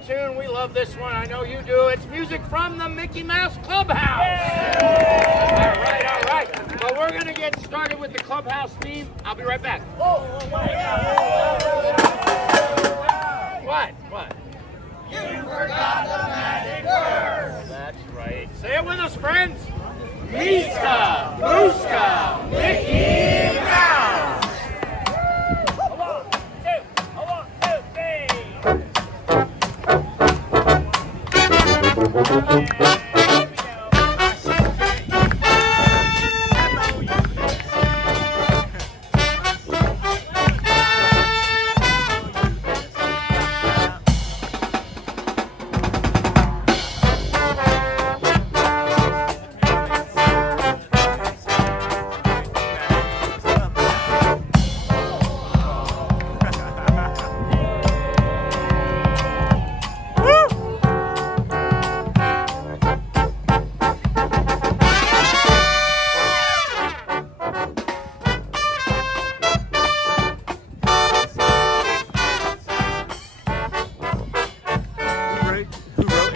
Tune. We love this one. I know you do. It's music from the Mickey Mouse Clubhouse. Yay! All right. Well, we're going to get started with the Clubhouse theme. I'll be right back. What? You forgot the magic words. That's right. Say it with us, friends. Miska, Mooska, Mickey Mouse.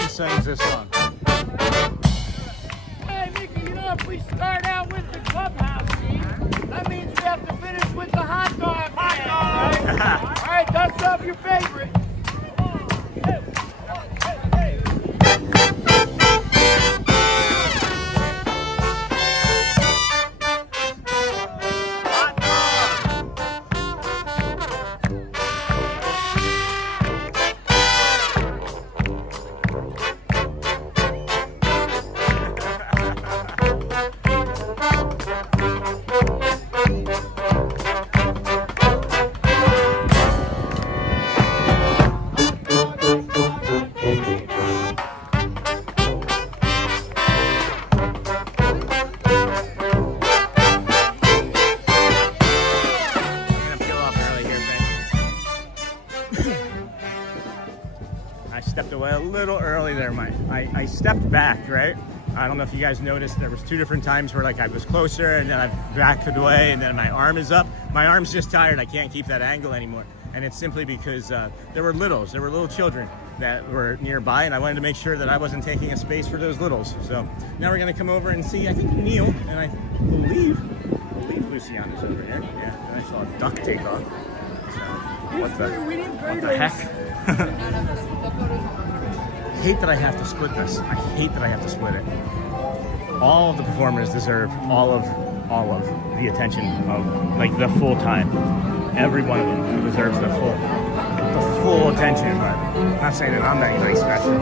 Sings this song. Hey, Mickey, you know, if we start out with the Clubhouse theme, that means we have to finish with the hot dog. Hot dog! All right, dust off your favorite. I stepped back, right? I don't know if you guys noticed, there was two different times where like I was closer and then I backed away and then my arm is up. My arm's just tired. I can't keep that angle anymore. And it's simply because there were little children that were nearby and I wanted to make sure that I wasn't taking a space for those littles. So now we're gonna come over and see, I think Neil, and I believe Luciana's over here. Yeah, and I saw a duck take off. So, what the heck? I hate that I have to split this. I hate that I have to split it. All of the performers deserve all of the attention of like the full time. Every one of them deserves the full attention, but I'm not saying that I'm that nice special.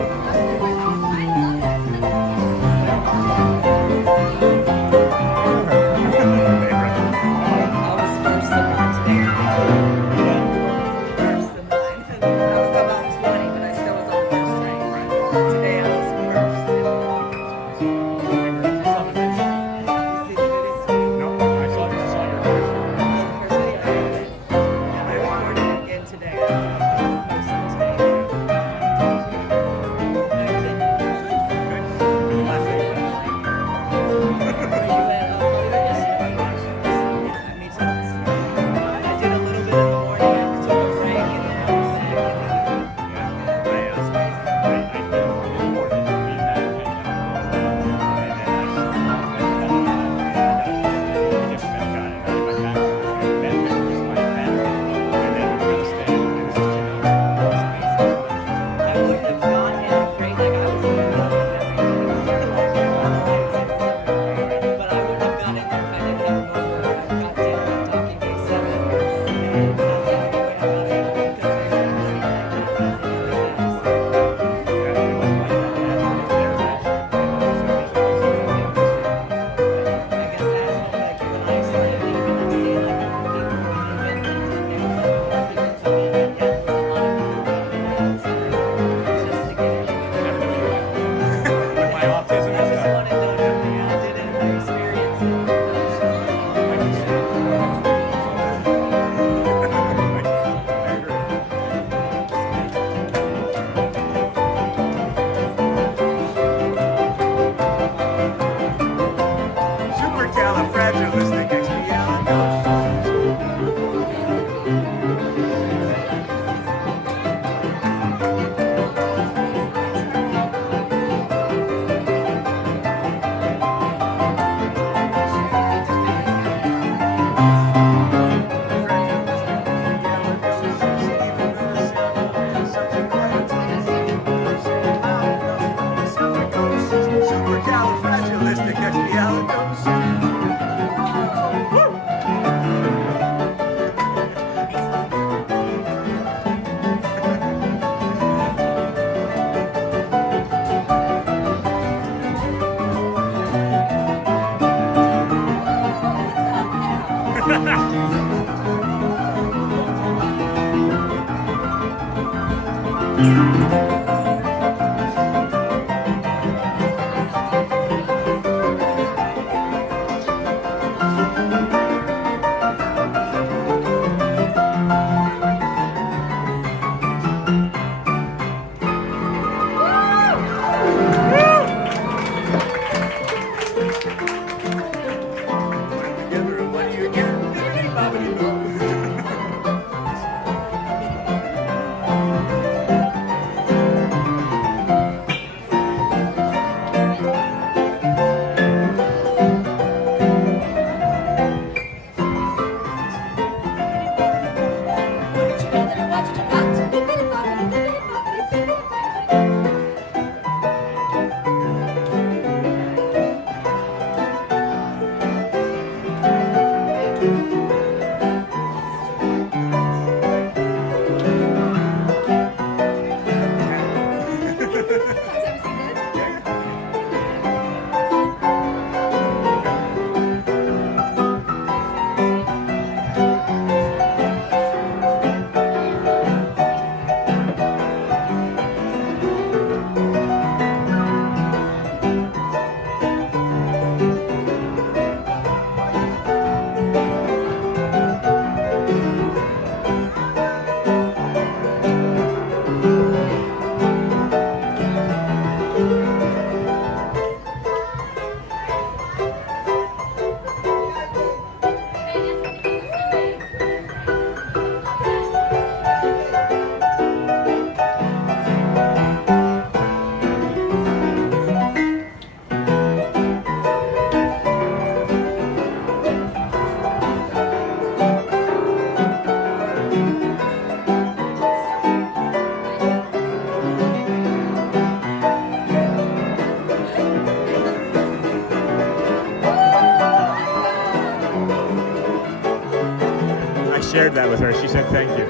Shared that with her. She said thank you.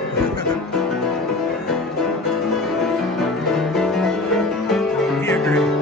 He agreed.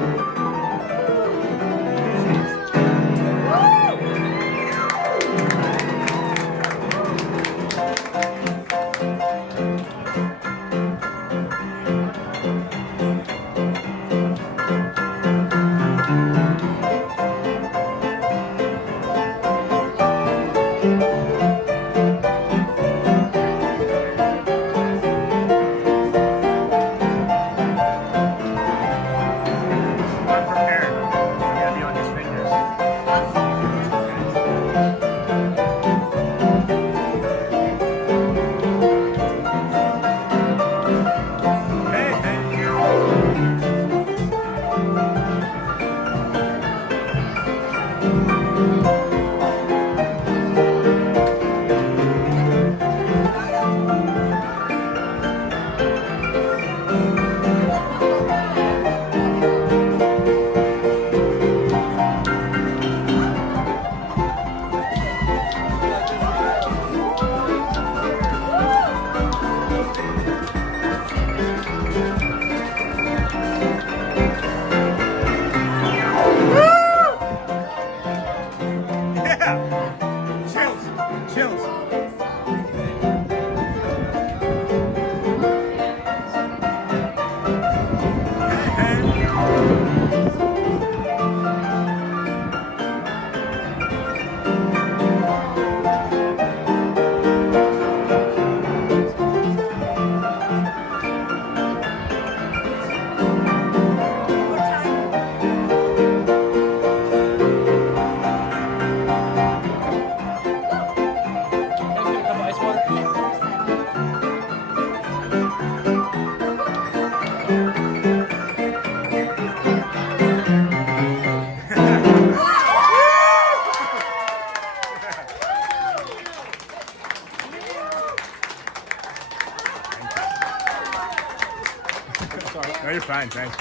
No, you're fine, thanks.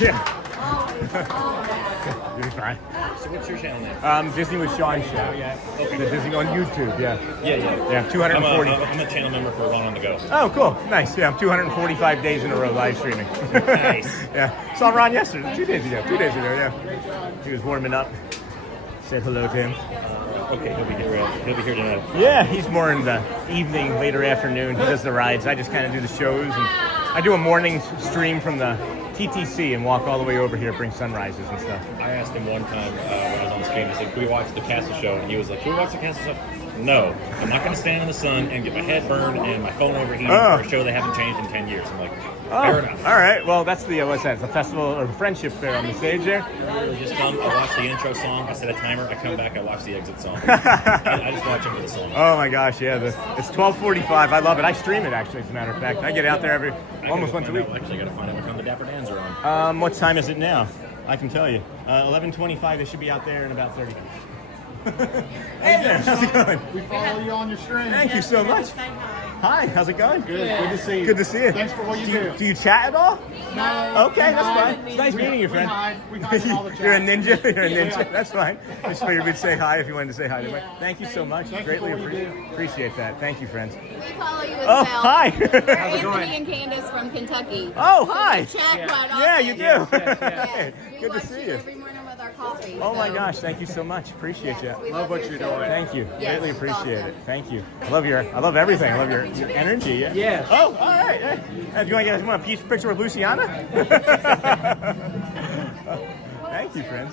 Yeah. You're fine. So what's your channel name? Disney with Sean Show. Yeah. Okay. The Disney on YouTube, yeah. Yeah. 240. I'm a channel member for Ron on the Go. Oh, cool. Nice. Yeah, I'm 245 days in a row live streaming. Nice. Yeah. Saw Ron yesterday, 2 days ago, yeah. He was warming up. Said hello to him. Okay, he'll be here. He'll be here tonight. Yeah, he's more in the evening, later afternoon. He does the rides. I just kind of do the shows, and I do a morning stream from the TTC and walk all the way over here, bring sunrises and stuff. I asked him one time when I was on screen, I said, can we watch the castle show? And he was like, can we watch the castle show? No, I'm not going to stand in the sun and get my head burned and my phone overheating for a show they haven't changed in 10 years. I'm like, fair enough. All right. Well, that's the, what's that? It's a festival or Friendship Faire on the stage there? I just come, I watch the intro song, I set a timer, I come back, I watch the exit song. I just watch it for the song. Oh my gosh, yeah. It's 12:45. I love it. I stream it, actually, as a matter of fact. I get out there almost once a week. Actually, I got to find out what time the Dapper Dans are on. What time is it now? I can tell you. 11:25. They should be out there in about 30 minutes. Hey there, how's it going? We follow you on your stream. Thank you so much. Hi, how's it going? Good. Good to see you. Good to see you. Thanks for what you do. Do you chat at all? No. Okay, that's fine. It's nice meeting you, friend. We hide in all the chats. You're a ninja. You're a ninja. That's fine. Just figured we'd say hi if you wanted to say hi. Thank you so much. Greatly appreciate that. Thank you, friends. We follow you as Oh, well. hi. We're Anthony and Candace from Kentucky. Oh, So hi. we chat quite often. Yeah, you do. Yes. We Good to watch see you you. every morning with our coffee. Oh my so- gosh, thank you so much. Appreciate you. we love what you're doing. Thank you. Yes, Greatly it's appreciate awesome. it. Thank you. I love everything. I love your energy. Yeah. Yes. Oh, all right. Hey. Do you want a picture with Luciana? Thank you, friends.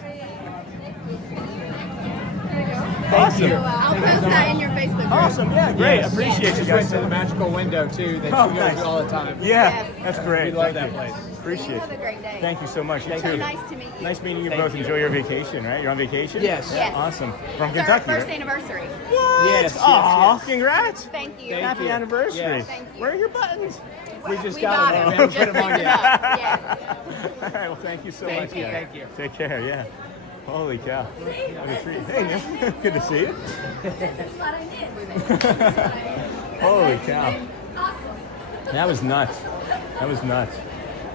Awesome. I'll post that in your Facebook group. Awesome. Yeah, great. Yes. Appreciate you Just guys. went to the magical window too that Oh, you go nice. to all the time. Yeah, that's great. We love Thank that you. place. Appreciate Have a it. great day. Thank you so much. You So too. nice to meet you. Nice meeting you Thank both. you. Enjoy your vacation, right? You're on vacation? Yes. Yes. Awesome. From It's our Kentucky, first right? anniversary. What? Yes, Aw, yes. congrats. Thank you. Thank Happy you. anniversary. Yes. Thank you. Where are your buttons? We just We got got them. it. We haven't Just put them on picked it yet. up. Yes. All right, well, thank you so Thank much, you. guys. Thank you. Take care, yeah. Holy cow. What a treat. Hey, Neil. Good to see you. Holy cow. That was nuts. That was nuts.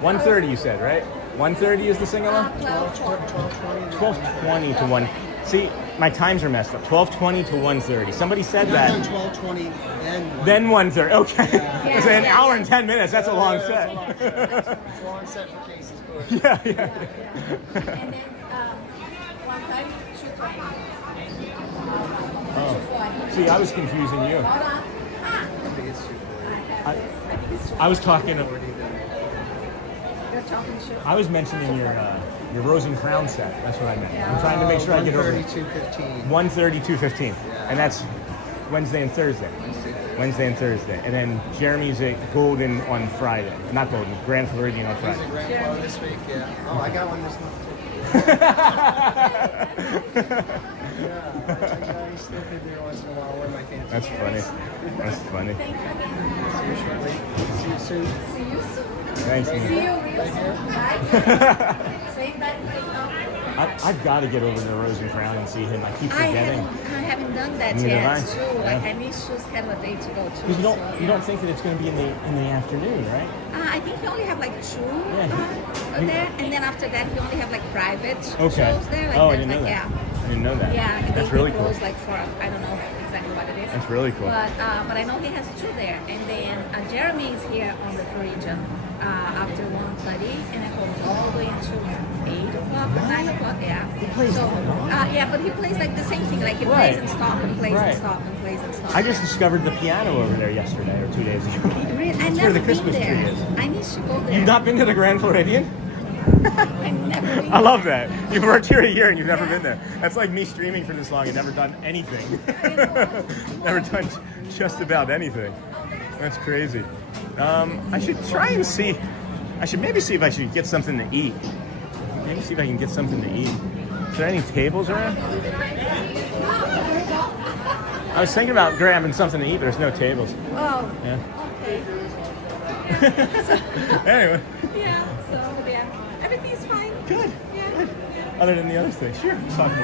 1:30 you said, right? 1:30 is the sing-along? 12:20 to 1. See, my times are messed up. 12:20 to 1:30. Somebody said that. 12:20, Then 1:30. Okay. Yeah. It's an hour and 10 minutes. That's a long set. It's a long set for Casey's push. Yeah, yeah. And then one time, shoot Oh. See, I was confusing you. I was talking. You're talking shit. I was mentioning your Rose and Crown set. That's what I meant. I'm trying to make sure I get over 1:30, 2:15. 1:30, 2:15, and that's Wednesday and Thursday. Wednesday and Thursday, and then Jeremy's at Golden on Friday. Not Golden, Grand Floridian on Friday. He's a Grand Flow this week, yeah. Oh, I got one this month too. Yeah, I still could there once in a while wear my fancy That's funny. That's funny. See you shortly. See you soon. See you soon. Thanks, See man. you real soon. Bye. Same that place. I've got to get over to the Rose and Crown and see him. I keep forgetting. I haven't done that Neither yet have I. too. Like Yeah. I need to schedule a day to go to. Because you don't think that it's going to be in the afternoon, right? I think he only have like two Yeah. there, and then after that he only have like private Okay. shows there. Like Oh, I there's, didn't know like, that. Yeah. I didn't know that. Yeah, and That's they really cool. close like for I don't know exactly what it is. That's really cool. But I know he has two there, and then Jeremy is here on the Floridian after 1:30, and it goes all the way until 8 o'clock or 9 o'clock. Yeah. So yeah, but he plays like the same thing. Like he Right. plays and stop and plays Right. and stop and plays and stop. I just discovered the piano over there yesterday or 2 days ago. Really? I That's never where the been Christmas there. tree is. I need to go there. You've not been to the Grand Floridian? I never been I love that. You've worked here a year and you've never been there. That's like me streaming for this long and never done anything. Never done just about anything. That's crazy. I should try and see. I should maybe see if I should get something to eat. Maybe see if I can get something to eat. Is there any tables around? I was thinking about grabbing something to eat, but there's no tables. Oh. Yeah. Okay. Anyway. Yeah. So yeah, everything's fine. Good. Yeah. Good. Other than the other thing, sure. Talk to me.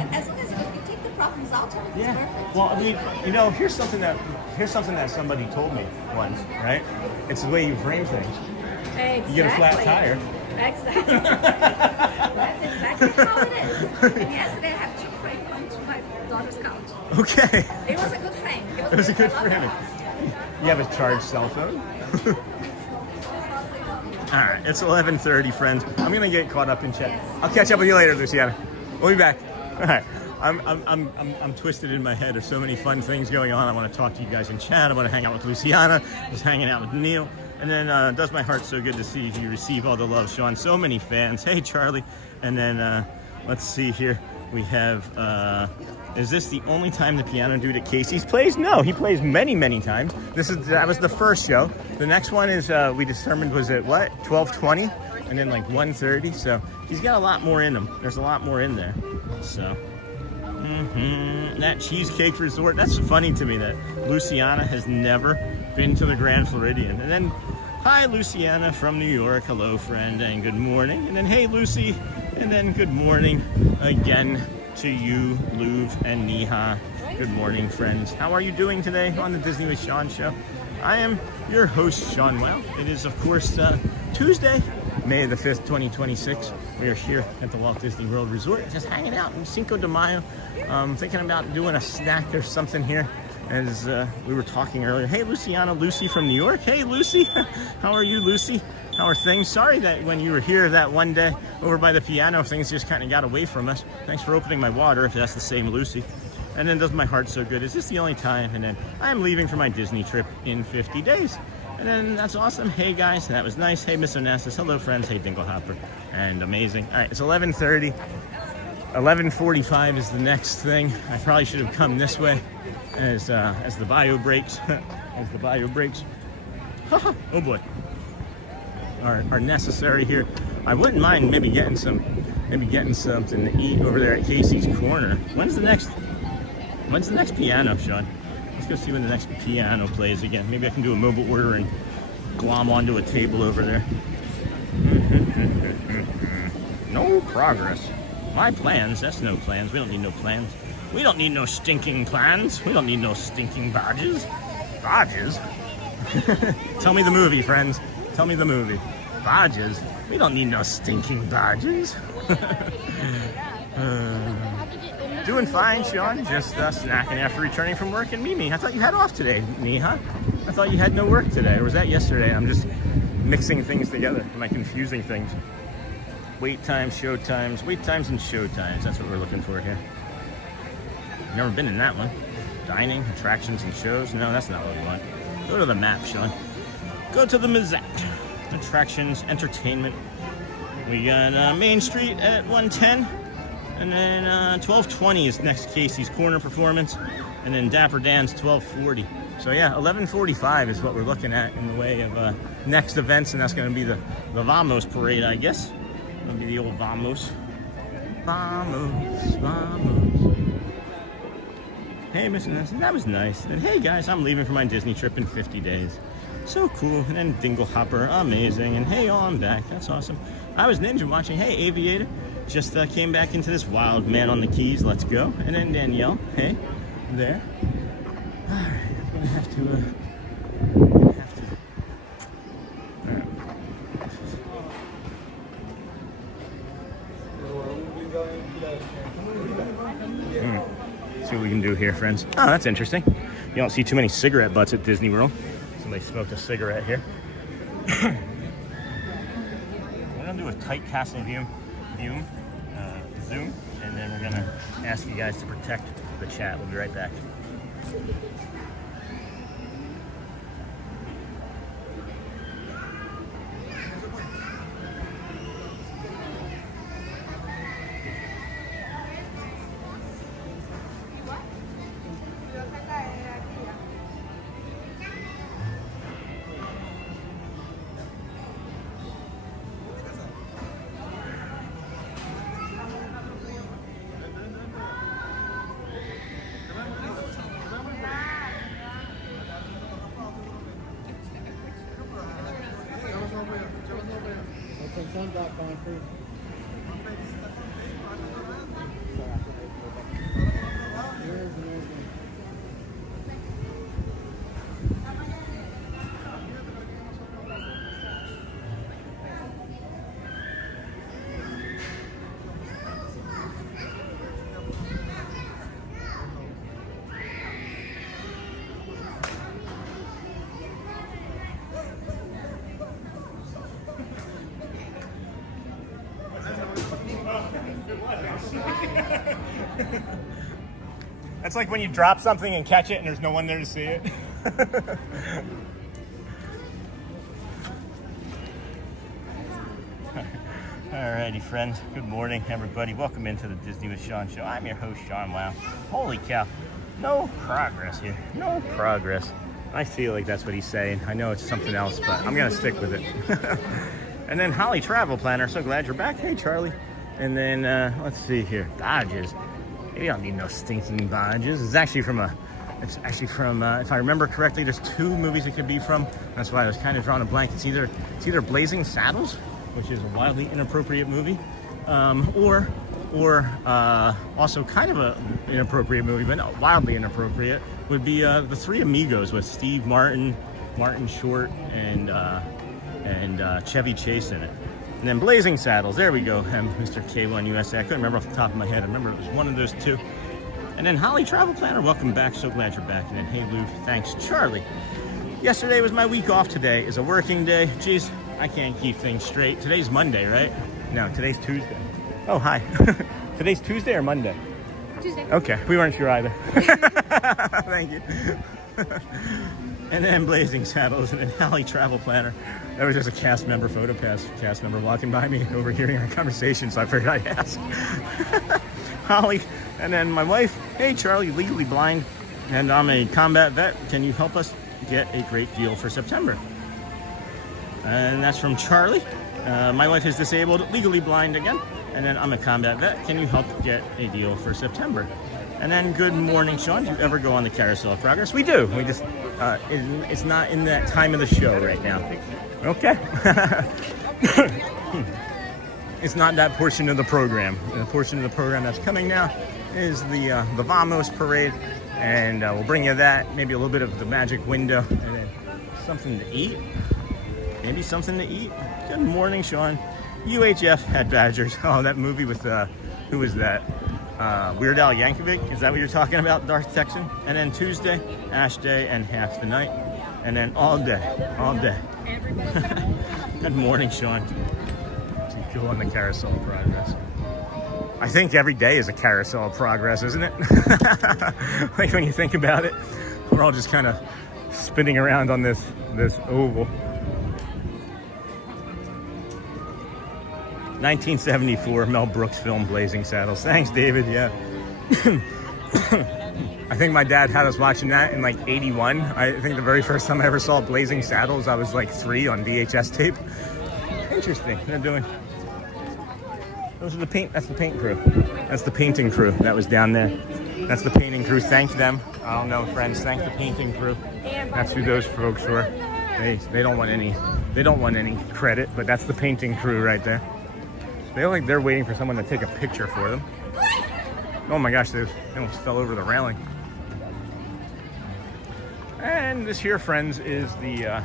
And as long as you take the problems out, everything's Yeah. perfect. Well, I mean, here's something that somebody told me once, right? It's the way you frame things. Exactly. You get a flat tire. Exactly. That's exactly how it is. And yesterday I have two frames onto my daughter's couch. Okay. It was a good frame. It was a good frame. You have a charged cell phone? All right, it's 11:30, friends. I'm gonna get caught up in chat. I'll catch up with you later, Luciana. We'll be back. All right. I'm twisted in my head. There's so many fun things going on. I want to talk to you guys in chat. I want to hang out with Luciana. Just hanging out with Neil. And then it does my heart so good to see you receive all the love, Sean. So many fans. Hey, Charlie. And then let's see here. We have, is this the only time the piano dude at Casey's plays? No, he plays many, many times. That was the first show. The next one is, we determined was at what? 12:20? And then like 1:30. So he's got a lot more in him. There's a lot more in there. So, that Cheesecake Resort. That's funny to me that Luciana has never been to the Grand Floridian. And then, hi, Luciana from New York. Hello, friend, and good morning. And then, hey, Lucy. And then good morning again to you, Louv and Neha. Good morning, friends. How are you doing today on the Disney with Sean show? I am your host, Sean Wow. It is, of course, Tuesday, May the 5th, 2026. We are here at the Walt Disney World Resort, just hanging out in Cinco de Mayo. Thinking about doing a snack or something here. As we were talking earlier. Hey, Luciana, Lucy from New York. Hey, Lucy. How are you, Lucy? How are things? Sorry that when you were here that one day over by the piano, things just kind of got away from us. Thanks for opening my water, if that's the same Lucy. And then does my heart so good. Is this the only time? And then I'm leaving for my Disney trip in 50 days. And then that's awesome. Hey, guys, that was nice. Hey, Miss Onassis. Hello, friends. Hey, Dinglehopper. And amazing. All right, it's 11:30. 11:45 is the next thing. I probably should have come this way as the bio breaks. As the bio breaks. Oh, boy. Are necessary here. I wouldn't mind maybe getting something to eat over there at Casey's Corner. When's the next piano, Sean? Let's go see when the next piano plays again. Maybe I can do a mobile order and glom onto a table over there. No progress. My plans, that's no plans. We don't need no plans. We don't need no stinking plans. We don't need no stinking badges. Badges? Tell me the movie, friends. Tell me the movie. Badges? We don't need no stinking badges. Doing fine, Sean. Just snacking after returning from work. And Mimi, I thought you had off today, Neha. I thought you had no work today. Or was that yesterday? I'm just mixing things together. Am I confusing things? Wait times, show times. Wait times and show times. That's what we're looking for here. Never been in that one. Dining, attractions, and shows. No, that's not what we want. Go to the map, Sean. Go to the Mazat. Attractions, entertainment. We got Main Street at 110. And then 12:20 is next Casey's Corner performance. And then Dapper Dans 12:40. So yeah, 11:45 is what we're looking at in the way of next events. And that's going to be the Vamos parade, I guess. It'll be the old Vamos. Vamos, Vamos. Hey, Miss Nelson, that was nice. And hey, guys, I'm leaving for my Disney trip in 50 days. So cool. And then Dinglehopper, amazing. And hey, I'm back. That's awesome. I was ninja watching. Hey, Aviator. Just came back into this wild man on the keys. Let's go. And then Danielle. Hey, there. All right, I'm going to have to... All right. See what we can do here, friends. Oh, that's interesting. You don't see too many cigarette butts at Disney World. Somebody smoked a cigarette here. We're gonna do a tight castle zoom, and then we're gonna ask you guys to protect the chat. We'll be right back. That's like when you drop something and catch it and there's no one there to see it. Alrighty, friends. Good morning, everybody. Welcome into the Disney with Sean show. I'm your host, Sean. Wow. Holy cow. No progress here. No progress. I feel like that's what he's saying. I know it's something else, but I'm going to stick with it. And then Holly Travel Planner. So glad you're back. Hey, Charlie. And then, let's see here. Badges. You don't need no stinking badges. It's actually from, if I remember correctly, there's 2 movies it could be from. That's why I was kind of drawing a blank. It's either Blazing Saddles, which is a wildly inappropriate movie, or also kind of an inappropriate movie, but not wildly inappropriate, would be The Three Amigos with Steve Martin, Martin Short, and Chevy Chase in it. And then Blazing Saddles, there we go, Mr. K1 USA. I couldn't remember off the top of my head. I remember it was one of those 2. And then Holly Travel Planner, welcome back. So glad you're back. And then hey, Lou, thanks, Charlie. Yesterday was my week off. Today is a working day. Jeez, I can't keep things straight. Today's Monday, right? No, today's Tuesday. Oh, hi. Today's Tuesday or Monday? Tuesday. Okay, we weren't sure either. Thank you. And then Blazing Saddles, and then Holly Travel Planner. That was just a cast member photo pass. Cast member walking by me, overhearing our conversation, so I figured I'd ask. Holly, and then my wife. Hey, Charlie, legally blind, and I'm a combat vet. Can you help us get a great deal for September? And that's from Charlie. My wife is disabled, legally blind again. And then I'm a combat vet. Can you help get a deal for September? And then good morning, Sean. Do you ever go on the Carousel of Progress? We do. We just, it's not in that time of the show right now. Okay. It's not that portion of the program. The portion of the program that's coming now is the Vamos Parade. And we'll bring you that, maybe a little bit of the Magic Window, and then something to eat. Maybe something to eat. Good morning, Sean. UHF had Badgers. Oh, that movie with, who was that? Weird Al Yankovic. Is that what you're talking about, Darth Texan? And then Tuesday, Ash Day and half the night. And then all day, all day. Good morning, Sean. To go on the Carousel of Progress. I think every day is a Carousel of Progress, isn't it? Like when you think about it, we're all just kind of spinning around on this oval. 1974 Mel Brooks film, Blazing Saddles. Thanks, David. Yeah. I think my dad had us watching that in like 81. I think the very first time I ever saw Blazing Saddles, I was like 3 on VHS tape. Interesting. They're doing. Those are the paint. That's the paint crew. That's the painting crew that was down there. That's the painting crew. Thank them. I don't know, friends. Thank the painting crew. That's who those folks were. They don't want any. They don't want any credit, but that's the painting crew right there. They look like they're waiting for someone to take a picture for them. Oh my gosh, they almost fell over the railing. And this here, friends, is the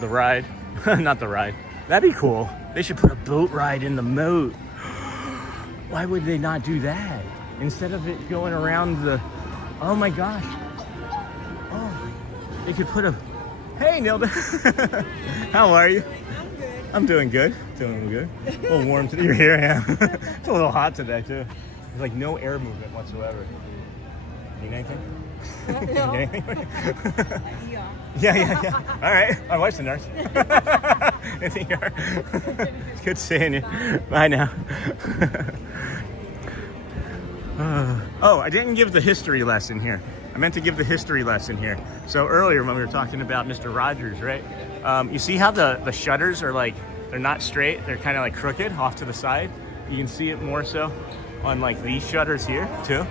ride. Not the ride. That'd be cool. They should put a boat ride in the moat. Why would they not do that? Instead of it going around the... Oh my gosh. Oh, they could put a... Hey, Nilda. How are you? I'm doing good. Doing good. A little warm today. You're here, yeah. It's a little hot today, too. There's like no air movement whatsoever. Need anything? Need anything? Yeah. All right. My wife's a nurse. It's good seeing you. Bye now. Oh, I didn't give the history lesson here. I meant to give the history lesson here. So earlier when we were talking about Mr. Rogers, right? You see how the shutters are like, they're not straight, they're kind of like crooked off to the side. You can see it more so on like these shutters here too.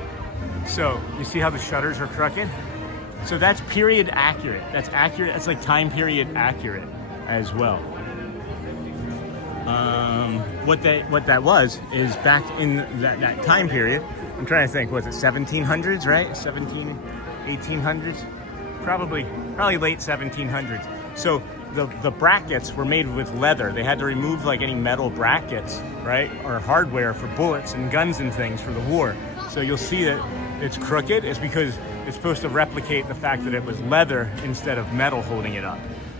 So you see how the shutters are crooked? So that's period accurate. That's accurate. That's like time period accurate as well. What that was is back in that time period. I'm trying to think, was it 1700s, right? 1800s? Probably late 1700s. So the brackets were made with leather. They had to remove like any metal brackets, right? Or hardware for bullets and guns and things for the war. So you'll see that it's crooked. It's because it's supposed to replicate the fact that it was leather instead of metal holding it up.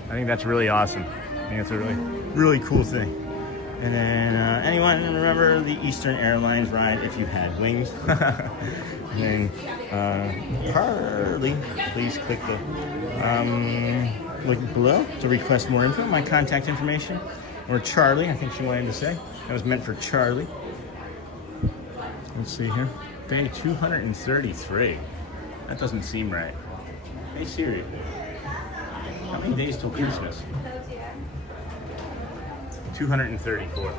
I think that's really awesome. I think it's a really, really cool thing. And then anyone remember the Eastern Airlines ride if you had wings? And then Carly, please click the link below to request more info, my contact information. Or Charlie, I think she wanted to say. That was meant for Charlie. Let's see here. Day 233. That doesn't seem right. Hey Siri, how many days till Christmas? 234.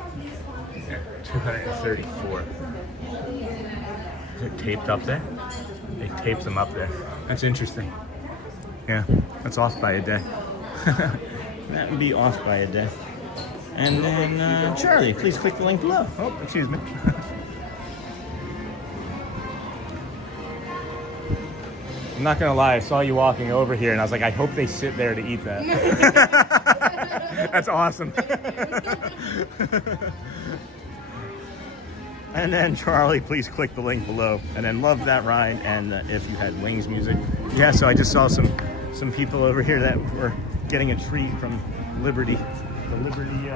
Yeah, 234. Is it taped up there? They taped them up there. That's interesting. Yeah, that's off by a day. That would be off by a day. And then Charlie, please click the link below. Oh, excuse me. I'm not gonna lie, I saw you walking over here and I was like, I hope they sit there to eat that. That's awesome. And then Charlie, please click the link below. And then love that ride and if you had wings music. Yeah, so I just saw some people over here that were getting a treat from Liberty, the Liberty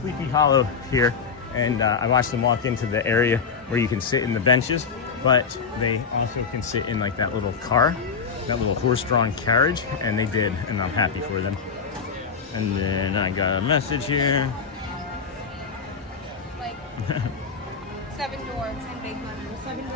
Sleepy Hollow here. And I watched them walk into the area where you can sit in the benches, but they also can sit in like that little car, that little horse-drawn carriage, and they did, and I'm happy for them. And then I got a message here. Like 7 doors in big letters. 7 doors.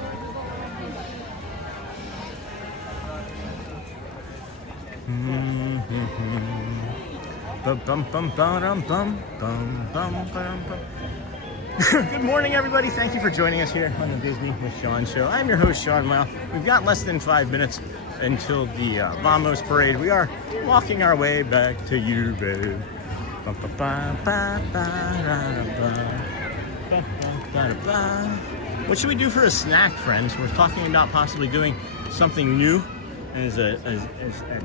Good morning, everybody. Thank you for joining us here on the Disney with Sean show. I'm your host, Sean Wow. We've got less than 5 minutes until the Vamos parade. We are walking our way back to you, babe. What should we do for a snack, friends? We're talking about possibly doing something new as at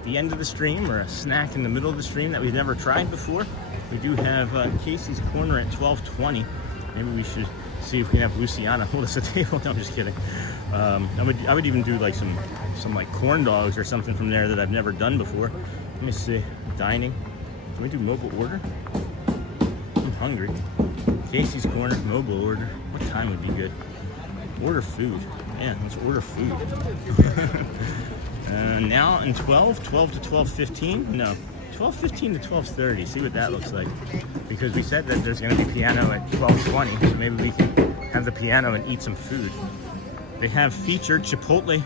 the end of the stream, or a snack in the middle of the stream that we've never tried before. We do have Casey's Corner at 12:20. Maybe we should see if we can have Luciana hold us a table. No, I'm just kidding. I would even do like some like corn dogs or something from there that I've never done before. Let me see. Dining. Can we do mobile order? I'm hungry. Casey's Corner, mobile order. What time would be good? Order food. Yeah, let's order food. Now in 12 to 12:15? No, 12:15 to 12:30. See what that looks like. Because we said that there's going to be piano at 12:20, so maybe we can have the piano and eat some food. They have featured Chipotle.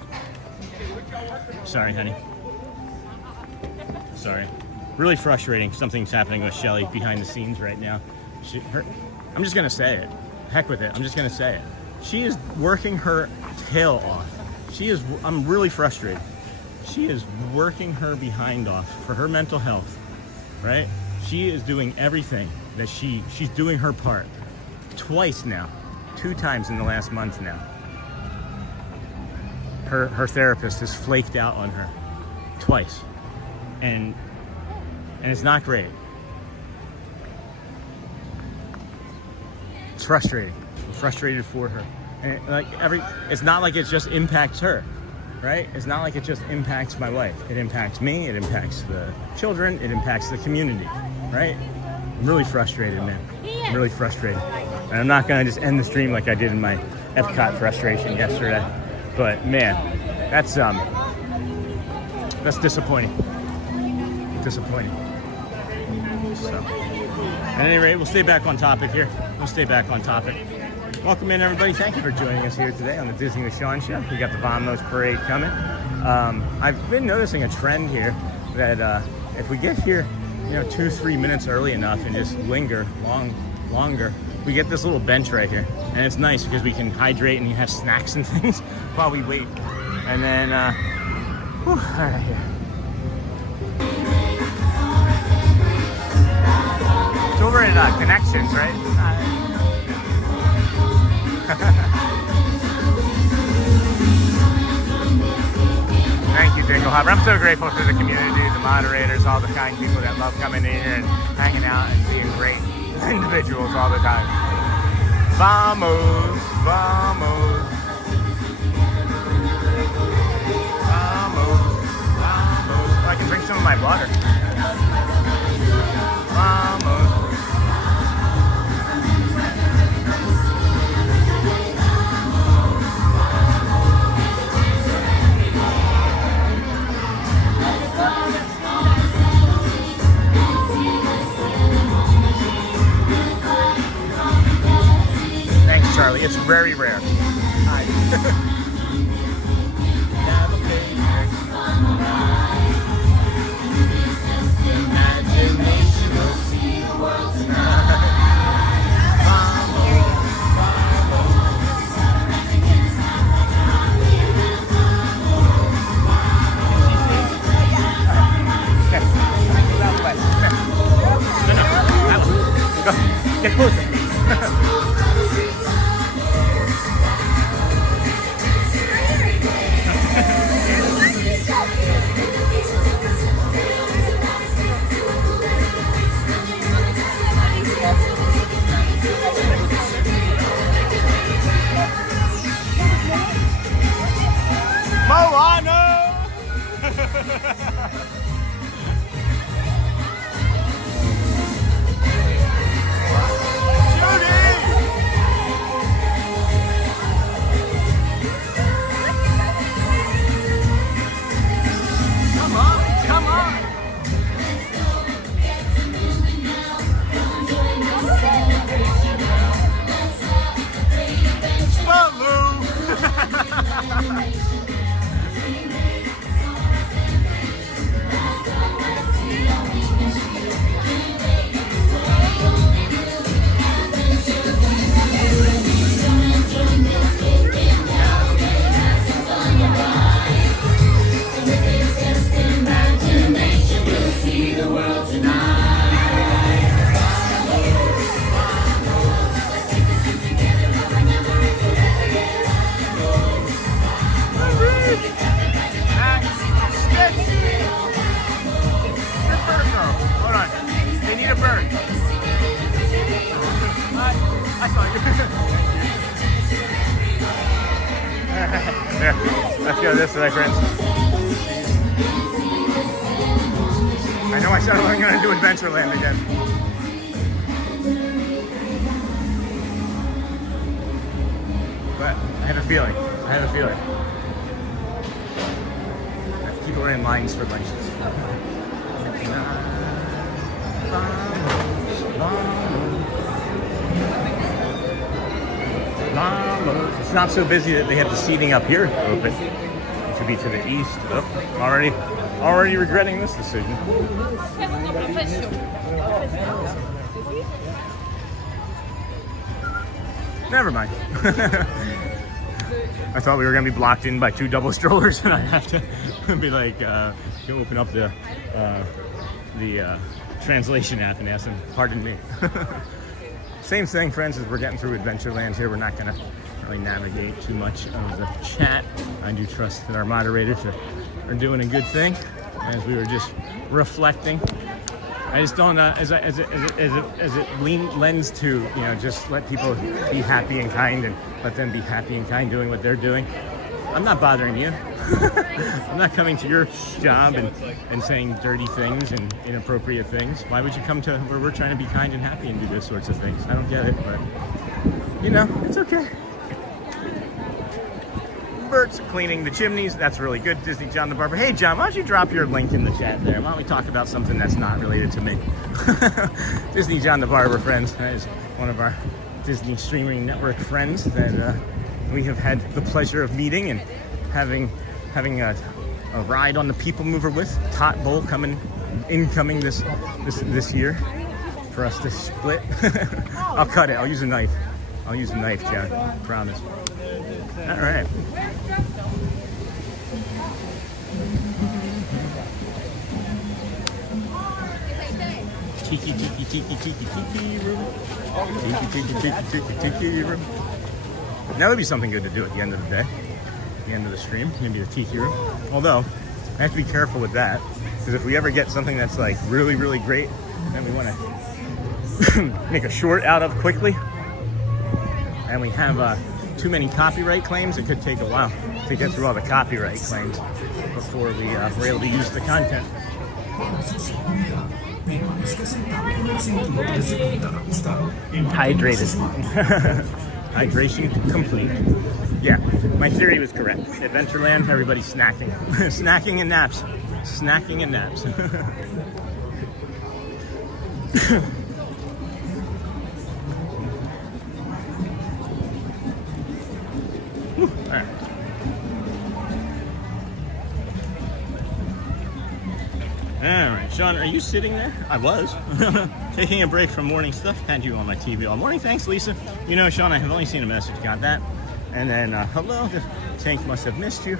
Sorry, honey. Sorry. Really frustrating. Something's happening with Shelly behind the scenes right now. I'm just going to say it. Heck with it. I'm just going to say it. She is working her tail off. I'm really frustrated. She is working her behind off for her mental health, right? She is doing everything that she's doing her part. Twice now. 2 times in the last month now. Her therapist has flaked out on her. Twice. And it's not great. It's frustrating. I'm frustrated for her. And it's not like it just impacts her, right? It's not like it just impacts my wife. It impacts me, it impacts the children, it impacts the community, right? I'm really frustrated, man. I'm really frustrated. And I'm not gonna just end the stream like I did in my Epcot frustration yesterday. But man, that's disappointing. Disappointing. So, at any rate, we'll stay back on topic here. We'll stay back on topic. Welcome in, everybody. Thank you for joining us here today on the Disney with Sean show. We got the Vamos parade coming. I've been noticing a trend here that if we get here, 2-3 minutes early enough and just linger longer, we get this little bench right here, and it's nice because we can hydrate and have snacks and things while we wait. And then, all right here. It's over at Connections, right? Thank you, Jingle Hopper. I'm so grateful for the community, the moderators, all the kind people that love coming in here and hanging out and being great individuals all the time. Vamos, vamos. Vamos, vamos. Oh, I can drink some of my water. Vamos. Let's go this way, friends. I know I said I wasn't going to do Adventureland again. But I have a feeling. People are in lines for lunches. It's not so busy that they have the seating up here open. It should be to the east. Oh, already regretting this decision. Never mind. I thought we were going to be blocked in by 2 double strollers, and I have to be like, you open up the translation app and ask them, pardon me. Same thing, friends, as we're getting through Adventureland here. We're not going to really navigate too much of the chat. I do trust that our moderators are doing a good thing. As we were just reflecting, I just don't, as it lends to, just let people be happy and kind, and let them be happy and kind doing what they're doing. I'm not bothering you. I'm not coming to your job and saying dirty things and inappropriate things. Why would you come to where we're trying to be kind and happy and do those sorts of things? I don't get it, but it's okay. Bert's cleaning the chimneys. That's really good. Disney John the Barber. Hey, John, why don't you drop your link in the chat there? Why don't we talk about something that's not related to me? Disney John the Barber, friends. That is one of our Disney streaming network friends that we have had the pleasure of meeting and having a ride on the People Mover with. Tot Bowl incoming this year for us to split. I'll cut it. I'll use a knife. John. Promise. All right. Tiki room. Tiki room. That would be something good to do at the end of the day. The end of the stream, maybe a tiki room. Although, I have to be careful with that, because if we ever get something that's like really, really great, then we want to make a short out of quickly, and we have too many copyright claims, it could take a while to get through all the copyright claims before we're able to use the content. Hydrated. Hydration complete. Yeah, my theory was correct. Adventureland, everybody's snacking. Snacking and naps. Snacking and naps. All right. All right, Sean, are you sitting there? I was. Taking a break from morning stuff. Had you on my TV all morning. Thanks, Lisa. Sean, I have only seen a message. Got that. And then, hello. The tank must have missed you.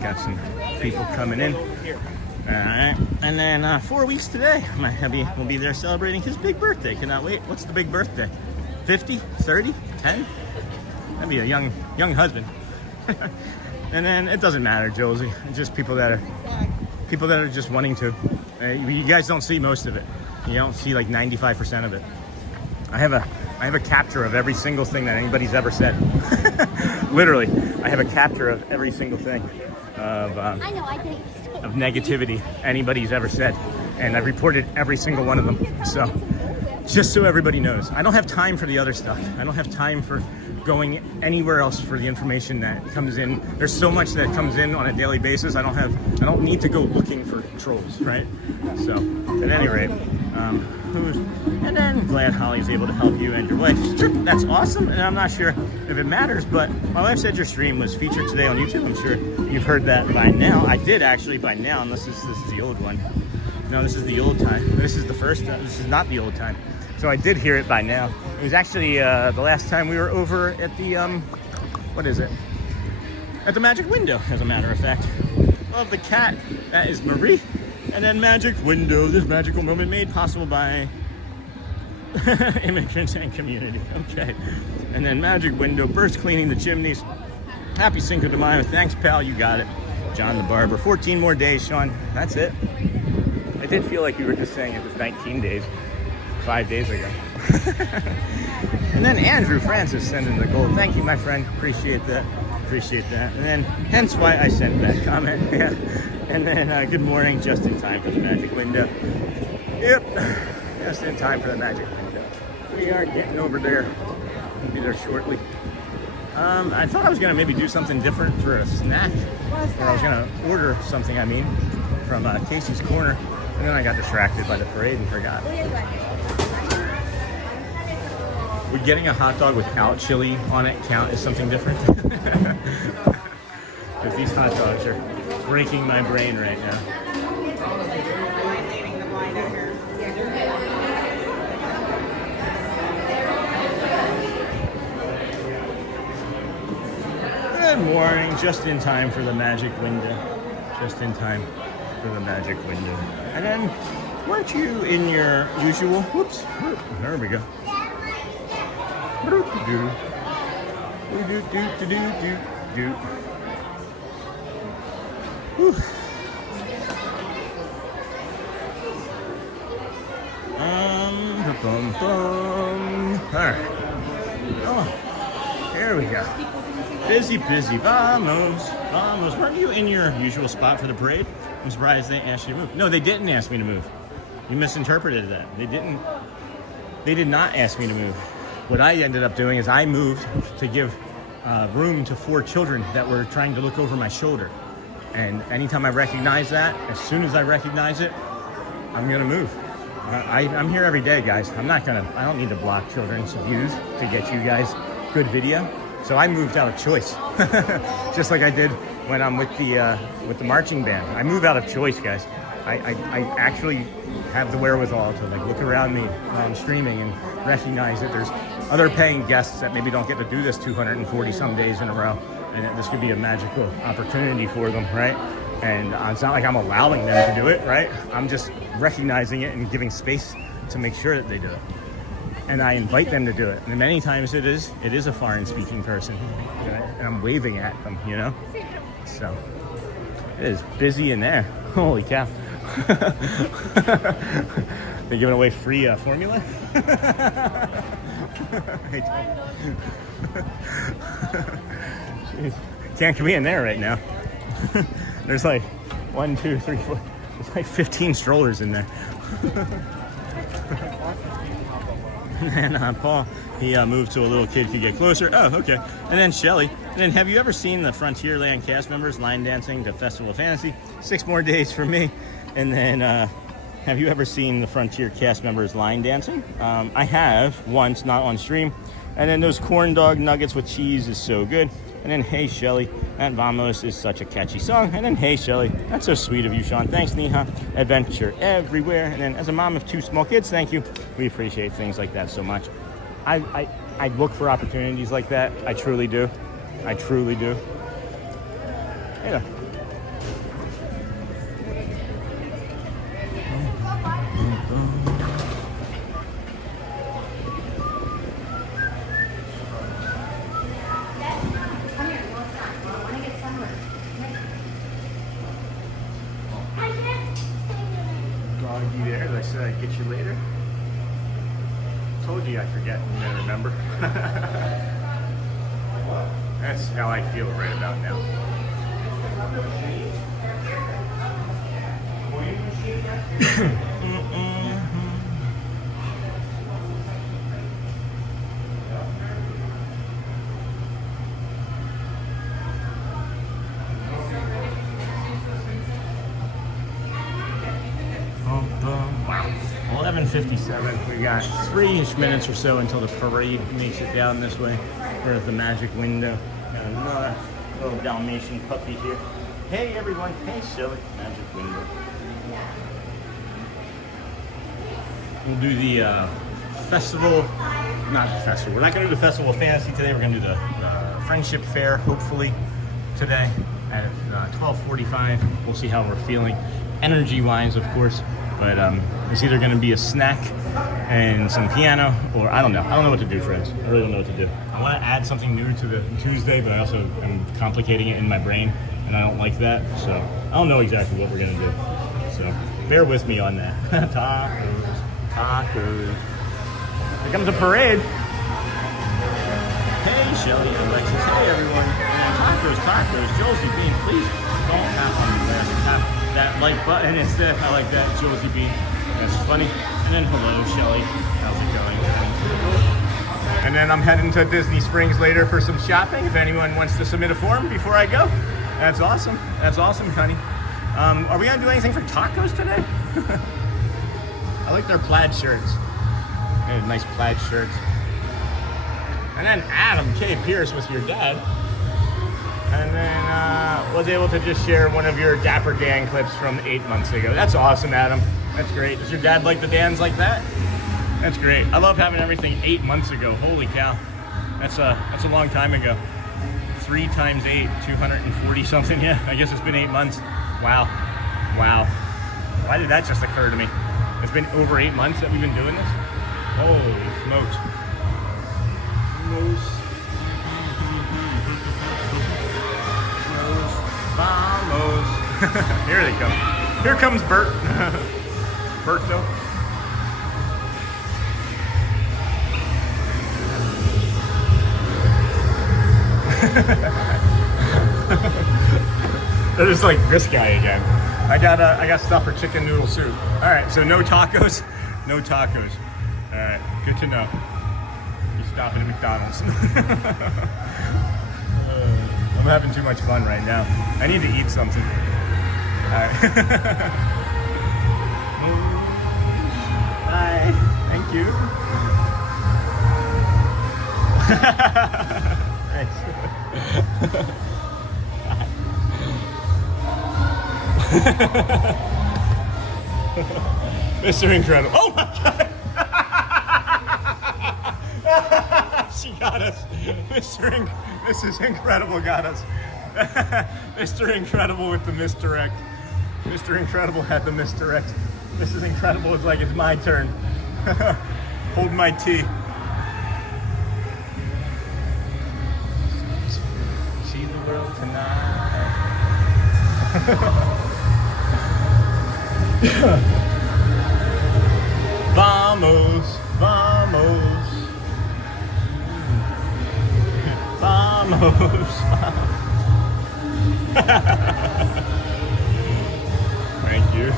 Got some people coming in. All right. And then 4 weeks today, my hubby will be there celebrating his big birthday. Cannot wait. What's the big birthday? 50? 30? 10? That'd be a young husband. And then it doesn't matter, Josie. It's just people that are just wanting to. You guys don't see most of it. You don't see like 95% of it. I have a capture of every single thing that anybody's ever said. Literally, I have a capture of every single thing. of negativity anybody's ever said, and I've reported every single one of them. So just so everybody knows, I don't have time for the other stuff. I don't have time for going anywhere else for the information that comes in. There's so much that comes in on a daily basis. I don't need to go looking for trolls, right? So at any rate, and then glad Holly's able to help you and your wife. That's awesome, and I'm not sure if it matters, but my wife said your stream was featured today on YouTube. I'm sure you've heard that by now. I did actually by now, unless this is the old one. No, this is the old time. This is the first time. This is not the old time. So I did hear it by now. It was actually the last time we were over at the, what is it? At the Magic Window, as a matter of fact. Love the cat. That is Marie. And then Magic Window, this magical moment made possible by immigrants and community. Okay. And then Magic Window, burst cleaning the chimneys. Happy Cinco de Mayo. Thanks, pal. You got it. John the Barber. 14 more days, Sean. That's it. I did feel like you were just saying it was 19 days. 5 days ago. And then Andrew Francis sending the gold. Thank you, my friend. Appreciate that. Appreciate that. And then hence why I sent that comment. Yeah. And then good morning, just in time for the Magic Window. Yep, just in time for the Magic Window. We are getting over there. We'll be there shortly. I thought I was gonna maybe do something different for a snack, or I was gonna order something. I mean, from Casey's Corner, and then I got distracted by the parade and forgot. Would getting a hot dog without chili on it count as something different? Because these hot dogs are breaking my brain right now. Good morning, just in time for the Magic Window. Just in time for the Magic Window. And then, weren't you in your usual, whoops, there we go. Alright. Oh, here we go. Busy. Vamos. Weren't you in your usual spot for the parade? I'm surprised they asked you to move. No, they didn't ask me to move. You misinterpreted that. They did not ask me to move. What I ended up doing is I moved to give room to 4 children that were trying to look over my shoulder. And anytime I recognize that, as soon as I recognize it, I'm gonna move. I'm here every day, guys. I don't need to block children's views to get you guys good video. So I moved out of choice, just like I did when I'm with the marching band. I move out of choice, guys. I actually have the wherewithal to like look around me while I'm streaming and recognize that there's other paying guests that maybe don't get to do this 240 some days in a row, and that this could be a magical opportunity for them, right? And it's not like I'm allowing them to do it, right? I'm just recognizing it and giving space to make sure that they do it. And I invite them to do it. And many times it is a foreign speaking person, and I'm waving at them, you know? So it is busy in there. Holy cow. They're giving away free formula. Can't come in there right now. There's like 1, 2, 3, 4. There's like 15 strollers in there. And Paul, he moved so a little kid could get closer. Oh, okay. And then Shelly. And then, have you ever seen the Frontierland cast members line dancing to Festival of Fantasy? 6 more days for me. And then, have you ever seen the Frontier cast members line dancing? I have once, not on stream. And then those corn dog nuggets with cheese is so good. And then, hey, Shelly, that Vamos is such a catchy song. And then, hey, Shelly, that's so sweet of you, Sean. Thanks, Neha. Adventure everywhere. And then, as a mom of 2 small kids, thank you. We appreciate things like that so much. I look for opportunities like that. I truly do. I truly do. Yeah. Doggy there, I said I'd get you later. Told you I forget and then remember. That's how I feel right about now. Wow. 11:57. We got 3-ish minutes or so until the parade makes it down this way. We're at the magic window. Got another little Dalmatian puppy here. Hey everyone. Hey silly. Magic window. We'll do the festival. Not the festival. We're not going to do the Festival of Fantasy today. We're going to do the Friendship Fair, hopefully, today at 12:45. We'll see how we're feeling. Energy-wise, of course. But it's either going to be a snack and some piano, or I don't know. I don't know what to do, friends. I really don't know what to do. I want to add something new to the Tuesday, but I also am complicating it in my brain, and I don't like that. So I don't know exactly what we're going to do. So bear with me on that. Tacos, tacos. Here comes a parade. Hey, Shelly, Alexis. Hey, everyone. Tacos, tacos. Josie Bean, please don't tap on me there. Tap that like button instead. I like that, Josie Bean. That's funny. And then hello, Shelly. How's it going? And then I'm heading to Disney Springs later for some shopping. If anyone wants to submit a form before I go, that's awesome. That's awesome, honey. Are we gonna do anything for tacos today? I like their plaid shirts. They have nice plaid shirts. And then Adam K. Pierce with your dad. And then was able to just share one of your Dapper Dan clips from 8 months ago. That's awesome, Adam. That's great. Does your dad like the Dans like that? That's great. I love having everything 8 months ago. Holy cow. That's a long time ago. 3 times 8, 240 something. Yeah, I guess it's been 8 months. Wow. Wow. Why did that just occur to me? It's been over 8 months that we've been doing this? Holy smokes. Vamos. Here they come. Here comes Bert. Berto. They're just like this guy again. I got stuff for chicken noodle soup. All right, so no tacos. No tacos. All right, good to know. You stop at McDonald's. I'm having too much fun right now. I need to eat something. All right. Bye. Thank you. Thanks. Mr. Incredible. Oh my God. She got us. Mrs. Incredible got us. Mr. Incredible with the misdirect. Mr. Incredible had the misdirect. Mrs. Incredible is like, it's my turn. Hold my tea. See the world tonight. Vamos, vamos. Vamos. Thank you.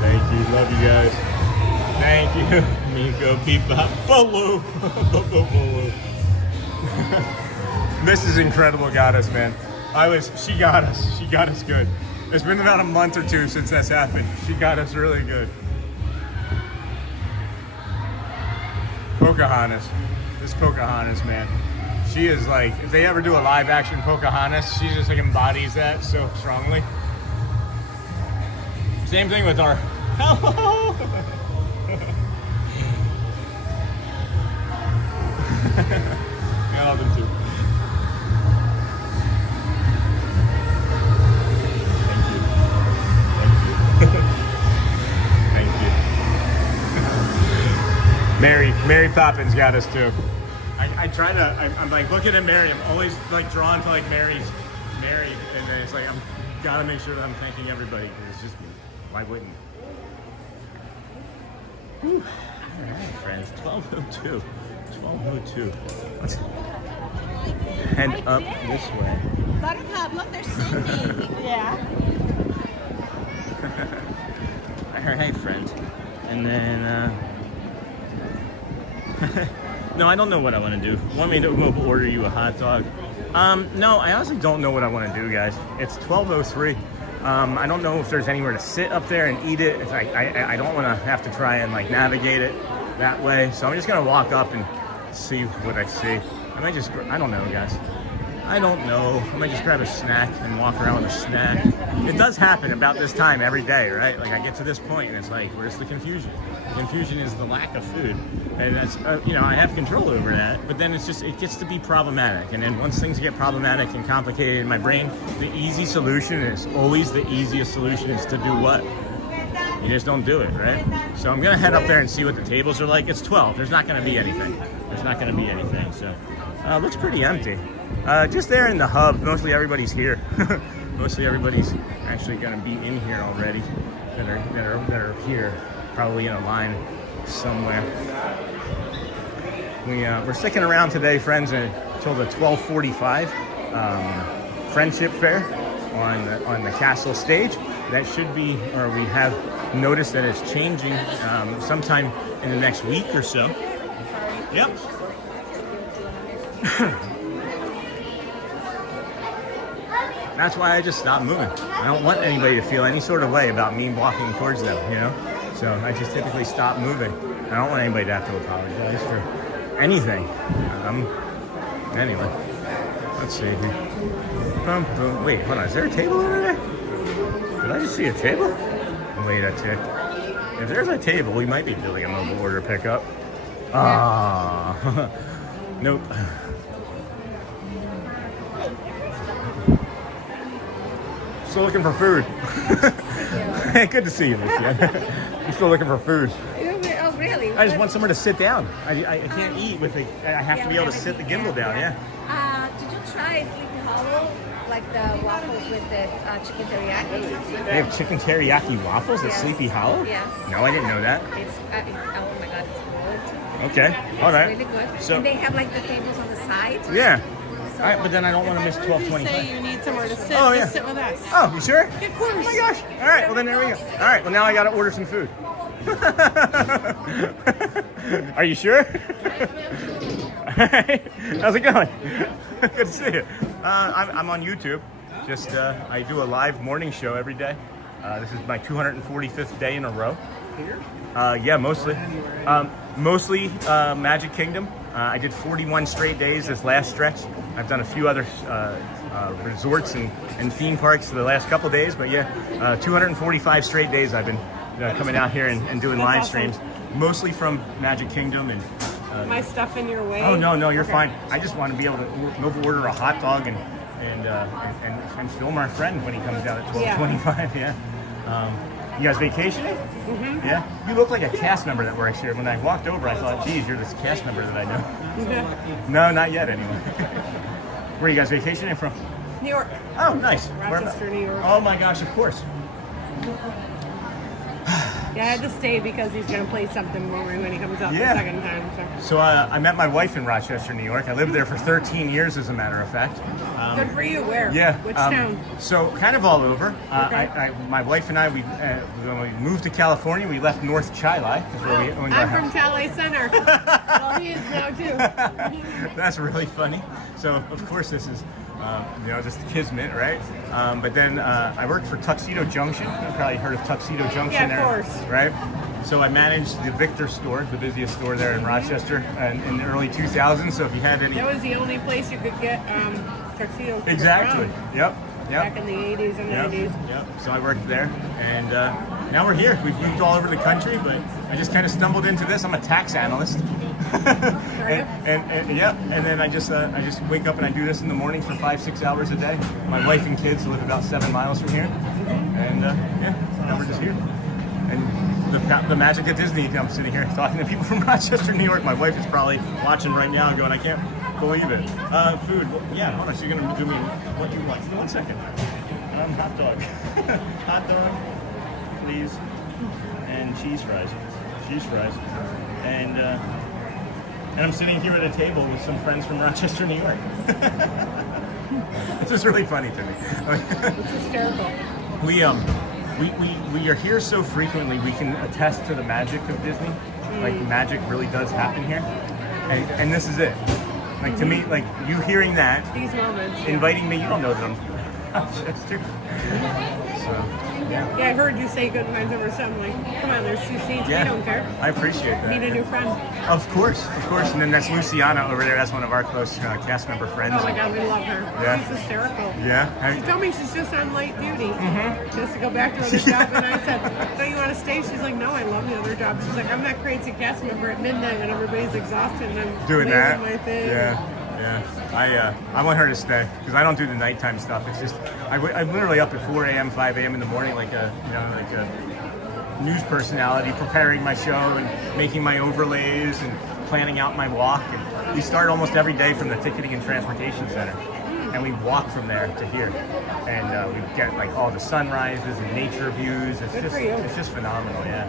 Thank you. Love you guys. Thank you. Miko, Peepa, Bolo. Mrs. Incredible got us, man. She got us. She got us good. It's been about a month or two since that's happened. She got us really good. Pocahontas. This Pocahontas, man. She is like, if they ever do a live action Pocahontas, she just like embodies that so strongly. Same thing with our, hello! I love them too. Thank you. Mary Poppins got us too. I'm like looking at Mary. I'm always like drawn to like Mary, and then it's like I'm gotta make sure that I'm thanking everybody because it's just me. Why wouldn't? Whew. All right, friends. 12:02. 12:02. Let's head up this way. Buttercup, look, they're singing. Yeah. Hey, then, no, I don't know what I want to do. Want me to order you a hot dog? No, I honestly don't know what I want to do, guys. It's 12:03. I don't know if there's anywhere to sit up there and eat it. It's like, I don't want to have to try and like navigate it that way. So I'm just gonna walk up and see what I see. I might just, I don't know, guys. I don't know. I might just grab a snack and walk around with a snack. It does happen about this time every day, right? Like I get to this point and it's like, where's the confusion? The confusion is the lack of food. And that's, you know, I have control over that, but then it's just, it gets to be problematic. And then once things get problematic and complicated in my brain, the easy solution is always the easiest solution is to do what? You just don't do it, right? So I'm gonna head up there and see what the tables are like. It's 12, there's not gonna be anything. There's not gonna be anything, so. Looks pretty empty. Just there in the hub, mostly everybody's here. Mostly everybody's actually gonna be in here already that are here, probably in a line somewhere. We're sticking around today, friends, until the 12:45 Friendship Faire on the castle stage. That should be, or we have noticed that it's changing sometime in the next week or so. Yep. That's why I just stopped moving. I don't want anybody to feel any sort of way about me walking towards them, you know? So I just typically stop moving. I don't want anybody to have to apologize for anything. Anyway, let's see here. Wait, hold on, is there a table over there? Did I just see a table? Wait a tick. If there's a table, we might be doing a mobile order pickup. Ah, nope. Still looking for food. Hey, good to see you, Lucia. I'm still looking for food. Oh, really? I just want somewhere to sit down. I can't eat with it. I have to be able to sit the gimbal down, yeah. Did you try Sleepy Hollow? Like the waffles with the chicken teriyaki? They have chicken teriyaki waffles at Sleepy Hollow? Yes. No, I didn't know that. It's, oh my god, it's good. Okay, It's all right. really good. So, and they have like the tables on the side. yeah. All right, but then I don't want to miss 12:25. Say you need somewhere to sit, Oh, yeah. just sit with us. Oh, you sure? Of course. Oh my gosh. All right, well then there we go. All right, well now I got to order some food. Are you sure? How's it going? Good to see you. I'm on YouTube. Just I do a live morning show every day. This is my 245th day in a row. Yeah, mostly. Mostly Magic Kingdom. I did 41 straight days this last stretch. I've done a few other resorts and theme parks the last couple days, but yeah, 245 straight days I've been coming out here and doing live streams, mostly from Magic Kingdom. And My stuff in your way? oh no, you're fine. I just want to be able to mobile order a hot dog and film our friend when he comes down at 12:25. Yeah. You guys vacationing? Mm-hmm. Yeah. You look like a cast member that works here. When I walked over, I thought, geez, you're this cast member that I know. No, not yet anyway. Where are you guys vacationing from? New York. Oh, nice. Rochester, New York. Oh my gosh, of course. Yeah, I had to stay because he's going to play something more when he comes out the second time. So I met my wife in Rochester, New York. I lived there for 13 years, as a matter of fact. Good for you. Where? Yeah. Which town? So kind of all over. My wife and I, when we moved to California, we left North Chili. Where we owned our I'm from house. Chalet Center. So he is now too. That's really funny. So of course this is, just kismet, right? But then I worked for Tuxedo Junction. You've probably heard of Tuxedo Junction Yeah, of there, course. right? So I managed the Victor store, the busiest store there in Rochester, in the early 2000s. So if you had any, That was the only place you could get tuxedo. exactly. Yep. Back in the 80s and 90s. Yep. So I worked there, and now we're here. We've moved all over the country, but I just kind of stumbled into this. I'm a tax analyst. and then I just wake up and I do this in the morning for 5-6 hours a day. My wife and kids live about 7 miles from here, and now we're just here. And the magic of Disney. I'm sitting here talking to people from Rochester, New York. My wife is probably watching right now, going, "I can't believe it." Food. Well, yeah. Hold on. So you're gonna do me what you want? 1 second. Hot dog. Hot dog, please, and cheese fries. Cheese fries, and I'm sitting here at a table with some friends from Rochester, New York. This is really funny to me. It's hysterical. we are here so frequently, we can attest to the magic of Disney. Like, magic really does happen here. And this is it. Like, to me, like, you hearing that, These moments. inviting me, you don't know them. That's true. So, yeah. Yeah, I heard you say good times over something like, come on, there's 2 seats, Yeah, we don't care. I appreciate that. Meet a new friend. Of course. And then that's Luciana over there. That's one of our close cast member friends. Oh my God, we love her. Yeah. She's hysterical. Yeah. She told me she's just on light duty. Just to go back to her other job. And I said, don't you want to stay? She's like, no, I love the other job. She's like, I'm that crazy cast member at midnight when everybody's exhausted and I'm Doing leaving that. my thing. Yeah. I want her to stay because I don't do the nighttime stuff. It's just I'm literally up at 4 a.m., 5 a.m. in the morning, like a news personality, preparing my show and making my overlays and planning out my walk. And we start almost every day from the ticketing and transportation center, and we walk from there to here, and we get like all the sunrises and nature views. It's just phenomenal. Yeah,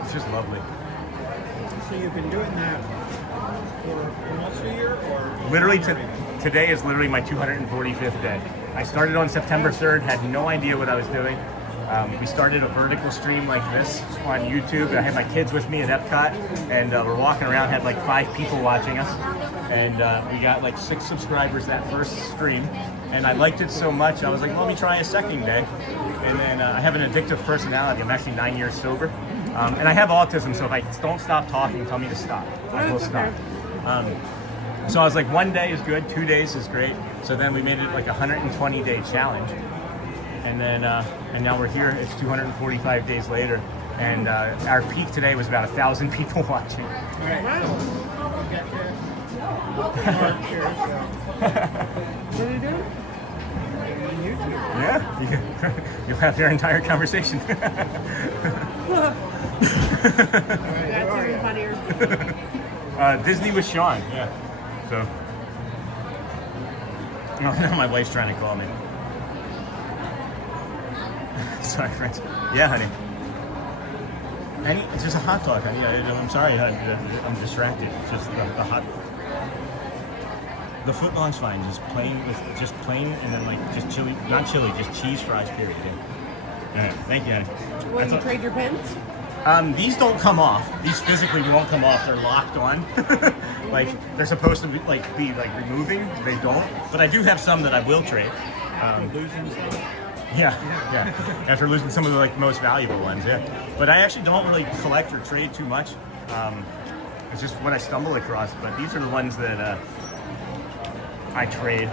it's just lovely. So you've been doing that for almost a year, or Literally, today is literally my 245th day. I started on September 3rd, had no idea what I was doing. We started a vertical stream like this on YouTube. I had my kids with me at Epcot, and we're walking around, had like 5 people watching us. And we got like 6 subscribers that first stream. And I liked it so much, I was like, let me try a second day. And then I have an addictive personality. I'm actually 9 years sober. And I have autism, so if I don't stop talking, tell me to stop. I will stop. So I was like, 1 day is good, 2 days is great. So then we made it like a 120-day challenge. And then, and now we're here, it's 245 days later. And our peak today was about 1,000 people watching. what are you doing? Yeah, you'll have your entire conversation. That's even funnier. Disney with Sean, yeah. So, no, now my wife's trying to call me. Sorry, friends. Yeah, honey. It's just a hot dog, honey. I'm sorry, I'm distracted. It's just the hot. The footlong's fine. Just plain, and then like just chili, not chili, just cheese fries. Period. Yeah. All right, thank you, honey. Will you trade your pins? These don't come off. These physically won't come off. They're locked on. Like they're supposed to be removing. They don't. But I do have some that I will trade. Yeah. After losing some of the most valuable ones, yeah. But I actually don't really collect or trade too much. It's just what I stumble across. But these are the ones that I trade.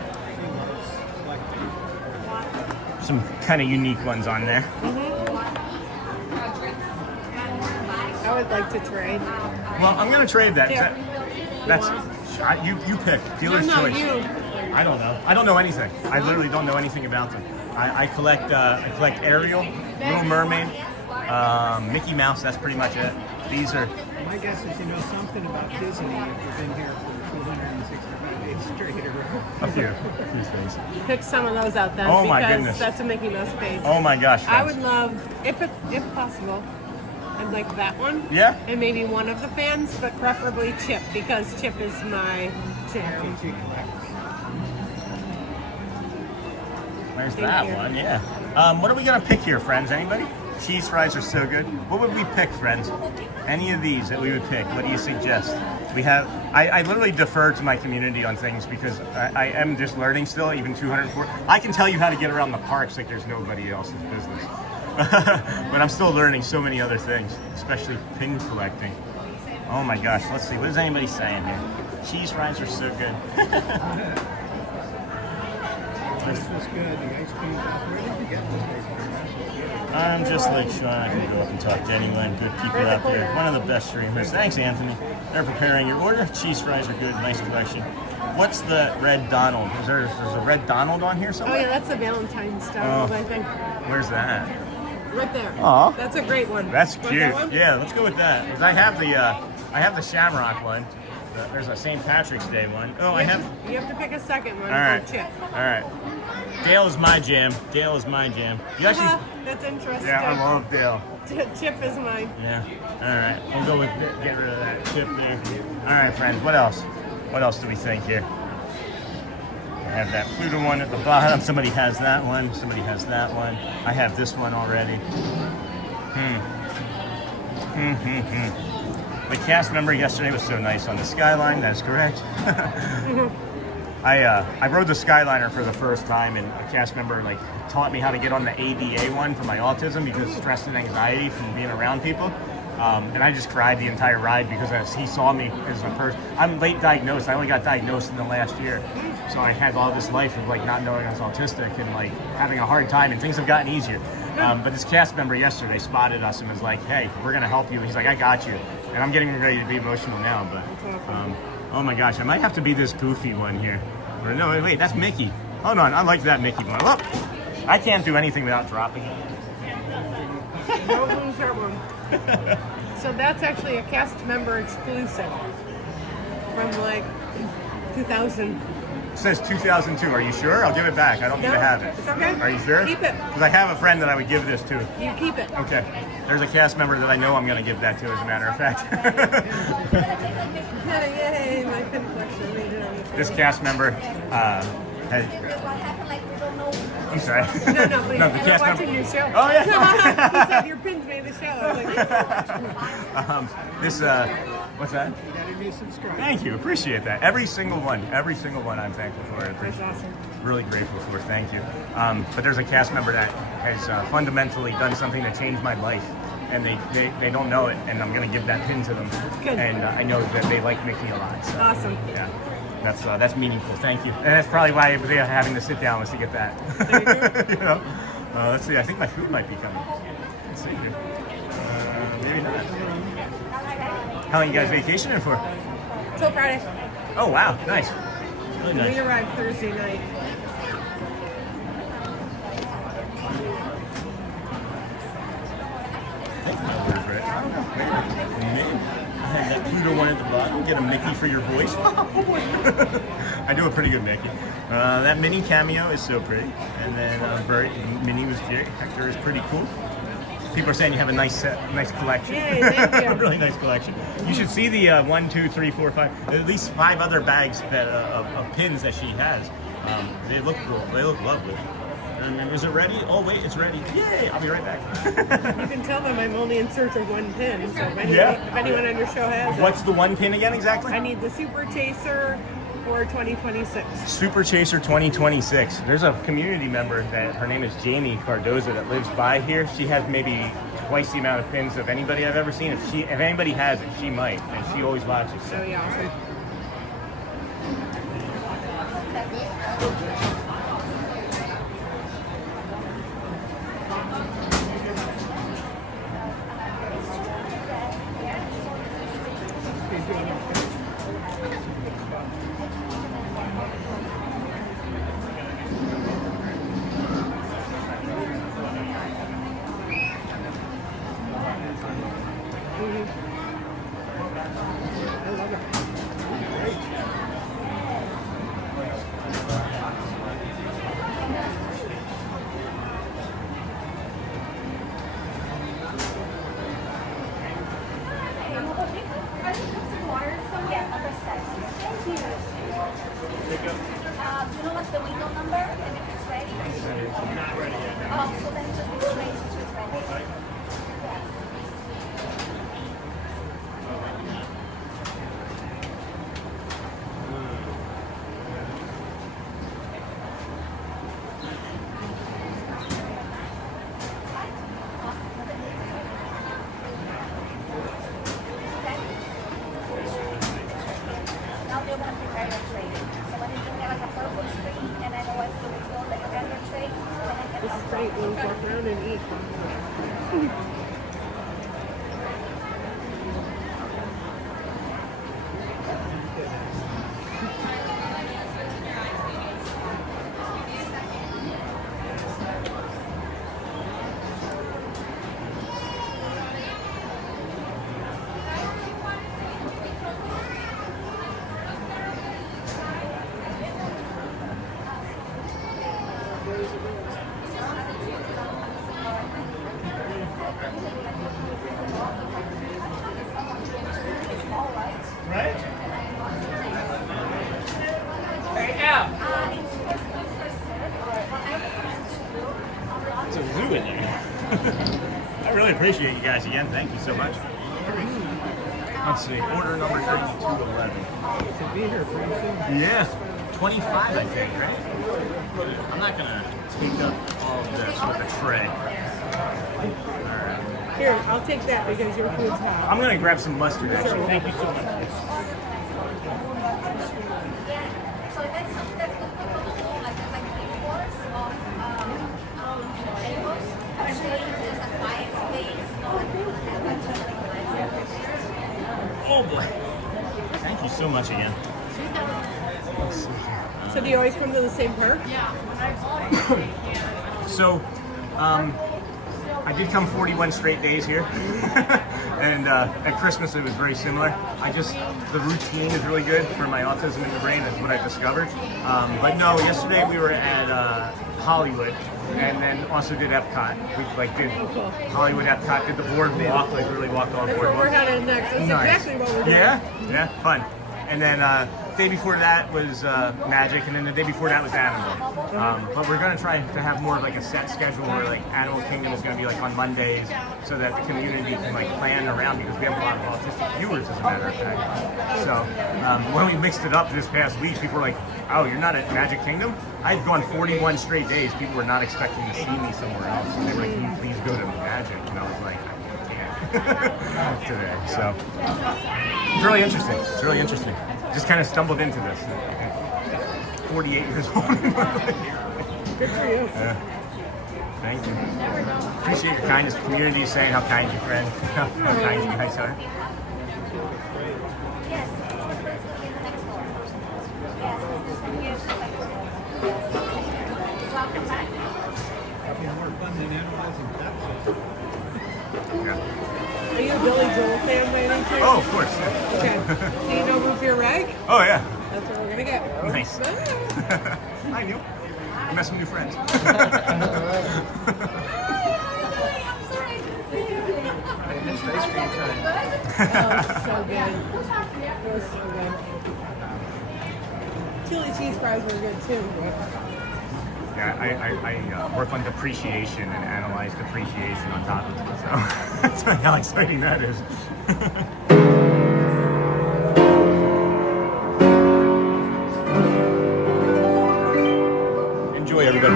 Some kind of unique ones on there. I would like to trade. Well, I'm gonna trade that. Here. You pick. Dealer's choice. You. I don't know. I don't know anything. I literally don't know anything about them. I collect Ariel, Little Mermaid, Mickey Mouse. That's pretty much it. These are. My guess is you know something about Disney if you've been here for 265 days straight. A few things. Pick some of those out then. Oh my because goodness. That's a Mickey Mouse page. Oh my gosh. I would love, if possible, I'd like that one. Yeah. And maybe one of the fans, but preferably Chip, because Chip is my jam. There's Thank that you. one, yeah. What are we gonna pick here, friends? Anybody? Cheese fries are so good. What would we pick, friends? Any of these that we would pick? What do you suggest? We have. I literally defer to my community on things because I am just learning still. Even 204. I can tell you how to get around the parks like there's nobody else's business. But I'm still learning so many other things, especially pin collecting. Oh my gosh, let's see. What is anybody saying here? Cheese fries are so good. This was good. The ice cream. Where did you get this? I'm just like Sean. I can go up and talk to anyone. Good people out there. One of the best streamers. Thanks, Anthony. They're preparing your order. Cheese fries are good. Nice collection. What's the Red Donald? There's a Red Donald on here somewhere? Oh yeah, that's a Valentine's style, I think. Where's that? Right there. Aw. That's a great one. That's Want cute. that one? Yeah, let's go with that. 'Cause I have the Shamrock one. There's a St. Patrick's Day one. Oh, I have. You have to pick a second one. All right. For Chip. All right. Dale is my jam. Dale is my jam. You actually. That's interesting. Yeah, I love Dale. Chip is mine. Yeah. All right. We'll go with get rid of that chip there. All right, friends. What else? What else do we think here? I have that Pluto one at the bottom. Somebody has that one. Somebody has that one. I have this one already. The cast member yesterday was so nice on the Skyline. That is correct. I rode the Skyliner for the first time, and a cast member like taught me how to get on the ADA one for my autism because of stress and anxiety from being around people. And I just cried the entire ride because he saw me as a person. I'm late diagnosed. I only got diagnosed in the last year. So I had all this life of like not knowing I was autistic and like having a hard time, and things have gotten easier. But this cast member yesterday spotted us and was like, hey, we're going to help you. He's like, I got you. And I'm getting ready to be emotional now. But oh my gosh, I might have to be this goofy one here. Or no, wait, that's Mickey. Hold on, I like that Mickey one. Look, I can't do anything without dropping it. Don't lose that one. So that's actually a cast member exclusive from like 2000. It says 2002. Are you sure? I'll give it back. I don't need to have it. It's okay. Are you sure? Keep it. Because I have a friend that I would give this to. You keep it. Okay. There's a cast member that I know I'm going to give that to, as a matter of fact. Yay, my pin collection. This cast member has... I'm sorry. No, please. No, the I'm cast watching member. your show. Oh, yeah. He said your pins made the show. I was like, What's that? You gotta be subscribed. Thank you. Appreciate that. Every single one I'm thankful for. I appreciate That's awesome. Really grateful for. Thank you. But there's a cast member that has fundamentally done something that changed my life. And they don't know it, and I'm going to give that pin to them. Good. And I know that they like Mickey a lot. So, awesome. Yeah, that's meaningful. Thank you. And that's probably why they're having to sit down was to get that. You know? Let's see. I think my food might be coming. Let's see here. Maybe not. How long you guys vacationing for? Till Friday. Oh wow, nice. Really nice. We arrived Thursday night. I had that Pluto one at the bottom. Get a Mickey for your voice. I do a pretty good Mickey. That mini cameo is so pretty. And then Minnie was great. Hector is pretty cool. People are saying you have a nice collection. Yay, thank you. A really nice collection. You should see the 1, 2, 3, 4, 5, at least 5 other bags that of pins that she has. They look cool. They look lovely. Is it ready? Oh wait, it's ready. Yay! I'll be right back. You can tell them I'm only in search of one pin. So if anyone on your show has What's the one pin again exactly? I need the Super Chaser for 2026. Super Chaser 2026. There's a community member that her name is Jamie Cardoza that lives by here. She has maybe twice the amount of pins of anybody I've ever seen. If anybody has it, she might, and she always watches. So. Oh yeah. Awesome. I really appreciate you guys again. Thank you so much. Let's see, order number 9211. To be here pretty soon. Yeah, 25 I think, right? I'm not gonna take up all of this with a tray. Alright. Here, I'll take that because your food's hot. I'm gonna grab some mustard actually. Thank you so much. Oh boy. Thank you so much again. Let's see here. So do you always come to the same park? So, I did come 41 straight days here, and at Christmas it was very similar. The routine is really good for my autism in the brain, that's what I discovered. But no, yesterday we were at Hollywood, and then also did Epcot. We did Hollywood, Epcot, did the boardwalk, really walked all the That's where we're boardwalk. headed next. That's exactly what we're doing. Yeah, fun. And then day before that was Magic, and then the day before that was Animal. But we're gonna try to have more of like a set schedule where like Animal Kingdom is gonna be like on Mondays, so that the community can like plan around, because we have a lot of autistic viewers, as a matter of fact. So when we mixed it up this past week, people were like, "Oh, you're not at Magic Kingdom?" I'd gone 41 straight days. People were not expecting to see me somewhere else. And they were like, "Can you please go to Magic?" And I was like, "I can't." Today. So it's really interesting. It's really interesting. Just kind of stumbled into this. 48 years old. Good for you. Thank you. Appreciate your kindness. The community is saying how kind your friend, how kind you guys are. More fun than animals and pets. Are you a Billy Joel fan by any chance? Oh, of course. Yeah. Okay. Do you know Root Beer Rag? Oh, yeah. That's what we're gonna get. Nice. Hi, Neil. I met some new friends. Oh, so good. It was so good. Chili cheese fries were good too. Yeah, I work on depreciation and analyze depreciation on top of it, so that's how exciting that is. Enjoy, everybody.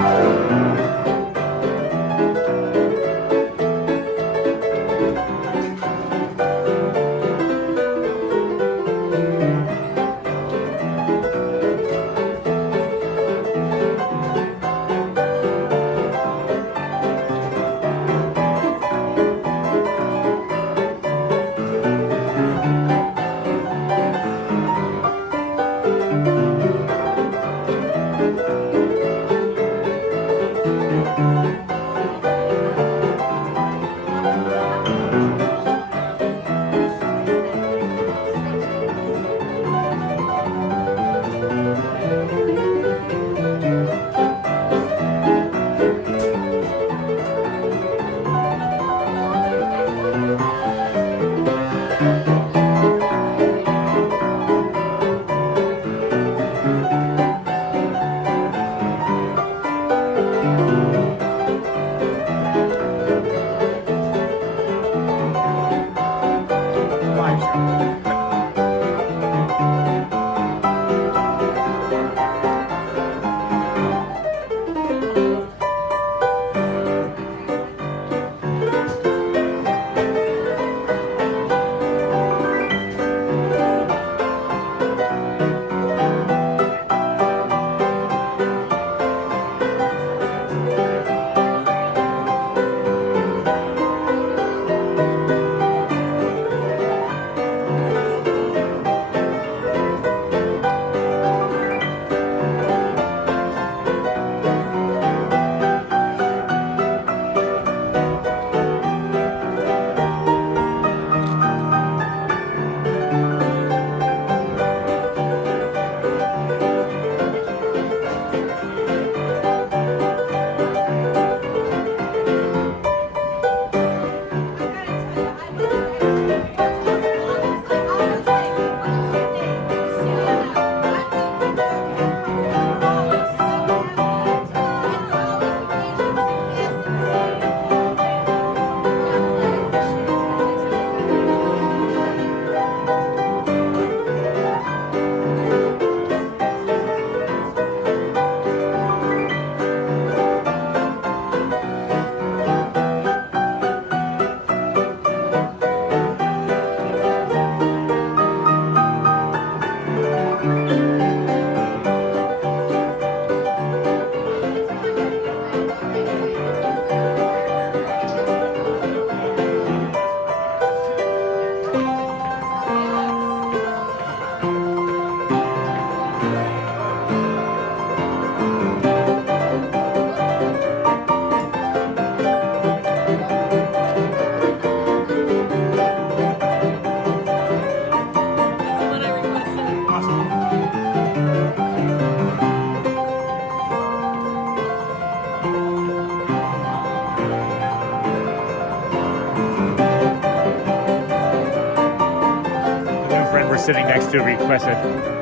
sitting next to requested.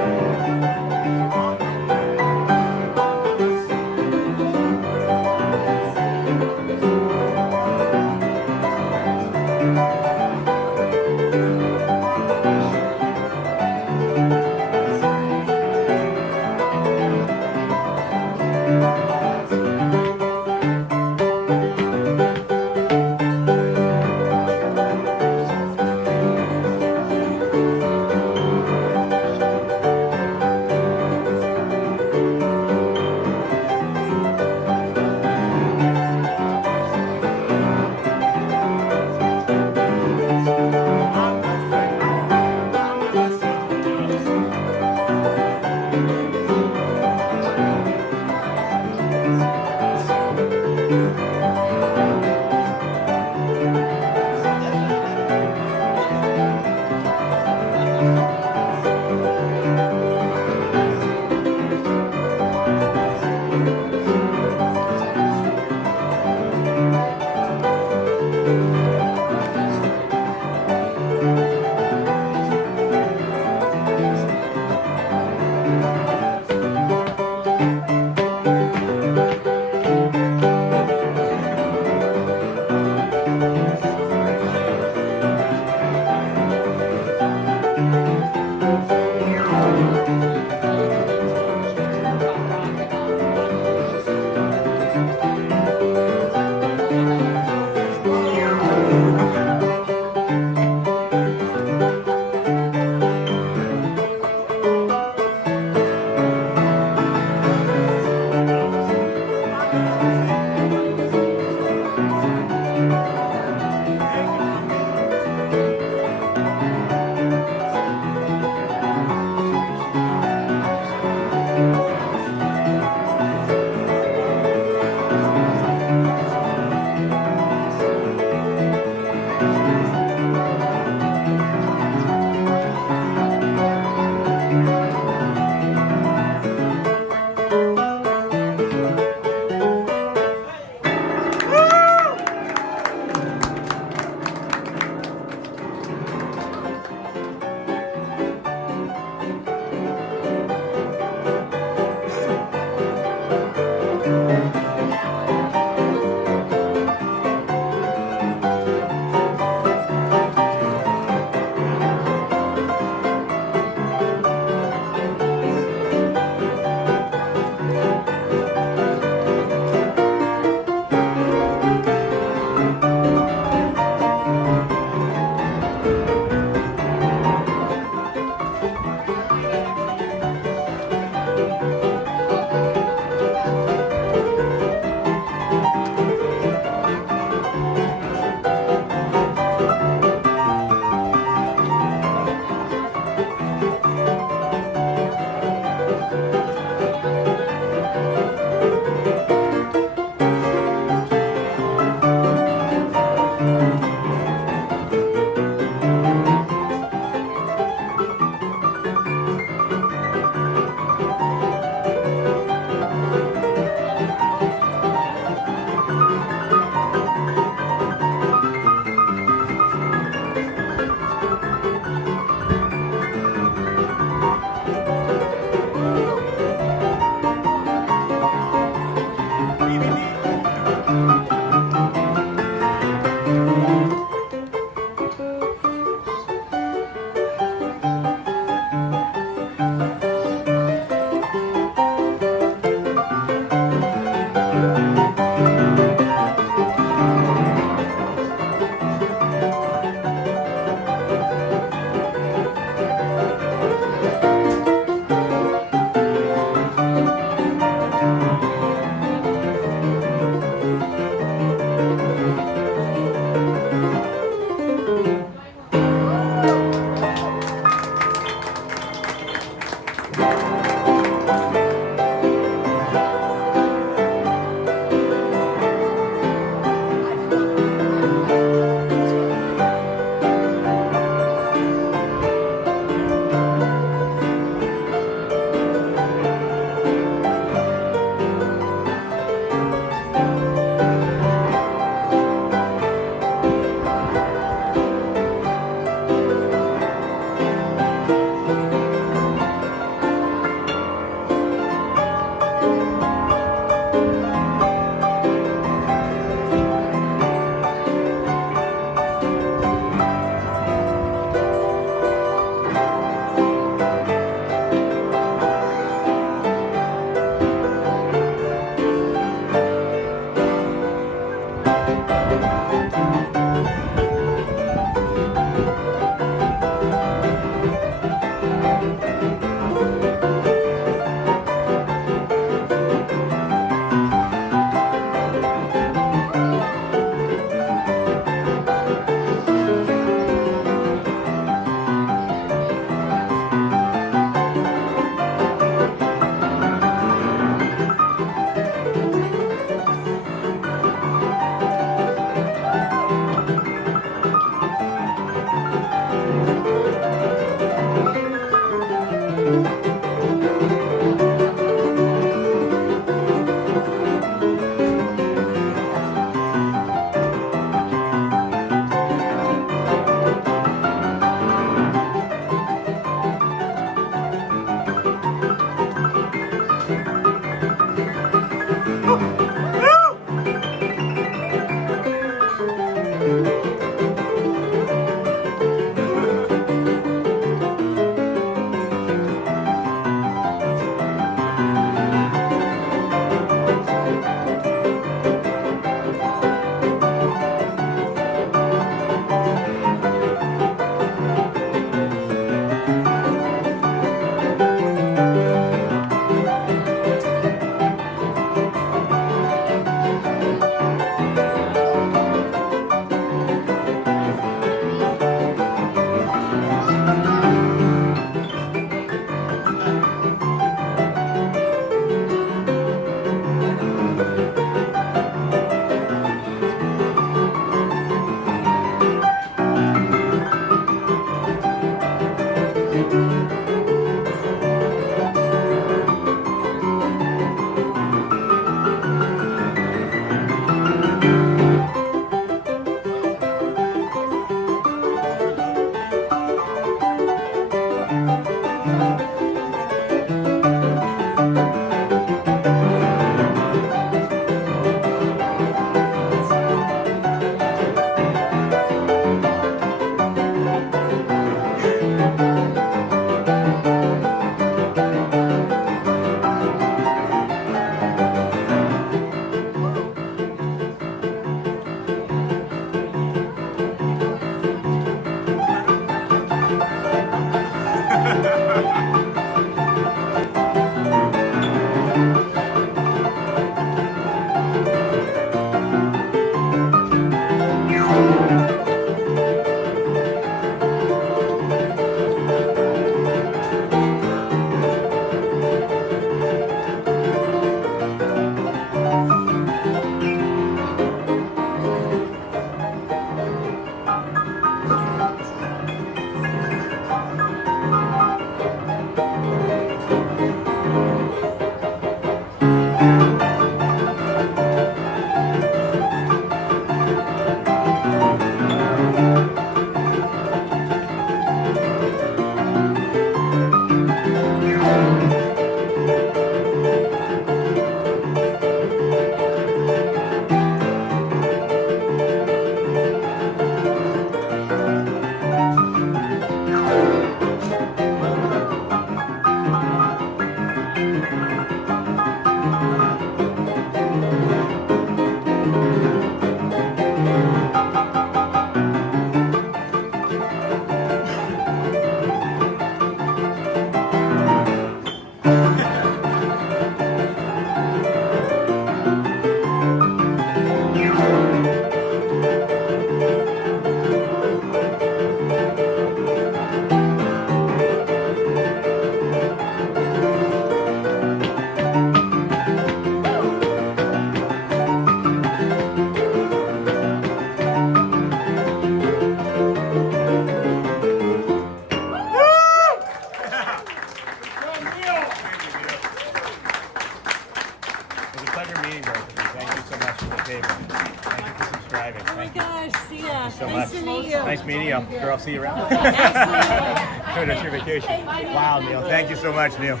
Thank you so much for the favor. Thank you for subscribing. Oh my gosh, see ya. So Nice much. to meet you. Nice meeting you. Sure, I'll see you around. Good, that's your vacation. Wow, Neil. Thank you so much, Neil.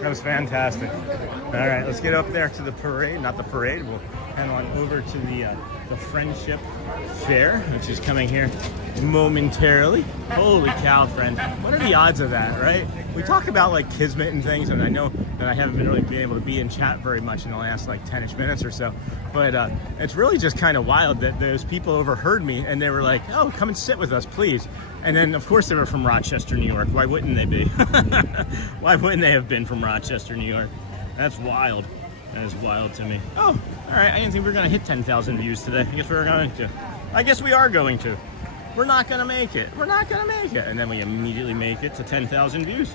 That was fantastic. All right, let's get up there to the parade. Not the parade. We'll head on over to the Friendship Faire, which is coming here momentarily. Holy cow, friend. What are the odds of that, right? We talk about like kismet and things, and I know that I haven't really been able to be in chat very much in the last like 10-ish minutes or so, but it's really just kind of wild that those people overheard me and they were like, oh, come and sit with us, please. And then, of course, they were from Rochester, New York. Why wouldn't they be? Why wouldn't they have been from Rochester, New York? That's wild. That is wild to me. Oh, all right. I didn't think we were going to hit 10,000 views today. I guess we were going to. I guess we are going to. We're not going to make it. We're not going to make it. And then we immediately make it to 10,000 views.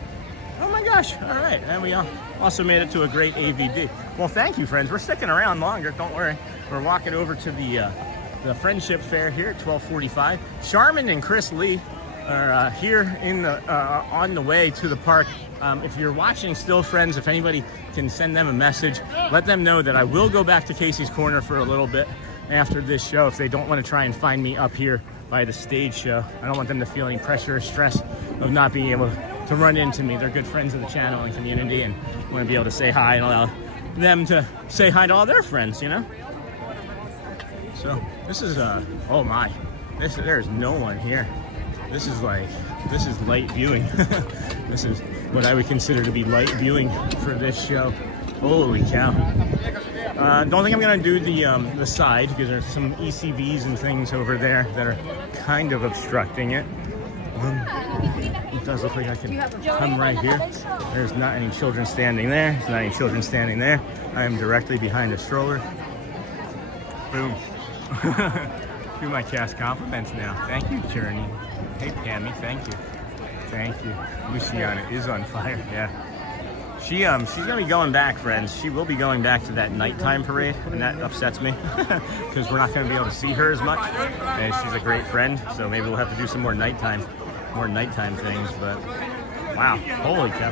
Oh my gosh. All right. And we also made it to a great AVD. Well, thank you, friends. We're sticking around longer. Don't worry. We're walking over to the Friendship Faire here at 12:45. Charmin and Chris Lee are here in the on the way to the park. If you're watching still, friends, if anybody can send them a message, let them know that I will go back to Casey's Corner for a little bit after this show if they don't want to try and find me up here by the stage show. I don't want them to feel any pressure or stress of not being able to run into me. They're good friends of the channel and community, and want to be able to say hi and allow them to say hi to all their friends, you know? So this is oh my, there's no one here. This is light viewing. This is what I would consider to be light viewing for this show. Holy cow. Don't think I'm gonna do the side because there's some ECVs and things over there that are kind of obstructing it. It does look like I can come right here. There's not any children standing there. There's not any children standing there. I am directly behind a stroller. Boom. Do my cast compliments now. Thank you, Journey. Hey, Pammy, thank you. Thank you. Luciana is on fire, yeah. She's gonna be going back, friends. She will be going back to that nighttime parade, and that upsets me because we're not gonna be able to see her as much. And she's a great friend, so maybe we'll have to do some more nighttime things. But wow, holy cow!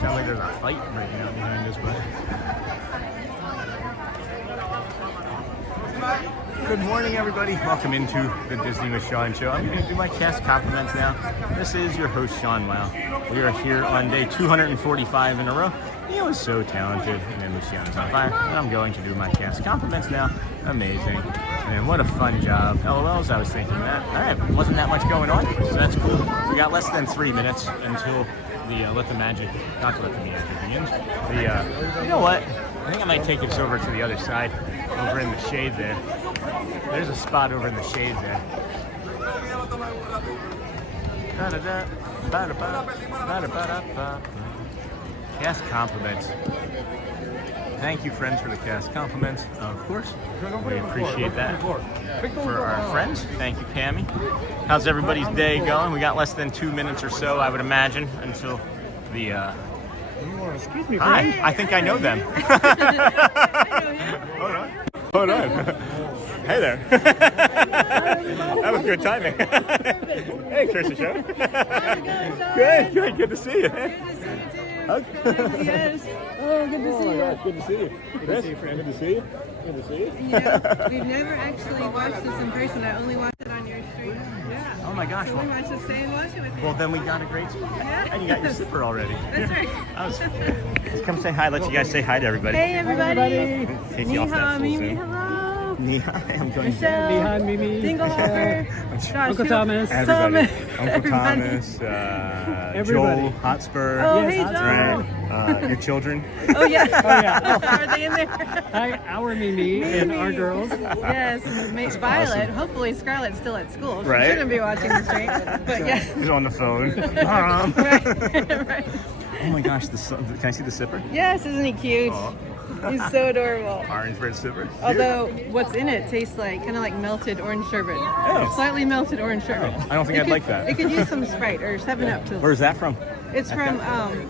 Sounds like there's a fight right now behind us, but. Good morning, everybody. Welcome into the Disney with Sean show. I'm going to do my cast compliments now. This is your host, Sean Wow. We are here on day 245 in a row. Neil is so talented, and then Luciana's on fire. And I'm going to do my cast compliments now. Amazing. And what a fun job. LOLs, I was thinking that. All right, wasn't that much going on, so that's cool. We got less than 3 minutes until the Let the Magic begins. You know what? I think I might take this over to the other side, over in the shade there. There's a spot over in the shade there. Cast compliments. Thank you, friends, for the cast compliments. Of course, we appreciate that. For our friends, thank you, Pammy. How's everybody's day going? We got less than 2 minutes or so, I would imagine, until the Excuse me, hi, I think I know them. Hold on. Hey there. That was good timing. Hey, Trisha Show. Good to see you. Yes. Oh, good to see you. Gosh, good to see you. Good to see you, friend. Good to see you. Good to see you. Yeah, we've never actually watched this in person. I only watched it on your stream. Yeah. Oh my gosh. So we might just stay and watch it with you. Well, then we got a great stream. Yeah. And you got your zipper already. That's right. Come say hi. Let you guys say hi to everybody. Hey, everybody. Take you off that full Mimi, Zoom. hello. I'm going Michelle. Nihan, Mimi. Dinglehopper. Uncle Thomas. Everybody. Uncle Everybody. Thomas. Everybody. Joel, Hotspur. Oh, Yes, hey, Hotspur. John. Your children. Oh, yeah. Oh, yeah. Are they in there? Hi, our Mimi and our girls. Yes, Violet. awesome. Hopefully Scarlett's still at school. She Right. shouldn't be watching the stream. But yeah. He's on the phone. Right. Oh my gosh, can I see the zipper? Yes, isn't he cute? Aw. He's so adorable. Orange bread zipper. Although what's in it tastes like kind of like melted orange sherbet. Oh. Slightly melted orange sherbet. I don't think I'd like that. It could use some Sprite or 7-Up to. Where's that from? It's from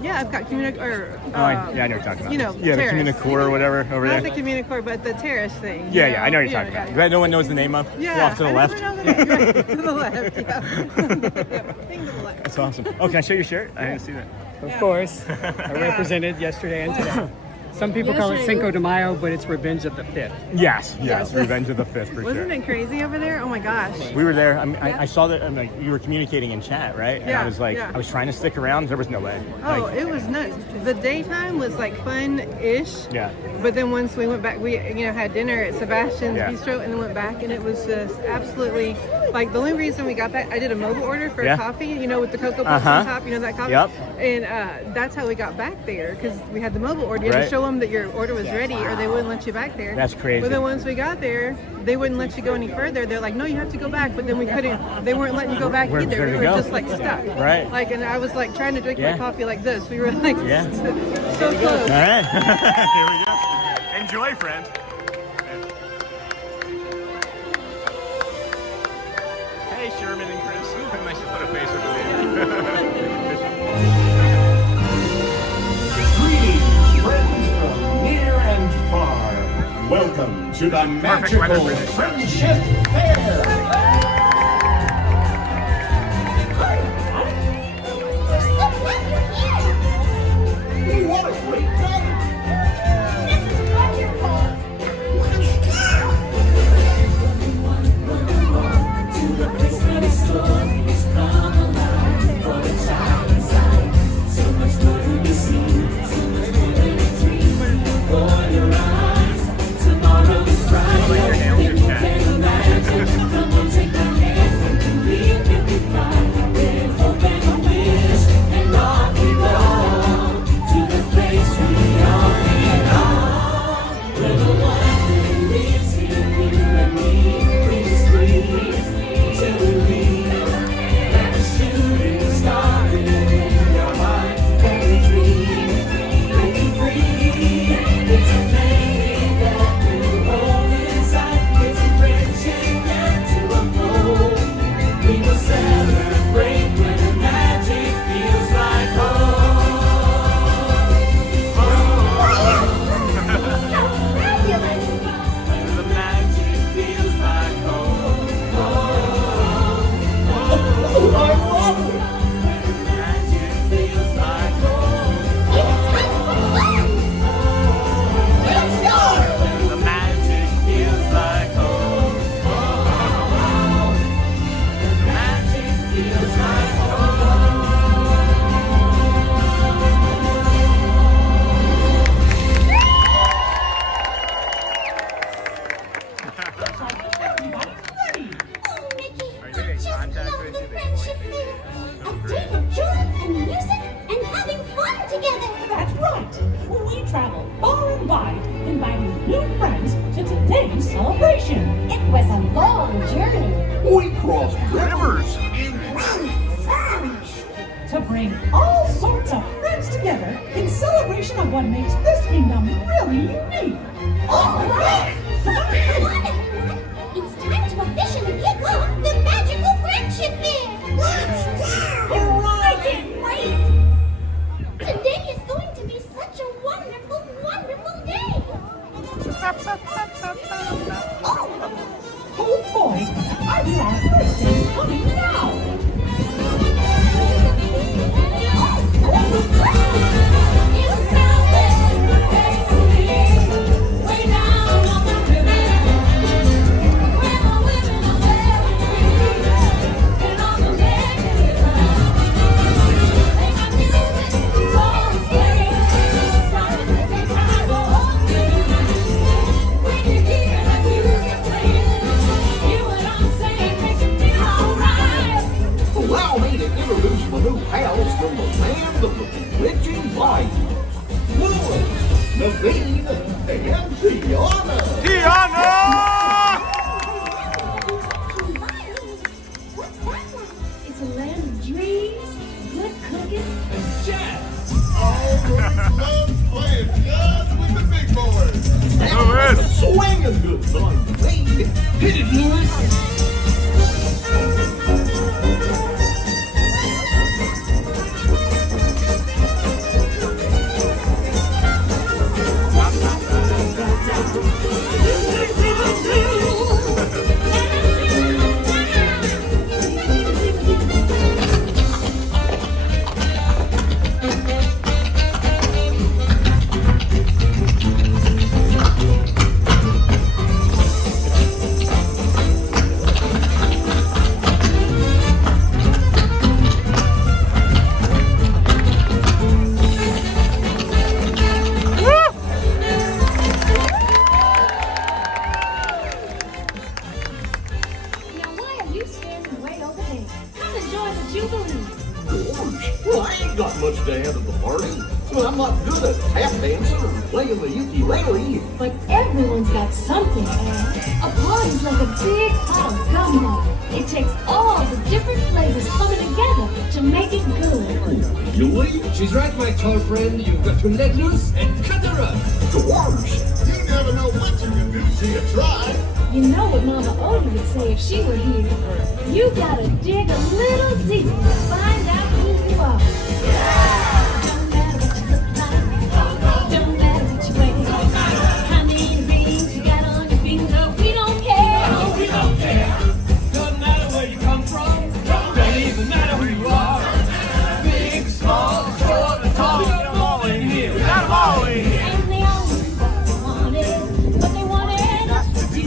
yeah, I've got Communicore or Yeah, I know what you're talking about. you know, yeah, the Terrace. Communicore or whatever over Not there. the Communicore, but the Terrace thing. Yeah, I know what you're talking about. Yeah. No one knows the name of. Yeah, Off to the I left. never know the name. Right, to the left. Yeah. Thing to the left. That's awesome. Oh, can I show your shirt? I didn't see that. Of course. I represented yesterday and today. Some people call it Cinco de Mayo, but it's Revenge of the 5th. Yes, Revenge of the 5th for Wasn't sure. it crazy over there? Oh my gosh. We were there. I saw that. You were communicating in chat, right? And I was like, I was trying to stick around. There was no way. Oh, Like, it was nuts. The daytime was like fun-ish. Yeah. But then once we went back, we had dinner at Sebastian's Yeah. Bistro and then went back, and it was just absolutely like the only reason we got back. I did a mobile order for coffee, with the cocoa puffs on top, that coffee. Yep. And that's how we got back there because we had the mobile order. You had to show them that your order was ready, or they wouldn't let you back there. That's crazy. But then once we got there, they wouldn't let you go any further. They're like, no, you have to go back. But then we couldn't. They weren't letting you go back either. We were just like stuck. Right. Like, and I was like trying to drink my coffee like this. We were like so close. All right. Here we go. Enjoy, friend. Hey, Sherman and Chris. Nice to put a face over there. Greetings, friends from near and far. Welcome to the magical Friendship Fair. What a great time! This is wonderful! To the place where the stories come alive for the child inside. So much more to be seen, so much more than a dream. For your eyes, tomorrow is bright. People can imagine. Come on, take my hand, we can leave if we fly. With hope and a wish, and off we go to the place we all belong. Where the one who lives here, you and me. Please, please, till we leave. Like a shooting star in your heart, every dream, breaking free. It's a feeling that you hold inside. It's a friendship yet to unfold. We will celebrate when the magic feels like home. The magic feels like home. I love it. The magic feels like home. Let's go. The magic feels like home. The magic feels like That's right. We traveled far and wide, inviting new friends to today's celebration. It was a long journey. We crossed rivers and valleys. To bring all sorts of friends together in celebration of what makes this kingdom really unique. All right! Come on, everyone! It's time to officially kick off the magical Friendship Fair! Let's go! I can't wait! Today is going to be such a wonderful, wonderful day! Oh boy, I hear our first day coming now. Way down on the river, where the women are very free, and on the river, they got music, songs playing, starting to take time for all good. When you hear that music playing, hear what I'm saying, makes you feel alright. Allow me to introduce my new pals from the land of the bewitching light. Louis, Naveen, and Tiana. What's that one? It's a land of dreams, good cooking, And jazz. Always love playing jazz with the big boys. That's a swinging good song to me. Hit it, Louis. Thank you. a ukulele. But everyone's got something. A party's like a big hot gumbo. It takes all the different flavors coming together to make it good. Really? She's right, my tall friend. You've got to let loose and cut her up. Dwarves, you never know what you can do till you try. You know what Mama Odie would say if she were here. You gotta dig a little deeper to find out who you are. Don't matter what you look like. Don't matter what you weigh. How many rings you got on your finger? We don't care. No, we don't care. Doesn't matter where you come from. Don't even matter who you are. Big, small, short, and tall. We got them all in here. We got them all in here. And they all knew what they wanted, what they wanted us to do.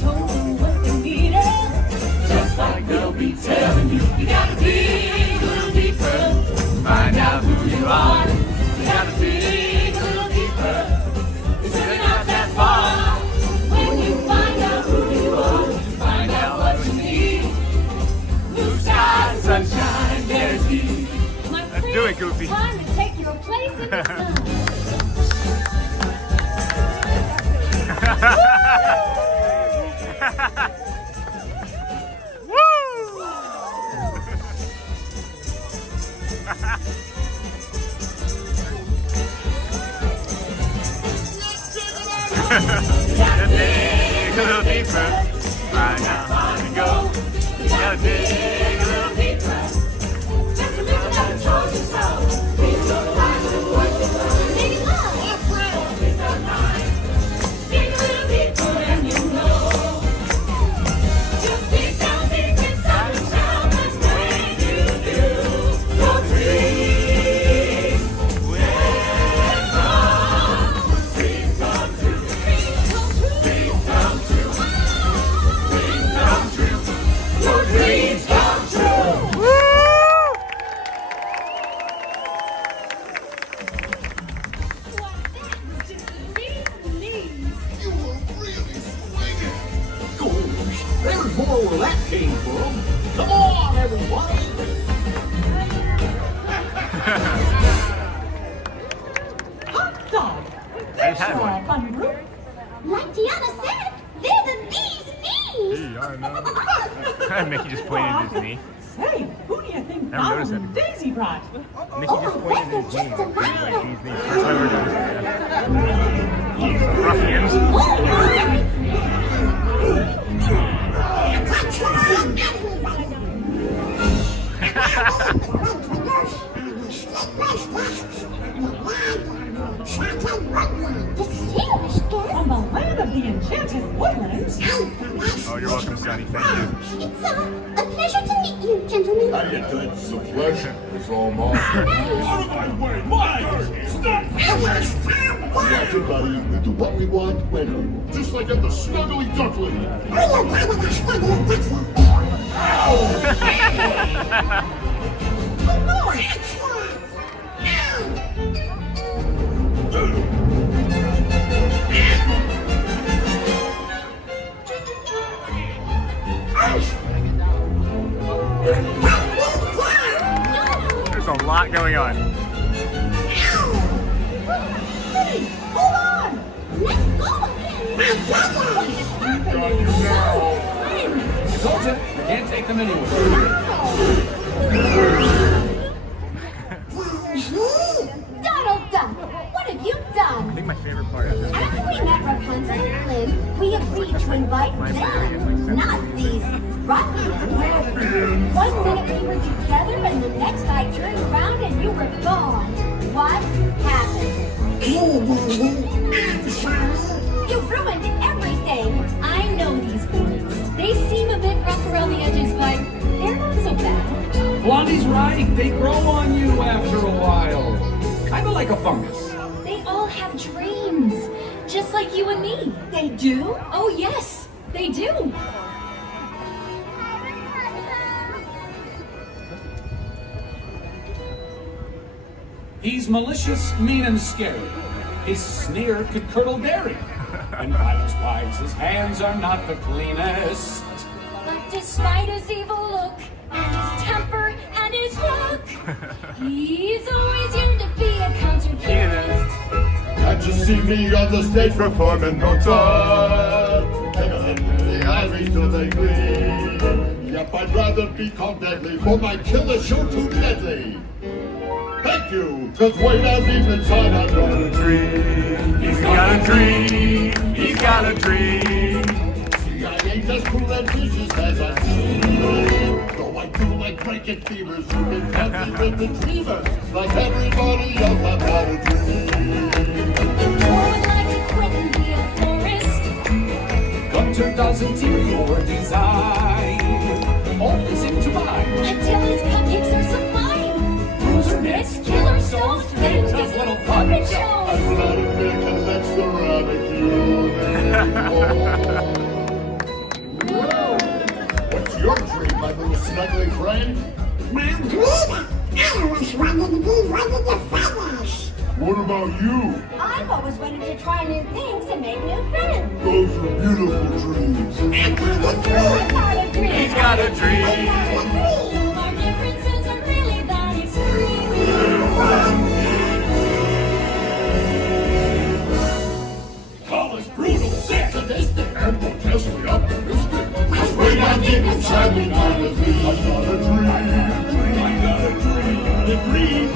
Told them what they needed, Just like they'll be telling you. You gotta dig a little deeper. Find out who you are. You gotta dig a little deeper. It's really not that far. when you find out who you are. Find out what you need. Blue skies, sunshine, guaranteed. My Let's do it, Goofy. it's time to take your place in the sun. Gotta dig a little deeper. Find out how to go. Gotta dig a little deeper. Just remember that I told you so. Please don't lie to what you love. Make it love. Please don't lie. Dig a little deeper and you know. Just dig down deep inside yourself and when you do, your dreams will come. Dreams come true. Dreams come true. Dreams come true. Your dreams come true. You were really swinging. Gosh, there's more where that came from. Come on, everybody. Hot dog. I just had Sure, one. fun group. Like Gianna said, they're the bee's knees. Mickey just pointed at his knee. Say, who do you think Never noticed Donald and Daisy brought? Mickey just pointed at his knee. Like his knee. First time we're doing this. Ruffians. From the land of the enchanted woodlands. Oh, you're welcome, Sonny. Thank you. It's a pleasure to meet you, gentlemen. How do you do? It's a pleasure. It's all mine. Out of my way, my turn. Stop. Yeah, everybody, we do what we want when. Just like at the Snuggly Duckling. There's a lot going on. Hey, hold on! Let's go I told you, I can't take them anywhere. Donald Duck, what have you done? I think my favorite part of this. After we met Rapunzel and Flynn, we agreed to invite them, not these ruffians. One minute we were together and the next I turned around and you were gone. What happened? You ruined everything. I know these boys. They seem a bit rough around the edges, but they're not so bad. Blondie's right. They grow on you after a while. Kind of like a fungus. They all have dreams, just like you and me. They do? Oh, yes, they do. He's malicious, mean, and scary. His sneer could curdle dairy. And by his wives, his hands are not the cleanest. But despite his evil look, and his temper, and his look, he's always yearned to be a concert pianist. Can't you see me on the stage performing Mozart? Take a look at the Irish till they gleam. Yep, I'd rather be called deadly for my killer show too deadly. Thank you, cause way down deep inside I've got a dream. He's got a dream. He's got a dream. See, I ain't as cool and vicious as I seem. Though I do like breaking fevers, you can count me with the dreamers. Like everybody else, I've got a dream. Would like to quit and be a florist. Gunter does interior design. All they seem to buy. Until his cupcakes are so fine. Bruiser knits, killer souls, things his little puppet shows. I'm not a big cause that's ceramic What's your dream, my little snuggly friend? My dream? I always wanted to be one of the feathers. What about you? I've always wanted to try new things and make new friends. Those are beautiful dreams. I got a dream. He's got a dream. Our differences are really that extreme. College brutal, sadistic, and grotesquely optimistic. Cause way down deep inside me, I got a dream. I got a dream. A dream.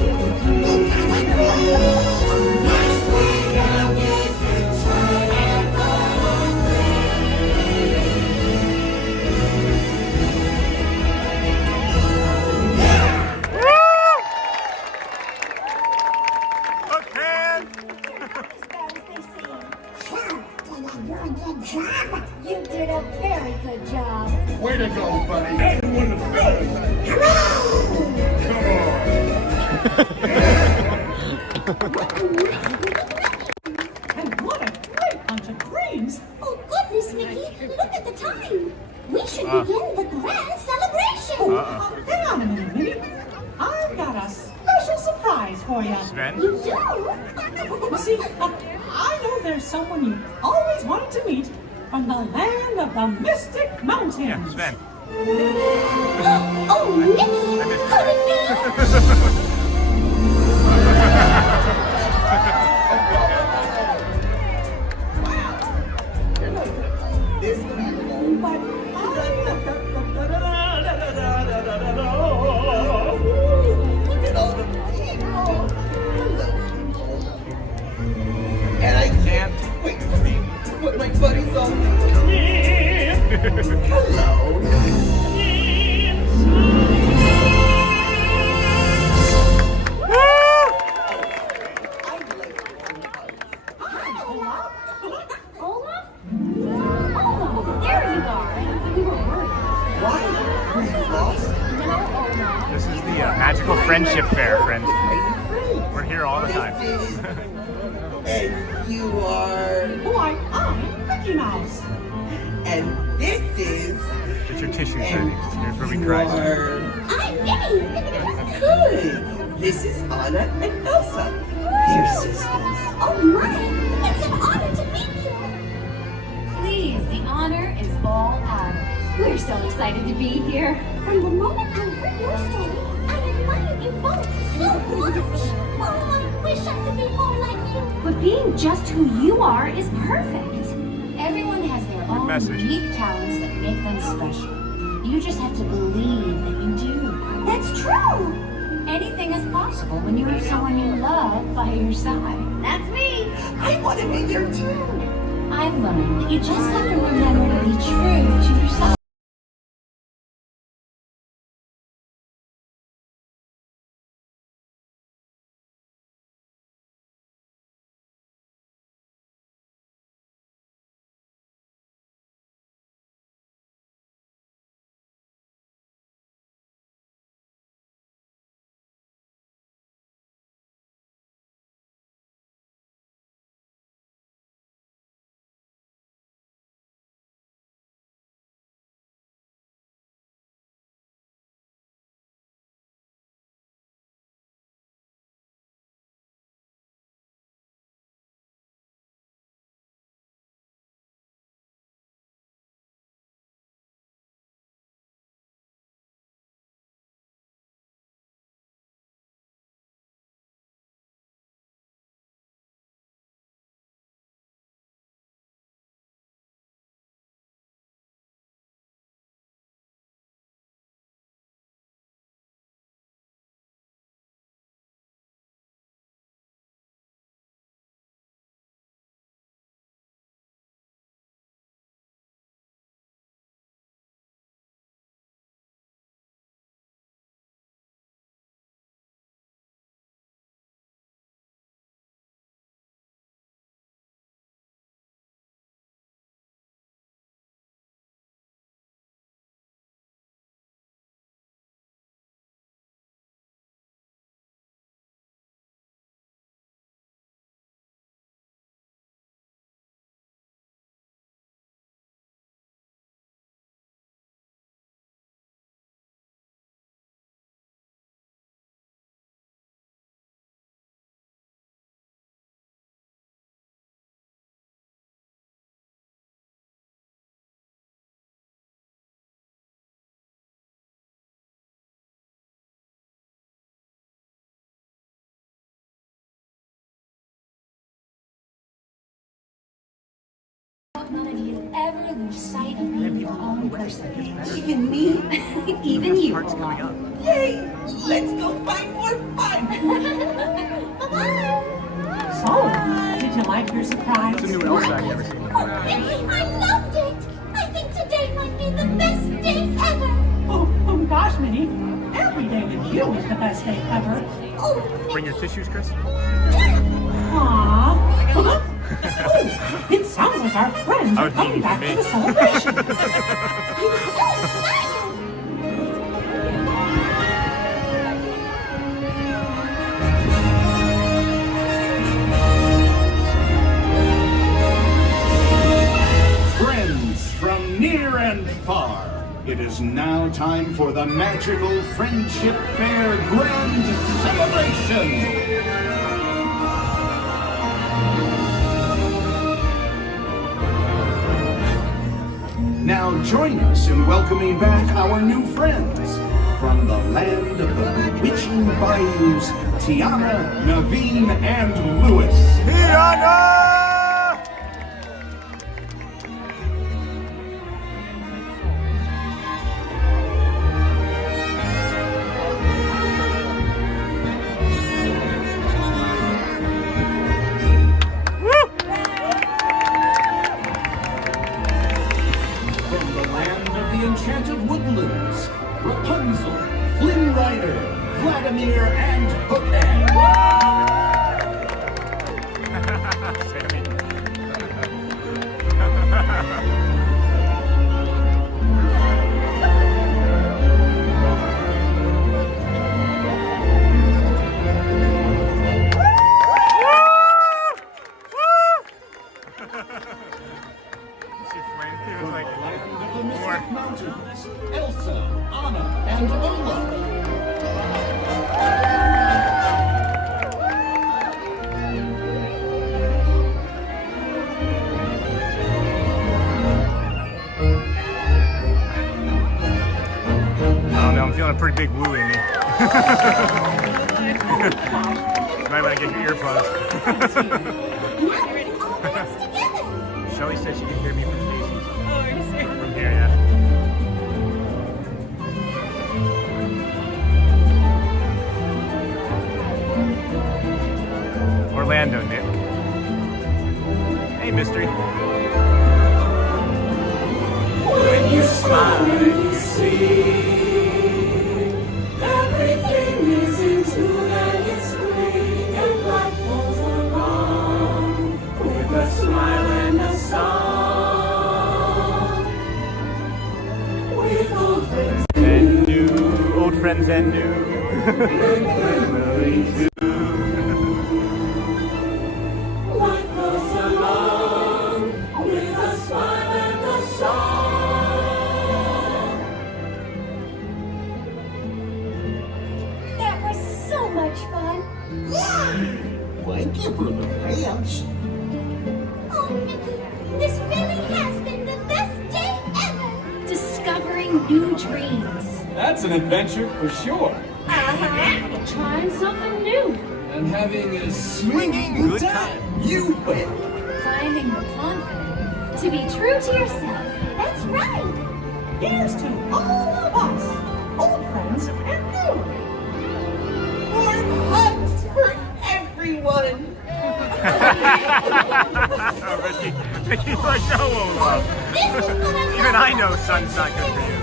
You did a very good job. Way to go, buddy. Everyone is better. And what a great bunch of dreams! Oh, goodness, Mickey, look at the time. We should begin the grand celebration. Hang on a minute, Minnie. I've got a special surprise for you. Sven? You do? You see, I know there's someone you always wanted to meet from the land of the Mystic Mountains. Yeah, Sven. Oh, Mickey, could it be? This but Look at all the people. Hello, people. And I can't wait to see what my buddies all think of me. Hello. Olaf? Olaf, there you are. We were worried. Why? Were you lost? No, Olaf. This is the Magical Friendship Fair, friends. We're here all the time. And you are... Why, I'm Mickey Mouse. And this is... Get your tissues ready. Here's where we cry. I'm Mickey. Good. This is Anna and Elsa. They're sisters. Oh, my. It's an honor to meet you. Please, the honor is all ours. We're so excited to be here. From the moment I heard your story, I admired you both so much. Oh, I wish I could be more like you. But being just who you are is perfect. Everyone has their own unique talents that make them special. You just have to believe that you do. That's true. Anything is possible when you have someone you love by your side. That's me. I want to be there too. I've learned that you just have to remember to be true to yourself. you ever lose sight of being your own person. Even me? Even you. Yay! Let's go find more fun! So, did you like your surprise? It's a new Elsa I've never seen. Oh, Mickey, I loved it! I think today might be the best day ever! Oh gosh, Minnie. Every day with you is the best day ever. Oh, Bring your tissues, Chris. Aww. Oh, it sounds like our friends are coming back to the celebration. Friends from near and far, it is now time for the magical Friendship Faire Grand Celebration! Now join us in welcoming back our new friends from the land of the bewitching bayous, Tiana, Naveen, and Lewis. Tiana! Enchanted Woodlands, Rapunzel, Flynn Rider, Vladimir, and Hookhand. Mountains, Elsa, Anna, and Olaf. I don't know, I'm feeling a pretty big woo in me. You might want to get your earplugs. Shelly said she could hear me from Stacy's. From here, yeah. Orlando, Nick. Hey, mystery. When you smile and you see everything is in tune and it's spring and life goes along with a smile and a song. With old friends and new, old friends and new. Memories too. Life goes along with a smile and a song. That was so much fun! Thank you for the dance. Oh, Mickey, this really has been the best day ever! Discovering new dreams. That's an adventure for sure. Trying something new. And having a swinging good time. You bet. Finding the confidence to be true to yourself. That's right. Here's to all of us, old friends and new. Warm hugs for everyone. Ricky's like, no, Olaf. Even I know sun's not good for you.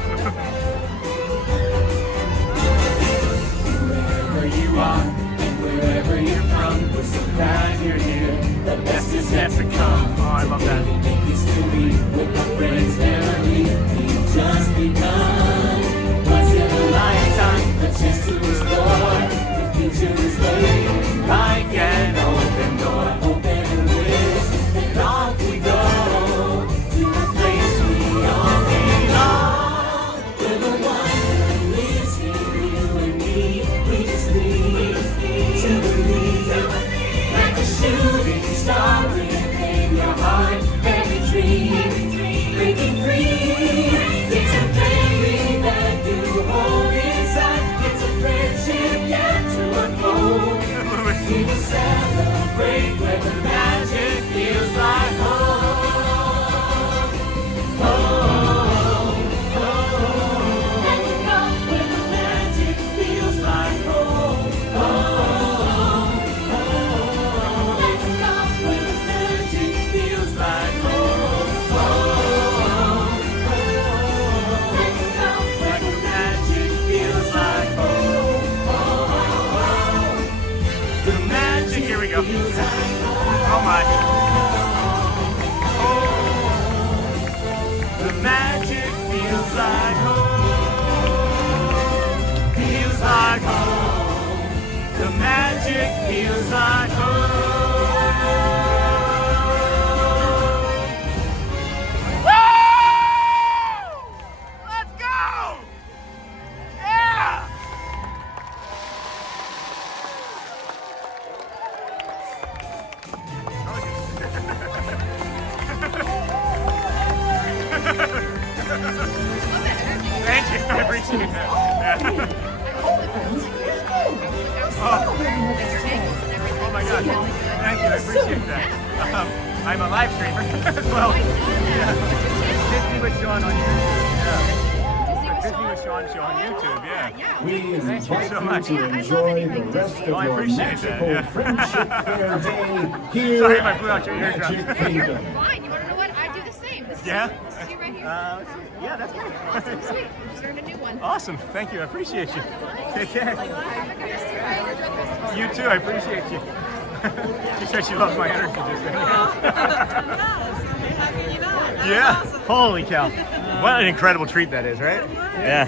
Wherever you are and wherever you're from, we're so glad you're here. The best is yet to come. Oh, I love that. History with the friends memory. We've just begun. Once in a lifetime, a chance to explore. The future is laid like an open door. Open and wish, and off we go to a place we all belong. We're the one who lives here, you and me. We just need to believe like a shooting star within your heart. And much. The magic feels like home. Feels like home. The magic feels like home. Let's go! Yeah! Thank you, I appreciate that. Oh my gosh, thank you, I appreciate that. I'm a live streamer as well. Yeah. Disney with Sean on YouTube. Yeah. Disney with Sean show on YouTube, yeah. We Thank you so much. to enjoy the rest of Oh, I your appreciate that, magical yeah. Friendship Faire Day here Sorry if I blew out at your Magic eardrum. Kingdom. Fine. You want to know what? I do the same. This Yeah? is you right here. Yeah, that's great. Awesome. Sweet. Just earned a new one. Awesome, thank you, I appreciate you. Take care. Have a good rest of your day. Enjoy the rest of You too, I appreciate you. She said she loves my energy just then. Yeah, holy cow. What an incredible treat that is, right? Yeah.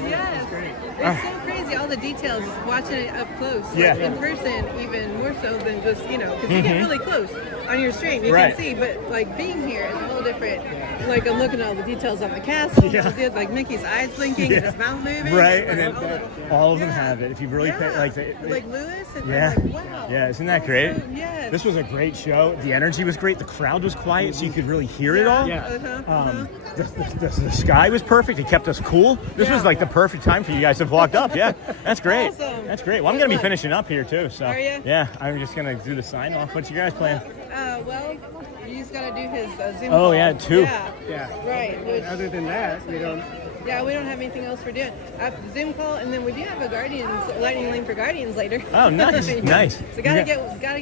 It's so crazy, all the details, watching it up close. Yeah. Like, in person, even more so than just, you know, because you get Mhm. really close on your stream. You Right. can see, but like being here is a whole different. Like I'm looking at all the details on the castle. Yeah. Like Mickey's eyes blinking Yeah. and his mouth moving. Right, and and then all of them have it. If you really pay, like, like Lewis. And yeah, I'm like, wow. yeah, isn't that great? yes. This was a great show. The energy was great. The crowd was quiet, so you could really hear it all. The sky was perfect. It kept us cool. This was like the perfect time for you guys to have walked up. Yeah, that's great. Awesome. That's great. Well, I'm gonna be finishing up here too. So Are ya? yeah, I'm just gonna do the sign off. What you guys playing? Well, you just gotta do his Zoom Oh, call. yeah, two. Yeah. Right. Which, Other than that, we don't. yeah, we don't have anything else for doing. I have Zoom call, and then we do have a lightning lane for Guardians later. Oh, nice, nice. So gotta You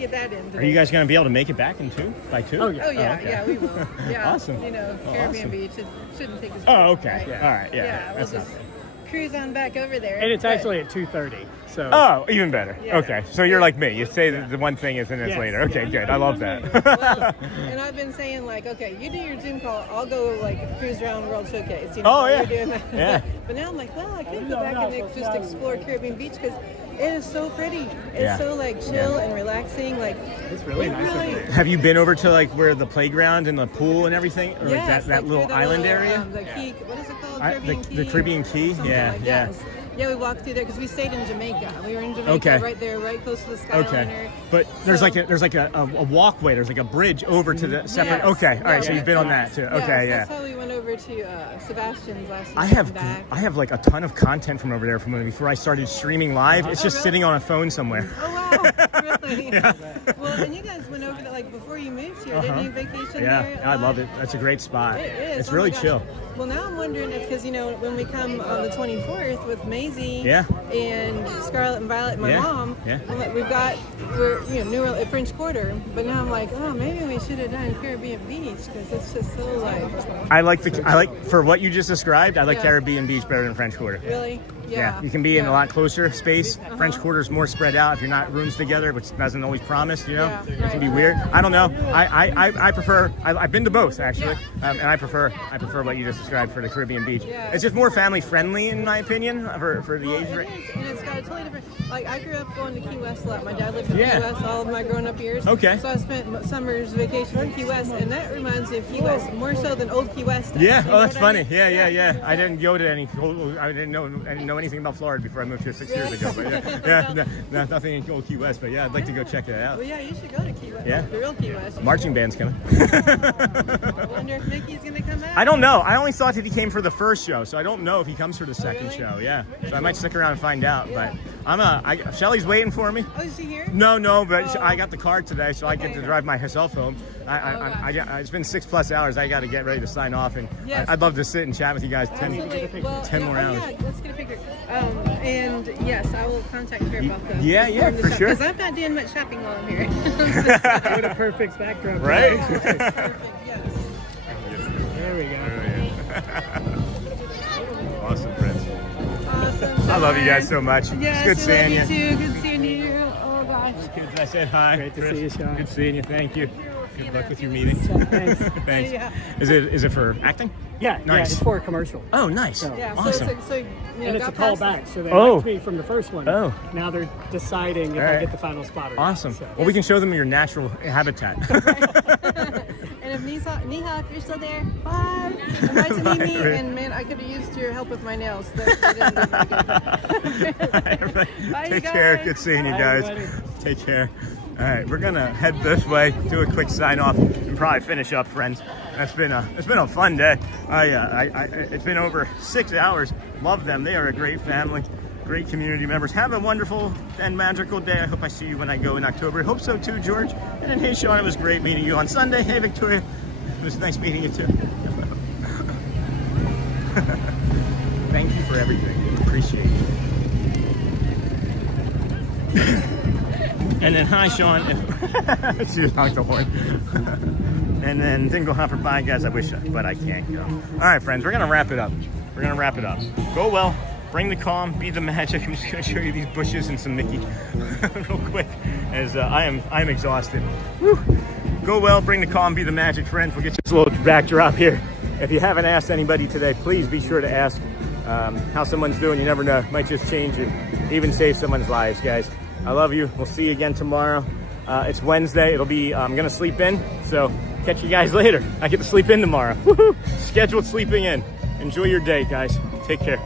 get that in. Are you guys gonna be able to make it back in by two? Oh yeah, okay. yeah, we will. Yeah, Awesome. You know, Oh, Caribbean awesome. Beach shouldn't take us. Oh, okay. Right? All right. Yeah. Yeah, we'll That's just not cruise on back over there. And it's But- actually at 2:30. So. Oh, even better. Yeah. Okay, so you're like me. You say the one thing is, and it's Yes. later. Okay, good. I love that. And I've been saying like, okay, you do your Zoom call, I'll go like cruise around World Showcase. You know, Oh, while yeah. you're doing that. Yeah. But now I'm like, well, I could go back and just explore Caribbean Beach because it is so pretty. It's Yeah. so like chill and relaxing. Like it's really nice over there. Have you been over to like where the playground and the pool and everything, or like Yes, that like little through the island little, area? The key, what is it called? The Caribbean Key. Something Yeah, like yeah. that. Yeah, we walked through there because we stayed in Jamaica. We were in Jamaica, Okay. right there, right close to the Skyliner. Okay, but there's like a walkway. There's like a bridge over to the separate. Yes. Okay, all right. So Yeah, you've been on that too. Okay, yeah. That's how we went over to Sebastian's last week. I have back. like a ton of content from over there from before I started streaming live. It's just really? sitting on a phone somewhere. Oh wow, really? Yeah. Well, and you guys went over to like before you moved here, didn't you? Vacation Yeah, there? I love it. That's a great spot. It is. It's Oh my really gosh. chill. Well, now I'm wondering if, because you know, when we come on the 24th with Maisie Yeah. and Scarlett and Violet and my Yeah. mom, Yeah. I'm like, we're New Orleans, French Quarter, but now I'm like, oh, maybe we should have done Caribbean Beach because it's just so like. I like for what you just described. I like Yeah. Caribbean Beach better than French Quarter. Really? Yeah. You can be in a Yeah. lot closer space. Uh-huh. French Quarter's more spread out if you're not rooms together, which doesn't always promise, you know? Yeah, It can be right. weird. I don't know. I prefer, I've been to both actually, and I prefer what you just described for the Caribbean Beach. Yeah. It's just more family friendly in my opinion for the age It range. is, and it's got a totally different. Like I grew up going to Key West a lot. My dad lived in Yeah. Key West all of my growing up years. Okay. So I spent summers vacation in Key West, and that reminds me of Key West more so than old Key West. does. Yeah. You know Oh, that's what I funny. mean? Yeah. I didn't go to any. I didn't know anything about Florida before I moved here 6 years ago. But yeah, nothing in old Key West. But yeah, I'd like to go check that out. Well, yeah, you should go to Key West. Yeah. The real Key West. Marching band's coming. I wonder if Mickey's gonna come out. I don't know. I only thought that he came for the first show, so I don't know if he comes for the second show. Yeah, so I might stick around and find out. But Shelly's waiting for me. Oh, is she here? No, but I got the card today, so I get to drive myself home. It's been 6+ hours. I got to get ready to sign off, and Yes. I'd love to sit and chat with you guys 10 more hours. Yeah, let's get a picture. And yes, I will contact her about the. Yeah, for sure. Because I'm not doing much shopping while I'm here. What a perfect backdrop. Right? There we go. Awesome, Prince. Awesome. I love you guys so much. Yes, it's good seeing you. Too. Good seeing you. Oh gosh. Kids, I said hi. Great to see you, Sean. Good seeing you. Thank you. Good luck with your meeting. Thanks. Thanks. Yeah. Is it for acting? Yeah, Nice. yeah, it's for a commercial. Oh, nice. Yeah, Awesome. so you know, And it's a got past callback, so they Oh. liked me from the first one. Oh. Now they're deciding if All I right. get the final spot or not. Awesome. So. Well, we can show them your natural habitat. And if Neha, if you're still there, bye. And nice to meet me. And man, I could have used your help with my nails. That didn't do very good. Bye, you Take guys. care. Good seeing you Bye, guys. everybody. Take care. All right, we're gonna head this way, do a quick sign off, and probably finish up, friends. It's been a fun day. It's been over 6 hours. Love them. They are a great family, great community members. Have a wonderful and magical day. I hope I see you when I go in October. Hope so too, George. And then, hey, Sean, it was great meeting you on Sunday. Hey, Victoria, it was nice meeting you too. Thank you for everything. Appreciate it. And then, hi, Sean. She honked the horn. And then, Dingle Hopper, bye, guys. I wish, but I can't go. All right, friends, we're going to wrap it up. Go well, bring the calm, be the magic. I'm just going to show you these bushes and some Mickey real quick, as I'm exhausted. Woo. Go well, bring the calm, be the magic, friends. We'll get this little backdrop here. If you haven't asked anybody today, please be sure to ask how someone's doing. You never know. It might just change it, even save someone's lives, guys. I love you. We'll see you again tomorrow. It's Wednesday. It'll be, I'm going to sleep in. So catch you guys later. I get to sleep in tomorrow. Woohoo! Scheduled sleeping in. Enjoy your day, guys. Take care.